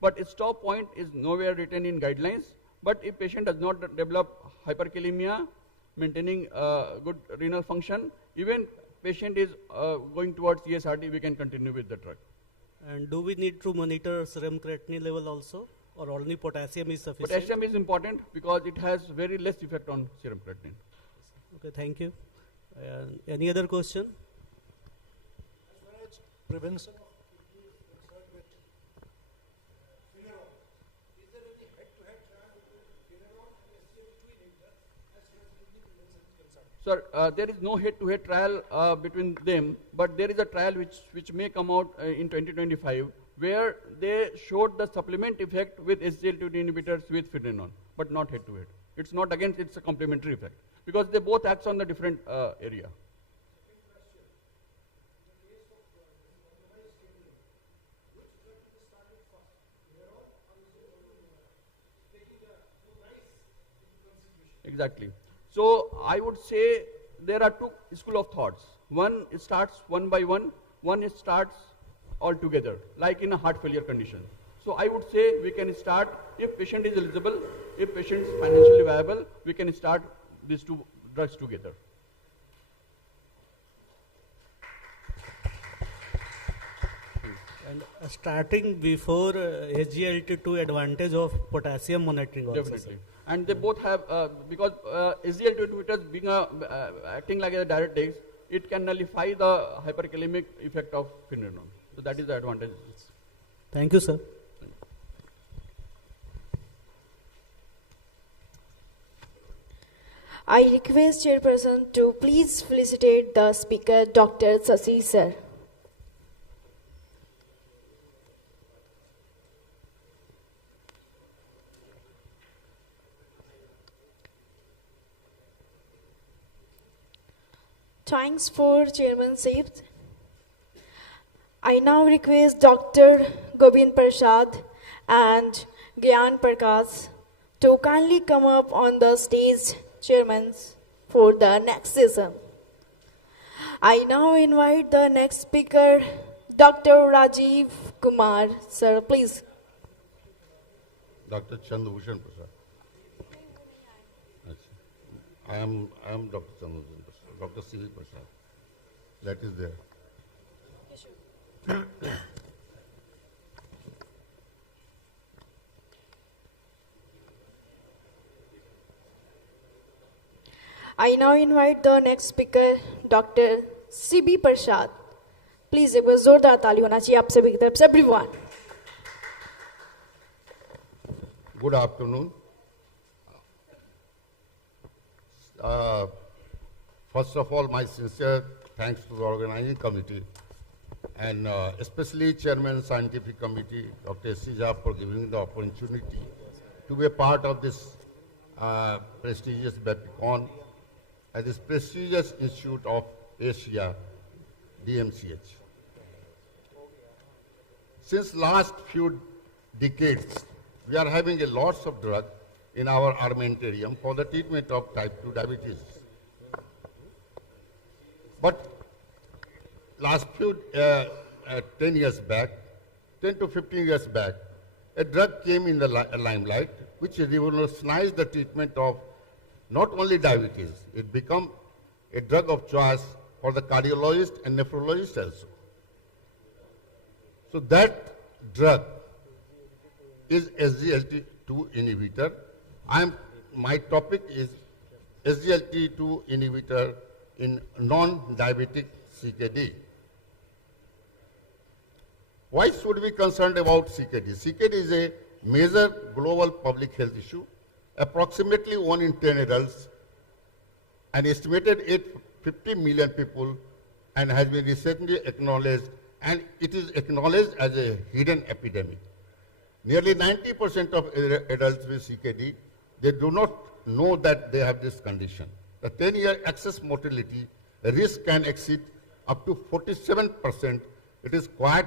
But its stop point is nowhere written in guidelines. But if patient does not develop hyperkalemia, maintaining good renal function, even patient is going towards ESRD, we can continue with the drug. And do we need to monitor serum creatinine level also? Or only potassium is sufficient? Potassium is important because it has very less effect on serum creatinine. Okay, thank you. Any other question? Prevention. Sir, there is no head-to-head trial between them, but there is a trial which may come out in 2025 where they showed the supplement effect with SGLT2 inhibitors with finerenone, but not head-to-head. It's not against, it's a complementary effect, because they both act on the different area. Exactly. So I would say there are two school of thoughts. One, it starts one by one it starts all together, like in a heart failure condition. So I would say we can start, if patient is eligible, if patient is financially viable, we can start these two drugs together. And starting before SGLT2 advantage of potassium monitoring also. Definitely. And they both have, because SGLT2 inhibitors being acting like a diuretics, it can nullify the hyperkalemic effect of finerenone. So that is the advantage. Thank you, sir. I request chairperson to please felicitate the speaker, Dr. Sasi sir. Thanks for chairmanship. I now request Dr. Gobind Prasad and Gyan Prakash to kindly come up on the stage, chairman, for the next session. I now invite the next speaker, Dr. Rajiv Kumar. Sir, please. Dr. Chandabhushan Prasad. I am Dr. Chandabhushan Prasad, Dr. C.V. Prasad. That is there. I now invite the next speaker, Dr. C.B. Prasad. Please, एक बार जोरदार ताली होना चाहिए आप सभी की तरफ से, everyone. Good afternoon. First of all, my sincere thanks to the organizing committee and especially Chairman Scientific Committee, Dr. S.C. Jha, for giving the opportunity to be a part of this prestigious Bapicon at this prestigious Institute of Asia, DMCH. Since last few decades, we are having a lots of drugs in our armamentarium for the treatment of type 2 diabetes. But last few 10 years back, 10 to 15 years back, a drug came in the limelight which revolutionized the treatment of not only diabetes, it became a drug of choice for the cardiologist and nephrologist also. So that drug is SGLT2 inhibitor. My topic is SGLT2 inhibitor in non-diabetic CKD. Why should we be concerned about CKD? CKD is a major global public health issue. Approximately 1 in 10 adults, an estimated 850 million people, and has been recently acknowledged, and it is acknowledged as a hidden epidemic. Nearly 90% of adults with CKD, they do not know that they have this condition. The 10-year excess mortality risk can exceed up to 47%. It is quite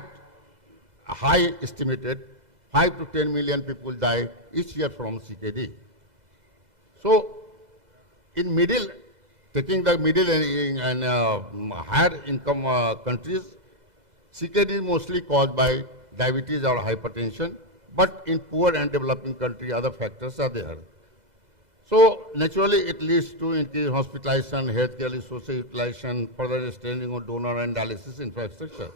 high estimated. 5 to 10 million people die each year from CKD. So, in taking the middle and higher income countries, CKD is mostly caused by diabetes or hypertension, but in poor and developing countries, other factors are there. So, naturally, it leads to increased hospitalization, healthcare resource utilization, further straining of donor and dialysis infrastructure.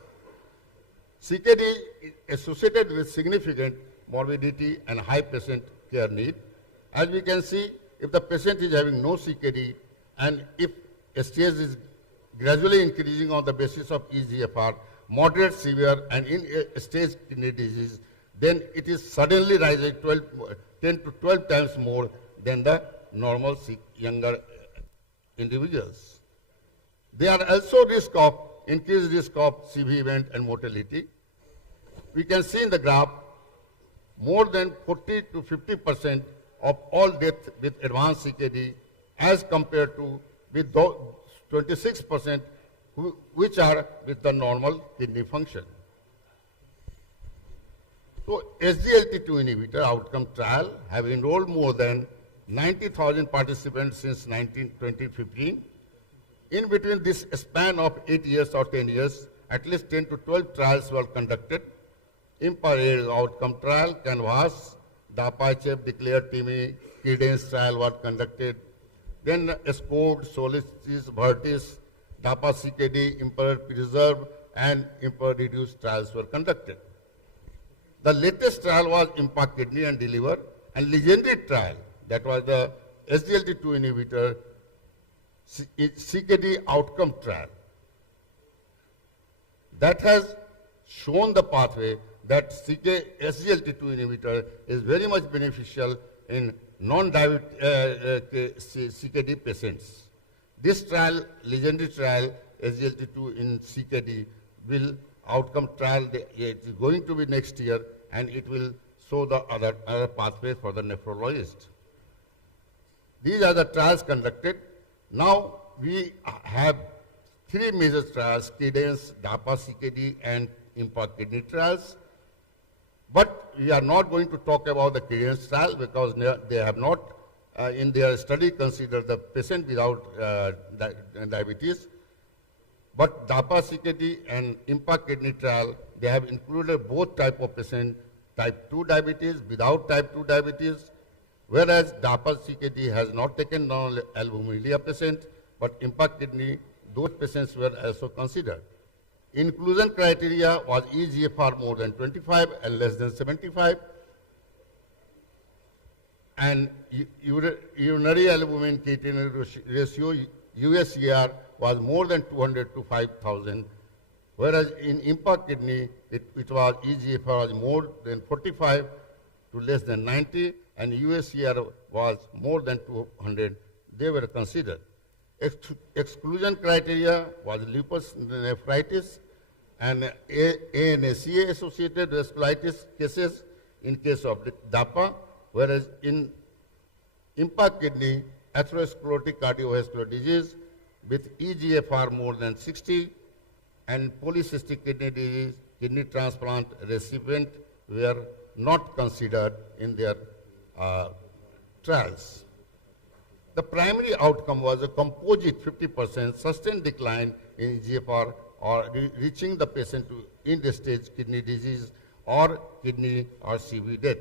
CKD is associated with significant morbidity and high patient care need. As we can see, if the patient is having no CKD and if STS is gradually increasing on the basis of eGFR, moderate, severe, and in stage kidney disease, then it is suddenly rising 10 to 12 times more than the normal younger individuals. There are also increased risk of CV event and mortality. we can see in the graph more than 40 to 50% of all death with advanced CKD as compared to with 26% which are with the normal kidney function. So SGLT2 inhibitor outcome trial have enrolled more than 90,000 participants since 2015. In between this span of 8 years or 10 years, at least 10 to 12 trials were conducted. IMPA outcome trial, Canvas, DAPA-HF declared TIMI, Cadence trial was conducted. Then SCORD, Solistis, Vertis, DAPA-CKD, IMPA Preserve, and IMPA Reduced trials were conducted. The latest trial was IMPA Kidney and Deliver, and legendary trial, that was the SGLT2 inhibitor CKD outcome trial. That has shown the pathway that SGLT2 inhibitor is very much beneficial in non-diabetic CKD patients. This trial, legendary trial, SGLT2 in CKD, will outcome trial, it is going to be next year, and it will show the other pathway for the nephrologist. These are the trials conducted. Now we have 3 major trials, Cadence, DAPA-CKD, and IMPA kidney trials. But we are not going to talk about the Cadence trial because they have not, in their study, considered the patient without diabetes. But DAPA-CKD and IMPA kidney trial, they have included both type of patient, type 2 diabetes, without type 2 diabetes, whereas DAPA-CKD has not taken non-albuminuria patient, but IMPA kidney, those patients were also considered. Inclusion criteria was eGFR more than 25 and less than 75, and urinary albumin creatinine ratio USCR was more than 200 to 5,000, whereas in IMPA kidney it was eGFR was more than 45 to less than 90, and USCR was more than 200. They were considered. Exclusion criteria was lupus nephritis and ANACA associated vasculitis cases in case of DAPA, whereas in IMPA kidney, atherosclerotic cardiovascular disease with eGFR more than 60 and polycystic kidney disease, kidney transplant recipient were not considered in their trials. The primary outcome was a composite 50% sustained decline in eGFR or reaching the patient to end-stage kidney disease or kidney or CV death.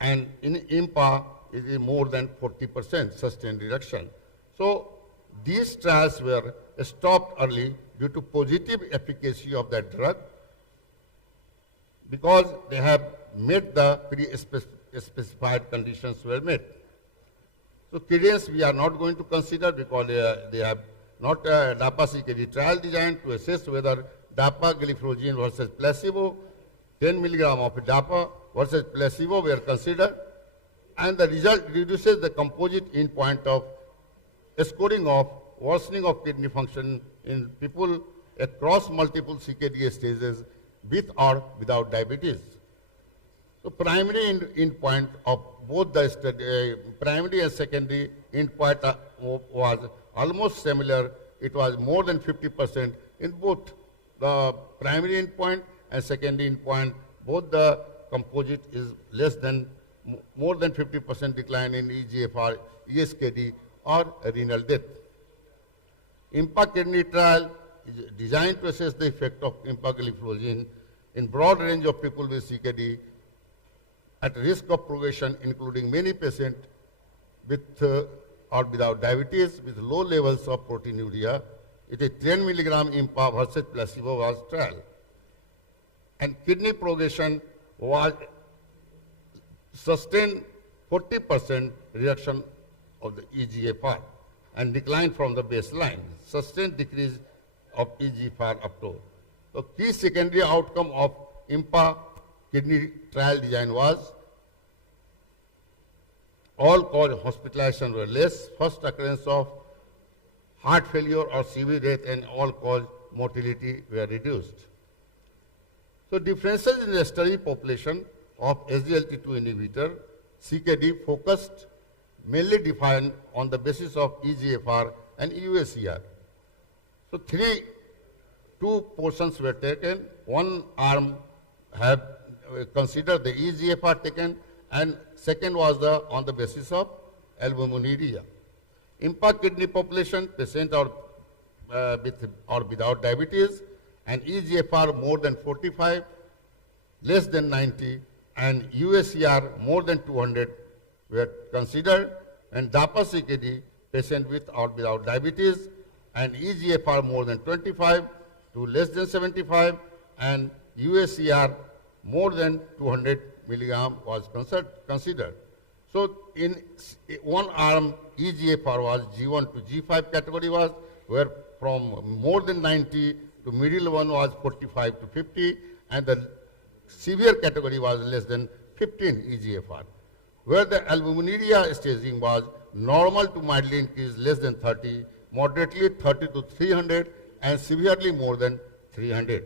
And in IMPA, it is more than 40% sustained reduction. So these trials were stopped early due to positive efficacy of that drug because they have met the pre-specified conditions were met. So Cadence we are not going to consider because they have not a DAPA-CKD trial designed to assess whether DAPA gliflozin versus placebo, 10 milligram of DAPA versus placebo were considered, and the result reduces the composite endpoint of scoring of worsening of kidney function in people across multiple CKD stages with or without diabetes. So primary endpoint of both the study, primary and secondary endpoint was almost similar. It was more than 50% in both the primary endpoint and secondary endpoint. Both the composite is less than, more than 50% decline in eGFR, ESKD, or renal death. IMPA kidney trial is designed to assess the effect of empagliflozin in broad range of people with CKD at risk of progression, including many patients with or without diabetes with low levels of proteinuria. It is 10 milligram IMPA versus placebo was trial. And kidney progression was sustained 40% reduction of the eGFR and decline from the baseline, sustained decrease of eGFR up to. So key secondary outcome of IMPA kidney trial design was all-cause hospitalization were less, first occurrence of heart failure or CV death and all-cause mortality were reduced. So differences in the study population of SGLT2 inhibitor, CKD, focused mainly defined on the basis of EGFR and UACR. So two portions were taken. One arm have considered the EGFR taken, and second was on the basis of albuminuria. Impact kidney population, patient or with or without diabetes, and EGFR more than 45, less than 90, and UACR more than 200 were considered, and DAPA CKD, patient with or without diabetes, and EGFR more than 25 to less than 75, and UACR more than 200 milligram was considered. So in one arm, EGFR was G1 to G5 category was, where from more than 90 to middle one was 45 to 50, and the severe category was less than 15 EGFR, where the albuminuria staging was normal to mildly increased less than 30, moderately 30 to 300, and severely more than 300.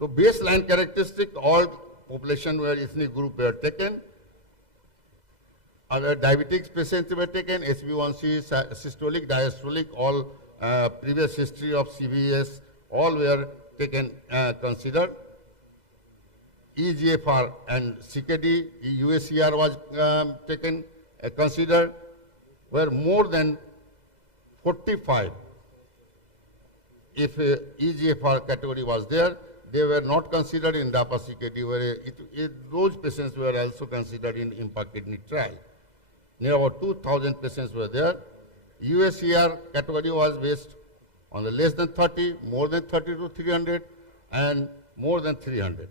So baseline characteristic, all population were ethnic group were taken. Other diabetics patients were taken, HbA1c, systolic, diastolic, all previous history of CVS, all were taken, considered. EGFR and CKD, UACR was taken, considered, were more than 45. If EGFR category was there, they were not considered in DAPA CKD, where those patients were also considered in impact kidney trial. Near about 2,000 patients were there. UACR category was based on the less than 30, more than 30 to 300, and more than 300.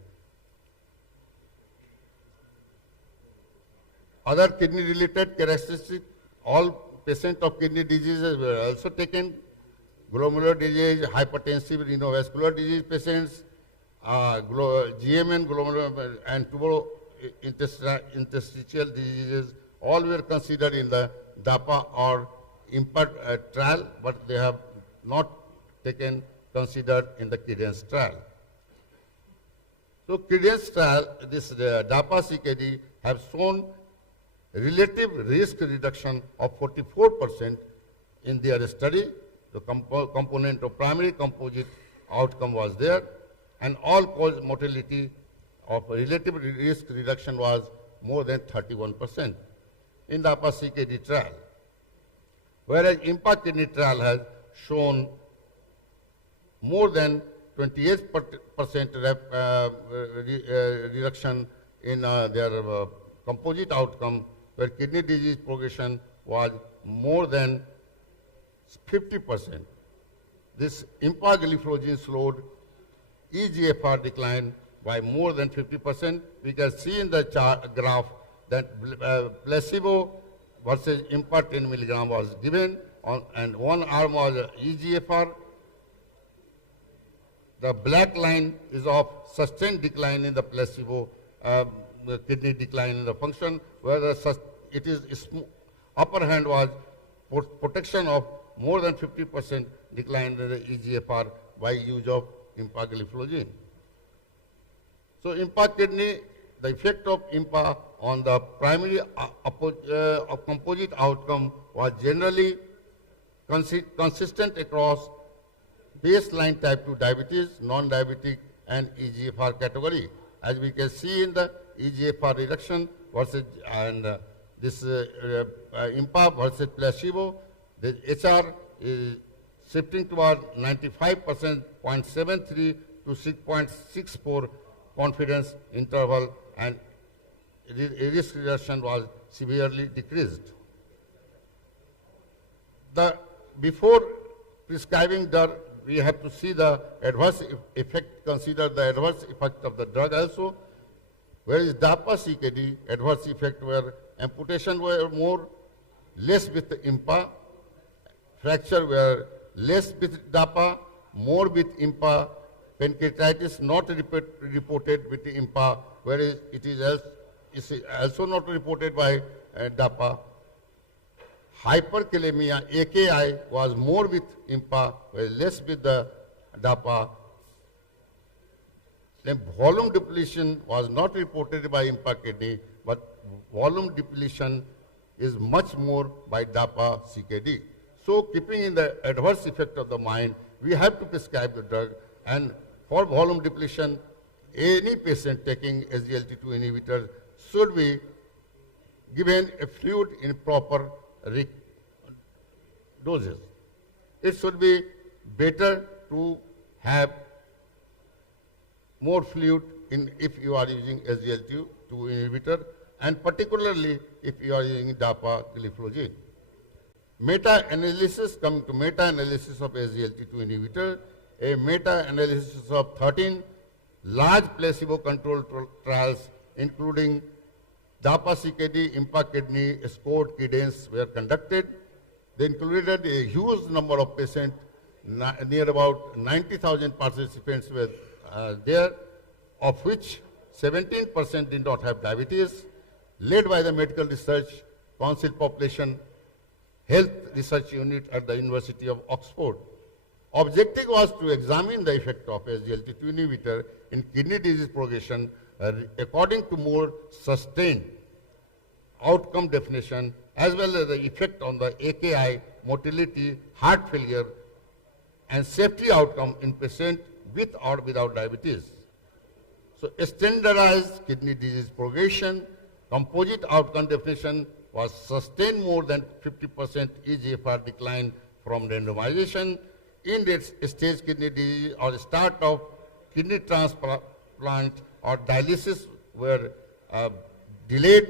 Other kidney-related characteristics, all patients of kidney diseases were also taken. Glomerular disease, hypertensive renovascular disease patients, GMN, glomerular, and interstitial diseases, all were considered in the DAPA or impact trial, but they have not taken considered in the Credence trial. So Credence trial, this DAPA CKD have shown relative risk reduction of 44% in their study. The component of primary composite outcome was there, and all-cause mortality of relative risk reduction was more than 31% in the DAPA CKD trial. Whereas impact kidney trial has shown more than 28% reduction in their composite outcome, where kidney disease progression was more than 50%. This empagliflozin slowed EGFR decline by more than 50%. We can see in the graph that placebo versus impart 10 milligram was given, and one arm was EGFR. The black line is of sustained decline in the placebo, kidney decline in the function, whereas it is upper hand was protection of more than 50% decline in the EGFR by use of empagliflozin. So impact kidney, the effect of IMPA on the primary composite outcome was generally consistent across baseline type 2 diabetes, non-diabetic, and EGFR category. As we can see in the EGFR reduction versus this IMPA versus placebo, the HR is shifting toward 95%, 0.73 to 6.64 confidence interval, and risk reduction was severely decreased. Before prescribing drug, we have to see the adverse effect, consider the adverse effect of the drug also. Whereas DAPA CKD, adverse effect were amputation were more, less with IMPA, fracture were less with DAPA, more with IMPA, pancreatitis not reported with IMPA, whereas it is also not reported by DAPA. hyperkalemia, AKI, was more with IMPA, was less with the DAPA. Then volume depletion was not reported by IMPA kidney, but volume depletion is much more by DAPA CKD. So keeping in the adverse effect of the mind, we have to prescribe the drug, and for volume depletion, any patient taking SGLT2 inhibitor should be given a fluid in proper doses. It should be better to have more fluid if you are using SGLT2 inhibitor, and particularly if you are using DAPA gliflozin. Meta-analysis, coming to meta-analysis of SGLT2 inhibitor, a meta-analysis of 13 large placebo-controlled trials, including DAPA CKD, IMPA kidney, SCORED kidneys were conducted. They included a huge number of patients, near about 90,000 participants were there, of which 17% did not have diabetes, led by the Medical Research Council Population Health Research Unit at the University of Oxford. Objective was to examine the effect of SGLT2 inhibitor in kidney disease progression according to more sustained outcome definition, as well as the effect on the AKI, motility, heart failure, and safety outcome in patients with or without diabetes. So a standardized kidney disease progression, composite outcome definition was sustained more than 50% eGFR decline from randomization in this stage kidney disease or start of kidney transplant or dialysis were delayed,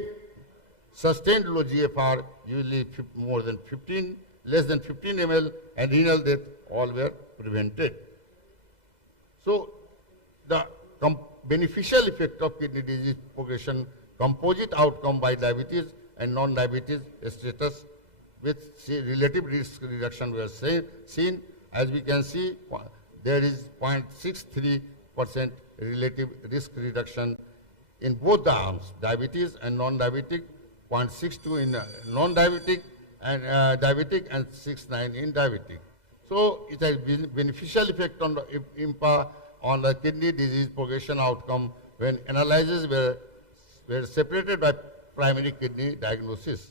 sustained low GFR, usually more than 15, less than 15 ml, and renal death, all were prevented. So the beneficial effect of kidney disease progression, composite outcome by diabetes and non-diabetes status with relative risk reduction were seen. As we can see, there is 0.63% relative risk reduction in both the arms, diabetes and non-diabetic, 0.62 in non-diabetic and diabetic, and 6.9 in diabetic. So it has been beneficial effect on the IMPA on the kidney disease progression outcome when analyses were separated by primary kidney diagnosis.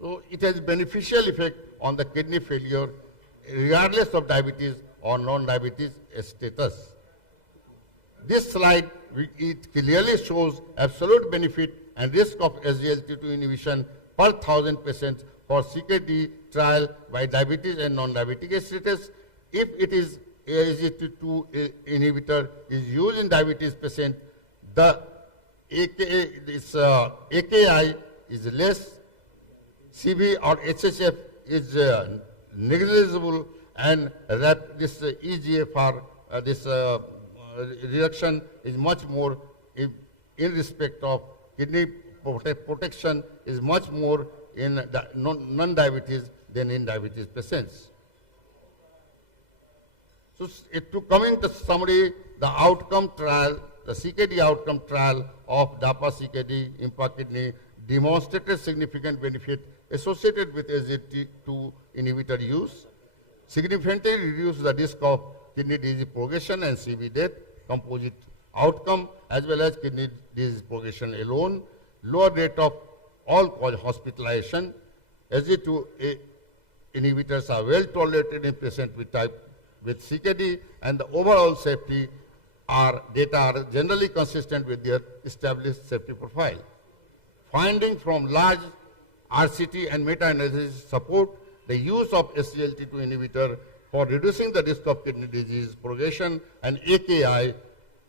So it has beneficial effect on the kidney failure regardless of diabetes or non-diabetes status. This slide, it clearly shows absolute benefit and risk of SGLT2 inhibition per 1,000 patients for CKD trial by diabetes and non-diabetic status. If it is SGLT2 inhibitor is used in diabetes patient, the AKI is less, CV or HHF is negligible, and this eGFR, this reduction is much more in respect of kidney protection is much more in non-diabetes than in diabetes patients. So to coming to summary, the outcome trial, the CKD outcome trial of DAPA CKD, IMPA kidney demonstrated significant benefit associated with SGLT2 inhibitor use, significantly reduced the risk of kidney disease progression and CV death, composite outcome, as well as kidney disease progression alone, lower rate of all-cause hospitalization. SGLT2 inhibitors are well tolerated in patients with CKD, and the overall safety data are generally consistent with their established safety profile. Finding from large RCT and meta-analysis support the use of SGLT2 inhibitor for reducing the risk of kidney disease progression and AKI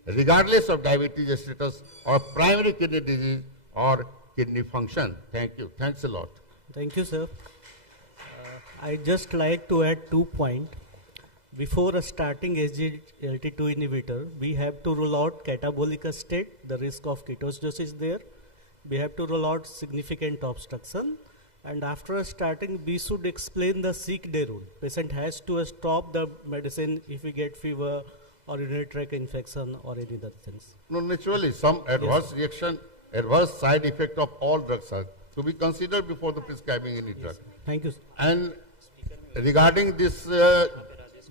regardless of diabetes status or primary kidney disease or kidney function. Thank you. Thanks a lot. Thank you, sir. I just like to add 2 points. Before starting SGLT2 inhibitor, we have to rule out catabolic state, the risk of ketoacidosis there. We have to rule out significant obstruction. And after starting, we should explain the sick day rule. Patient has to stop the medicine if we get fever or urinary tract infection or any other things. No, naturally, some adverse reaction, adverse side effect of all drugs are to be considered before the prescribing any drug. Thank you, sir. And regarding this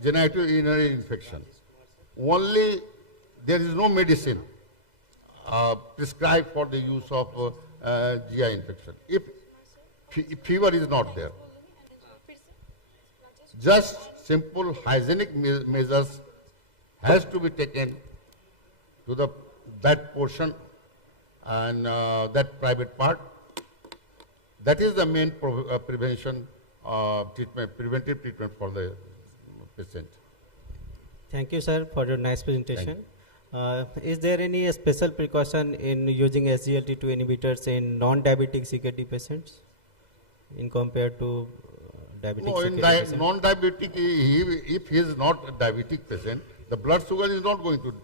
genital urinary infection, only there is no medicine prescribed for the use of GI infection. If fever is not there, just simple hygienic measures has to be taken to that portion and that private part. That is the main preventive treatment for the patient. Thank you, sir, for your nice presentation. Is there any special precaution in using SGLT2 inhibitors in non-diabetic CKD patients in compared to diabetic No, CKD in patients? non-diabetic, if he is not a diabetic patient, the blood sugar is not going to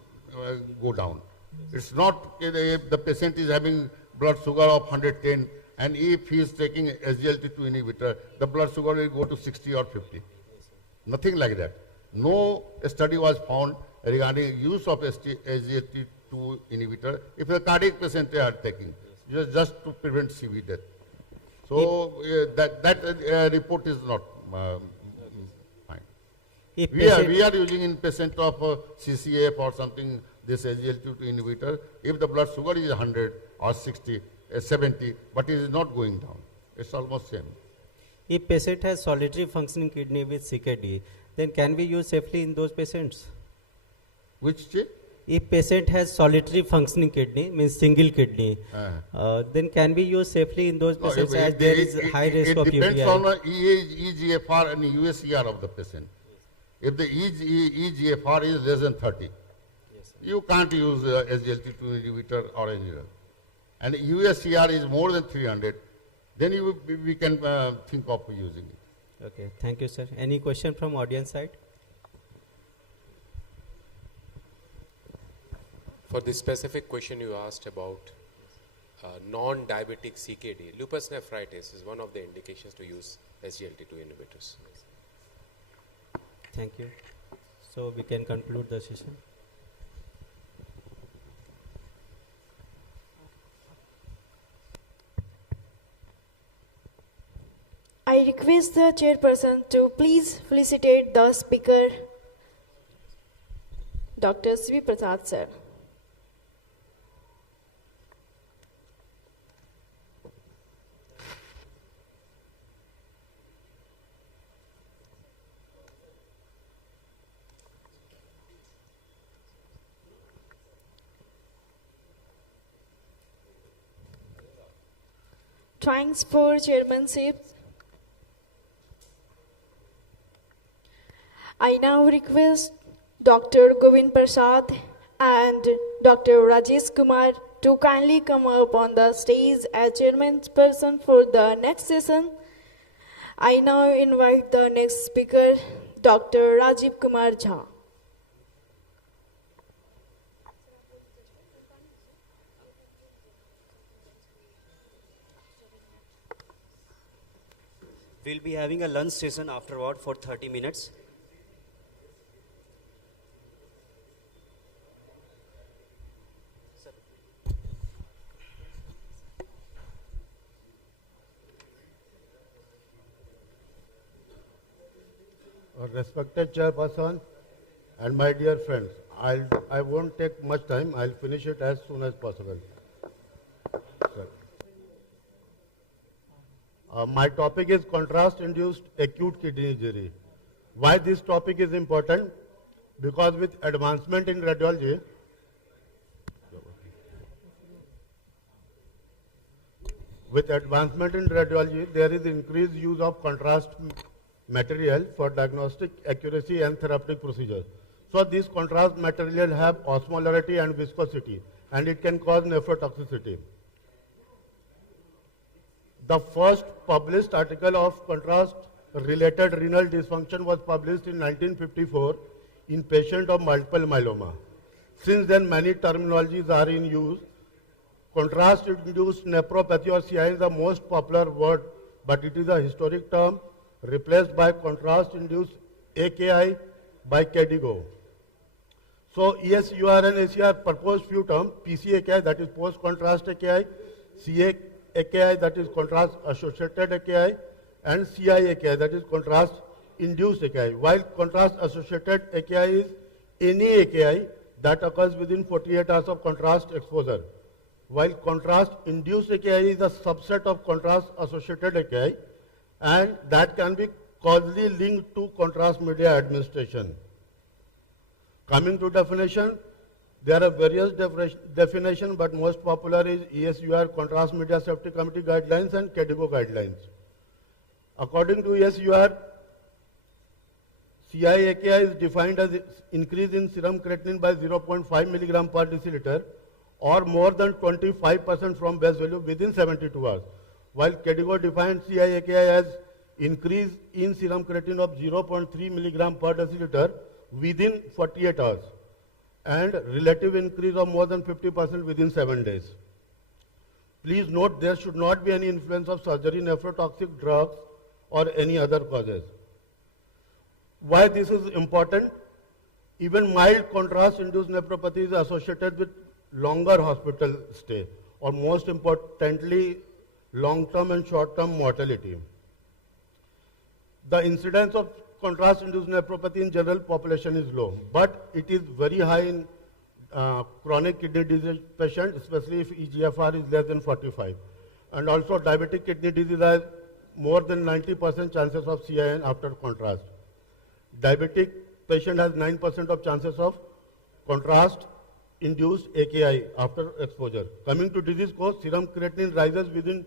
go down. It's not if the patient is having blood sugar of 110, and if he is taking SGLT2 inhibitor, the blood sugar will go to 60 or 50. Nothing like that. No study was found regarding use of SGLT2 inhibitor if a cardiac patient they are taking, just to prevent CV death. So that report is not fine. We are using in patient of CCF or something this SGLT2 inhibitor if the blood sugar is 100 or 60, 70, but it is not going down. It's almost same. If patient has solitary functioning kidney with CKD, then can we use safely in those patients? Which? If patient has solitary functioning kidney, means single kidney, then can we use safely in those patients as there is high risk of UTI? It depends on the EGFR and USCR of the patient. If the EGFR is less than 30, you can't use SGLT2 inhibitor or any drug. And USCR is more than 300, then we can think of using it. Okay, thank you, sir. Any question from audience side? For this specific question you asked about non-diabetic CKD, lupus nephritis is one of the indications to use SGLT2 inhibitors. Thank you. So we can conclude the session. I request the chairperson to please felicitate the speaker, Dr. Sri Prasad sir. Thanks for chairmanship. I now request Dr. Govind Prasad and Dr. Rajesh Kumar to kindly come up on the stage as chairperson for the next session. I now invite the next speaker, Dr. Rajiv Kumar Jha. We'll be having a lunch session afterward for 30 minutes. Respected chairperson and my dear friends, I won't take much time. I'll finish it as soon as possible. My topic is contrast-induced acute kidney injury. Why this topic is important? Because with advancement in radiology, there is increased use of contrast material for diagnostic accuracy and therapeutic procedures. So these contrast material have osmolarity and viscosity, and it can cause nephrotoxicity. The first published article of contrast-related renal dysfunction was published in 1954 in patient of multiple myeloma. Since then, many terminologies are in use. Contrast-induced nephropathy or CI is the most popular word, but it is a historic term replaced by contrast-induced AKI by KDIGO. So ESUR and ACR proposed few terms, PCAKI, that is post-contrast AKI, AKI, that is contrast associated AKI, and CI AKI, that is contrast induced AKI. While contrast associated AKI is any AKI that occurs within 48 hours of contrast exposure, while contrast induced AKI is a subset of contrast associated AKI, and that can be causally linked to contrast media administration. Coming to definition, there are various definitions, but most popular is ESUR, Contrast Media Safety Committee guidelines, and KDIGO guidelines. According to ESUR, CI-AKI is defined as increase in serum creatinine by 0.5 milligram per deciliter or more than 25% from base value within 72 hours, while KDIGO defines CI-AKI as increase in serum creatinine of 0.3 milligram per deciliter within 48 hours and relative increase of more than 50% within 7 days. Please note there should not be any influence of surgery, nephrotoxic drugs, or any other causes. Why this is important? Even mild contrast-induced nephropathy is associated with longer hospital stay, or most importantly, long-term and short-term mortality. The incidence of contrast-induced nephropathy in general population is low, but it is very high in chronic kidney disease patients, especially if eGFR is less than 45. And also diabetic kidney disease has more than 90% chances of CIN after contrast. Diabetic patient has 9% of chances of contrast-induced AKI after exposure. Coming to disease course, serum creatinine rises within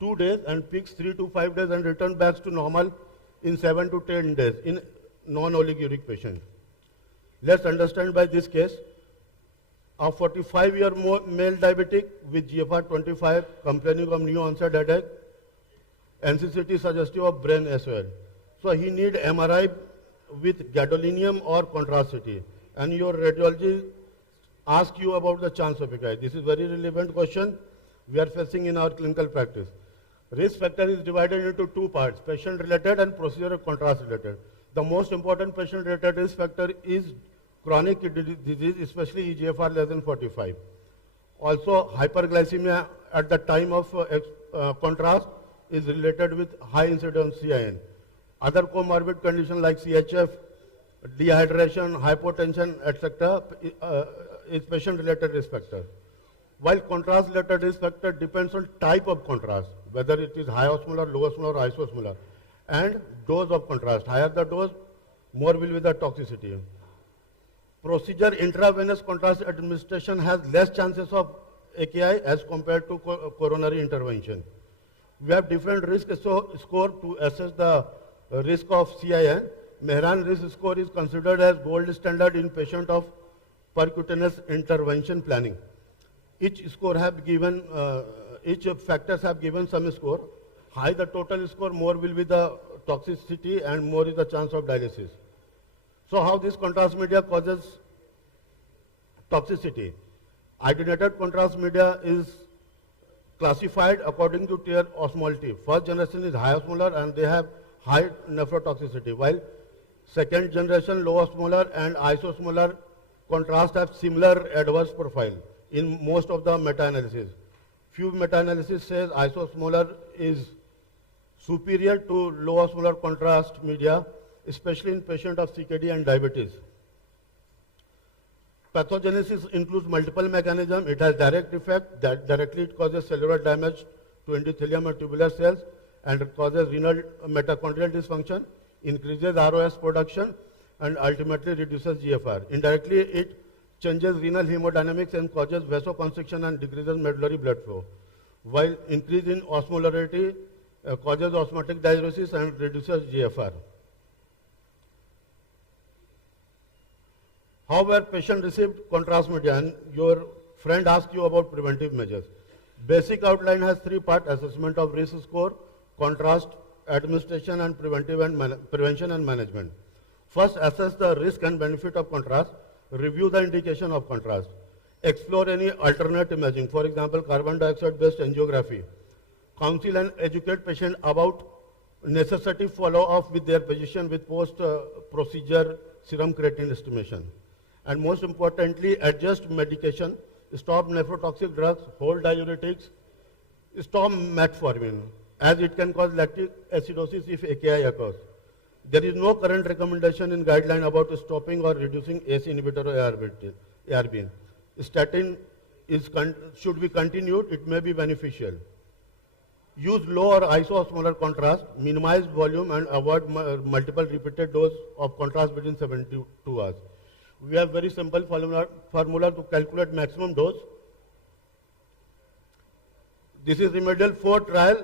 2 days and peaks 3 to 5 days and returns back to normal in 7 to 10 days in non-oliguric patient. Let's understand by this case, a 45-year male diabetic with GFR 25 complaining of new onset headache, NCCT suggestive of brain SOL. So he need MRI with gadolinium or contrast CT, and your radiology ask you about the chance of AKI. This is very relevant question we are facing in our clinical practice. Risk factor is divided into two parts, patient-related and procedure contrast-related. The most important patient-related risk factor is chronic kidney disease, especially eGFR less than 45. Also, hyperglycemia at the time of contrast is related with high incidence CIN. Other comorbid conditions like CHF, dehydration, hypotension, etc. Is patient-related risk factor. While contrast-related risk factor depends on type of contrast, whether it is high osmolar, low osmolar, or isosmolar, and dose of contrast. Higher the dose, more will be the toxicity. Procedure intravenous contrast administration has less chances of AKI as compared to coronary intervention. We have different risk score to assess the risk of CIN. Mehran risk score is considered as gold standard in patient of percutaneous intervention planning. Each factors have given some score. High the total score, more will be the toxicity and more is the chance of dialysis. So how this contrast media causes toxicity? Iodinated contrast media is classified according to their osmolality. First generation is high osmolar and they have high nephrotoxicity, while second generation low osmolar and isosmolar contrast have similar adverse profile in most of the meta-analysis. Few meta-analysis says isosmolar is superior to low osmolar contrast media, especially in patient of CKD and diabetes. Pathogenesis includes multiple mechanisms. It has direct effect that directly it causes cellular damage to endothelium and tubular cells and causes renal mitochondrial dysfunction, increases ROS production, and ultimately reduces GFR. Indirectly, it changes renal hemodynamics and causes vasoconstriction and decreases medullary blood flow, while increase in osmolarity causes osmotic diuresis and reduces GFR. However, patient received contrast media and your friend asked you about preventive measures. Basic outline has 3 parts: assessment of risk score, contrast administration, and prevention and management. First, assess the risk and benefit of contrast. Review the indication of contrast. Explore any alternate imaging, for example, carbon dioxide based angiography. Counsel and educate patient about necessity follow-up with their physician with post-procedure serum creatinine estimation. And most importantly, adjust medication, stop nephrotoxic drugs, hold diuretics, stop metformin, as it can cause lactic acidosis if AKI occurs. There is no current recommendation in guideline about stopping or reducing ACE inhibitor or ARB. Statin should be continued, it may be beneficial. Use low or isoosmolar contrast, minimize volume and avoid multiple repeated dose of contrast within 72 hours. We have very simple formula to calculate maximum dose. This is remedial 4 trial,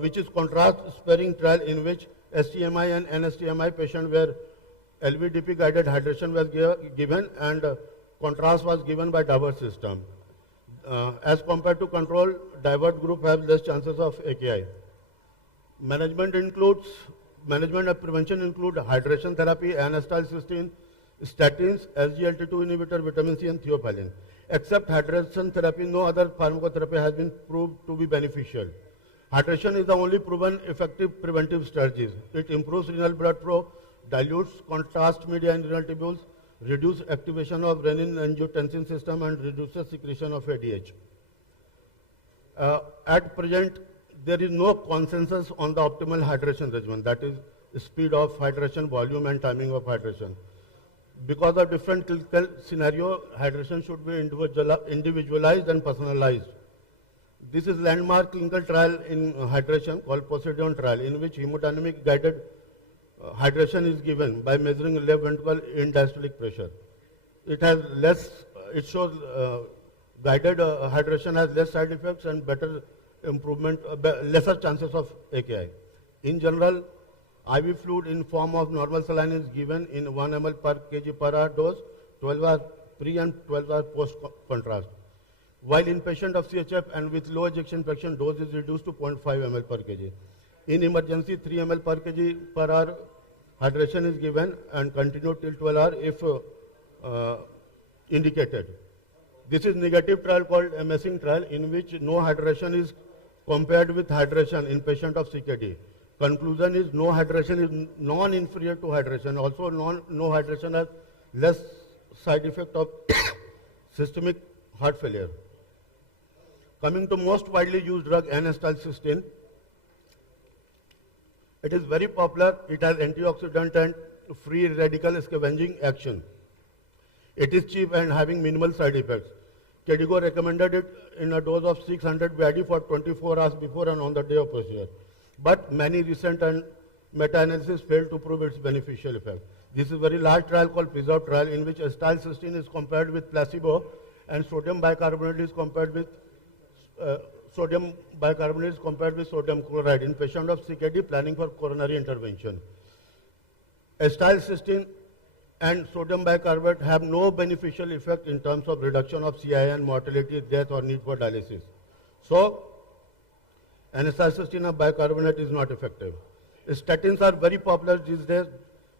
which is contrast sparing trial in which STMI and NSTMI patient where LVDP guided hydration was given and contrast was given by divert system. As compared to control, divert group have less chances of AKI. Management of prevention include hydration therapy, N-acetylcysteine, statins, SGLT2 inhibitor, vitamin C and theophylline. Except hydration therapy, no other pharmacotherapy has been proved to be beneficial. Hydration is the only proven effective preventive strategy. It improves renal blood flow, dilutes contrast media in renal tubules, reduces activation of renin-angiotensin system and reduces secretion of ADH. At present, there is no consensus on the optimal hydration regimen, that is speed of hydration, volume and timing of hydration. Because of different clinical scenario, hydration should be individualized and personalized. This is landmark clinical trial in hydration called Poseidon trial, in which hemodynamic guided hydration is given by measuring left ventricle end diastolic pressure. It shows guided hydration has less side effects and better improvement, lesser chances of AKI. In general, IV fluid in form of normal saline is given in 1 ml per kg per hour dose, 12 hours pre and 12 hours post contrast. While in patient of CHF and with low ejection fraction, dose is reduced to 0.5 ml per kg. In emergency, 3 ml per kg per hour hydration is given and continued till 12 hours if indicated. This is negative trial called MSing trial, in which no hydration is compared with hydration in patient of CKD. Conclusion is no hydration is non-inferior to hydration. Also no hydration has less side effect of systemic heart failure. Coming to most widely used drug, N-acetylcysteine. It is very popular. It has antioxidant and free radical scavenging action. It is cheap and having minimal side effects. KDIGO recommended it in a dose of 600 BID for 24 hours before and on the day of procedure. But many recent and meta-analysis failed to prove its beneficial effect. This is a very large trial called PRESERVE trial, in which acetylcysteine is compared with placebo and sodium bicarbonate is compared with sodium chloride in patient of CKD planning for coronary intervention. Acetylcysteine and sodium bicarbonate have no beneficial effect in terms of reduction of CII and mortality, death or need for dialysis. So, N-acetylcysteine and bicarbonate is not effective. Statins are very popular these days.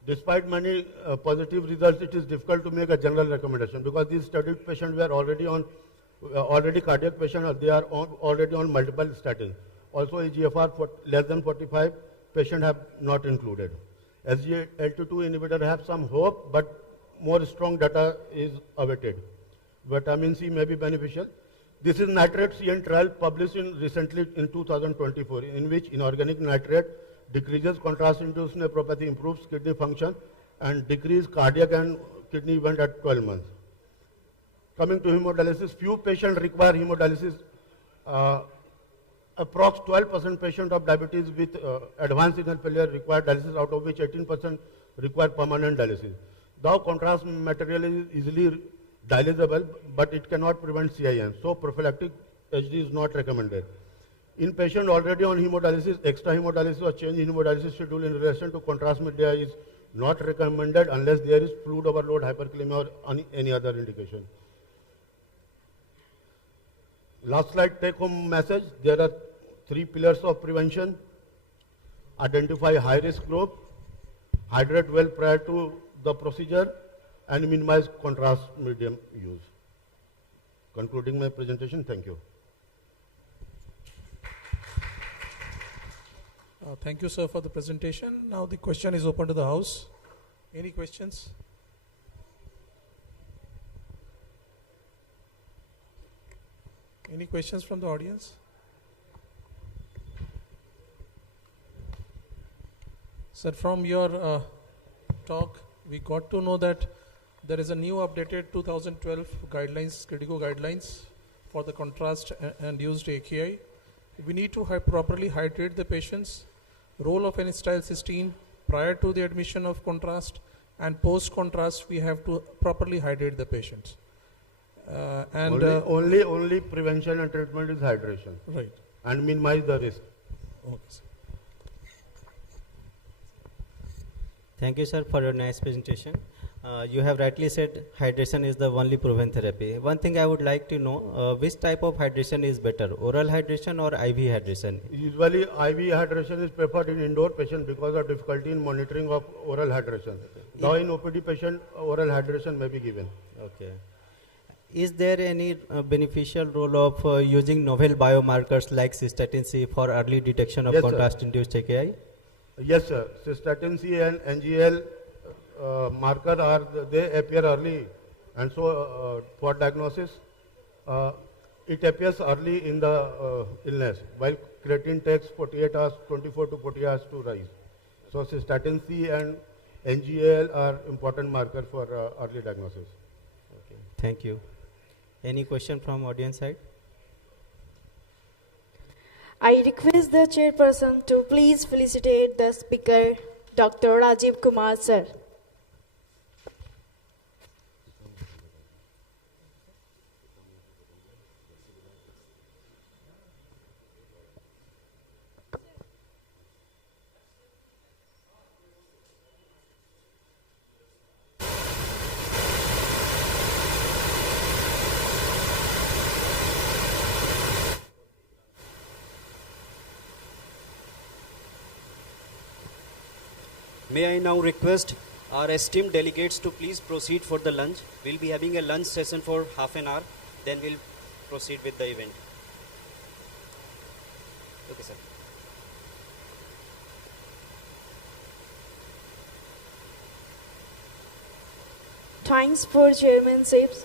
Despite many positive results, it is difficult to make a general recommendation because these studied patients were already cardiac patients, they are already on multiple statins. Also, eGFR for less than 45 patients have not included. SGLT2 inhibitor have some hope, but more strong data is awaited. Vitamin C may be beneficial. This is nitrate CN trial published recently in 2024, in which inorganic nitrate decreases contrast-induced nephropathy, improves kidney function, and decreases cardiac and kidney event at 12 months. Coming to hemodialysis, few patients require hemodialysis. Approx 12% patients of diabetes with advanced renal failure require dialysis, out of which 18% require permanent dialysis. Though contrast material is easily dialysable, but it cannot prevent CIN, so prophylactic HD is not recommended. In patient already on hemodialysis, extra hemodialysis or change in hemodialysis schedule in relation to contrast media is not recommended unless there is fluid overload, hyperkalemia or any other indication. Last slide, take home message. There are 3 pillars of prevention. Identify high risk group, hydrate well prior to the procedure, and minimize contrast medium use. Concluding my presentation, thank you. Thank you, sir, for the presentation. Now the question is open to the House. Any questions? Any questions from the audience? Sir, from your talk, we got to know that there is a new updated 2012 guidelines, critical guidelines for the contrast and used AKI. We need to properly hydrate the patients. Role of N-acetylcysteine prior to the admission of contrast and post-contrast, we have to properly hydrate the patients. Only prevention and treatment is hydration. Right. And minimize the risk. Okay, sir. Thank you, sir, for your nice presentation. You have rightly said hydration is the only proven therapy. One thing I would like to know, which type of hydration is better, oral hydration or IV hydration? Usually IV hydration is preferred in indoor patient because of difficulty in monitoring of oral hydration. Now in OPD patient, oral hydration may be given. Okay. Is there any beneficial role of using novel biomarkers like cystatin C for early detection of Yes, contrast-induced AKI? Yes, sir. Cystatin C and NGL marker they appear early, and so for diagnosis, it appears early in the illness, while creatine takes 48 hours, 24 to 40 hours to rise. So cystatin C and NGL are important marker for early diagnosis. Okay. Thank you. Any question from audience side? I request the chairperson to please felicitate the speaker, Dr. Rajiv Kumar, sir. May I now request our esteemed delegates to please proceed for the lunch. We'll be having a lunch session for half an hour, then we'll proceed with the event. Okay, sir. Thanks for chairmanships.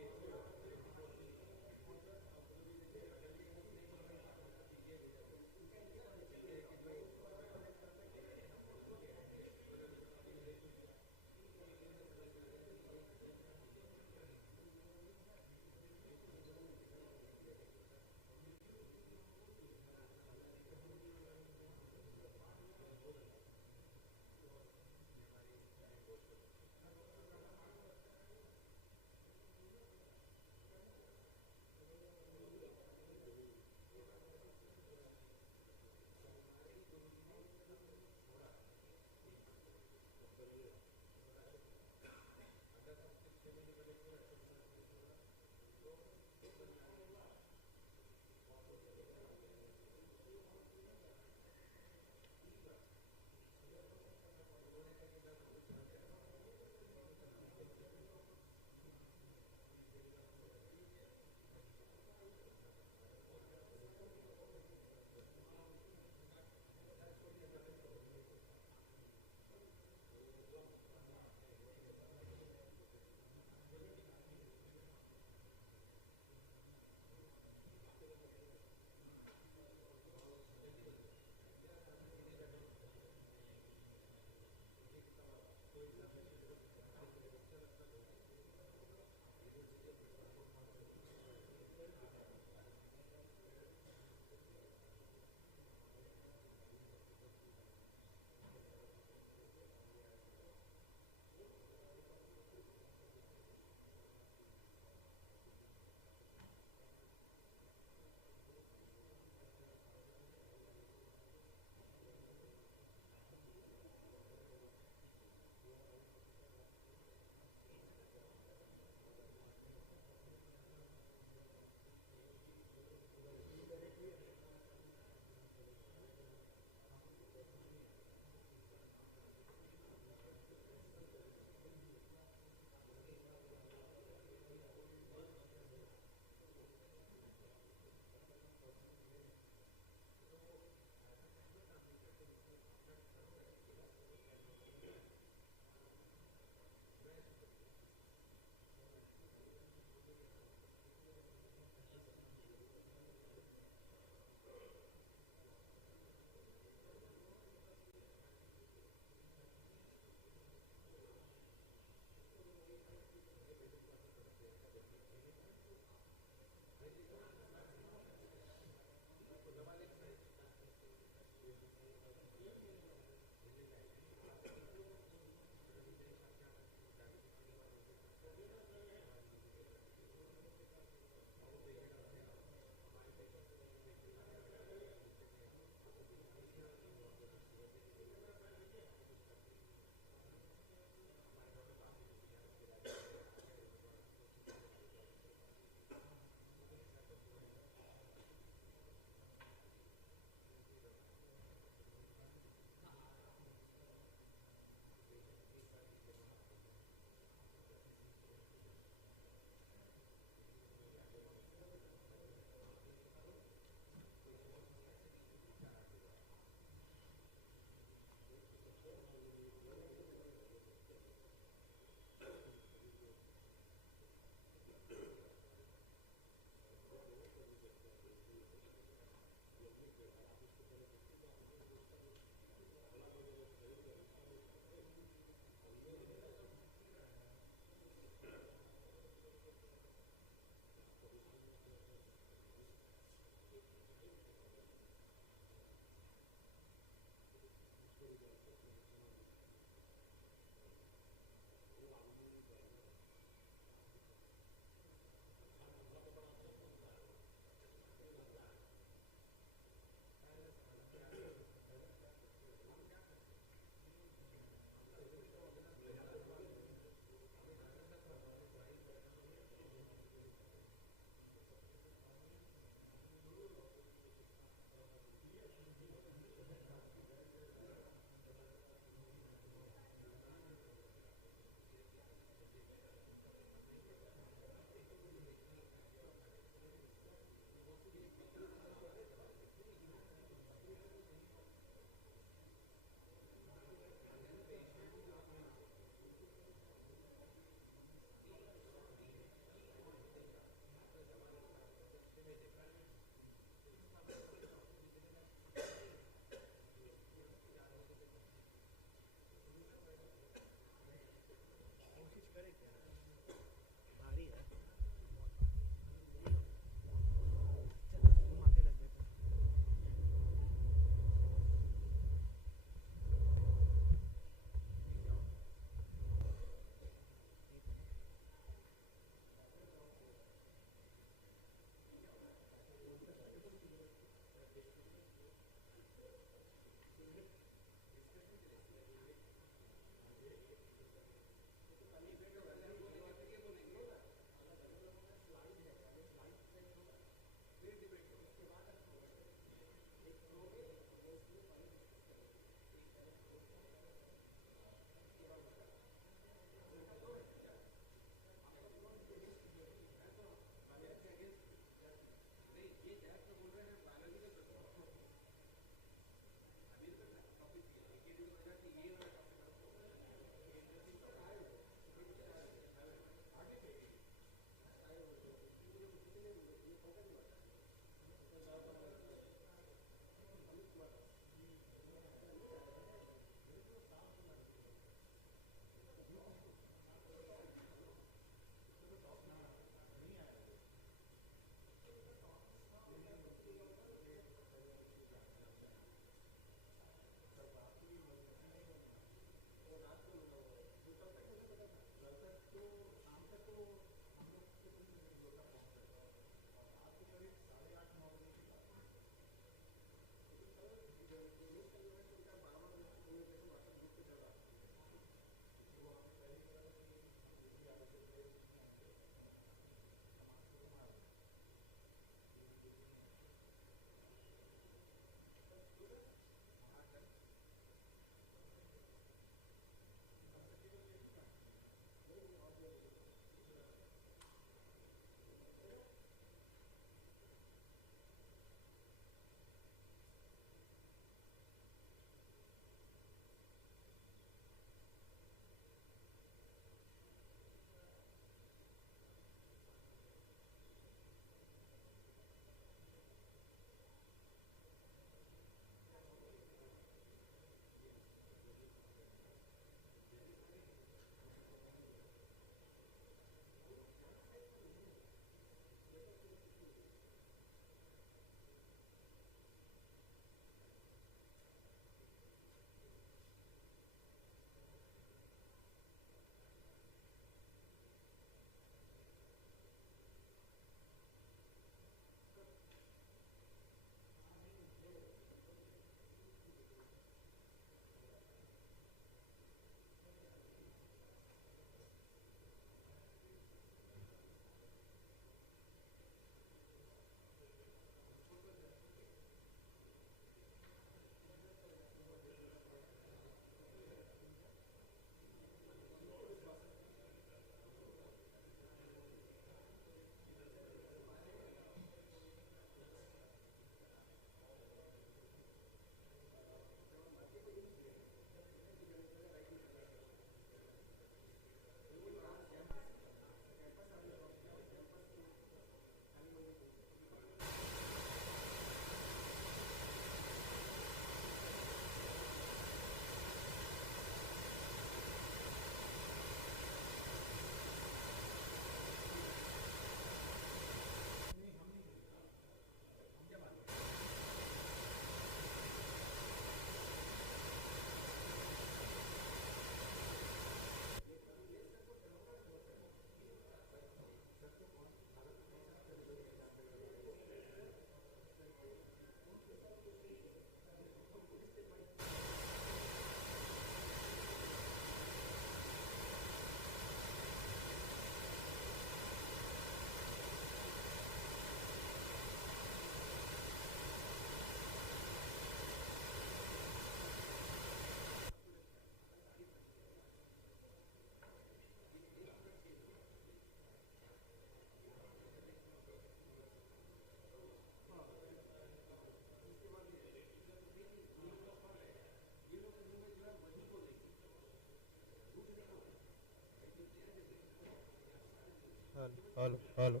Hello.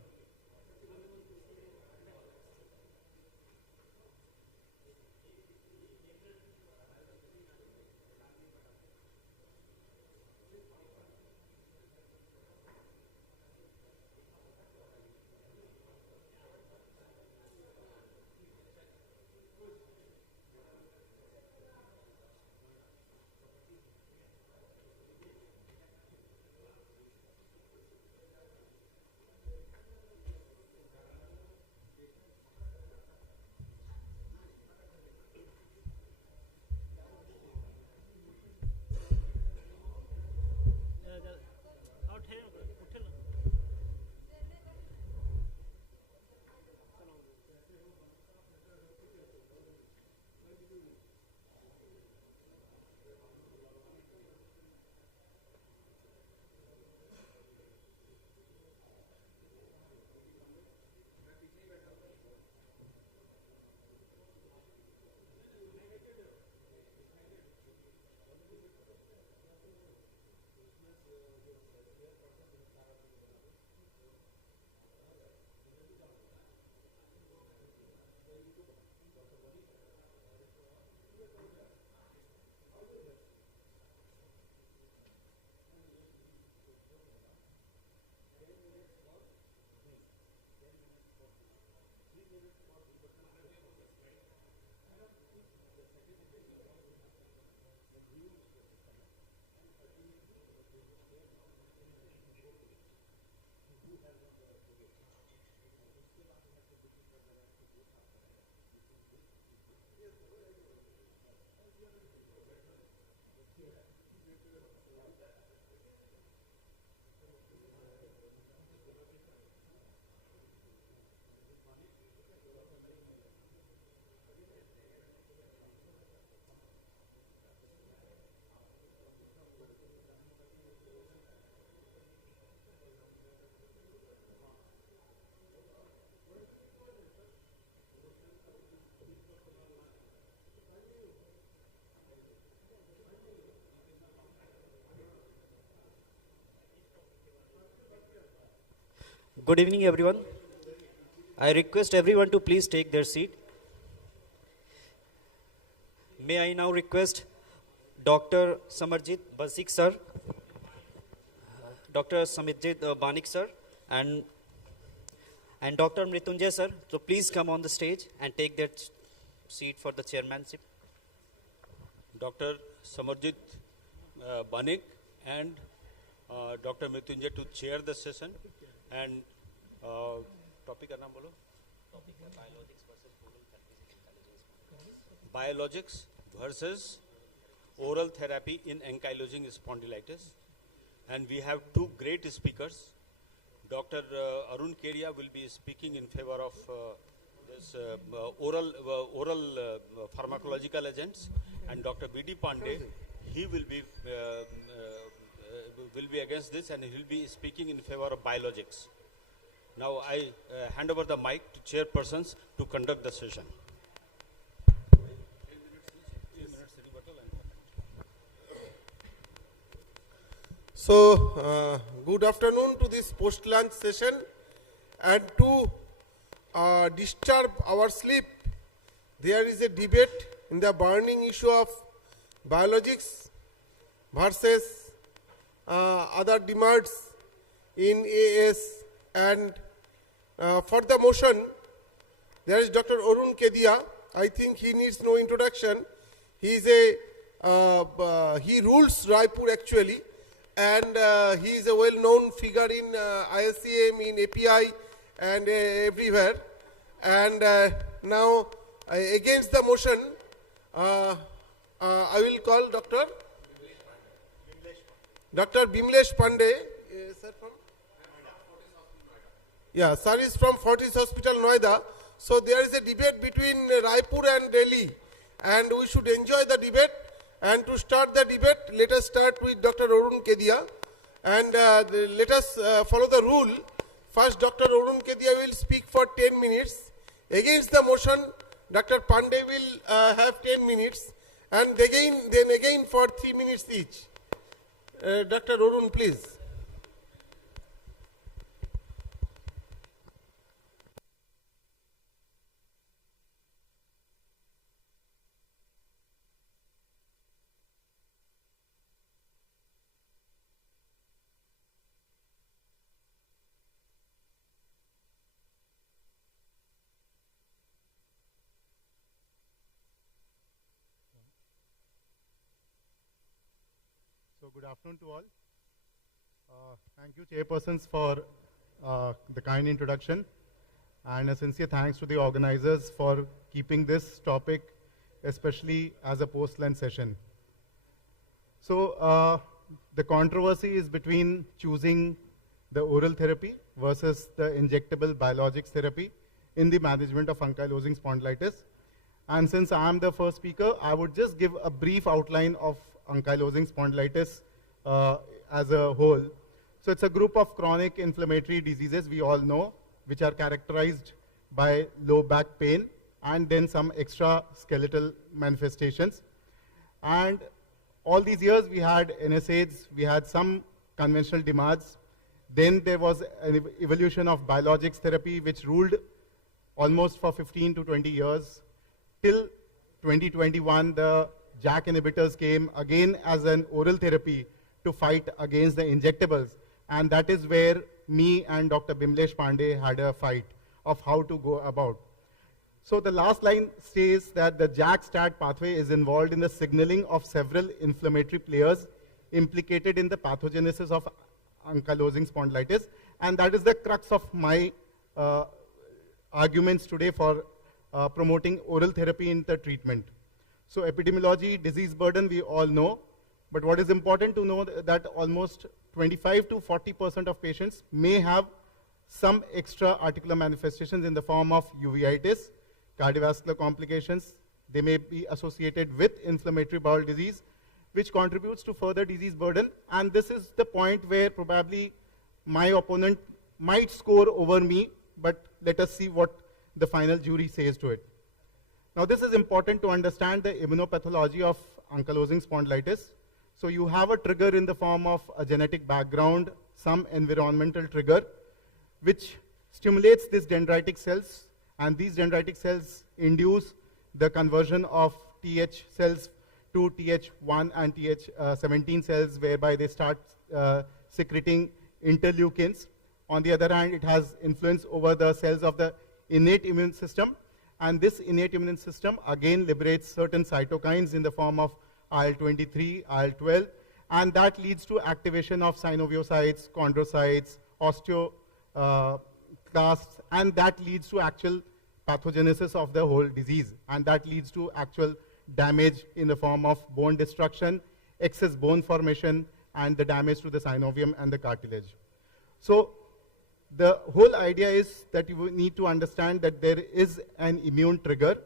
Good evening, everyone. I request everyone to please take their seat. May I now request Dr. Samarjit Basik sir, Dr. Samarjit Banik sir, and Dr. Mritunjay sir to please come on the stage and take their seat for the chairmanship. Dr. Samarjit Banik and Dr. Mritunjay to chair the session, and topic का नाम बोलो. Biologics versus oral therapy in ankylosing spondylitis, and we have two great speakers. Dr. Arun Kedia will be speaking in favor of this oral pharmacological agents, and Dr. B.D. Pandey, he will be against this, and he will be speaking in favor of biologics. Now I hand over the mic to chairpersons to conduct the session. So, good afternoon to this post-lunch session, and to disturb our sleep, there is a debate in the burning issue of biologics versus other demands in AS, and for the motion, there is Dr. Arun Kedia. I think he needs no introduction. He is he rules Raipur actually, and he is a well-known figure in ISCM, in API, and everywhere. And now, against the motion, I will call Dr. Bimlesh Pandey. Sir, from? Yeah, sir is from Fortis Hospital, Noida. So there is a debate between Raipur and Delhi, and we should enjoy the debate. And to start the debate, let us start with Dr. Arun Kedia, and let us follow the rule. First, Dr. Arun Kedia will speak for 10 minutes. Against the motion, Dr. Pandey will have 10 minutes, and then again for 3 minutes each. Dr. Arun, please. So good afternoon to all. Thank you, chairpersons, for the kind introduction, and a sincere thanks to the organizers for keeping this topic, especially as a post-lunch session. So the controversy is between choosing the oral therapy versus the injectable biologics therapy in the management of ankylosing spondylitis. And since I am the first speaker, I would just give a brief outline of ankylosing spondylitis as a whole. So it's a group of chronic inflammatory diseases we all know, which are characterized by low back pain and then some extra skeletal manifestations. And all these years we had NSAIDs, we had some conventional DMARDs. Then there was an evolution of biologics therapy which ruled almost for 15 to 20 years. Till 2021, the JAK inhibitors came again as an oral therapy to fight against the injectables. And that is where me and Dr. Bimlesh Pandey had a fight of how to go about. So the last line says that the JAK-STAT pathway is involved in the signaling of several inflammatory players implicated in the pathogenesis of ankylosing spondylitis. And that is the crux of my arguments today for promoting oral therapy in the treatment. So epidemiology, disease burden, we all know. But what is important to know that almost 25 to 40% of patients may have some extra articular manifestations in the form of uveitis, cardiovascular complications. They may be associated with inflammatory bowel disease, which contributes to further disease burden. And this is the point where probably my opponent might score over me, but let us see what the final jury says to it. Now this is important to understand the immunopathology of ankylosing spondylitis. So you have a trigger in the form of a genetic background, some environmental trigger, which stimulates these dendritic cells, and these dendritic cells induce the conversion of Th cells to Th1 and Th17 cells, whereby they start secreting interleukins. On the other hand, it has influence over the cells of the innate immune system, and this innate immune system again liberates certain cytokines in the form of IL-23, IL-12, and that leads to activation of synoviocytes, chondrocytes, osteoclasts, and that leads to actual pathogenesis of the whole disease, and that leads to actual damage in the form of bone destruction, excess bone formation, and the damage to the synovium and the cartilage. So the whole idea is that you need to understand that there is an immune trigger,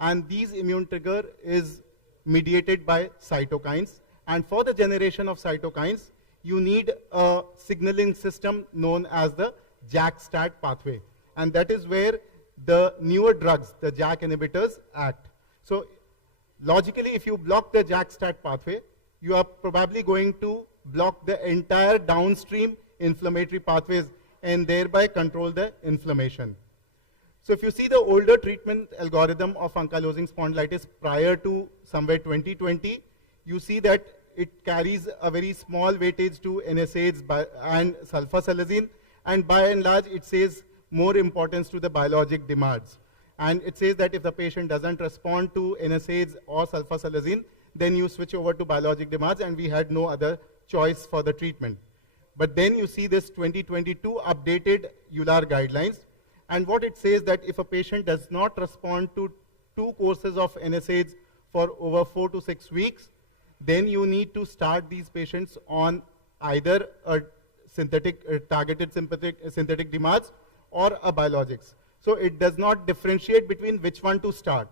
and these immune trigger is mediated by cytokines. And for the generation of cytokines, you need a signaling system known as the JAK-STAT pathway. And that is where the newer drugs, the JAK inhibitors, act. So logically, if you block the JAK-STAT pathway, you are probably going to block the entire downstream inflammatory pathways and thereby control the inflammation. So if you see the older treatment algorithm of ankylosing spondylitis prior to somewhere 2020, you see that it carries a very small weightage to NSAIDs and sulfasalazine, and by and large it says more importance to the biologic DMARDs. And it says that if the patient doesn't respond to NSAIDs or sulfasalazine, then you switch over to biologic DMARDs, and we had no other choice for the treatment. But then you see this 2022 updated EULAR guidelines, and what it says that if a patient does not respond to 2 courses of NSAIDs for over 4 to 6 weeks, then you need to start these patients on either a synthetic, targeted synthetic DMARDs or a biologics. So it does not differentiate between which one to start.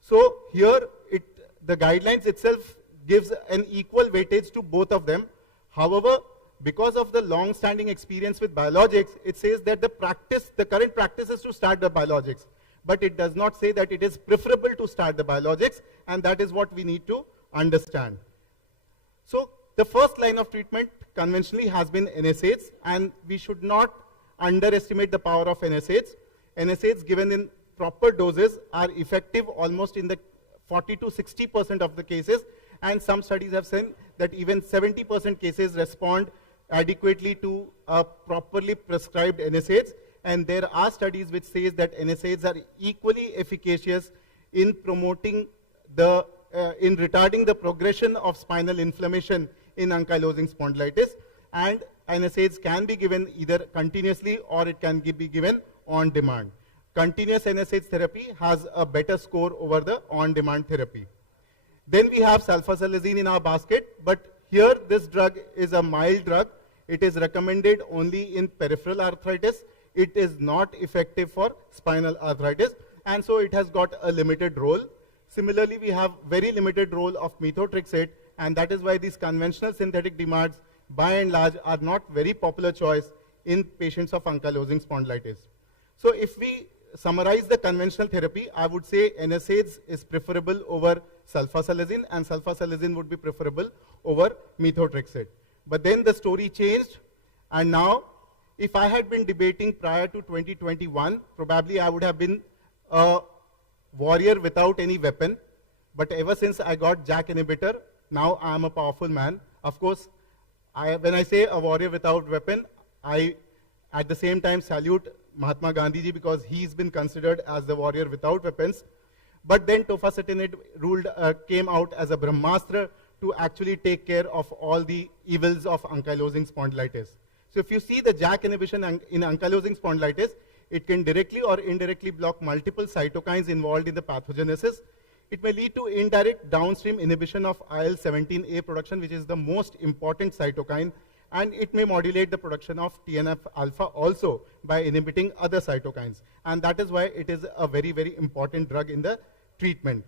So here the guidelines itself gives an equal weightage to both of them. However, because of the long-standing experience with biologics, it says that the current practice is to start the biologics. But it does not say that it is preferable to start the biologics, and that is what we need to understand. So the first line of treatment conventionally has been NSAIDs, and we should not underestimate the power of NSAIDs. NSAIDs given in proper doses are effective almost in the 40 to 60% of the cases, and some studies have seen that even 70% cases respond adequately to properly prescribed NSAIDs, and there are studies which says that NSAIDs are equally efficacious in promoting in retarding the progression of spinal inflammation in ankylosing spondylitis, and NSAIDs can be given either continuously or it can be given on demand. Continuous NSAIDs therapy has a better score over the on-demand therapy. Then we have sulfasalazine in our basket, but here this drug is a mild drug. It is recommended only in peripheral arthritis. It is not effective for spinal arthritis, and so it has got a limited role. Similarly, we have very limited role of methotrexate, and that is why these conventional synthetic DMARDs by and large are not very popular choice in patients of ankylosing spondylitis. So if we summarize the conventional therapy, I would say NSAIDs is preferable over sulfasalazine, and sulfasalazine would be preferable over methotrexate. But then the story changed, and now if I had been debating prior to 2021, probably I would have been a warrior without any weapon. But ever since I got JAK inhibitor, now I am a powerful man. Of course, when I say a warrior without weapon, I at the same time salute Mahatma Gandhi ji, because he's been considered as the warrior without weapons. But then tofacitinib came out as a Brahmastra to actually take care of all the evils of ankylosing spondylitis. So if you see the JAK inhibition in ankylosing spondylitis, it can directly or indirectly block multiple cytokines involved in the pathogenesis. It may lead to indirect downstream inhibition of IL-17A production, which is the most important cytokine, and it may modulate the production of TNF-alpha also by inhibiting other cytokines. And that is why it is a very, very important drug in the treatment.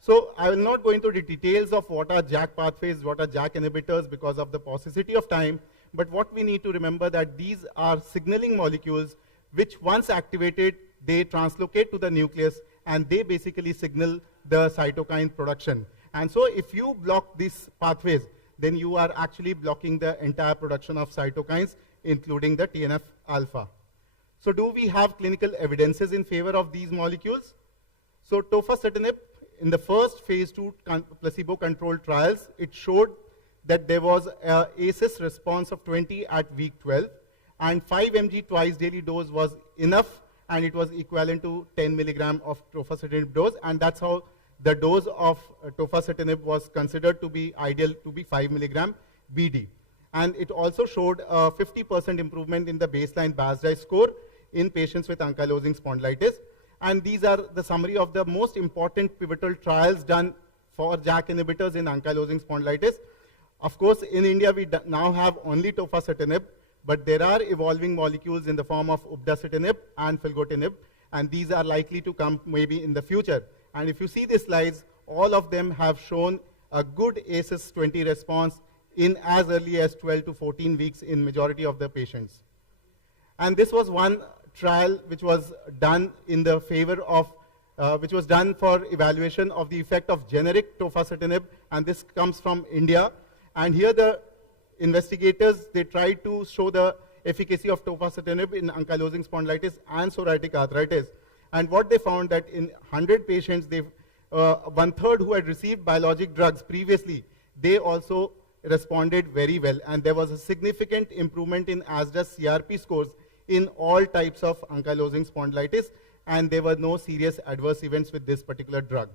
So I will not go into the details of what are JAK pathways, what are JAK inhibitors because of the paucity of time, but what we need to remember that these are signaling molecules which once activated, they translocate to the nucleus and they basically signal the cytokine production. And so if you block these pathways, then you are actually blocking the entire production of cytokines, including the TNF-alpha. So do we have clinical evidences in favor of these molecules? So tofacitinib, in the first phase 2 placebo-controlled trials, it showed that there was an ACES response of 20 at week 12, and 5 mg twice daily dose was enough, and it was equivalent to 10 milligram of tofacitinib dose, and that's how the dose of tofacitinib was considered to be ideal to be 5 milligram BD. And it also showed a 50% improvement in the baseline BASDI score in patients with ankylosing spondylitis. And these are the summary of the most important pivotal trials done for JAK inhibitors in ankylosing spondylitis. Of course, in India, we now have only tofacitinib, but there are evolving molecules in the form of upadacitinib and filgotinib, and these are likely to come maybe in the future. And if you see the slides, all of them have shown a good ACES 20 response in as early as 12 to 14 weeks in majority of the patients. And this was one trial which was done in the favor of, which was done for evaluation of the effect of generic tofacitinib, and this comes from India. And here the investigators, they tried to show the efficacy of tofacitinib in ankylosing spondylitis and psoriatic arthritis. And what they found that in 100 patients, they, 1/3 who had received biologic drugs previously, they also responded very well. And there was a significant improvement in ASDAS CRP scores in all types of ankylosing spondylitis, and there were no serious adverse events with this particular drug.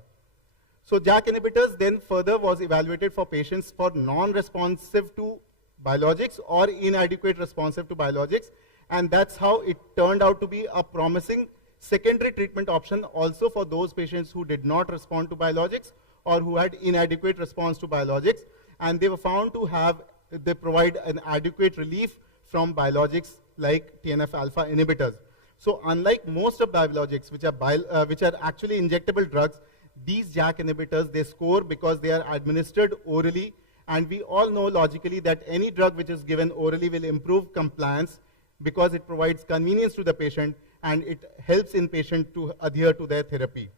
So JAK inhibitors then further was evaluated for patients for non-responsive to biologics or inadequate responsive to biologics, and that's how it turned out to be a promising secondary treatment option also for those patients who did not respond to biologics or who had inadequate response to biologics, and they were found to have, they provide an adequate relief from biologics like TNF-alpha inhibitors. So unlike most of biologics, which are actually injectable drugs, these JAK inhibitors, they score because they are administered orally, and we all know logically that any drug which is given orally will improve compliance because it provides convenience to the patient and it helps in patient to adhere to their therapy.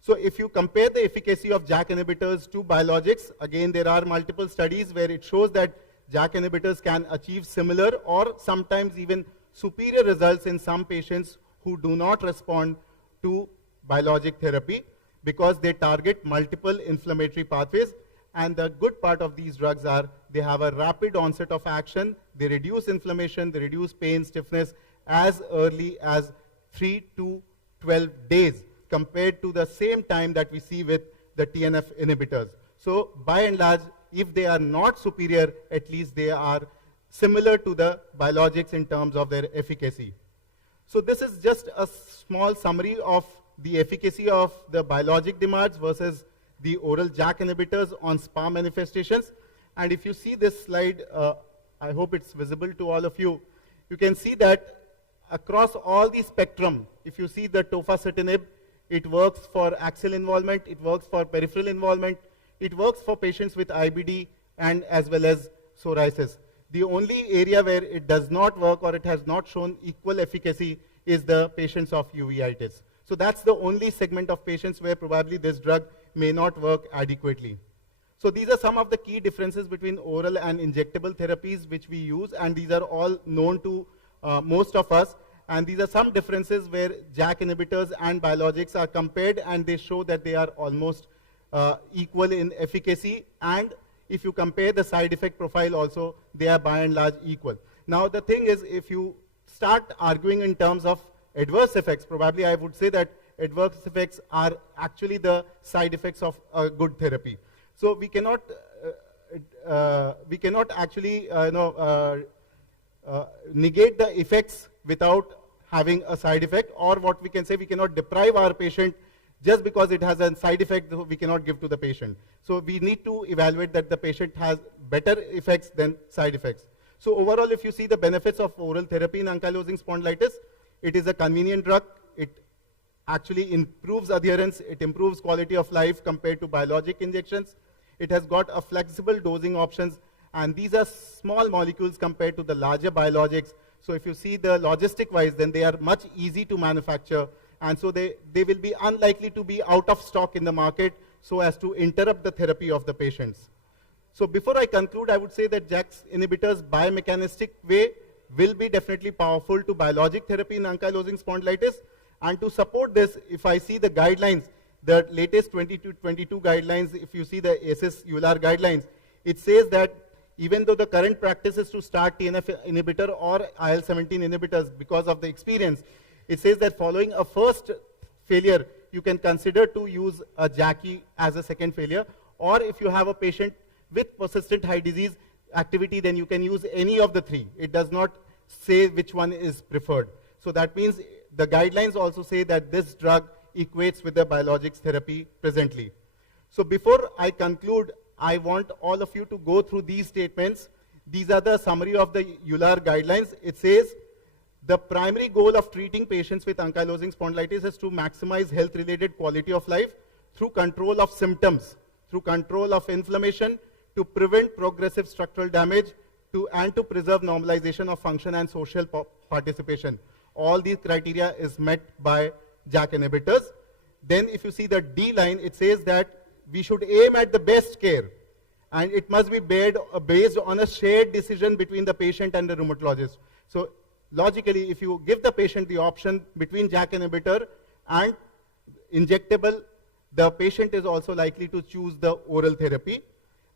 So if you compare the efficacy of JAK inhibitors to biologics, again there are multiple studies where it shows that JAK inhibitors can achieve similar or sometimes even superior results in some patients who do not respond to biologic therapy because they target multiple inflammatory pathways. And the good part of these drugs are they have a rapid onset of action, they reduce inflammation, they reduce pain, stiffness as early as 3 to 12 days compared to the same time that we see with the TNF inhibitors. So by and large, if they are not superior, at least they are similar to the biologics in terms of their efficacy. So this is just a small summary of the efficacy of the biologic DMARDs versus the oral JAK inhibitors on SPA manifestations. And if you see this slide, I hope it's visible to all of you, you can see that across all the spectrum, if you see the tofacitinib, it works for axial involvement, it works for peripheral involvement, it works for patients with IBD and as well as psoriasis. The only area where it does not work or it has not shown equal efficacy is the patients of uveitis. So that's the only segment of patients where probably this drug may not work adequately. So these are some of the key differences between oral and injectable therapies which we use, and these are all known to most of us. And these are some differences where JAK inhibitors and biologics are compared, and they show that they are almost equal in efficacy. And if you compare the side effect profile also, they are by and large equal. Now the thing is, if you start arguing in terms of adverse effects, probably I would say that adverse effects are actually the side effects of a good therapy. So we cannot actually negate the effects without having a side effect, or what we can say, we cannot deprive our patient just because it has a side effect we cannot give to the patient. So we need to evaluate that the patient has better effects than side effects. So overall, if you see the benefits of oral therapy in ankylosing spondylitis, it is a convenient drug. It actually improves adherence. It improves quality of life compared to biologic injections. It has got a flexible dosing options, and these are small molecules compared to the larger biologics. So if you see the logistic wise, then they are much easy to manufacture, and so they will be unlikely to be out of stock in the market so as to interrupt the therapy of the patients. So before I conclude, I would say that JAK inhibitors biomechanistic way will be definitely powerful to biologic therapy in ankylosing spondylitis. And to support this, if I see the guidelines, the latest 2022 guidelines, if you see the ACES-ULR guidelines, it says that even though the current practice is to start TNF inhibitor or IL-17 inhibitors because of the experience, it says that following a first failure, you can consider to use a JAK as a second failure, or if you have a patient with persistent high disease activity, then you can use any of the three. It does not say which one is preferred. So that means the guidelines also say that this drug equates with the biologics therapy presently. So before I conclude, I want all of you to go through these statements. These are the summary of the ULR guidelines. It says, the primary goal of treating patients with ankylosing spondylitis is to maximize health-related quality of life through control of symptoms, through control of inflammation, to prevent progressive structural damage, and to preserve normalization of function and social participation. All these criteria is met by JAK inhibitors. Then if you see the D line, it says that we should aim at the best care, and it must be based on a shared decision between the patient and the rheumatologist. So logically, if you give the patient the option between JAK inhibitor and injectable, the patient is also likely to choose the oral therapy.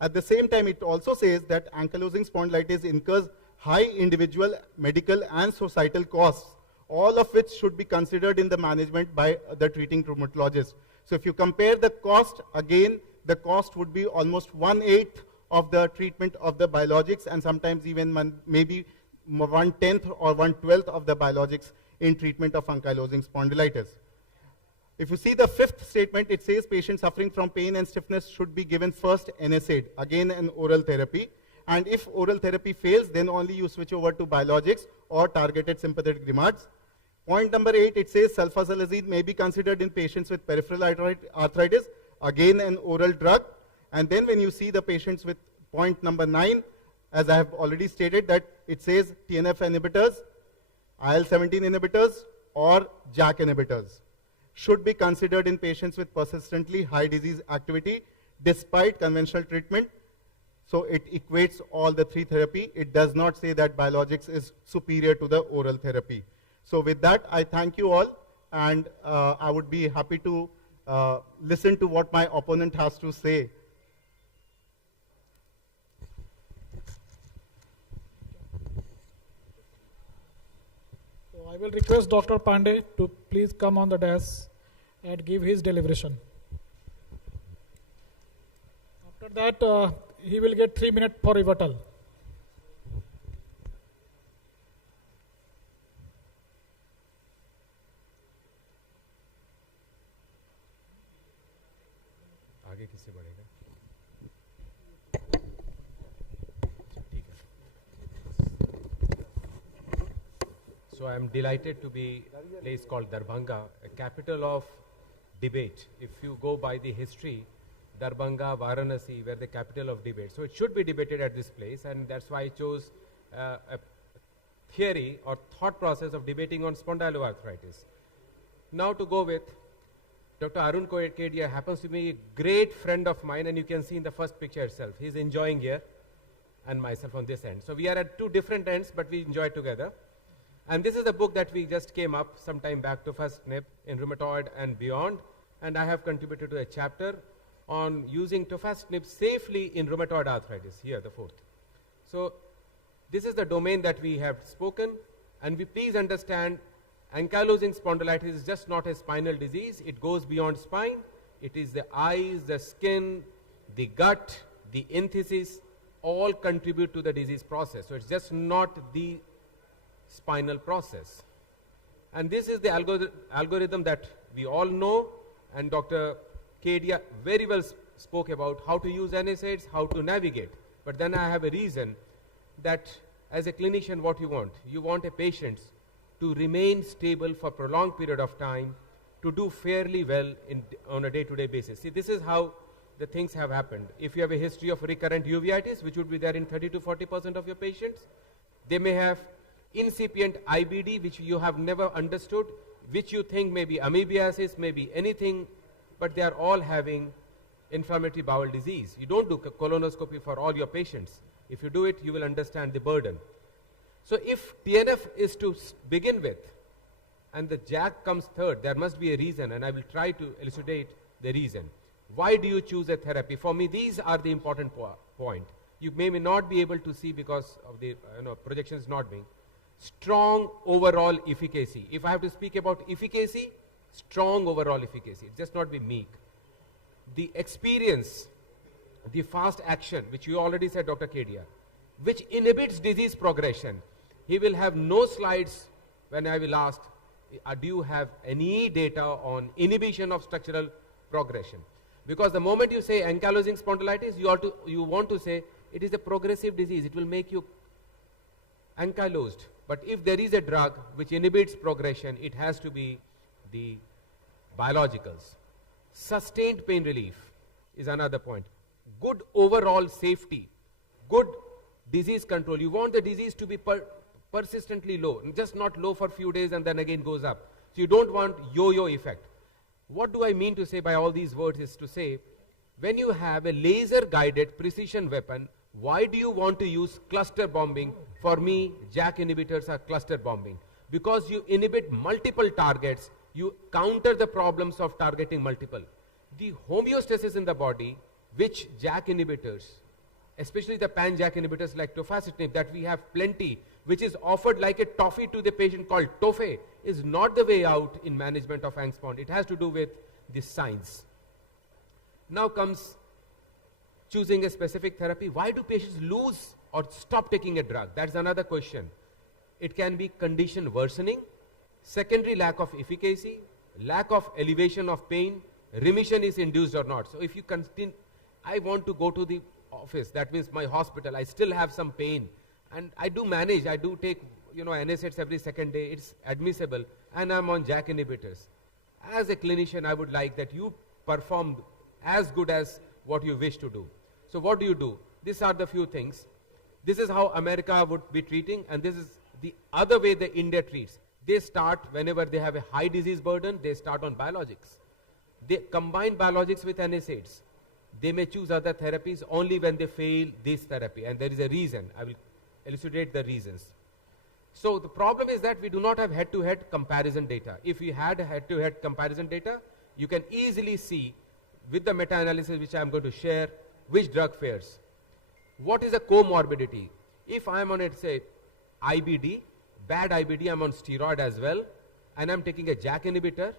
At the same time, it also says that ankylosing spondylitis incurs high individual medical and societal costs, all of which should be considered in the management by the treating rheumatologist. So if you compare the cost, again, the cost would be almost 1/8 of the treatment of the biologics, and sometimes even maybe 1/10 or 1/12 of the biologics in treatment of ankylosing spondylitis. If you see the fifth statement, it says patients suffering from pain and stiffness should be given first NSAID, again an oral therapy. And if oral therapy fails, then only you switch over to biologics or targeted sympathetic DMARDs. Point number 8, it says sulfasalazine may be considered in patients with peripheral arthritis, again an oral drug. And then when you see the patients with point number 9, as I have already stated, that it says TNF inhibitors, IL-17 inhibitors, or JAK inhibitors should be considered in patients with persistently high disease activity despite conventional treatment. So it equates all the three therapy. It does not say that biologics is superior to the oral therapy. So with that, I thank you all, and I would be happy to listen to what my opponent has to say. So I will request Dr. Pandey to please come on the desk and give his deliberation. After that, he will get 3 minutes for rebuttal. आगे किससे बढ़ेगा? So I am delighted to be a place called Darbhanga, a capital of debate. If you go by the history, Darbhanga, Varanasi were the capital of debate. So it should be debated at this place, and that's why I chose a theory or thought process of debating on spondyloarthritis. Now to go with Dr. Arun Kedia happens to be a great friend of mine, and you can see in the first picture itself. He's enjoying here and myself on this end. So we are at two different ends, but we enjoy together. And this is a book that we just came up some time back to first NIP in rheumatoid and beyond. And I have contributed to a chapter on using tofacitinib safely in rheumatoid arthritis, here the fourth. So this is the domain that we have spoken, and we please understand ankylosing spondylitis is just not a spinal disease. It goes beyond spine. It is the eyes, the skin, the gut, the enthesis, all contribute to the disease process. So it's just not the spinal process. And this is the algorithm that we all know, and Dr. Kedia very well spoke about how to use NSAIDs, how to navigate. But then I have a reason that as a clinician, what you want a patient to remain stable for prolonged period of time, to do fairly well on a day-to-day basis. See, this is how the things have happened. If you have a history of recurrent uveitis, which would be there in 30 to 40% of your patients, they may have incipient IBD, which you have never understood, which you think may be amoebiasis, may be anything, but they are all having inflammatory bowel disease. You don't do colonoscopy for all your patients. If you do it, you will understand the burden. So if TNF is to begin with, and the JAK comes third, there must be a reason, and I will try to elucidate the reason. Why do you choose a therapy? For me, these are the important point. You may not be able to see because of the projections not being. Strong overall efficacy. If I have to speak about efficacy, strong overall efficacy. It's just not be meek. The experience, the fast action, which you already said, Dr. Kedia, which inhibits disease progression. He will have no slides when I will ask, do you have any data on inhibition of structural progression? Because the moment you say ankylosing spondylitis, you want to say it is a progressive disease. It will make you ankylosed. But if there is a drug which inhibits progression, it has to be the biologicals. Sustained pain relief is another point. Good overall safety, good disease control. You want the disease to be persistently low, just not low for a few days and then again goes up. So you don't want yo-yo effect. What do I mean to say by all these words is to say, when you have a laser-guided precision weapon, why do you want to use cluster bombing? For me, JAK inhibitors are cluster bombing. Because you inhibit multiple targets, you counter the problems of targeting multiple. The homeostasis in the body, which JAK inhibitors, especially the pan-JAK inhibitors like tofacitinib, that we have plenty, which is offered like a toffee to the patient called Tofe, is not the way out in management of angst. It has to do with the science. Now comes choosing a specific therapy. Why do patients lose or stop taking a drug? That's another question. It can be condition worsening, secondary lack of efficacy, lack of elevation of pain, remission is induced or not. So if you continue, I want to go to the office, that means my hospital, I still have some pain, and I do manage, I do take NSAIDs every second day, it's admissible, and I'm on JAK inhibitors. As a clinician, I would like that you perform as good as what you wish to do. So what do? These are the few things. This is how America would be treating, and this is the other way that India treats. They start, whenever they have a high disease burden, they start on biologics. They combine biologics with NSAIDs. They may choose other therapies only when they fail this therapy, and there is a reason. I will elucidate the reasons. So the problem is that we do not have head-to-head comparison data. If we had head-to-head comparison data, you can easily see with the meta-analysis which I am going to share, which drug fares. What is a comorbidity? If I am on, let's say, IBD, bad IBD, I am on steroid as well, and I am taking a JAK inhibitor,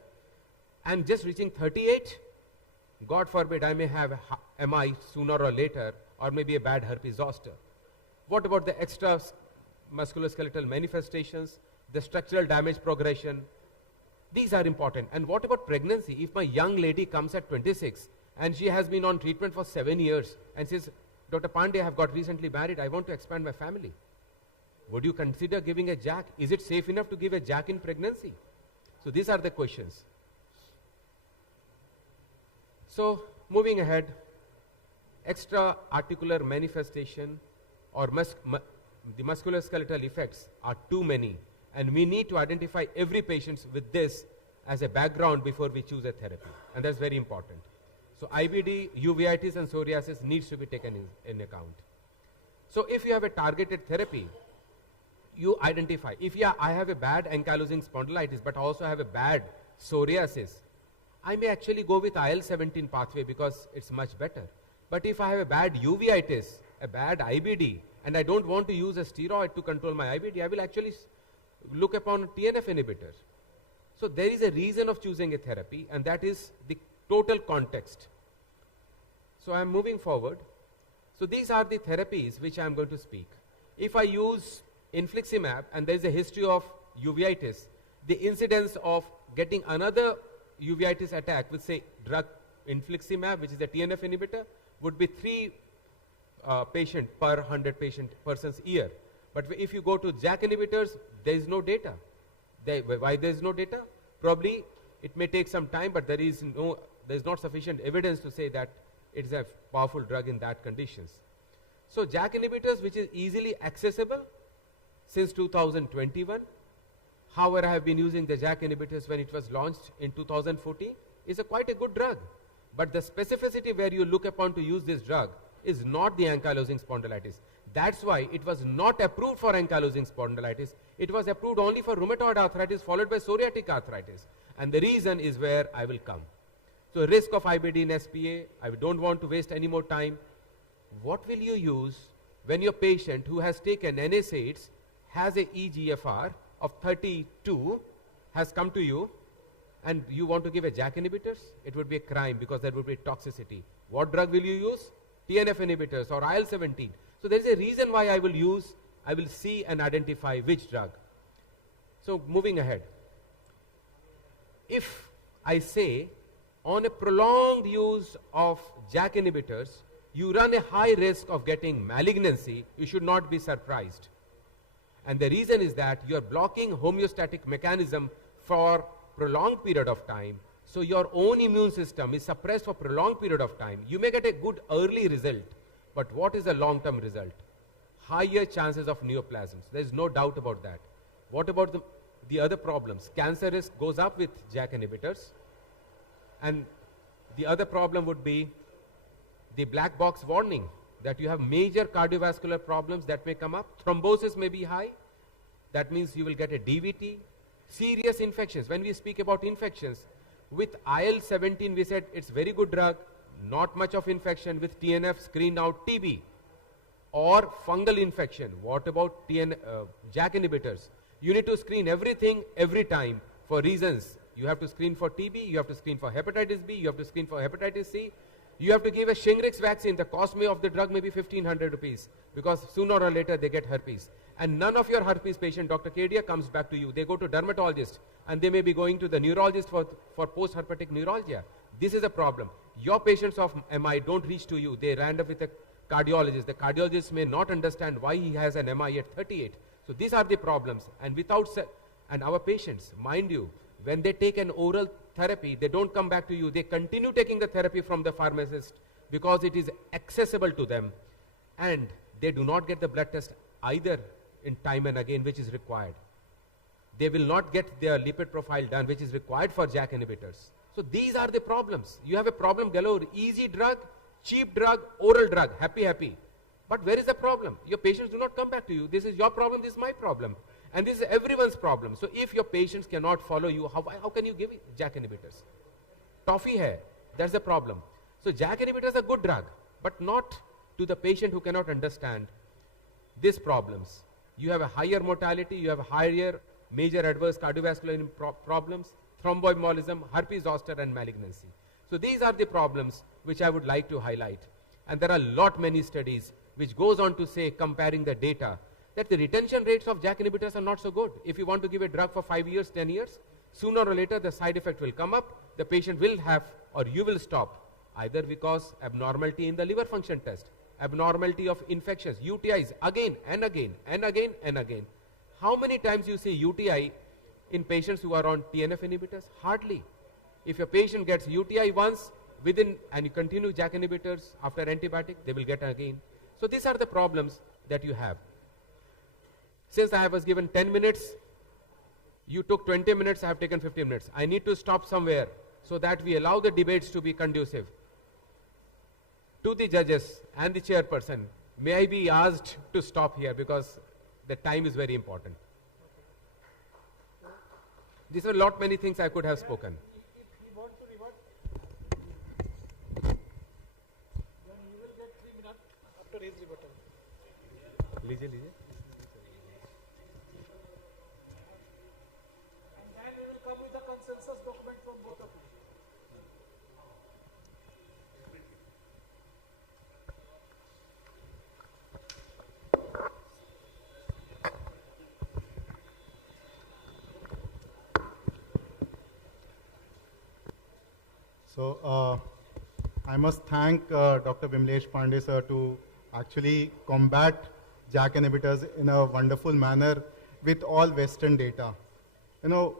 I am just reaching 38, God forbid I may have MI sooner or later, or maybe a bad herpes zoster. What about the extra musculoskeletal manifestations, the structural damage progression? These are important. And what about pregnancy? If my young lady comes at 26 and she has been on treatment for 7 years and says, Dr. Pandey, I have got recently married, I want to expand my family. Would you consider giving a JAK? Is it safe enough to give a JAK in pregnancy? So these are the questions. So moving ahead, extra articular manifestation or the musculoskeletal effects are too many, and we need to identify every patient with this as a background before we choose a therapy, and that's very important. So IBD, uveitis and psoriasis needs to be taken in account. So if you have a targeted therapy, you identify, if I have a bad ankylosing spondylitis but also have a bad psoriasis, I may actually go with IL-17 pathway because it's much better. But if I have a bad uveitis, a bad IBD, and I don't want to use a steroid to control my IBD, I will actually look upon TNF inhibitor. So there is a reason of choosing a therapy, and that is the total context. So I am moving forward. So these are the therapies which I am going to speak. If I use infliximab and there is a history of uveitis, the incidence of getting another uveitis attack with, say, drug infliximab, which is a TNF inhibitor, would be 3 patient per 100 persons year. But if you go to JAK inhibitors, there is no data. Why there is no data? Probably it may take some time, but there is not sufficient evidence to say that it is a powerful drug in that conditions. So JAK inhibitors, which is easily accessible since 2021. However, I have been using the JAK inhibitors when it was launched in 2014. Is quite a good drug. But the specificity where you look upon to use this drug is not the ankylosing spondylitis. That's why it was not approved for ankylosing spondylitis. It was approved only for rheumatoid arthritis followed by psoriatic arthritis. And the reason is where I will come. So risk of IBD in SPA, I don't want to waste any more time. What will you use when your patient who has taken NSAIDs has a EGFR of 32, has come to you, and you want to give a JAK inhibitors? It would be a crime because there would be toxicity. What drug will you use? TNF inhibitors or IL-17. So there is a reason why I will see and identify which drug. So moving ahead. If I say on a prolonged use of JAK inhibitors, you run a high risk of getting malignancy, you should not be surprised. And the reason is that you are blocking homeostatic mechanism for prolonged period of time. So your own immune system is suppressed for prolonged period of time. You may get a good early result, but what is the long-term result? Higher chances of neoplasms. There is no doubt about that. What about the other problems? Cancer risk goes up with JAK inhibitors. And the other problem would be the black box warning, that you have major cardiovascular problems that may come up. Thrombosis may be high. That means you will get a DVT. Serious infections. When we speak about infections, with IL-17 we said it's very good drug, not much of infection. With TNF screen out TB or fungal infection. What about JAK inhibitors? You need to screen everything every time for reasons. You have to screen for TB, you have to screen for hepatitis B, you have to screen for hepatitis C. You have to give a Shingrix vaccine. The cost of the drug may be 1500 rupees because sooner or later they get herpes. And none of your herpes patient, Dr. Kedia, comes back to you. They go to dermatologist and they may be going to the neurologist for post-herpetic neuralgia. This is a problem. Your patients of MI don't reach to you. They end up with a cardiologist. The cardiologist may not understand why he has an MI at 38. So these are the problems. And and our patients, mind you, when they take an oral therapy, they don't come back to you. They continue taking the therapy from the pharmacist because it is accessible to them. And they do not get the blood test either in time and again, which is required. They will not get their lipid profile done, which is required for JAK inhibitors. So these are the problems. You have a problem galore. Easy drug, cheap drug, oral drug, happy. But where is the problem? Your patients do not come back to you. This is your problem, this is my problem. And this is everyone's problem. So if your patients cannot follow you, how can you give JAK inhibitors? Toffee hai, that's the problem. So JAK inhibitors are good drug, but not to the patient who cannot understand these problems. You have a higher mortality, you have higher major adverse cardiovascular problems, thromboembolism, herpes zoster and malignancy. So these are the problems which I would like to highlight. And there are many studies which goes on to say, comparing the data, that the retention rates of JAK inhibitors are not so good. If you want to give a drug for 5 years, 10 years, sooner or later the side effect will come up, the patient will have, or you will stop, either because abnormality in the liver function test, abnormality of infections, UTIs, again and again and again and again. How many times you see UTI in patients who are on TNF inhibitors? Hardly. If your patient gets UTI once, and you continue JAK inhibitors after antibiotic, they will get again. So these are the problems that you have. Since I was given 10 minutes, you took 20 minutes, I have taken 15 minutes. I need to stop somewhere so that we allow the debates to be conducive. To the judges and the chairperson, may I be asked to stop here because the time is very important. These are many things I could have spoken. लीजिए लीजिए So I must thank Dr. Vimlesh Pandey sir to actually combat JAK inhibitors in a wonderful manner with all Western data. You know,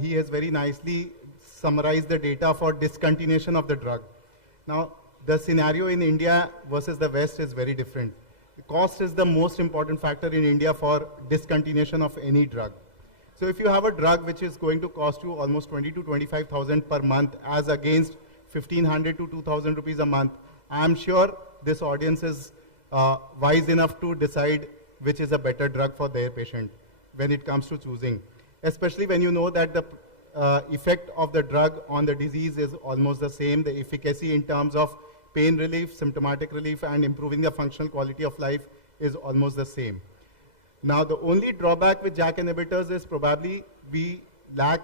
he has very nicely summarized the data for discontinuation of the drug. Now, the scenario in India versus the West is very different. The cost is the most important factor in India for discontinuation of any drug. So if you have a drug which is going to cost you almost 20 to 25,000 per month as against 1,500 to 2,000 rupees a month, I am sure this audience is wise enough to decide which is a better drug for their patient when it comes to choosing. Especially when you know that the effect of the drug on the disease is almost the same, the efficacy in terms of pain relief, symptomatic relief, and improving the functional quality of life is almost the same. Now, the only drawback with JAK inhibitors is probably we lack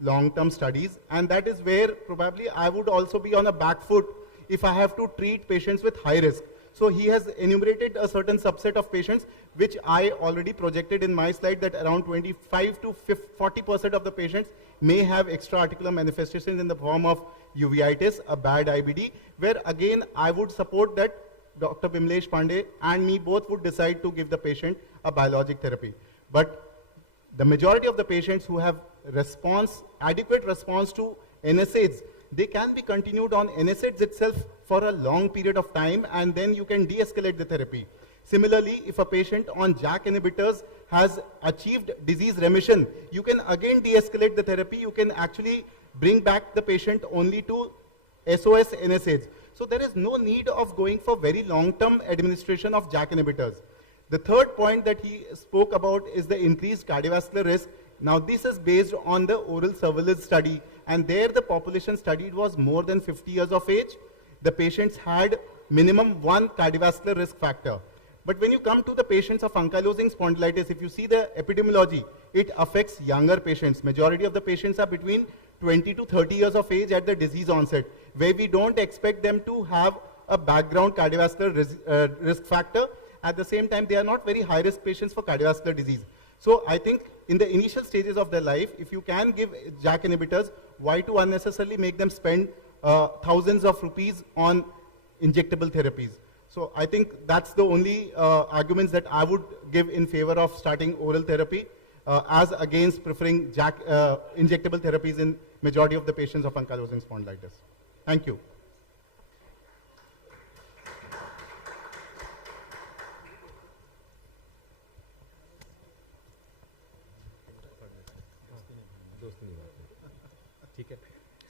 long-term studies, and that is where probably I would also be on a back foot if I have to treat patients with high risk. So he has enumerated a certain subset of patients, which I already projected in my slide, that around 25 to 40% of the patients may have extra-articular manifestations in the form of uveitis, a bad IBD, where again I would support that Dr. Vimlesh Pandey and me both would decide to give the patient a biologic therapy. But the majority of the patients who have adequate response to NSAIDs, they can be continued on NSAIDs itself for a long period of time, and then you can de-escalate the therapy. Similarly, if a patient on JAK inhibitors has achieved disease remission, you can again de-escalate the therapy. You can actually bring back the patient only to SOS NSAIDs. So there is no need of going for very long-term administration of JAK inhibitors. The third point that he spoke about is the increased cardiovascular risk. Now this is based on the oral surveillance study, and there the population studied was more than 50 years of age. The patients had minimum 1 cardiovascular risk factor. But when you come to the patients of ankylosing spondylitis, if you see the epidemiology, it affects younger patients. Majority of the patients are between 20 to 30 years of age at the disease onset, where we don't expect them to have a background cardiovascular risk factor. At the same time, they are not very high-risk patients for cardiovascular disease. So I think in the initial stages of their life, if you can give JAK inhibitors, why to unnecessarily make them spend thousands of rupees on injectable therapies? So I think that's the only arguments that I would give in favor of starting oral therapy as against preferring injectable therapies in majority of the patients of ankylosing spondylitis. Thank you.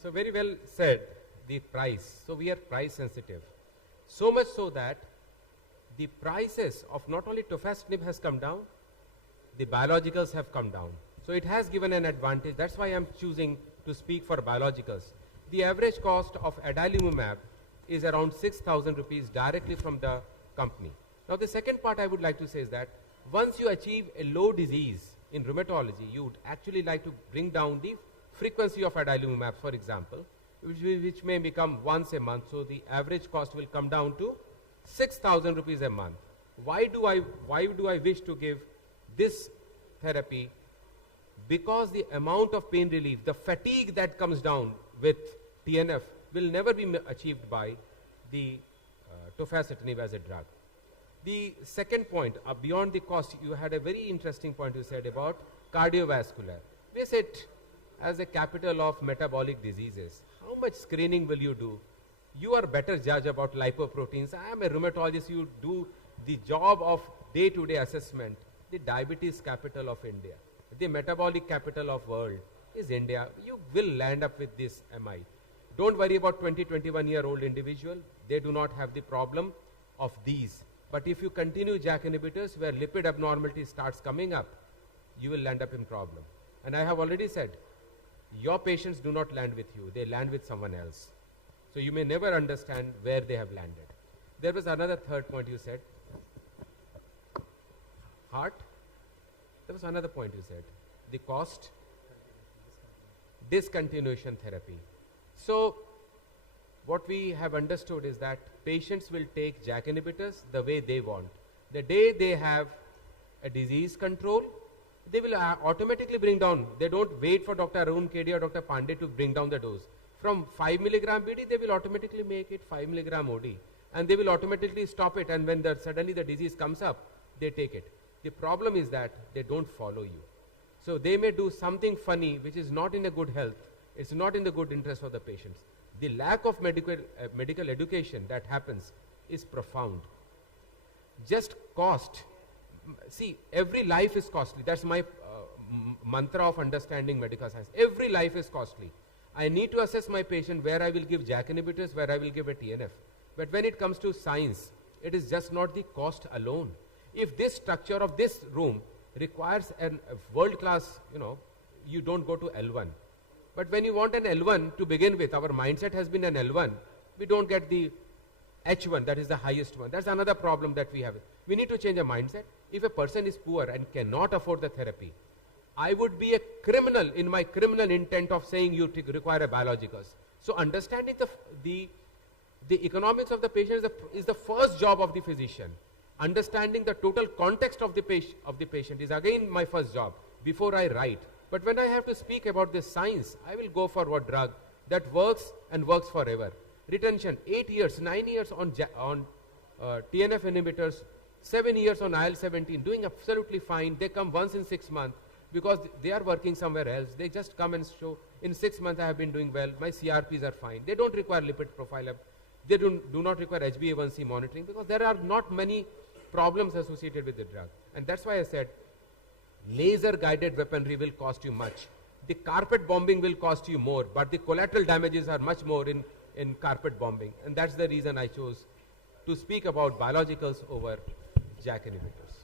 So very well said, the price. So we are price sensitive. So much so that the prices of not only tofacitinib has come down, the biologicals have come down. So it has given an advantage. That's why I'm choosing to speak for biologicals. The average cost of adalimumab is around 6,000 rupees directly from the company. Now the second part I would like to say is that once you achieve a low disease in rheumatology, you would actually like to bring down the frequency of adalimumab, for example, which may become once a month. So the average cost will come down to 6,000 rupees a month. Why do I wish to give this therapy? Because the amount of pain relief, the fatigue that comes down with TNF will never be achieved by the tofacitinib as a drug. The second point, beyond the cost, you had a very interesting point you said about cardiovascular. We said as a capital of metabolic diseases, how much screening will you do? You are better judge about lipoproteins. I am a rheumatologist. You do the job of day-to-day assessment. The diabetes capital of India, the metabolic capital of world is India. You will land up with this MI. Don't worry about 20, 21-year-old individual. They do not have the problem of these. But if you continue JAK inhibitors where lipid abnormality starts coming up, you will land up in problem. And I have already said, your patients do not land with you. They land with someone else. So you may never understand where they have landed. There was another third point you said. Heart. There was another point you said. The cost. Discontinuation therapy. So what we have understood is that patients will take JAK inhibitors the way they want. The day they have a disease control, they will automatically bring down. They don't wait for Dr. Arun Kedia or Dr. Pandey to bring down the dose. From 5 milligram BD, they will automatically make it 5 milligram OD. And they will automatically stop it. And when suddenly the disease comes up, they take it. The problem is that they don't follow you. So they may do something funny which is not in a good health. It's not in the good interest of the patients. The lack of medical education that happens is profound. Just cost. See, every life is costly. That's my mantra of understanding medical science. Every life is costly. I need to assess my patient where I will give JAK inhibitors, where I will give a TNF. But when it comes to science, it is just not the cost alone. If this structure of this room requires a world-class, you don't go to L1. But when you want an L1 to begin with, our mindset has been an L1, we don't get the H1, that is the highest one. That's another problem that we have. We need to change our mindset. If a person is poor and cannot afford the therapy, I would be a criminal in my criminal intent of saying you require a biologicals. So understanding the economics of the patient is the first job of the physician. Understanding the total context of the patient is again my first job before I write. But when I have to speak about this science, I will go for what drug that works and works forever. Retention, 8 years, 9 years on TNF inhibitors, 7 years on IL-17, doing absolutely fine. They come once in 6 months because they are working somewhere else. They just come and show, in 6 months I have been doing well, my CRPs are fine. They don't require lipid profile. They do not require HbA1c monitoring because there are not many problems associated with the drug. And that's why I said, laser-guided weaponry will cost you much. The carpet bombing will cost you more, but the collateral damages are much more in carpet bombing. And that's the reason I chose to speak about biologicals over JAK inhibitors.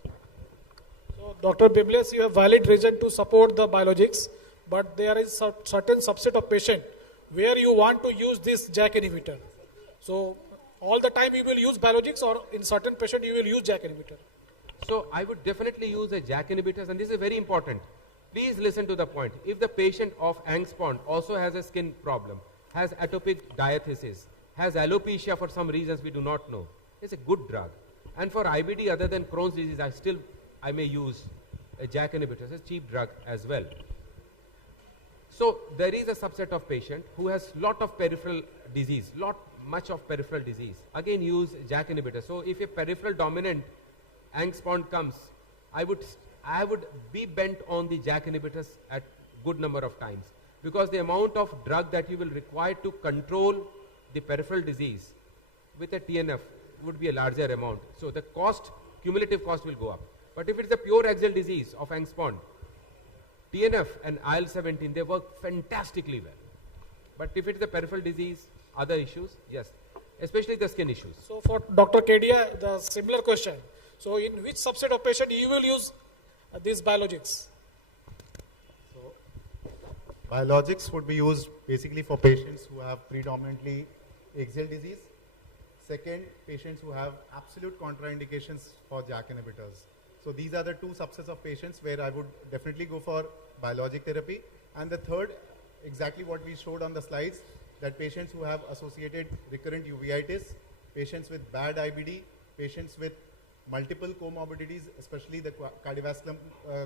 So, Dr. Biblis, you have valid reason to support the biologics, but there is a certain subset of patient where you want to use this JAK inhibitor. So, all the time you will use biologics, or in certain patient you will use JAK inhibitor? So I would definitely use a JAK inhibitors, and this is very important. Please listen to the point. If the patient of angst-pond also has a skin problem, has atopic diathesis, has alopecia for some reasons we do not know, it's a good drug. And for IBD other than Crohn's disease, I may use a JAK inhibitor. It's a cheap drug as well. So there is a subset of patient who has lot of peripheral disease, much of peripheral disease. Again, use JAK inhibitor. So if a peripheral dominant angst-pond comes, I would be bent on the JAK inhibitors at good number of times, because the amount of drug that you will require to control the peripheral disease with a TNF would be a larger amount. So the cumulative cost will go up. But if it's a pure axial disease of angst-pond, TNF and IL-17, they work fantastically well. But if it's a peripheral disease, other issues, yes, especially the skin issues. So for Dr. Kedia, the similar question. So in which subset of patient you will use these biologics? So biologics would be used basically for patients who have predominantly axial disease. Second, patients who have absolute contraindications for JAK inhibitors. So these are the two subsets of patients where I would definitely go for biologic therapy. And the third, exactly what we showed on the slides, that patients who have associated recurrent uveitis, patients with bad IBD, patients with multiple comorbidities, especially the cardiovascular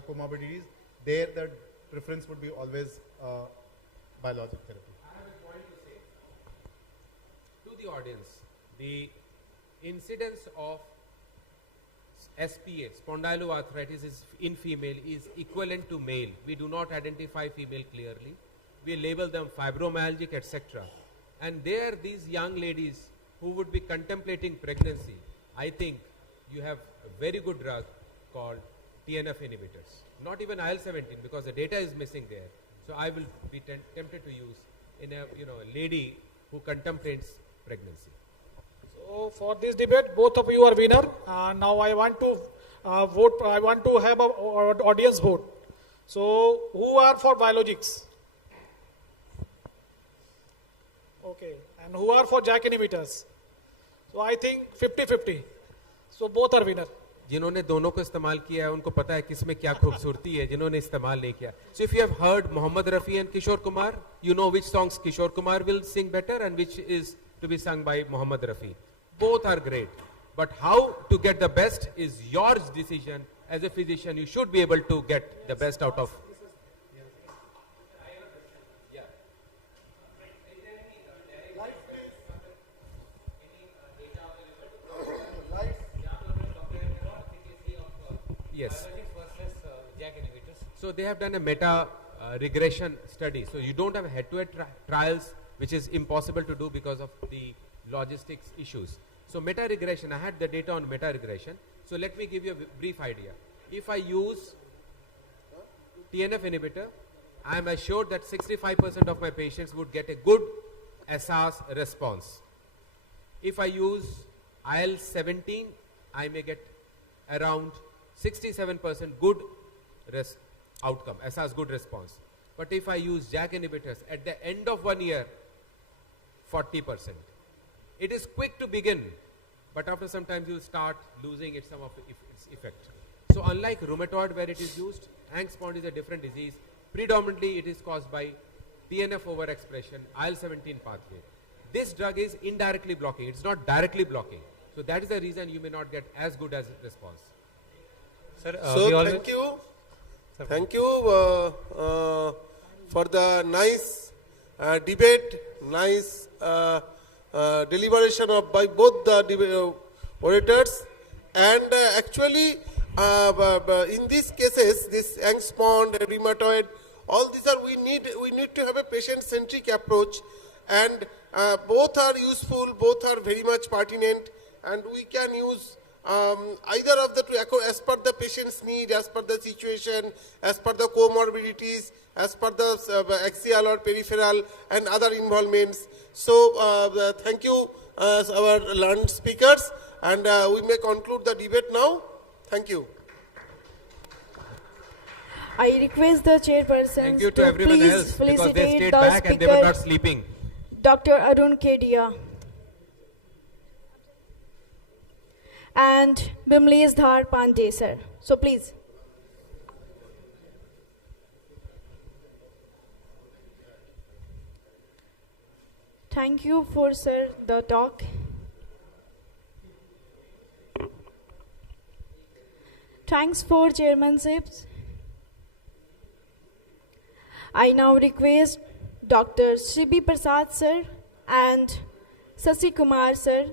comorbidities, there the preference would be always biologic therapy. I have a point to say to the audience. The incidence of SPA, spondyloarthritis, in female is equivalent to male. We do not identify female clearly. We label them fibromyalgic, etc. And there, these young ladies who would be contemplating pregnancy, I think you have a very good drug called TNF inhibitors. Not even IL-17, because the data is missing there. So I will be tempted to use in a lady who contemplates pregnancy. So for this debate, both of you are winner. Now I want to vote. I want to have an audience vote. So who are for biologics? Okay. And who are for JAK inhibitors? So I think 50-50. So both are winner. जिन्होंने दोनों को इस्तेमाल किया है उनको पता है किसमें क्या खूबसूरती है, जिन्होंने इस्तेमाल नहीं किया. So if you have heard Mohammed Rafi and Kishore Kumar, you know which songs Kishore Kumar will sing better and which is to be sung by Mohammed Rafi. Both are great. But how to get the best is your decision. As a physician, you should be able to get the best out of. Yes. So they have done a meta regression study. So you don't have head-to-head trials, which is impossible to do because of the logistics issues. So meta regression, I had the data on meta regression. So let me give you a brief idea. If I use TNF inhibitor, I am assured that 65% of my patients would get a good SARS response. If I use IL-17, I may get around 67% good outcome, SARS good response. But if I use JAK inhibitors, at the end of 1 year, 40%. It is quick to begin, but after some time you will start losing some of its effect. So unlike rheumatoid where it is used, Angst-Pond is a different disease. Predominantly it is caused by TNF overexpression, IL-17 pathway. This drug is indirectly blocking, it's not directly blocking. So that is the reason you may not get as good as response. Sir, so thank you for the nice debate, nice deliberation by both the orators, and actually in these cases, this Angst-Pond, rheumatoid, all these are we need to have a patient-centric approach, and both are useful, both are very much pertinent, and we can use either of the two as per the patient's need, as per the situation, as per the comorbidities, as per the axial or peripheral and other involvements. So thank you our learned speakers, and we may conclude the debate now. Thank you. I request the chairperson to everyone please else because they felicitate stayed the back and they were speaker, not sleeping. Dr. Arun Kedia and Bimlesh Dhar Pandey, sir. So please. Thank you for, sir, the talk. Thanks for chairmanships. I now request Dr. Shibi Prasad, sir, and Sasi Kumar, sir,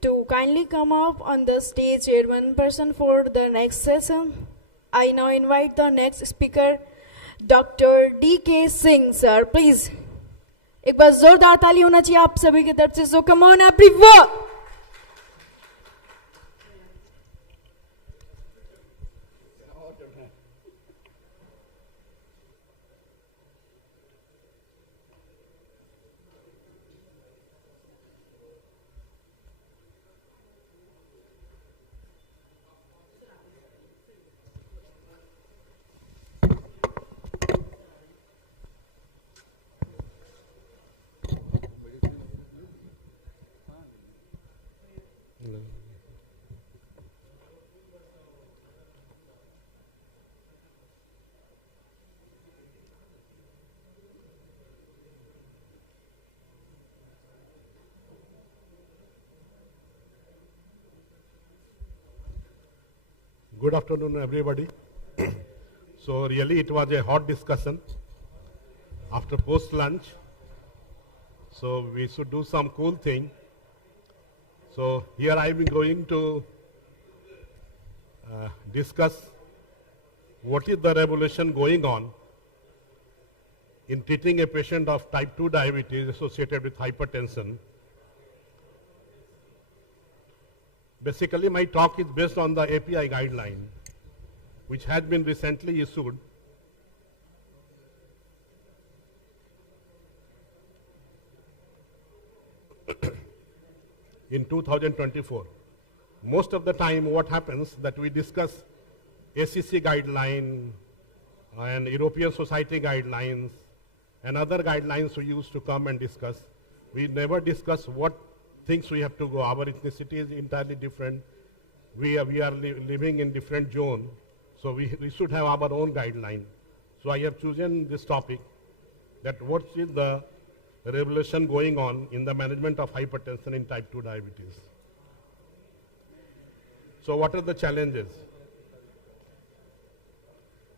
to kindly come up on the stage, chairperson, for the next session. I now invite the next speaker, Dr. D.K. Singh, sir. Please. एक बार जोरदार ताली होना चाहिए आप सभी की तरफ से. So come on, everyone. Good afternoon, everybody. So really it was a hot discussion after post-lunch. So we should do some cool thing. So here I am going to discuss what is the revolution going on in treating a patient of type 2 diabetes associated with hypertension. Basically, my talk is based on the API guideline, which has been recently issued. In 2024. Most of the time what happens that we discuss ACC guideline and European Society guidelines and other guidelines we used to come and discuss. We never discuss what things we have to go. Our ethnicity is entirely different. We are living in different zone. So we should have our own guideline. So I have chosen this topic, that what is the revolution going on in the management of hypertension in type 2 diabetes. So what are the challenges?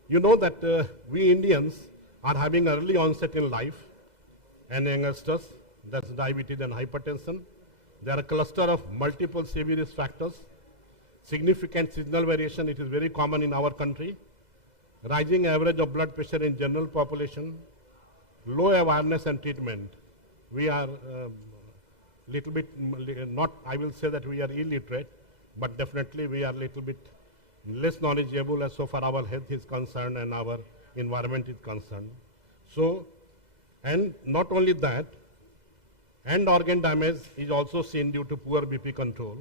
You know that we Indians are having early onset in life and youngsters, that's diabetes and hypertension. There are a cluster of multiple severe risk factors. Significant seasonal variation, it is very common in our country. Rising average of blood pressure in general population. Low awareness and treatment. We are little bit, not, I will say that we are illiterate, but definitely we are little bit less knowledgeable as so far our health is concerned and our environment is concerned. So, and not only that, end organ damage is also seen due to poor BP control.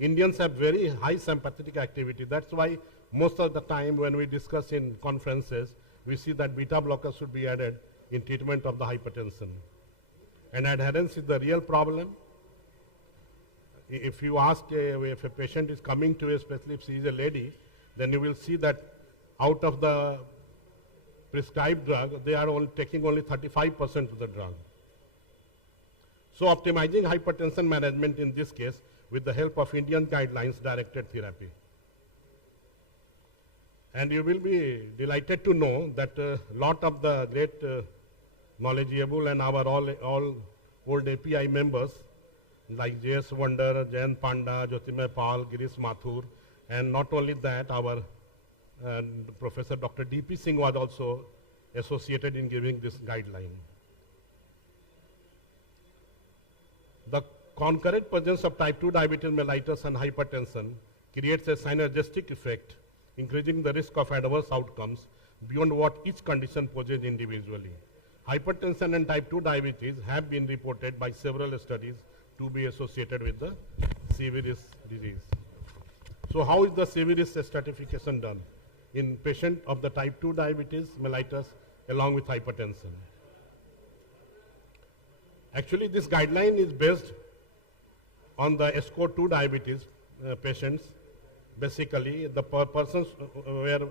Indians have very high sympathetic activity. That's why most of the time when we discuss in conferences, we see that beta blockers should be added in treatment of the hypertension. And adherence is the real problem. If you ask if a patient is coming to you, especially if she is a lady, then you will see that out of the prescribed drug, they are taking only 35% of the drug. So optimizing hypertension management in this case with the help of Indian guidelines directed therapy. And you will be delighted to know that a lot of the great knowledgeable and our all old API members like J.S. Wonder, Jayan Panda, Jyotimay Pal, Girish Mathur, and not only that, our Professor Dr. D.P. Singh was also associated in giving this guideline. The concurrent presence of type 2 diabetes mellitus and hypertension creates a synergistic effect, increasing the risk of adverse outcomes beyond what each condition poses individually. Hypertension and type 2 diabetes have been reported by several studies to be associated with the severe risk disease. So how is the severe risk stratification done in patient of the type 2 diabetes mellitus along with hypertension? Actually, this guideline is based on the SCO2 diabetes patients. Basically, the persons were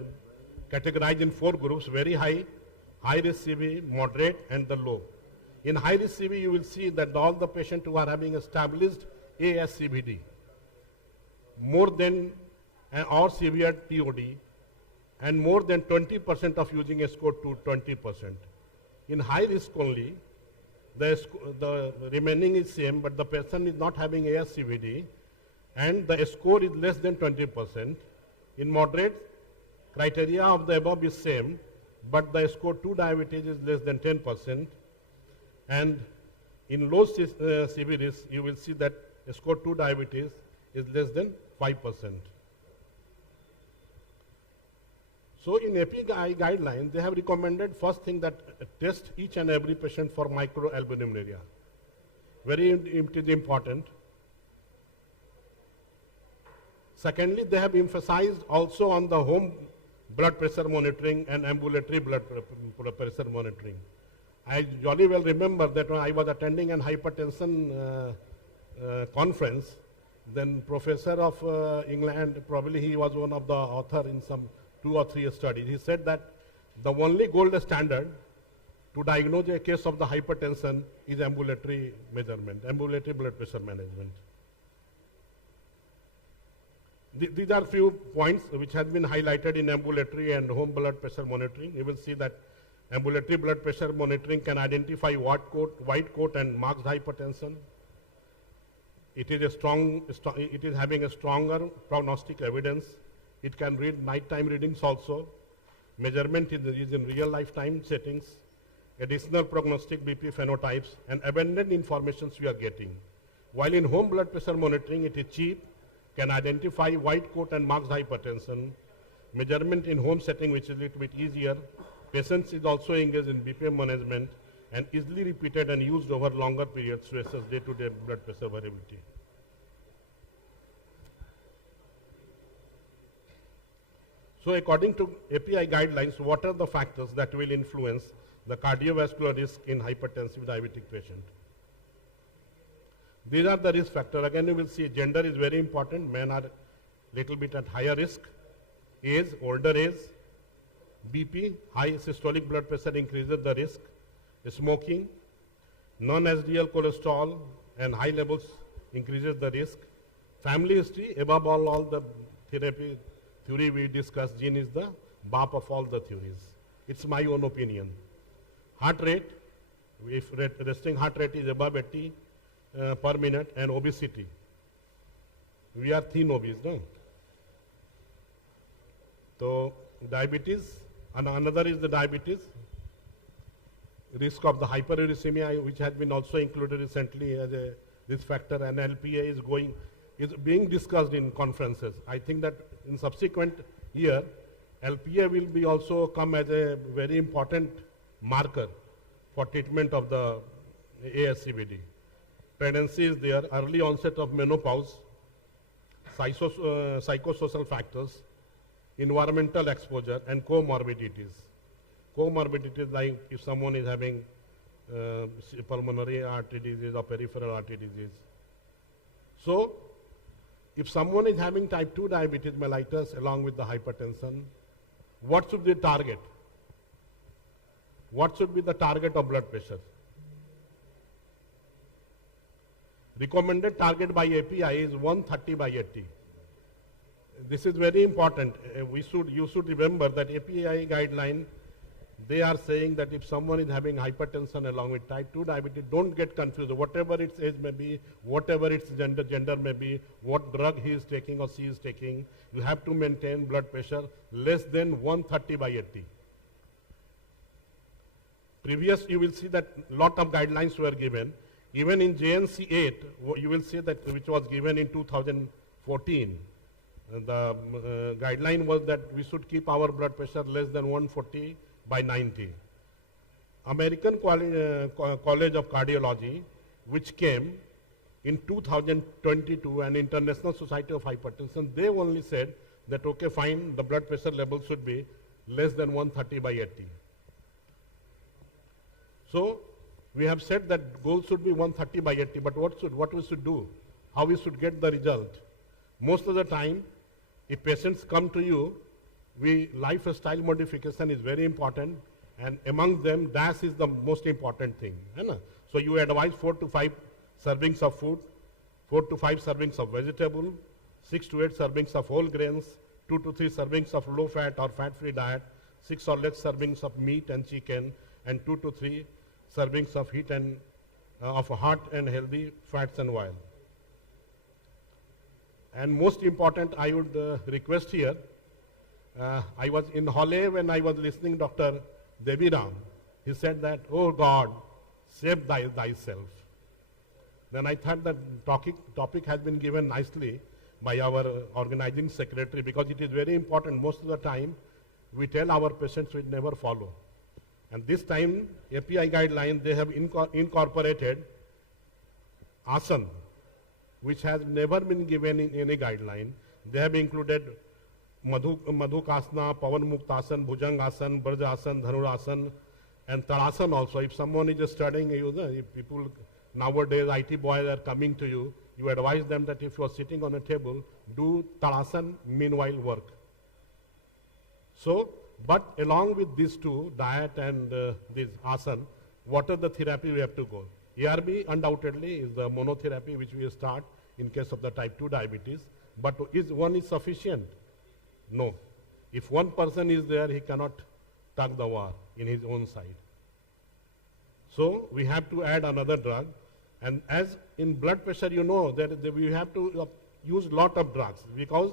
categorized in 4 groups: very high, high risk CV, moderate, and the low. In high risk CV, you will see that all the patients who are having established ASCVD, more than or severe TOD, and more than 20% of using SCO2, 20%. In high risk only, the remaining is same, but the person is not having ASCVD, and the score is less than 20%. In moderate, criteria of the above is same, but the SCO2 diabetes is less than 10%. And in low CV risk, you will see that SCO2 diabetes is less than 5%. So in API guidelines, they have recommended first thing that test each and every patient for microalbuminuria. It is important. Secondly, they have emphasized also on the home blood pressure monitoring and ambulatory blood pressure monitoring. I jolly well remember that when I was attending an hypertension conference, then professor of England, probably he was one of the author in some 2 or 3 studies. He said that the only gold standard to diagnose a case of the hypertension is ambulatory measurement, ambulatory blood pressure management. These are few points which have been highlighted in ambulatory and home blood pressure monitoring. You will see that ambulatory blood pressure monitoring can identify white coat and marked hypertension. It is having a stronger prognostic evidence. It can read nighttime readings also. Measurement is in real lifetime settings. Additional prognostic BP phenotypes and abundant information we are getting. While in home blood pressure monitoring, it is cheap, can identify white coat and marked hypertension. Measurement in home setting, which is a little bit easier. Patients is also engaged in BPM management and easily repeated and used over longer periods to assess day-to-day blood pressure variability. So according to API guidelines, what are the factors that will influence the cardiovascular risk in hypertensive diabetic patient? These are the risk factors. Again, you will see gender is very important. Men are little bit at higher risk. Age, older age. BP, high systolic blood pressure increases the risk. Smoking, non-HDL cholesterol and high levels increases the risk. Family history, above all the therapy theory we discussed, gene is the BAP of all the theories. It's my own opinion. Heart rate, if resting heart rate is above 80 per minute, and obesity. We are thin obese, no? So diabetes, and another is the diabetes. Risk of the hyperuricemia, which has been also included recently as a risk factor, and LPA is being discussed in conferences. I think that in subsequent year, LPA will be also come as a very important marker for treatment of the ASCVD. Pregnancy is there, early onset of menopause, psychosocial factors, environmental exposure, and comorbidities. Comorbidities like if someone is having pulmonary artery disease or peripheral artery disease. So, if someone is having type 2 diabetes mellitus along with the hypertension, what should be the target? What should be the target of blood pressure? Recommended target by API is 130 by 80. This is very important. You should remember that API guideline, they are saying that if someone is having hypertension along with type 2 diabetes, don't get confused. Whatever its age may be, whatever its gender may be, what drug he is taking or she is taking, you have to maintain blood pressure less than 130 by 80. Previous, you will see that lot of guidelines were given. Even in JNC 8, you will see that which was given in 2014. The guideline was that we should keep our blood pressure less than 140 by 90. American College of Cardiology, which came in 2022, and International Society of Hypertension, they only said that, okay, fine, the blood pressure level should be less than 130 by 80. So, we have said that goal should be 130 by 80, but what we should do? How we should get the result? Most of the time, if patients come to you, lifestyle modification is very important, and among them, DAS is the most important thing. So you advise 4 to 5 servings of food, 4 to 5 servings of vegetable, 6 to 8 servings of whole grains, 2 to 3 servings of low fat or fat-free diet, 6 or less servings of meat and chicken, and 2 to 3 servings of of heart and healthy fats and oil. And most important, I would request here, I was in Hale when I was listening Dr. Devi Ram. He said that, oh God, save thyself. Then I thought that topic has been given nicely by our organizing secretary, because it is very important. Most of the time, we tell our patients we never follow. And this time, API guidelines, they have incorporated asana, which has never been given in any guideline. They have included Madhukasana, Pavan Muktasana, Bhujangasana, Brajasana, Dhanurasana, and Talasana also. If someone is studying, if people nowadays, IT boys are coming to you, you advise them that if you are sitting on a table, do Talasana, meanwhile work. So, but along with these two, diet and this asana, what are the therapy we have to go? ARB undoubtedly is the monotherapy which we start in case of the type 2 diabetes. But is one sufficient? No. If one person is there, he cannot tug the war in his own side. So we have to add another drug. And as in blood pressure, you know that we have to use lot of drugs because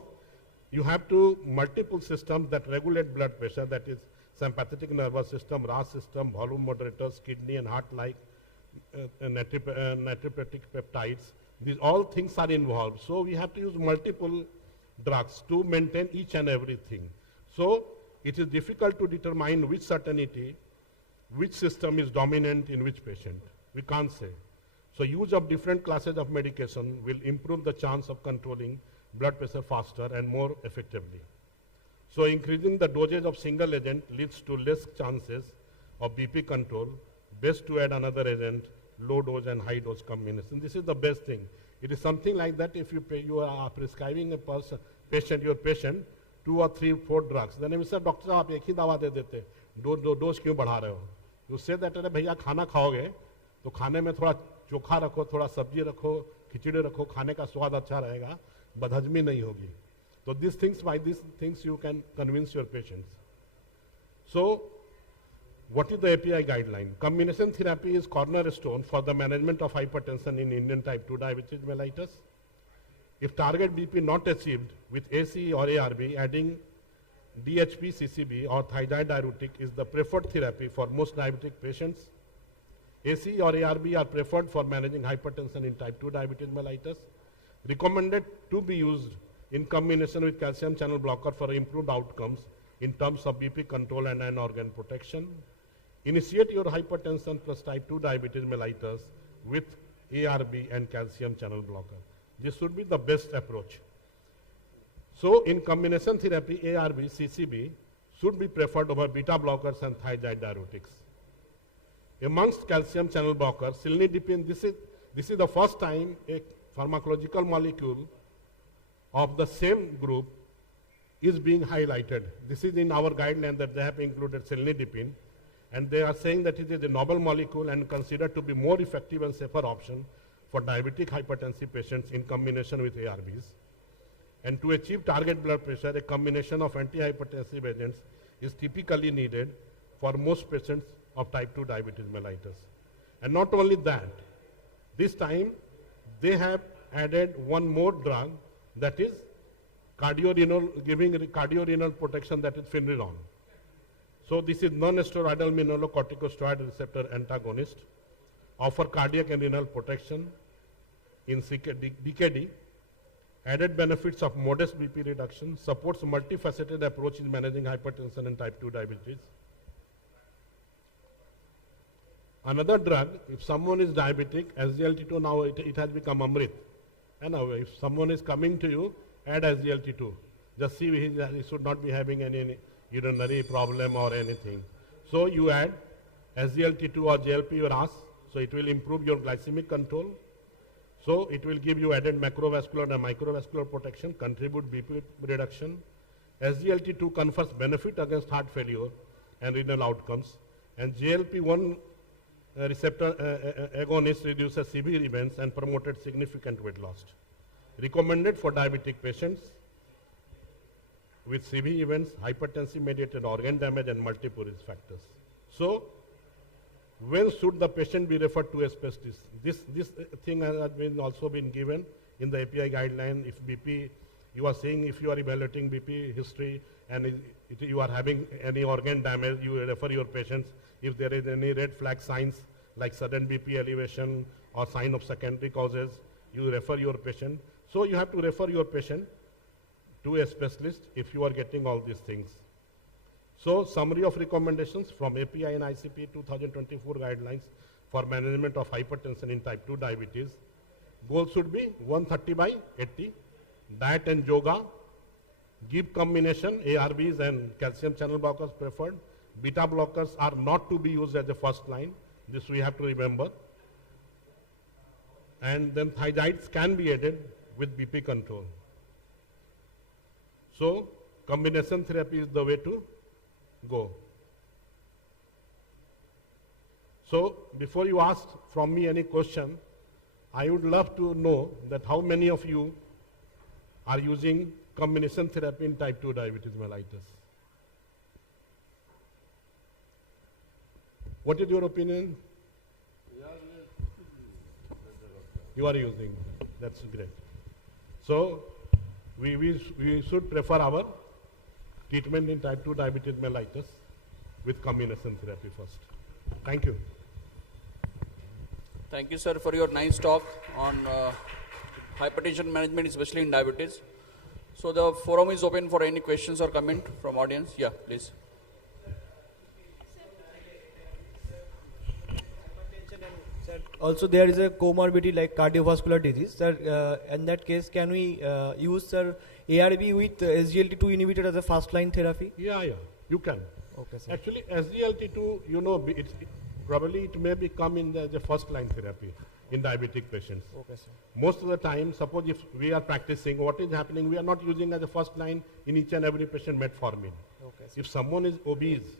you have to multiple systems that regulate blood pressure, that is sympathetic nervous system, RAS system, volume moderators, kidney and heart-like natriuretic peptides. These all things are involved. So we have to use multiple drugs to maintain each and everything. So it is difficult to determine with certainty which system is dominant in which patient. We can't say. So use of different classes of medication will improve the chance of controlling blood pressure faster and more effectively. So increasing the dosage of single agent leads to less chances of BP control. Best to add another agent, low dose and high dose combination. This is the best thing. It is something like that if you are prescribing a your patient 2 or 3, 4 drugs. Then you say, doctor, आप एक ही दवा दे देते, dose क्यों बढ़ा रहे हो? You say that अरे भैया खाना खाओगे तो खाने में थोड़ा चोखा रखो, थोड़ा सब्जी रखो, खिचड़ी रखो, खाने का स्वाद अच्छा रहेगा, बदहजमी नहीं होगी. So by these things you can convince your patients. So what is the API guideline? Combination therapy is cornerstone for the management of hypertension in Indian type 2 diabetes mellitus. If target BP not achieved with ACE or ARB, adding DHP, CCB or thiazide diuretic is the preferred therapy for most diabetic patients. ACE or ARB are preferred for managing hypertension in type 2 diabetes mellitus. Recommended to be used in combination with calcium channel blocker for improved outcomes in terms of BP control and organ protection. Initiate your hypertension plus type 2 diabetes mellitus with ARB and calcium channel blocker. This should be the best approach. So in combination therapy, ARB, CCB should be preferred over beta blockers and thiazide diuretics. Amongst calcium channel blockers, cilnidipine, this is the first time a pharmacological molecule of the same group is being highlighted. This is in our guideline that they have included cilnidipine, and they are saying that it is a novel molecule and considered to be more effective and safer option for diabetic hypertensive patients in combination with ARBs. And to achieve target blood pressure, a combination of antihypertensive agents is typically needed for most patients of type 2 diabetes mellitus. And not only that, this time they have added one more drug, that is giving cardiorenal protection, that is Finriron. So this is non-steroidal mineralocorticosteroid receptor antagonist, offer cardiac and renal protection in DKD, added benefits of modest BP reduction, supports multifaceted approach in managing hypertension and type 2 diabetes. Another drug, if someone is diabetic, SGLT2 now it has become Amrit. And now if someone is coming to you, add SGLT2. Just see he should not be having any urinary problem or anything. So you add SGLT2 or GLP RAS, so it will improve your glycemic control. So it will give you added macrovascular and microvascular protection, contribute BP reduction. SGLT2 confers benefit against heart failure and renal outcomes. And GLP-1 receptor agonist reduces severe events and promoted significant weight loss. Recommended for diabetic patients with severe events, hypertensive-mediated organ damage, and multiple risk factors. So, when should the patient be referred to a specialist? This thing has also been given in the API guideline. If BP, you are saying if you are evaluating BP history and you are having any organ damage, you refer your patients. If there is any red flag signs like sudden BP elevation or sign of secondary causes, you refer your patient. So you have to refer your patient to a specialist if you are getting all these things. So summary of recommendations from API and ICP 2024 guidelines for management of hypertension in type 2 diabetes. Goal should be 130/80. Diet and yoga. Give combination ARBs and calcium channel blockers preferred. Beta blockers are not to be used as a first line. This we have to remember. And then thiazides can be added with BP control. So combination therapy is the way to go. So before you ask from me any question, I would love to know that how many of you are using combination therapy in type 2 diabetes mellitus. What is your opinion? You are using. That's great. So, we should prefer our treatment in type 2 diabetes mellitus with combination therapy first. Thank you. Thank you, sir, for your nice talk on hypertension management, especially in diabetes. So the forum is open for any questions or comment from audience. Yeah, please. Also, there is a comorbidity like cardiovascular disease. Sir, in that case, can we use, sir, ARB with SGLT2 inhibitor as a first-line therapy? Yeah, you can. Okay, sir. Actually, SGLT2, you know, probably it may become in the first-line therapy in diabetic patients. Okay, sir. Most of the time, suppose if we are practicing, what is happening, we are not using as a first line in each and every patient metformin. Okay, if someone is obese,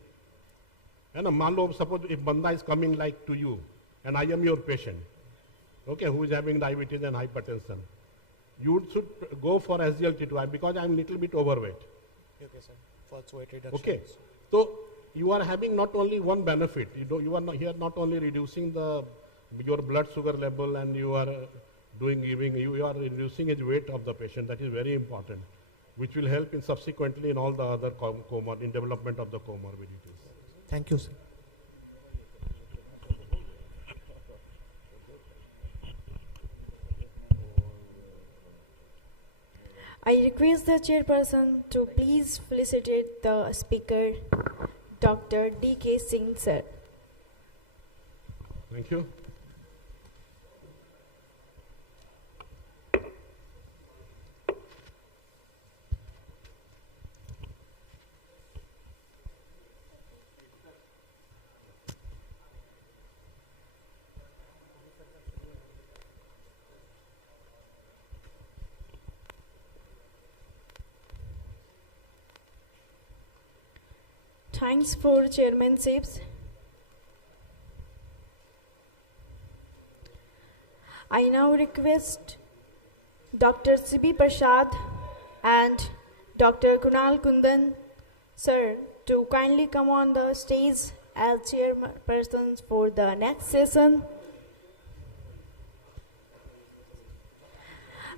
and suppose if banda is coming like to you, and I am your patient, okay, who is having diabetes and hypertension, you should go for SGLT2 because I am little bit overweight. Okay, sir. False weight reduction. Okay, so you are having not only one benefit, you are not here not only reducing your blood sugar level and you are you are reducing the weight of the patient. That is very important, which will help in subsequently in all the other in development of the comorbidities. Thank you, sir. I request the chairperson to please felicitate the speaker, Dr. D.K. Singh, sir. Thank you. Thanks for chairmanships. I now request Dr. C.B. Prasad and Dr. Kunal Kundan, sir, to kindly come on the stage as chairpersons for the next session.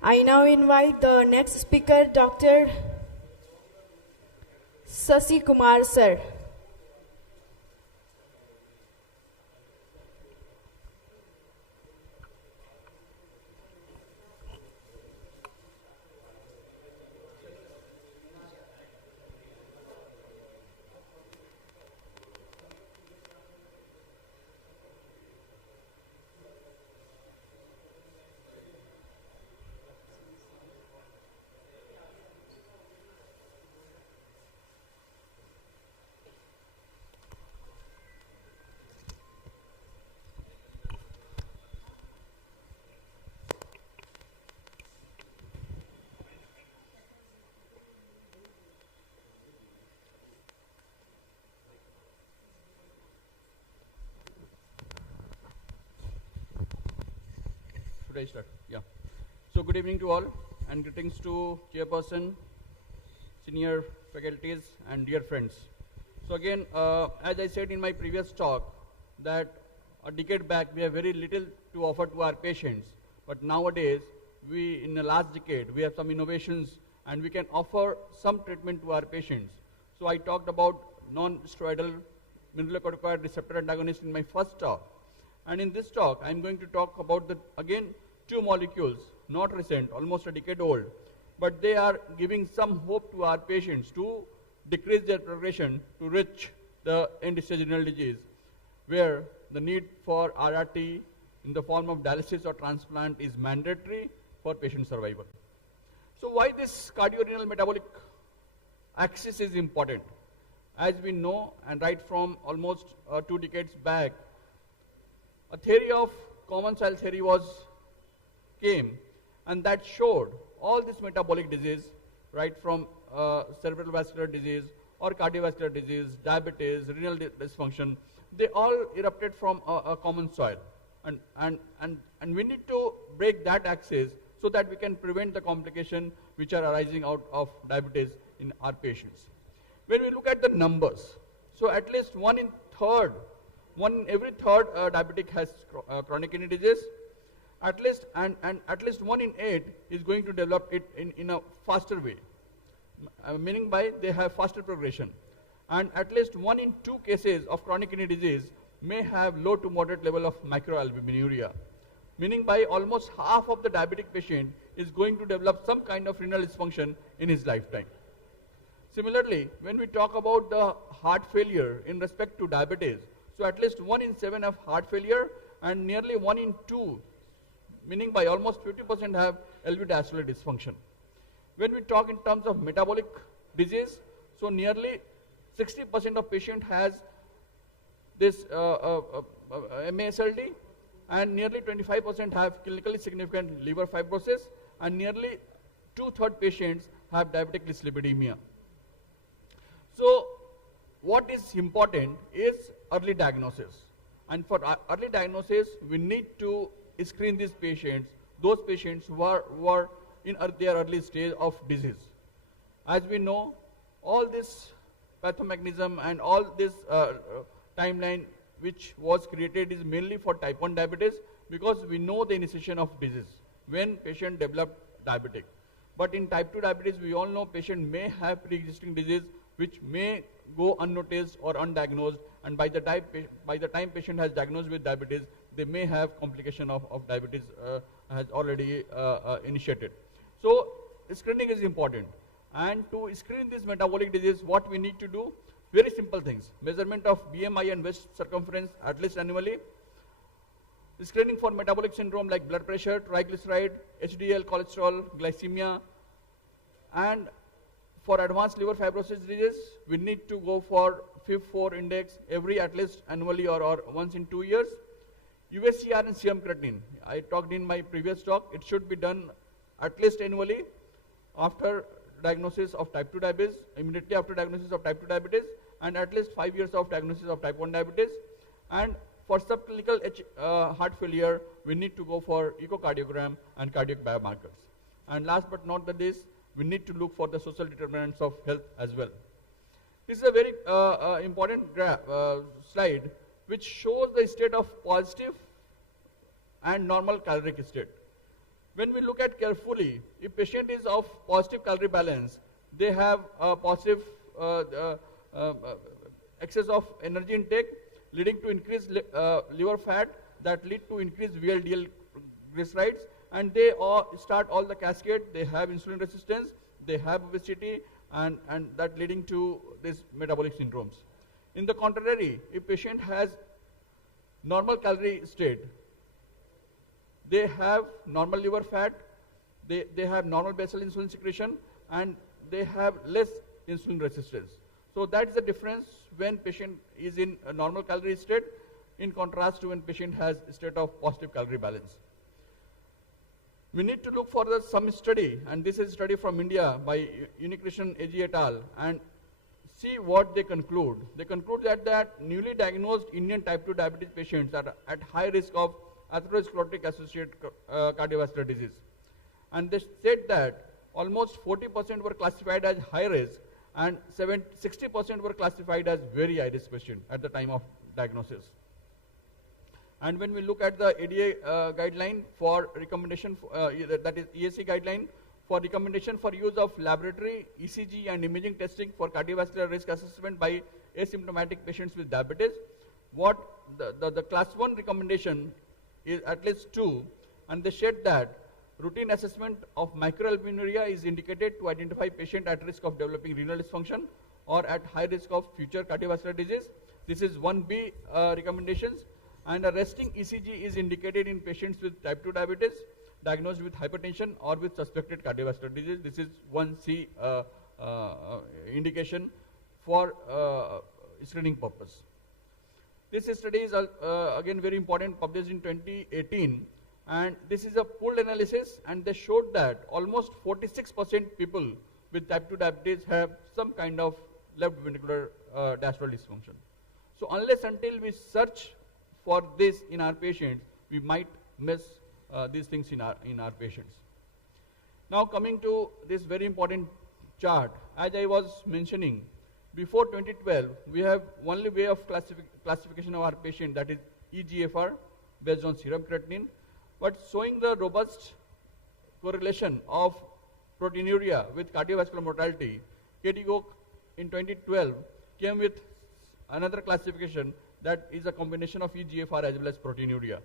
I now invite the next speaker, Dr. Sasi Kumar, sir. Should I start? Yeah. So good evening to all and greetings to chairperson, senior faculties and dear friends. So again, as I said in my previous talk that a decade back we have very little to offer to our patients, but nowadays in the last decade we have some innovations and we can offer some treatment to our patients. So I talked about non-steroidal mineralocorticoid receptor antagonist in my first talk. And in this talk, I'm going to talk about again, two molecules, not recent, almost a decade old, but they are giving some hope to our patients to decrease their progression to reach the end-stage renal disease, where the need for RRT in the form of dialysis or transplant is mandatory for patient survival. So why this cardiorenal metabolic axis is important? As we know, and right from almost 2 decades back, a theory of common cell theory came, and that showed all this metabolic disease, right from cerebral vascular disease or cardiovascular disease, diabetes, renal dysfunction, they all erupted from a common soil. And we need to break that axis so that we can prevent the complication which are arising out of diabetes in our patients. When we look at the numbers, so at least one in every third diabetic has chronic kidney disease. At least at least 1 in 8 is going to develop it in a faster way, meaning by they have faster progression. And at least 1 in 2 cases of chronic kidney disease may have low to moderate level of microalbuminuria, meaning by almost half of the diabetic patient is going to develop some kind of renal dysfunction in his lifetime. Similarly, when we talk about the heart failure in respect to diabetes, so at least 1 in 7 have heart failure and nearly 1 in 2, meaning by almost 50% have LV diastolic dysfunction. When we talk in terms of metabolic disease, so nearly 60% of patient has this MASLD and nearly 25% have clinically significant liver fibrosis and nearly 2/3 patients have diabetic dyslipidemia. So what is important is early diagnosis, and for early diagnosis we need to screen these patients, those patients who are in their early stage of disease. As we know, all this pathomechanism and all this timeline which was created is mainly for type 1 diabetes, because we know the initiation of disease when patient developed diabetic. But in type 2 diabetes, we all know patient may have pre-existing disease which may go unnoticed or undiagnosed, and by the time patient has diagnosed with diabetes, they may have complication of diabetes has already initiated. So screening is important, and to screen this metabolic disease, what we need to do, very simple things: measurement of BMI and waist circumference at least annually, screening for metabolic syndrome like blood pressure, triglyceride, HDL, cholesterol, glycemia, and for advanced liver fibrosis disease, we need to go for FIB-4 index every at least annually or once in 2 years. USCR and serum creatinine, I talked in my previous talk, it should be done at least annually after diagnosis of type 2 diabetes, immediately after diagnosis of type 2 diabetes, and at least 5 years of diagnosis of type 1 diabetes. And for subclinical heart failure, we need to go for echocardiogram and cardiac biomarkers. And last but not the least, we need to look for the social determinants of health as well. This is a very important slide which shows the state of positive and normal caloric state. When we look at carefully, if patient is of positive calorie balance, they have a positive excess of energy intake leading to increased liver fat that lead to increased VLDL glycerides, and they start all the cascade. They have insulin resistance, they have obesity, and that leading to these metabolic syndromes. In the contrary, if patient has normal calorie state, they have normal liver fat, they have normal basal insulin secretion, and they have less insulin resistance. So that is the difference when patient is in a normal calorie state in contrast to when patient has a state of positive calorie balance. We need to look for some study, and this is a study from India by Unikrishnan AG et al., and see what they conclude. They conclude that newly diagnosed Indian type 2 diabetes patients are at high risk of atherosclerotic associated cardiovascular disease. And they said that almost 40% were classified as high risk and 60% were classified as very high risk patient at the time of diagnosis. And when we look at the ADA guideline for recommendation, that is ESC guideline for recommendation for use of laboratory, ECG and imaging testing for cardiovascular risk assessment by asymptomatic patients with diabetes, what the class 1 recommendation is at least 2, and they said that routine assessment of microalbuminuria is indicated to identify patient at risk of developing renal dysfunction or at high risk of future cardiovascular disease. This is 1B recommendations. And a resting ECG is indicated in patients with type 2 diabetes diagnosed with hypertension or with suspected cardiovascular disease. This is 1C indication for screening purpose. This study is again very important, published in 2018, and this is a pooled analysis, and they showed that almost 46% people with type 2 diabetes have some kind of left ventricular diastolic dysfunction. So unless until we search for this in our patients, we might miss these things in our patients. Now coming to this very important chart, as I was mentioning, before 2012, we have only way of classification of our patient, that is eGFR based on serum creatinine, but showing the robust correlation of proteinuria with cardiovascular mortality. KDIGO in 2012 came with another classification that is a combination of eGFR as well as proteinuria.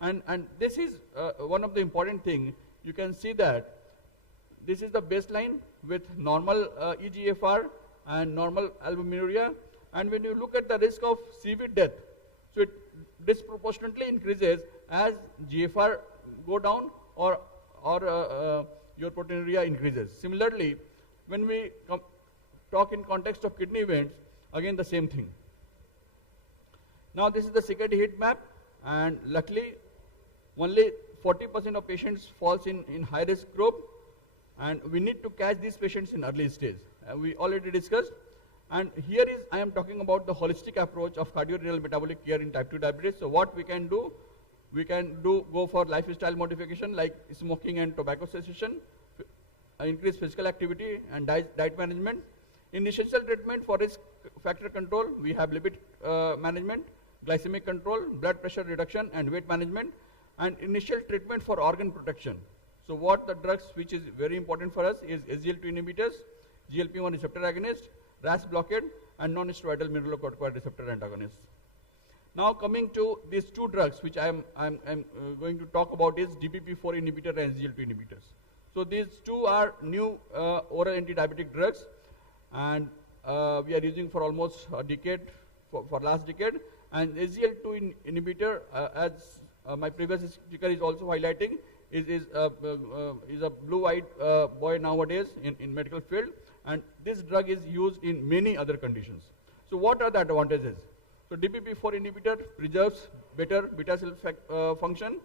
And this is one of the important things. You can see that this is the baseline with normal eGFR and normal albuminuria. And when you look at the risk of CV death, so it disproportionately increases as GFR go down or your proteinuria increases. Similarly, when we talk in context of kidney events, again the same thing. Now this is the CKD heat map, and luckily only 40% of patients falls in high risk group, and we need to catch these patients in early stage. We already discussed, and here is I am talking about the holistic approach of cardiorenal metabolic care in type 2 diabetes. So what we can do go for lifestyle modification like smoking and tobacco cessation, increase physical activity and diet management. In essential treatment for risk factor control, we have lipid management, glycemic control, blood pressure reduction and weight management, and initial treatment for organ protection. So what the drugs which is very important for us is SGLT2 inhibitors, GLP-1 receptor agonist, RAS blockade, and non-steroidal mineralocorticoid receptor antagonists. Now coming to these two drugs which I am going to talk about is DPP-4 inhibitor and SGLT2 inhibitors. So these two are new oral anti-diabetic drugs, and we are using for almost a decade, for last decade. And SGLT2 inhibitor, as my previous speaker is also highlighting, is a blue-eyed boy nowadays in medical field, and this drug is used in many other conditions. So what are the advantages? So DPP-4 inhibitor preserves better beta cell function.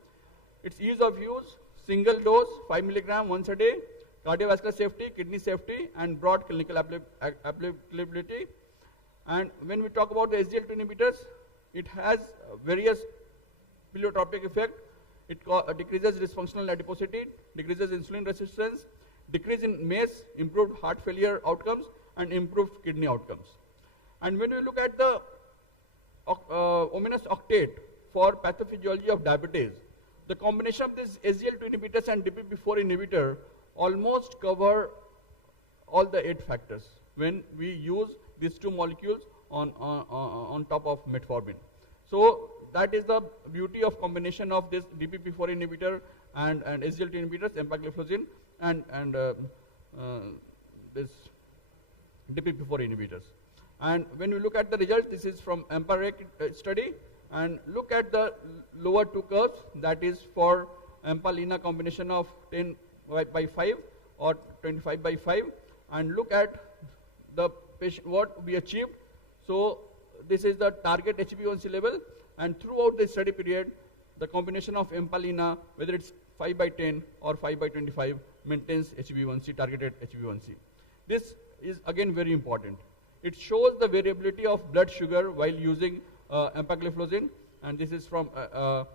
Its ease of use, single dose, 5 milligram once a day, cardiovascular safety, kidney safety, and broad clinical applicability. And when we talk about the SGLT2 inhibitors, it has various pleiotropic effect. It decreases dysfunctional adiposity, decreases insulin resistance, decrease in MACE, improved heart failure outcomes, and improved kidney outcomes. And when we look at the ominous octet for pathophysiology of diabetes, the combination of these SGLT2 inhibitors and DPP-4 inhibitor almost cover all the 8 factors when we use these two molecules on top of metformin. So that is the beauty of combination of this DPP-4 inhibitor and SGLT inhibitors, empagliflozin, and this DPP-4 inhibitors. And when we look at the results, this is from EMPA-REC study, and look at the lower two curves, that is for EMPA-LINA combination of 10 by 5 or 25 by 5, and look at the patient, what we achieved. So this is the target HbA1c level, and throughout the study period, the combination of EMPA-LINA, whether it's 5 by 10 or 5 by 25, maintains HbA1c, targeted HbA1c. This is again very important. It shows the variability of blood sugar while using empagliflozin, and this is from a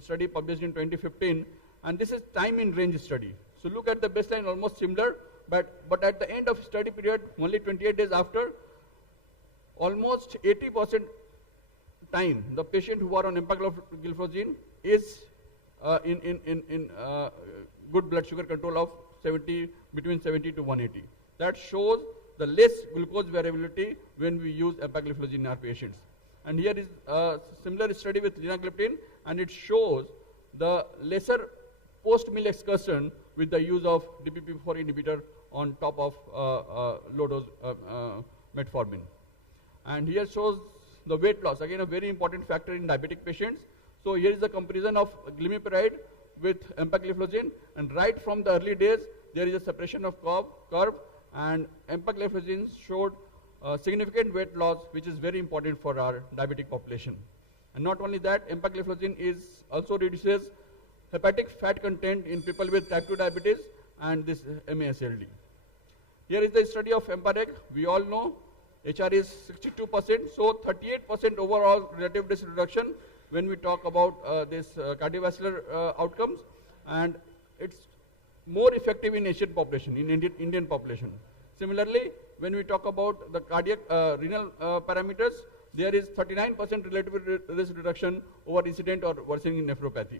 study published in 2015, and this is time in range study. So look at the baseline, almost similar, but at the end of study period, only 28 days after, almost 80% time, the patient who are on empagliflozin is in good blood sugar control of between 70 to 180. That shows the less glucose variability when we use empagliflozin in our patients. And here is a similar study with linagliptin, and it shows the lesser post-meal excursion with the use of DPP-4 inhibitor on top of low-dose metformin. And here shows the weight loss, again a very important factor in diabetic patients. So here is the comparison of glimepiride with empagliflozin, and right from the early days, there is a separation of curve, and empagliflozin showed significant weight loss, which is very important for our diabetic population. And not only that, empagliflozin also reduces hepatic fat content in people with type 2 diabetes and this MASLD. Here is the study of EMPA-REC. We all know HR is 62%, so 38% overall relative risk reduction when we talk about this cardiovascular outcomes, and it's more effective in Asian population, in Indian population. Similarly, when we talk about the cardiac renal parameters, there is 39% relative risk reduction over incident or worsening nephropathy.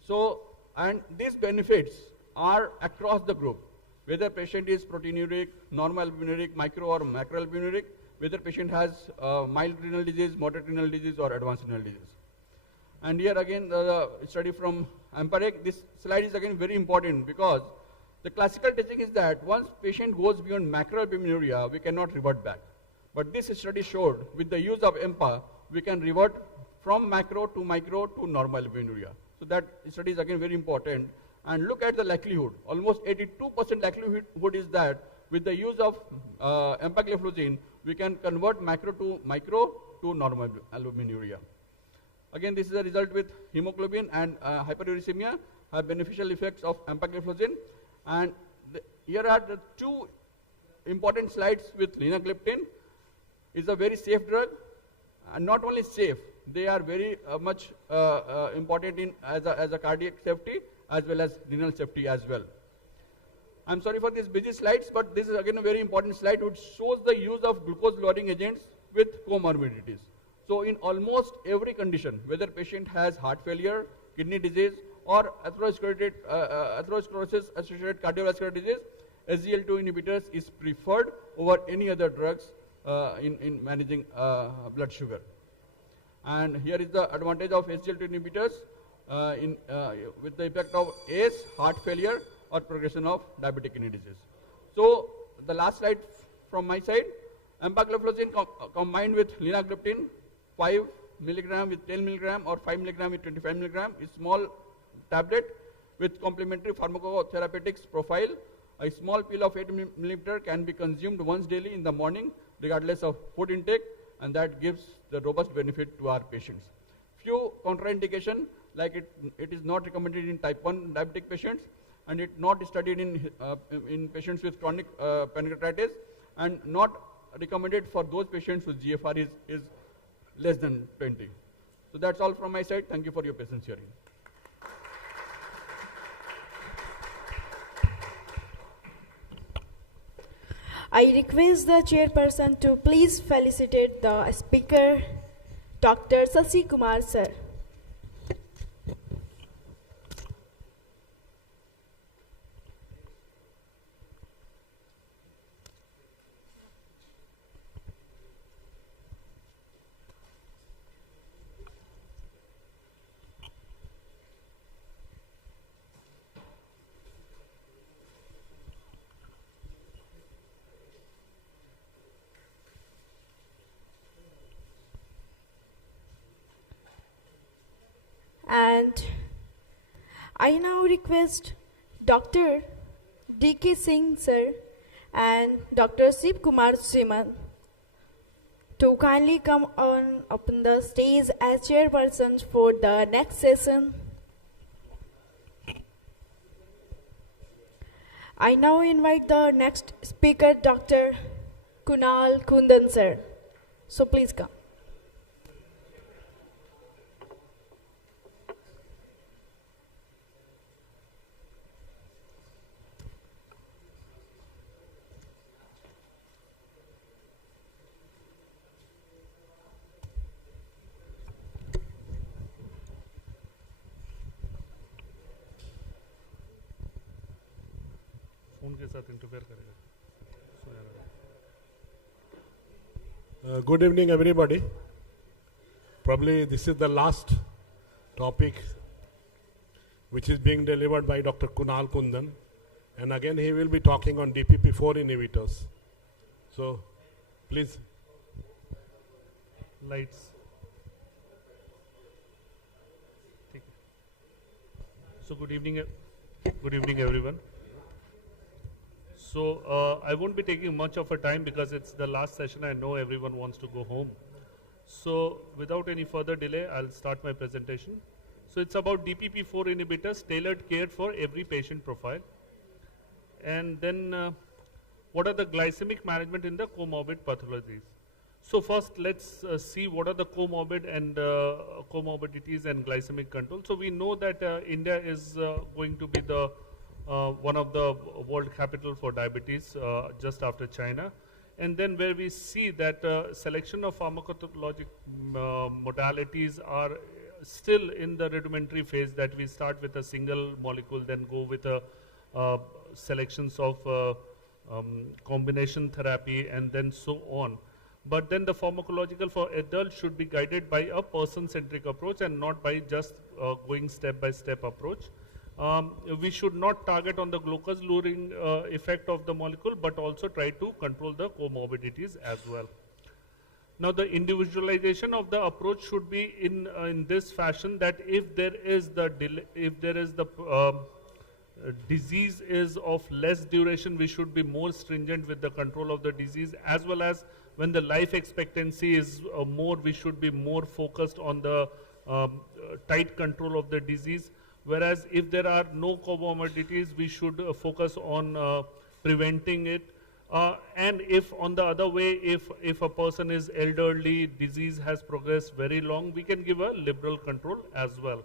So, and these benefits are across the group, whether patient is proteinuric, normal albumuric, micro or macro albumuric, whether patient has mild renal disease, moderate renal disease or advanced renal disease. And here again the study from Amparec, this slide is again very important because the classical teaching is that once patient goes beyond macroalbuminuria, we cannot revert back. But this study showed with the use of EMPA, we can revert from macro to micro to normal albuminuria. So that study is again very important. And look at the likelihood. Almost 82% likelihood is that with the use of empagliflozin, we can convert macro to micro to normal albuminuria. Again, this is a result with hemoglobin and hyperuricemia have beneficial effects of empagliflozin. And here are the two important slides with linagliptin. It's a very safe drug, and not only safe, they are very much important in as a cardiac safety as well as renal safety as well. I'm sorry for these busy slides, but this is again a very important slide which shows the use of glucose lowering agents with comorbidities. So in almost every condition, whether patient has heart failure, kidney disease or atherosclerosis associated cardiovascular disease, SGLT2 inhibitors is preferred over any other drugs in managing blood sugar. And here is the advantage of SGLT2 inhibitors with the effect of ACE, heart failure or progression of diabetic kidney disease. So the last slide from my side, empagliflozin combined with linagliptin, 5 milligram with 10 milligram or 5 milligram with 25 milligram is small tablet with complementary pharmacotherapeutics profile. A small pill of 8 millimeter can be consumed once daily in the morning regardless of food intake, and that gives the robust benefit to our patients. Few contraindication, like it is not recommended in type 1 diabetic patients, and it not studied in patients with chronic pancreatitis, and not recommended for those patients whose GFR is less than 20. So that's all from my side. Thank you for your patience hearing. I request the chairperson to please felicitate the speaker, Dr. Sasi Kumar sir. And I now request Dr. D.K. Singh sir and Dr. Shiv Kumar Sriman to kindly come on upon the stage as chairpersons for the next session. I now invite the next speaker, Dr. Kunal Kundan sir. So please come. के साथ interfere करेगा. Good evening everybody. Probably this is the last topic which is being delivered by Dr. Kunal Kundan, and again he will be talking on DPP4 inhibitors. So please. Lights. So good evening everyone. So I won't be taking much of a time because it's the last session. I know everyone wants to go home. So without any further delay, I'll start my presentation. So it's about DPP4 inhibitors, tailored care for every patient profile. And then what are the glycemic management in the comorbid pathologies? So first, let's see what are the comorbidities and glycemic control. So we know that India is going to be the one of the world capital for diabetes, just after China. And then where we see that selection of pharmacologic modalities are still in the rudimentary phase, that we start with a single molecule, then go with a selections of combination therapy, and then so on. But then the pharmacological for adults should be guided by a person-centric approach and not by just going step-by-step approach. We should not target on the glucose-lowering effect of the molecule, but also try to control the comorbidities as well. Now, the individualization of the approach should be in this fashion, that if there is the disease is of less duration, we should be more stringent with the control of the disease, as well as when the life expectancy is more, we should be more focused on the tight control of the disease. Whereas if there are no comorbidities, we should focus on preventing it. And if on the other way, if a person is elderly, disease has progressed very long, we can give a liberal control as well.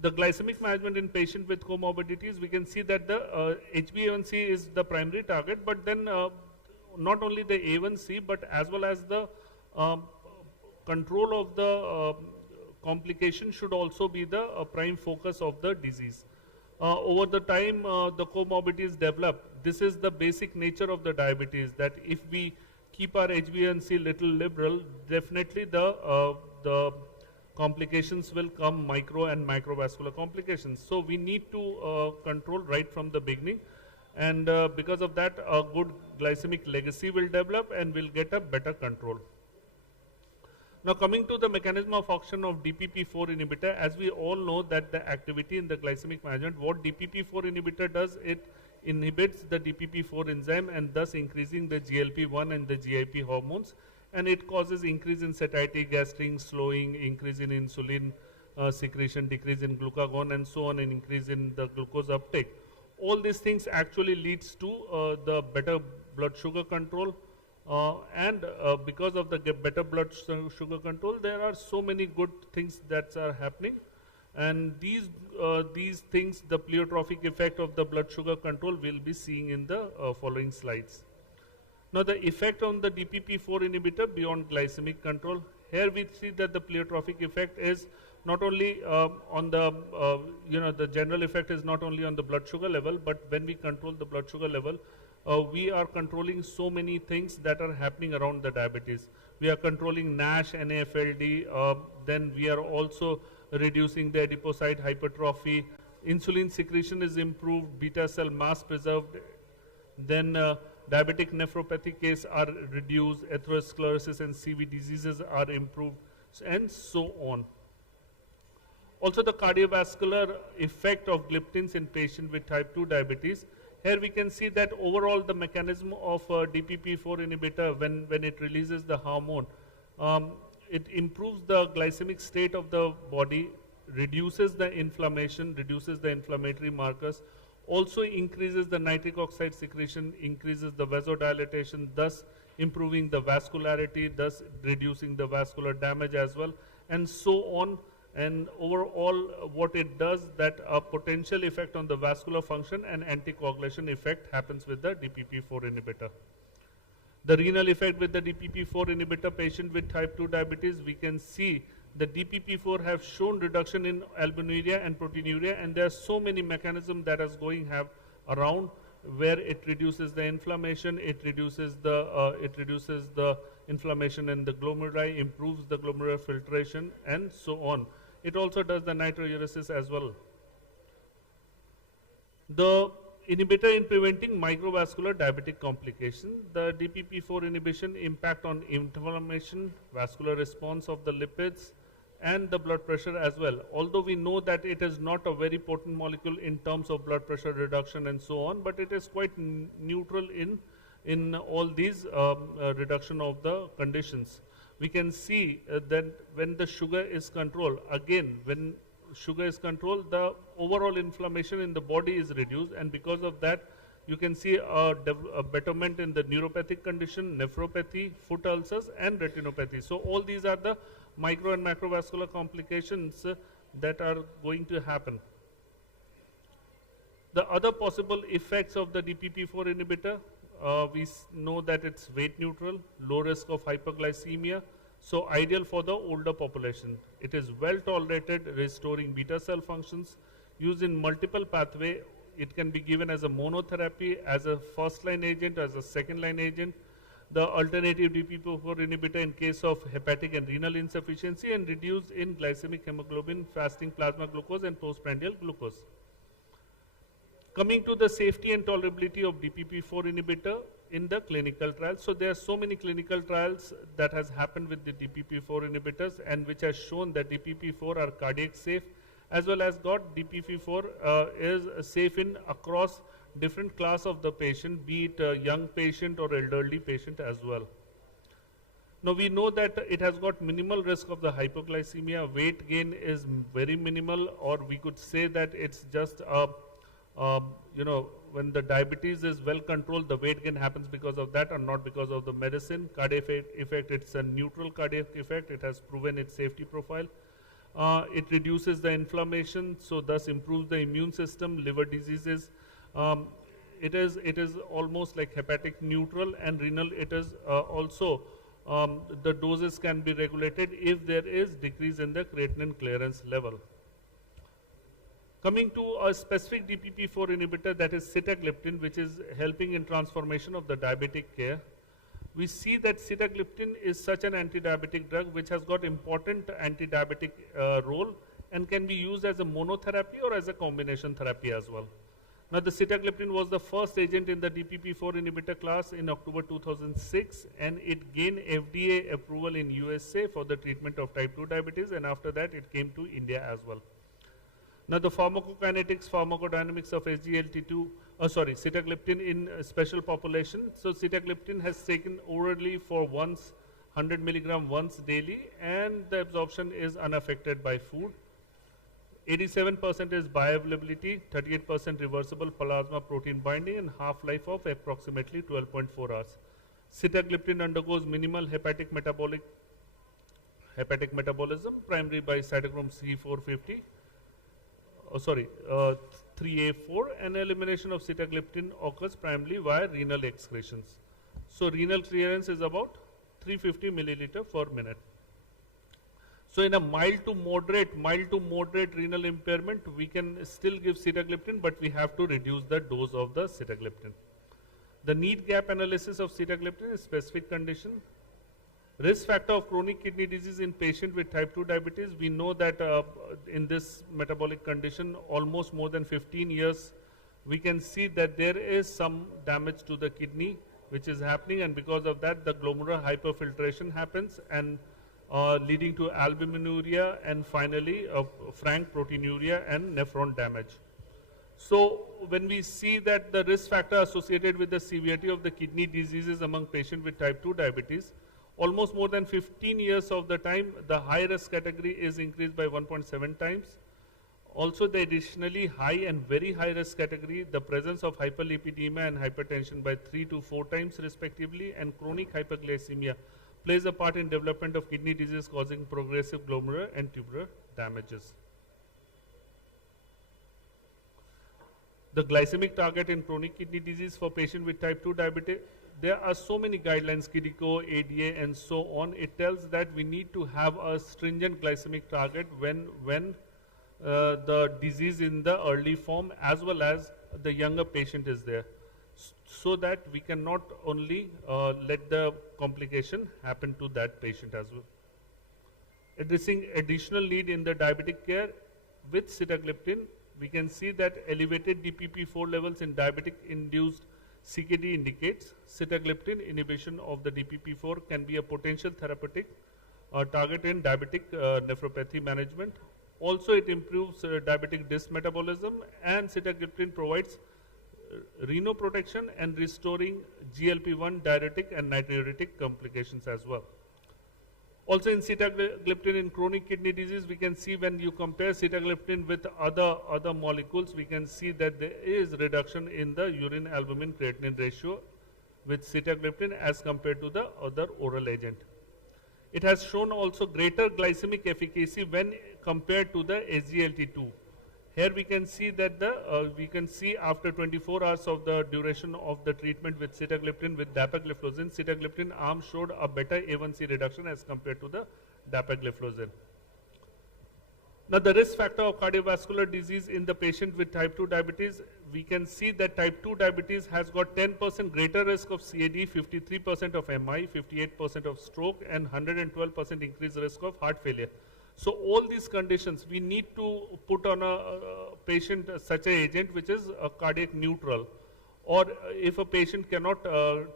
The glycemic management in patient with comorbidities, we can see that the HbA1c is the primary target, but then not only the A1C, but as well as the control of the complication should also be the prime focus of the disease. Over the time the comorbidities develop, this is the basic nature of the diabetes, that if we keep our HbA1c little liberal, definitely the complications will come, micro and microvascular complications. So we need to control right from the beginning, and because of that a good glycemic legacy will develop and we'll get a better control. Now coming to the mechanism of action of DPP-4 inhibitor, as we all know that the activity in the glycemic management, what DPP-4 inhibitor does, it inhibits the DPP-4 enzyme and thus increasing the GLP-1 and the GIP hormones, and it causes increase in satiety, gastric slowing, increase in insulin secretion, decrease in glucagon and so on, and increase in the glucose uptake. All these things actually leads to the better blood sugar control, and because of the better blood sugar control, there are so many good things that are happening, and these things, the pleiotropic effect of the blood sugar control, we'll be seeing in the following slides. Now the effect on the DPP-4 inhibitor beyond glycemic control, here we see that the pleiotropic effect is not only on the, the general effect is not only on the blood sugar level, but when we control the blood sugar level, we are controlling so many things that are happening around the diabetes. We are controlling NASH, NAFLD, then we are also reducing the adipocyte hypertrophy, insulin secretion is improved, beta cell mass preserved, then diabetic nephropathy case are reduced, atherosclerosis and CV diseases are improved, and so on. Also the cardiovascular effect of gliptins in patients with type 2 diabetes. Here we can see that overall the mechanism of DPP-4 inhibitor, when it releases the hormone, it improves the glycemic state of the body, reduces the inflammation, reduces the inflammatory markers, also increases the nitric oxide secretion, increases the vasodilatation, thus improving the vascularity, thus reducing the vascular damage as well, and so on. And overall what it does, that a potential effect on the vascular function and anticoagulation effect happens with the DPP-4 inhibitor. The renal effect with the DPP-4 inhibitor patient with type 2 diabetes, we can see the DPP-4 have shown reduction in albuminuria and proteinuria, and there are so many mechanisms that is going around where it reduces the inflammation, it reduces the inflammation in the glomeruli, improves the glomerular filtration, and so on. It also does the nitriuresis as well. The inhibitor in preventing microvascular diabetic complication, the DPP-4 inhibition impact on inflammation, vascular response of the lipids, and the blood pressure as well. Although we know that it is not a very potent molecule in terms of blood pressure reduction and so on, but it is quite neutral in all these reduction of the conditions. We can see that when the sugar is controlled, again, when sugar is controlled, the overall inflammation in the body is reduced, and because of that, you can see a betterment in the neuropathic condition, nephropathy, foot ulcers, and retinopathy. So all these are the micro and macrovascular complications that are going to happen. The other possible effects of the DPP-4 inhibitor, we know that it's weight neutral, low risk of hyperglycemia, so ideal for the older population. It is well tolerated, restoring beta cell functions, used in multiple pathway. It can be given as a monotherapy, as a first line agent, as a second line agent. The alternative DPP-4 inhibitor in case of hepatic and renal insufficiency, and reduced in glycemic hemoglobin, fasting plasma glucose, and postprandial glucose. Coming to the safety and tolerability of DPP-4 inhibitor in the clinical trials. So there are so many clinical trials that has happened with the DPP-4 inhibitors, and which has shown that DPP-4 are cardiac safe, as well as got DPP-4 is safe in across different class of the patient, be it a young patient or elderly patient as well. Now we know that it has got minimal risk of the hypoglycemia. Weight gain is very minimal, or we could say that it's just a when the diabetes is well controlled, the weight gain happens because of that and not because of the medicine. Cardiac effect, it's a neutral cardiac effect. It has proven its safety profile. It reduces the inflammation, so thus improves the immune system, liver diseases. It is almost like hepatic neutral, and renal it is also the doses can be regulated if there is decrease in the creatinine clearance level. Coming to a specific DPP-4 inhibitor, that is sitagliptin, which is helping in transformation of the diabetic care. We see that sitagliptin is such an anti-diabetic drug which has got important anti-diabetic role and can be used as a monotherapy or as a combination therapy as well. Now the sitagliptin was the first agent in the DPP-4 inhibitor class in October 2006, and it gained FDA approval in USA for the treatment of type 2 diabetes, and after that it came to India as well. Now the pharmacokinetics, pharmacodynamics of sitagliptin in a special population. So sitagliptin has taken orally for 100 milligram once daily, and the absorption is unaffected by food. 87% is bioavailability, 38% reversible plasma protein binding, and half-life of approximately 12.4 hours. Sitagliptin undergoes minimal hepatic metabolism, primarily by cytochrome C450. 3A4, and elimination of sitagliptin occurs primarily via renal excretions. So renal clearance is about 350 milliliter per minute. So in a mild to moderate renal impairment, we can still give sitagliptin, but we have to reduce the dose of the sitagliptin. The need gap analysis of sitagliptin is specific condition. Risk factor of chronic kidney disease in patient with type 2 diabetes. We know that in this metabolic condition, almost more than 15 years, we can see that there is some damage to the kidney which is happening, and because of that the glomerular hyperfiltration happens, and leading to albuminuria, and finally frank proteinuria and nephron damage. So when we see that the risk factor associated with the severity of the kidney diseases among patients with type 2 diabetes, almost more than 15 years of the time, the high risk category is increased by 1.7 times. Also the additionally high and very high risk category, the presence of hyperlipidemia and hypertension by 3 to 4 times respectively, and chronic hyperglycemia plays a part in development of kidney disease causing progressive glomerular and tubular damages. The glycemic target in chronic kidney disease for patients with type 2 diabetes, there are so many guidelines, KDIGO, ADA, and so on. It tells that we need to have a stringent glycemic target when the disease in the early form as well as the younger patient is there, so that we can not only let the complication happen to that patient as well. Addressing additional need in the diabetic care with sitagliptin, we can see that elevated DPP-4 levels in diabetic-induced CKD indicates sitagliptin inhibition of the DPP-4 can be a potential therapeutic target in diabetic nephropathy management. Also, it improves diabetic disc metabolism, and sitagliptin provides renal protection and restoring GLP-1 diuretic and natriuretic complications as well. Also in sitagliptin in chronic kidney disease, we can see when you compare sitagliptin with other molecules, we can see that there is reduction in the urine albumin creatinine ratio with sitagliptin as compared to the other oral agent. It has shown also greater glycemic efficacy when compared to the SGLT2. Here we can see that after 24 hours of the duration of the treatment with sitagliptin with dapagliflozin, sitagliptin arm showed a better A1C reduction as compared to the dapagliflozin. Now the risk factor of cardiovascular disease in the patient with type 2 diabetes, we can see that type 2 diabetes has got 10% greater risk of CAD, 53% of MI, 58% of stroke, and 112% increased risk of heart failure. So all these conditions, we need to put on a patient such an agent which is a cardiac neutral. Or if a patient cannot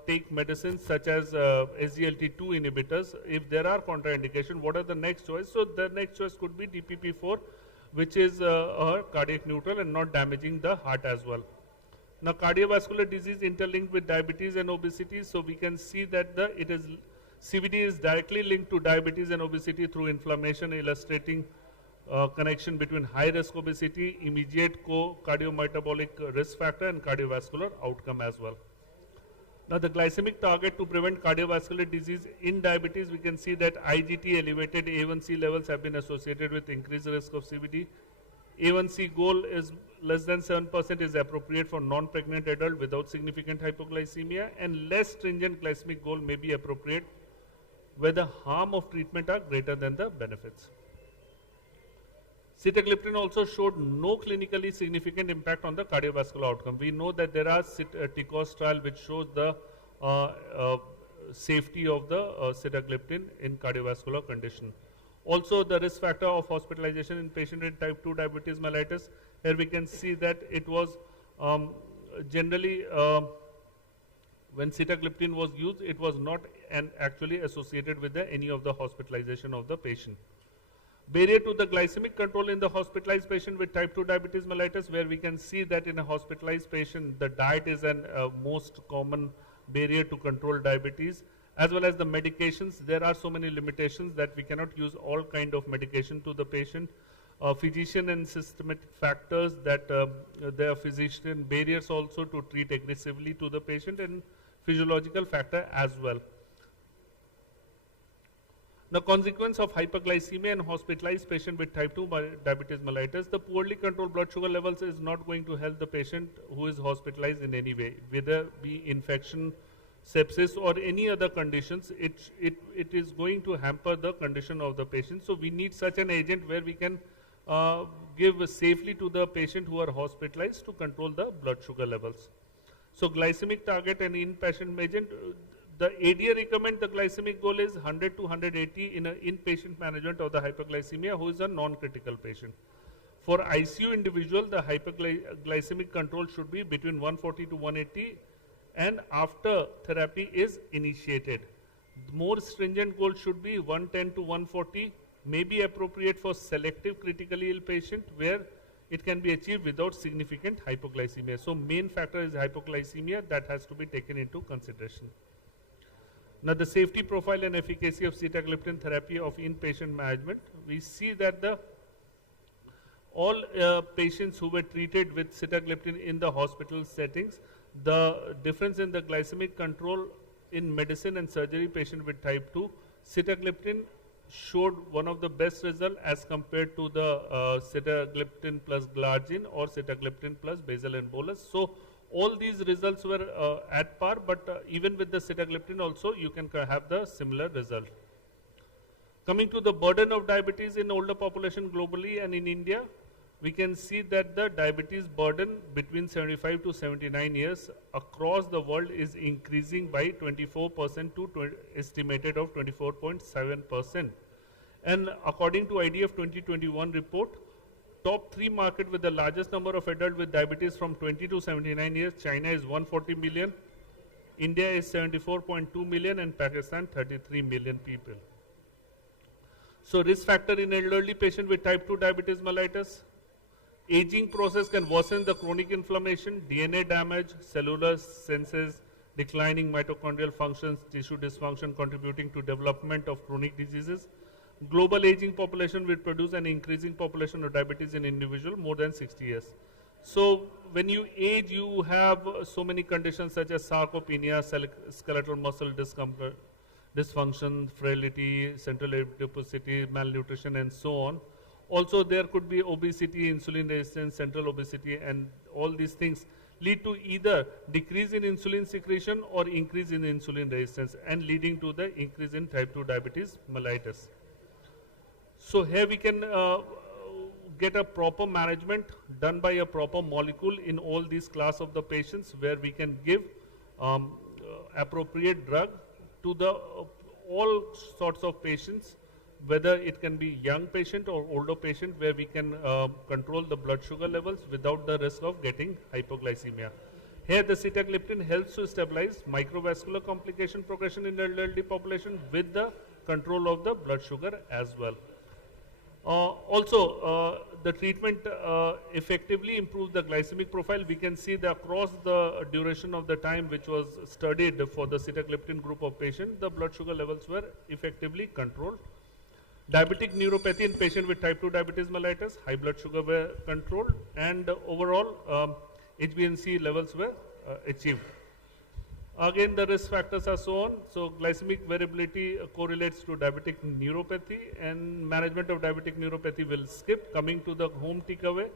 take medicines such as SGLT2 inhibitors, if there are contraindications, what are the next choice? So the next choice could be DPP4, which is a cardiac neutral and not damaging the heart as well. Now cardiovascular disease interlinked with diabetes and obesity, so we can see that CVD is directly linked to diabetes and obesity through inflammation, illustrating connection between high risk obesity, immediate cardiometabolic risk factor, and cardiovascular outcome as well. Now the glycemic target to prevent cardiovascular disease in diabetes, we can see that IGT elevated A1C levels have been associated with increased risk of CVD. A1C goal is less than 7% is appropriate for non-pregnant adult without significant hypoglycemia, and less stringent glycemic goal may be appropriate where the harm of treatment are greater than the benefits. Sitagliptin also showed no clinically significant impact on the cardiovascular outcome. We know that there are TICOS trial which shows the safety of the sitagliptin in cardiovascular condition. Also the risk factor of hospitalization in patient with type 2 diabetes mellitus, here we can see that it was generally when sitagliptin was used, it was not actually associated with any of the hospitalization of the patient. Barrier to the glycemic control in the hospitalized patient with type 2 diabetes mellitus, where we can see that in a hospitalized patient, the diet is an most common barrier to control diabetes, as well as the medications. There are so many limitations that we cannot use all kind of medication to the patient. Physician and systemic factors that there are physician barriers also to treat aggressively to the patient, and physiological factor as well. The consequence of hyperglycemia in hospitalized patient with type 2 diabetes mellitus, the poorly controlled blood sugar levels is not going to help the patient who is hospitalized in any way, whether be infection, sepsis, or any other conditions. It is going to hamper the condition of the patient. So we need such an agent where we can give safely to the patient who are hospitalized to control the blood sugar levels. So glycemic target and inpatient agent, the ADA recommend the glycemic goal is 100 to 180 in an inpatient management of the hyperglycemia who is a non-critical patient. For ICU individual, the hyperglycemic control should be between 140 to 180 and after therapy is initiated. More stringent goal should be 110 to 140, may be appropriate for selective critically ill patient where it can be achieved without significant hypoglycemia. So main factor is hypoglycemia that has to be taken into consideration. Now the safety profile and efficacy of sitagliptin therapy of inpatient management, we see that all patients who were treated with sitagliptin in the hospital settings, the difference in the glycemic control in medicine and surgery patient with type 2, sitagliptin showed one of the best results as compared to the sitagliptin plus glargine or sitagliptin plus basal and bolus. So all these results were at par, but even with the sitagliptin also you can have the similar result. Coming to the burden of diabetes in older population globally and in India, we can see that the diabetes burden between 75 to 79 years across the world is increasing by 24% to estimated of 24.7%. And according to IDF 2021 report, top 3 market with the largest number of adults with diabetes from 20 to 79 years, China is 140 million, India is 74.2 million, and Pakistan 33 million people. So risk factor in elderly patient with type 2 diabetes mellitus, aging process can worsen the chronic inflammation, DNA damage, cellular senses, declining mitochondrial functions, tissue dysfunction contributing to development of chronic diseases. Global aging population will produce an increasing population of diabetes in individual more than 60 years. So when you age, you have so many conditions such as sarcopenia, skeletal muscle dysfunction, frailty, central adiposity, malnutrition, and so on. Also, there could be obesity, insulin resistance, central obesity, and all these things lead to either decrease in insulin secretion or increase in insulin resistance, and leading to the increase in type 2 diabetes mellitus. So here we can get a proper management done by a proper molecule in all these class of the patients, where we can give appropriate drug to the all sorts of patients, whether it can be young patient or older patient, where we can control the blood sugar levels without the risk of getting hypoglycemia. Here the sitagliptin helps to stabilize microvascular complication progression in the elderly population with the control of the blood sugar as well. Also, the treatment effectively improves the glycemic profile. We can see that across the duration of the time which was studied for the sitagliptin group of patients, the blood sugar levels were effectively controlled. Diabetic neuropathy in patient with type 2 diabetes mellitus, high blood sugar were controlled, and overall HbA1c levels were achieved. Again, the risk factors are so on. So glycemic variability correlates to diabetic neuropathy, and management of diabetic neuropathy will skip. Coming to the home takeaway,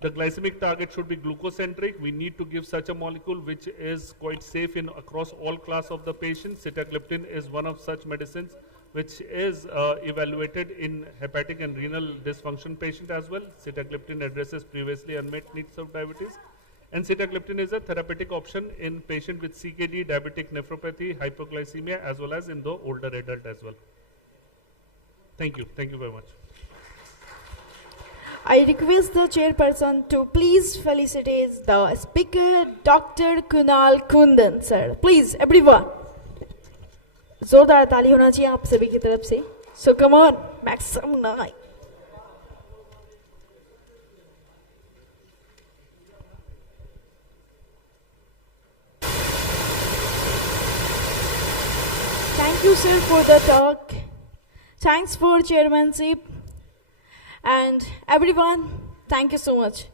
the glycemic target should be glucocentric. We need to give such a molecule which is quite safe in across all class of the patients. Sitagliptin is one of such medicines which is evaluated in hepatic and renal dysfunction patient as well. Sitagliptin addresses previously unmet needs of diabetes. And sitagliptin is a therapeutic option in patient with CKD, diabetic nephropathy, hypoglycemia, as well as in the older adult as well. Thank you. Thank you very much. I request the chairperson to please felicitate the speaker, Dr. Kunal Kundan, sir. Please, everyone. जोरदार ताली होना चाहिए आप सभी की तरफ से. So come on, make some noise. Thank you, sir, for the talk. Thanks for chairmanship. And everyone, thank you so much.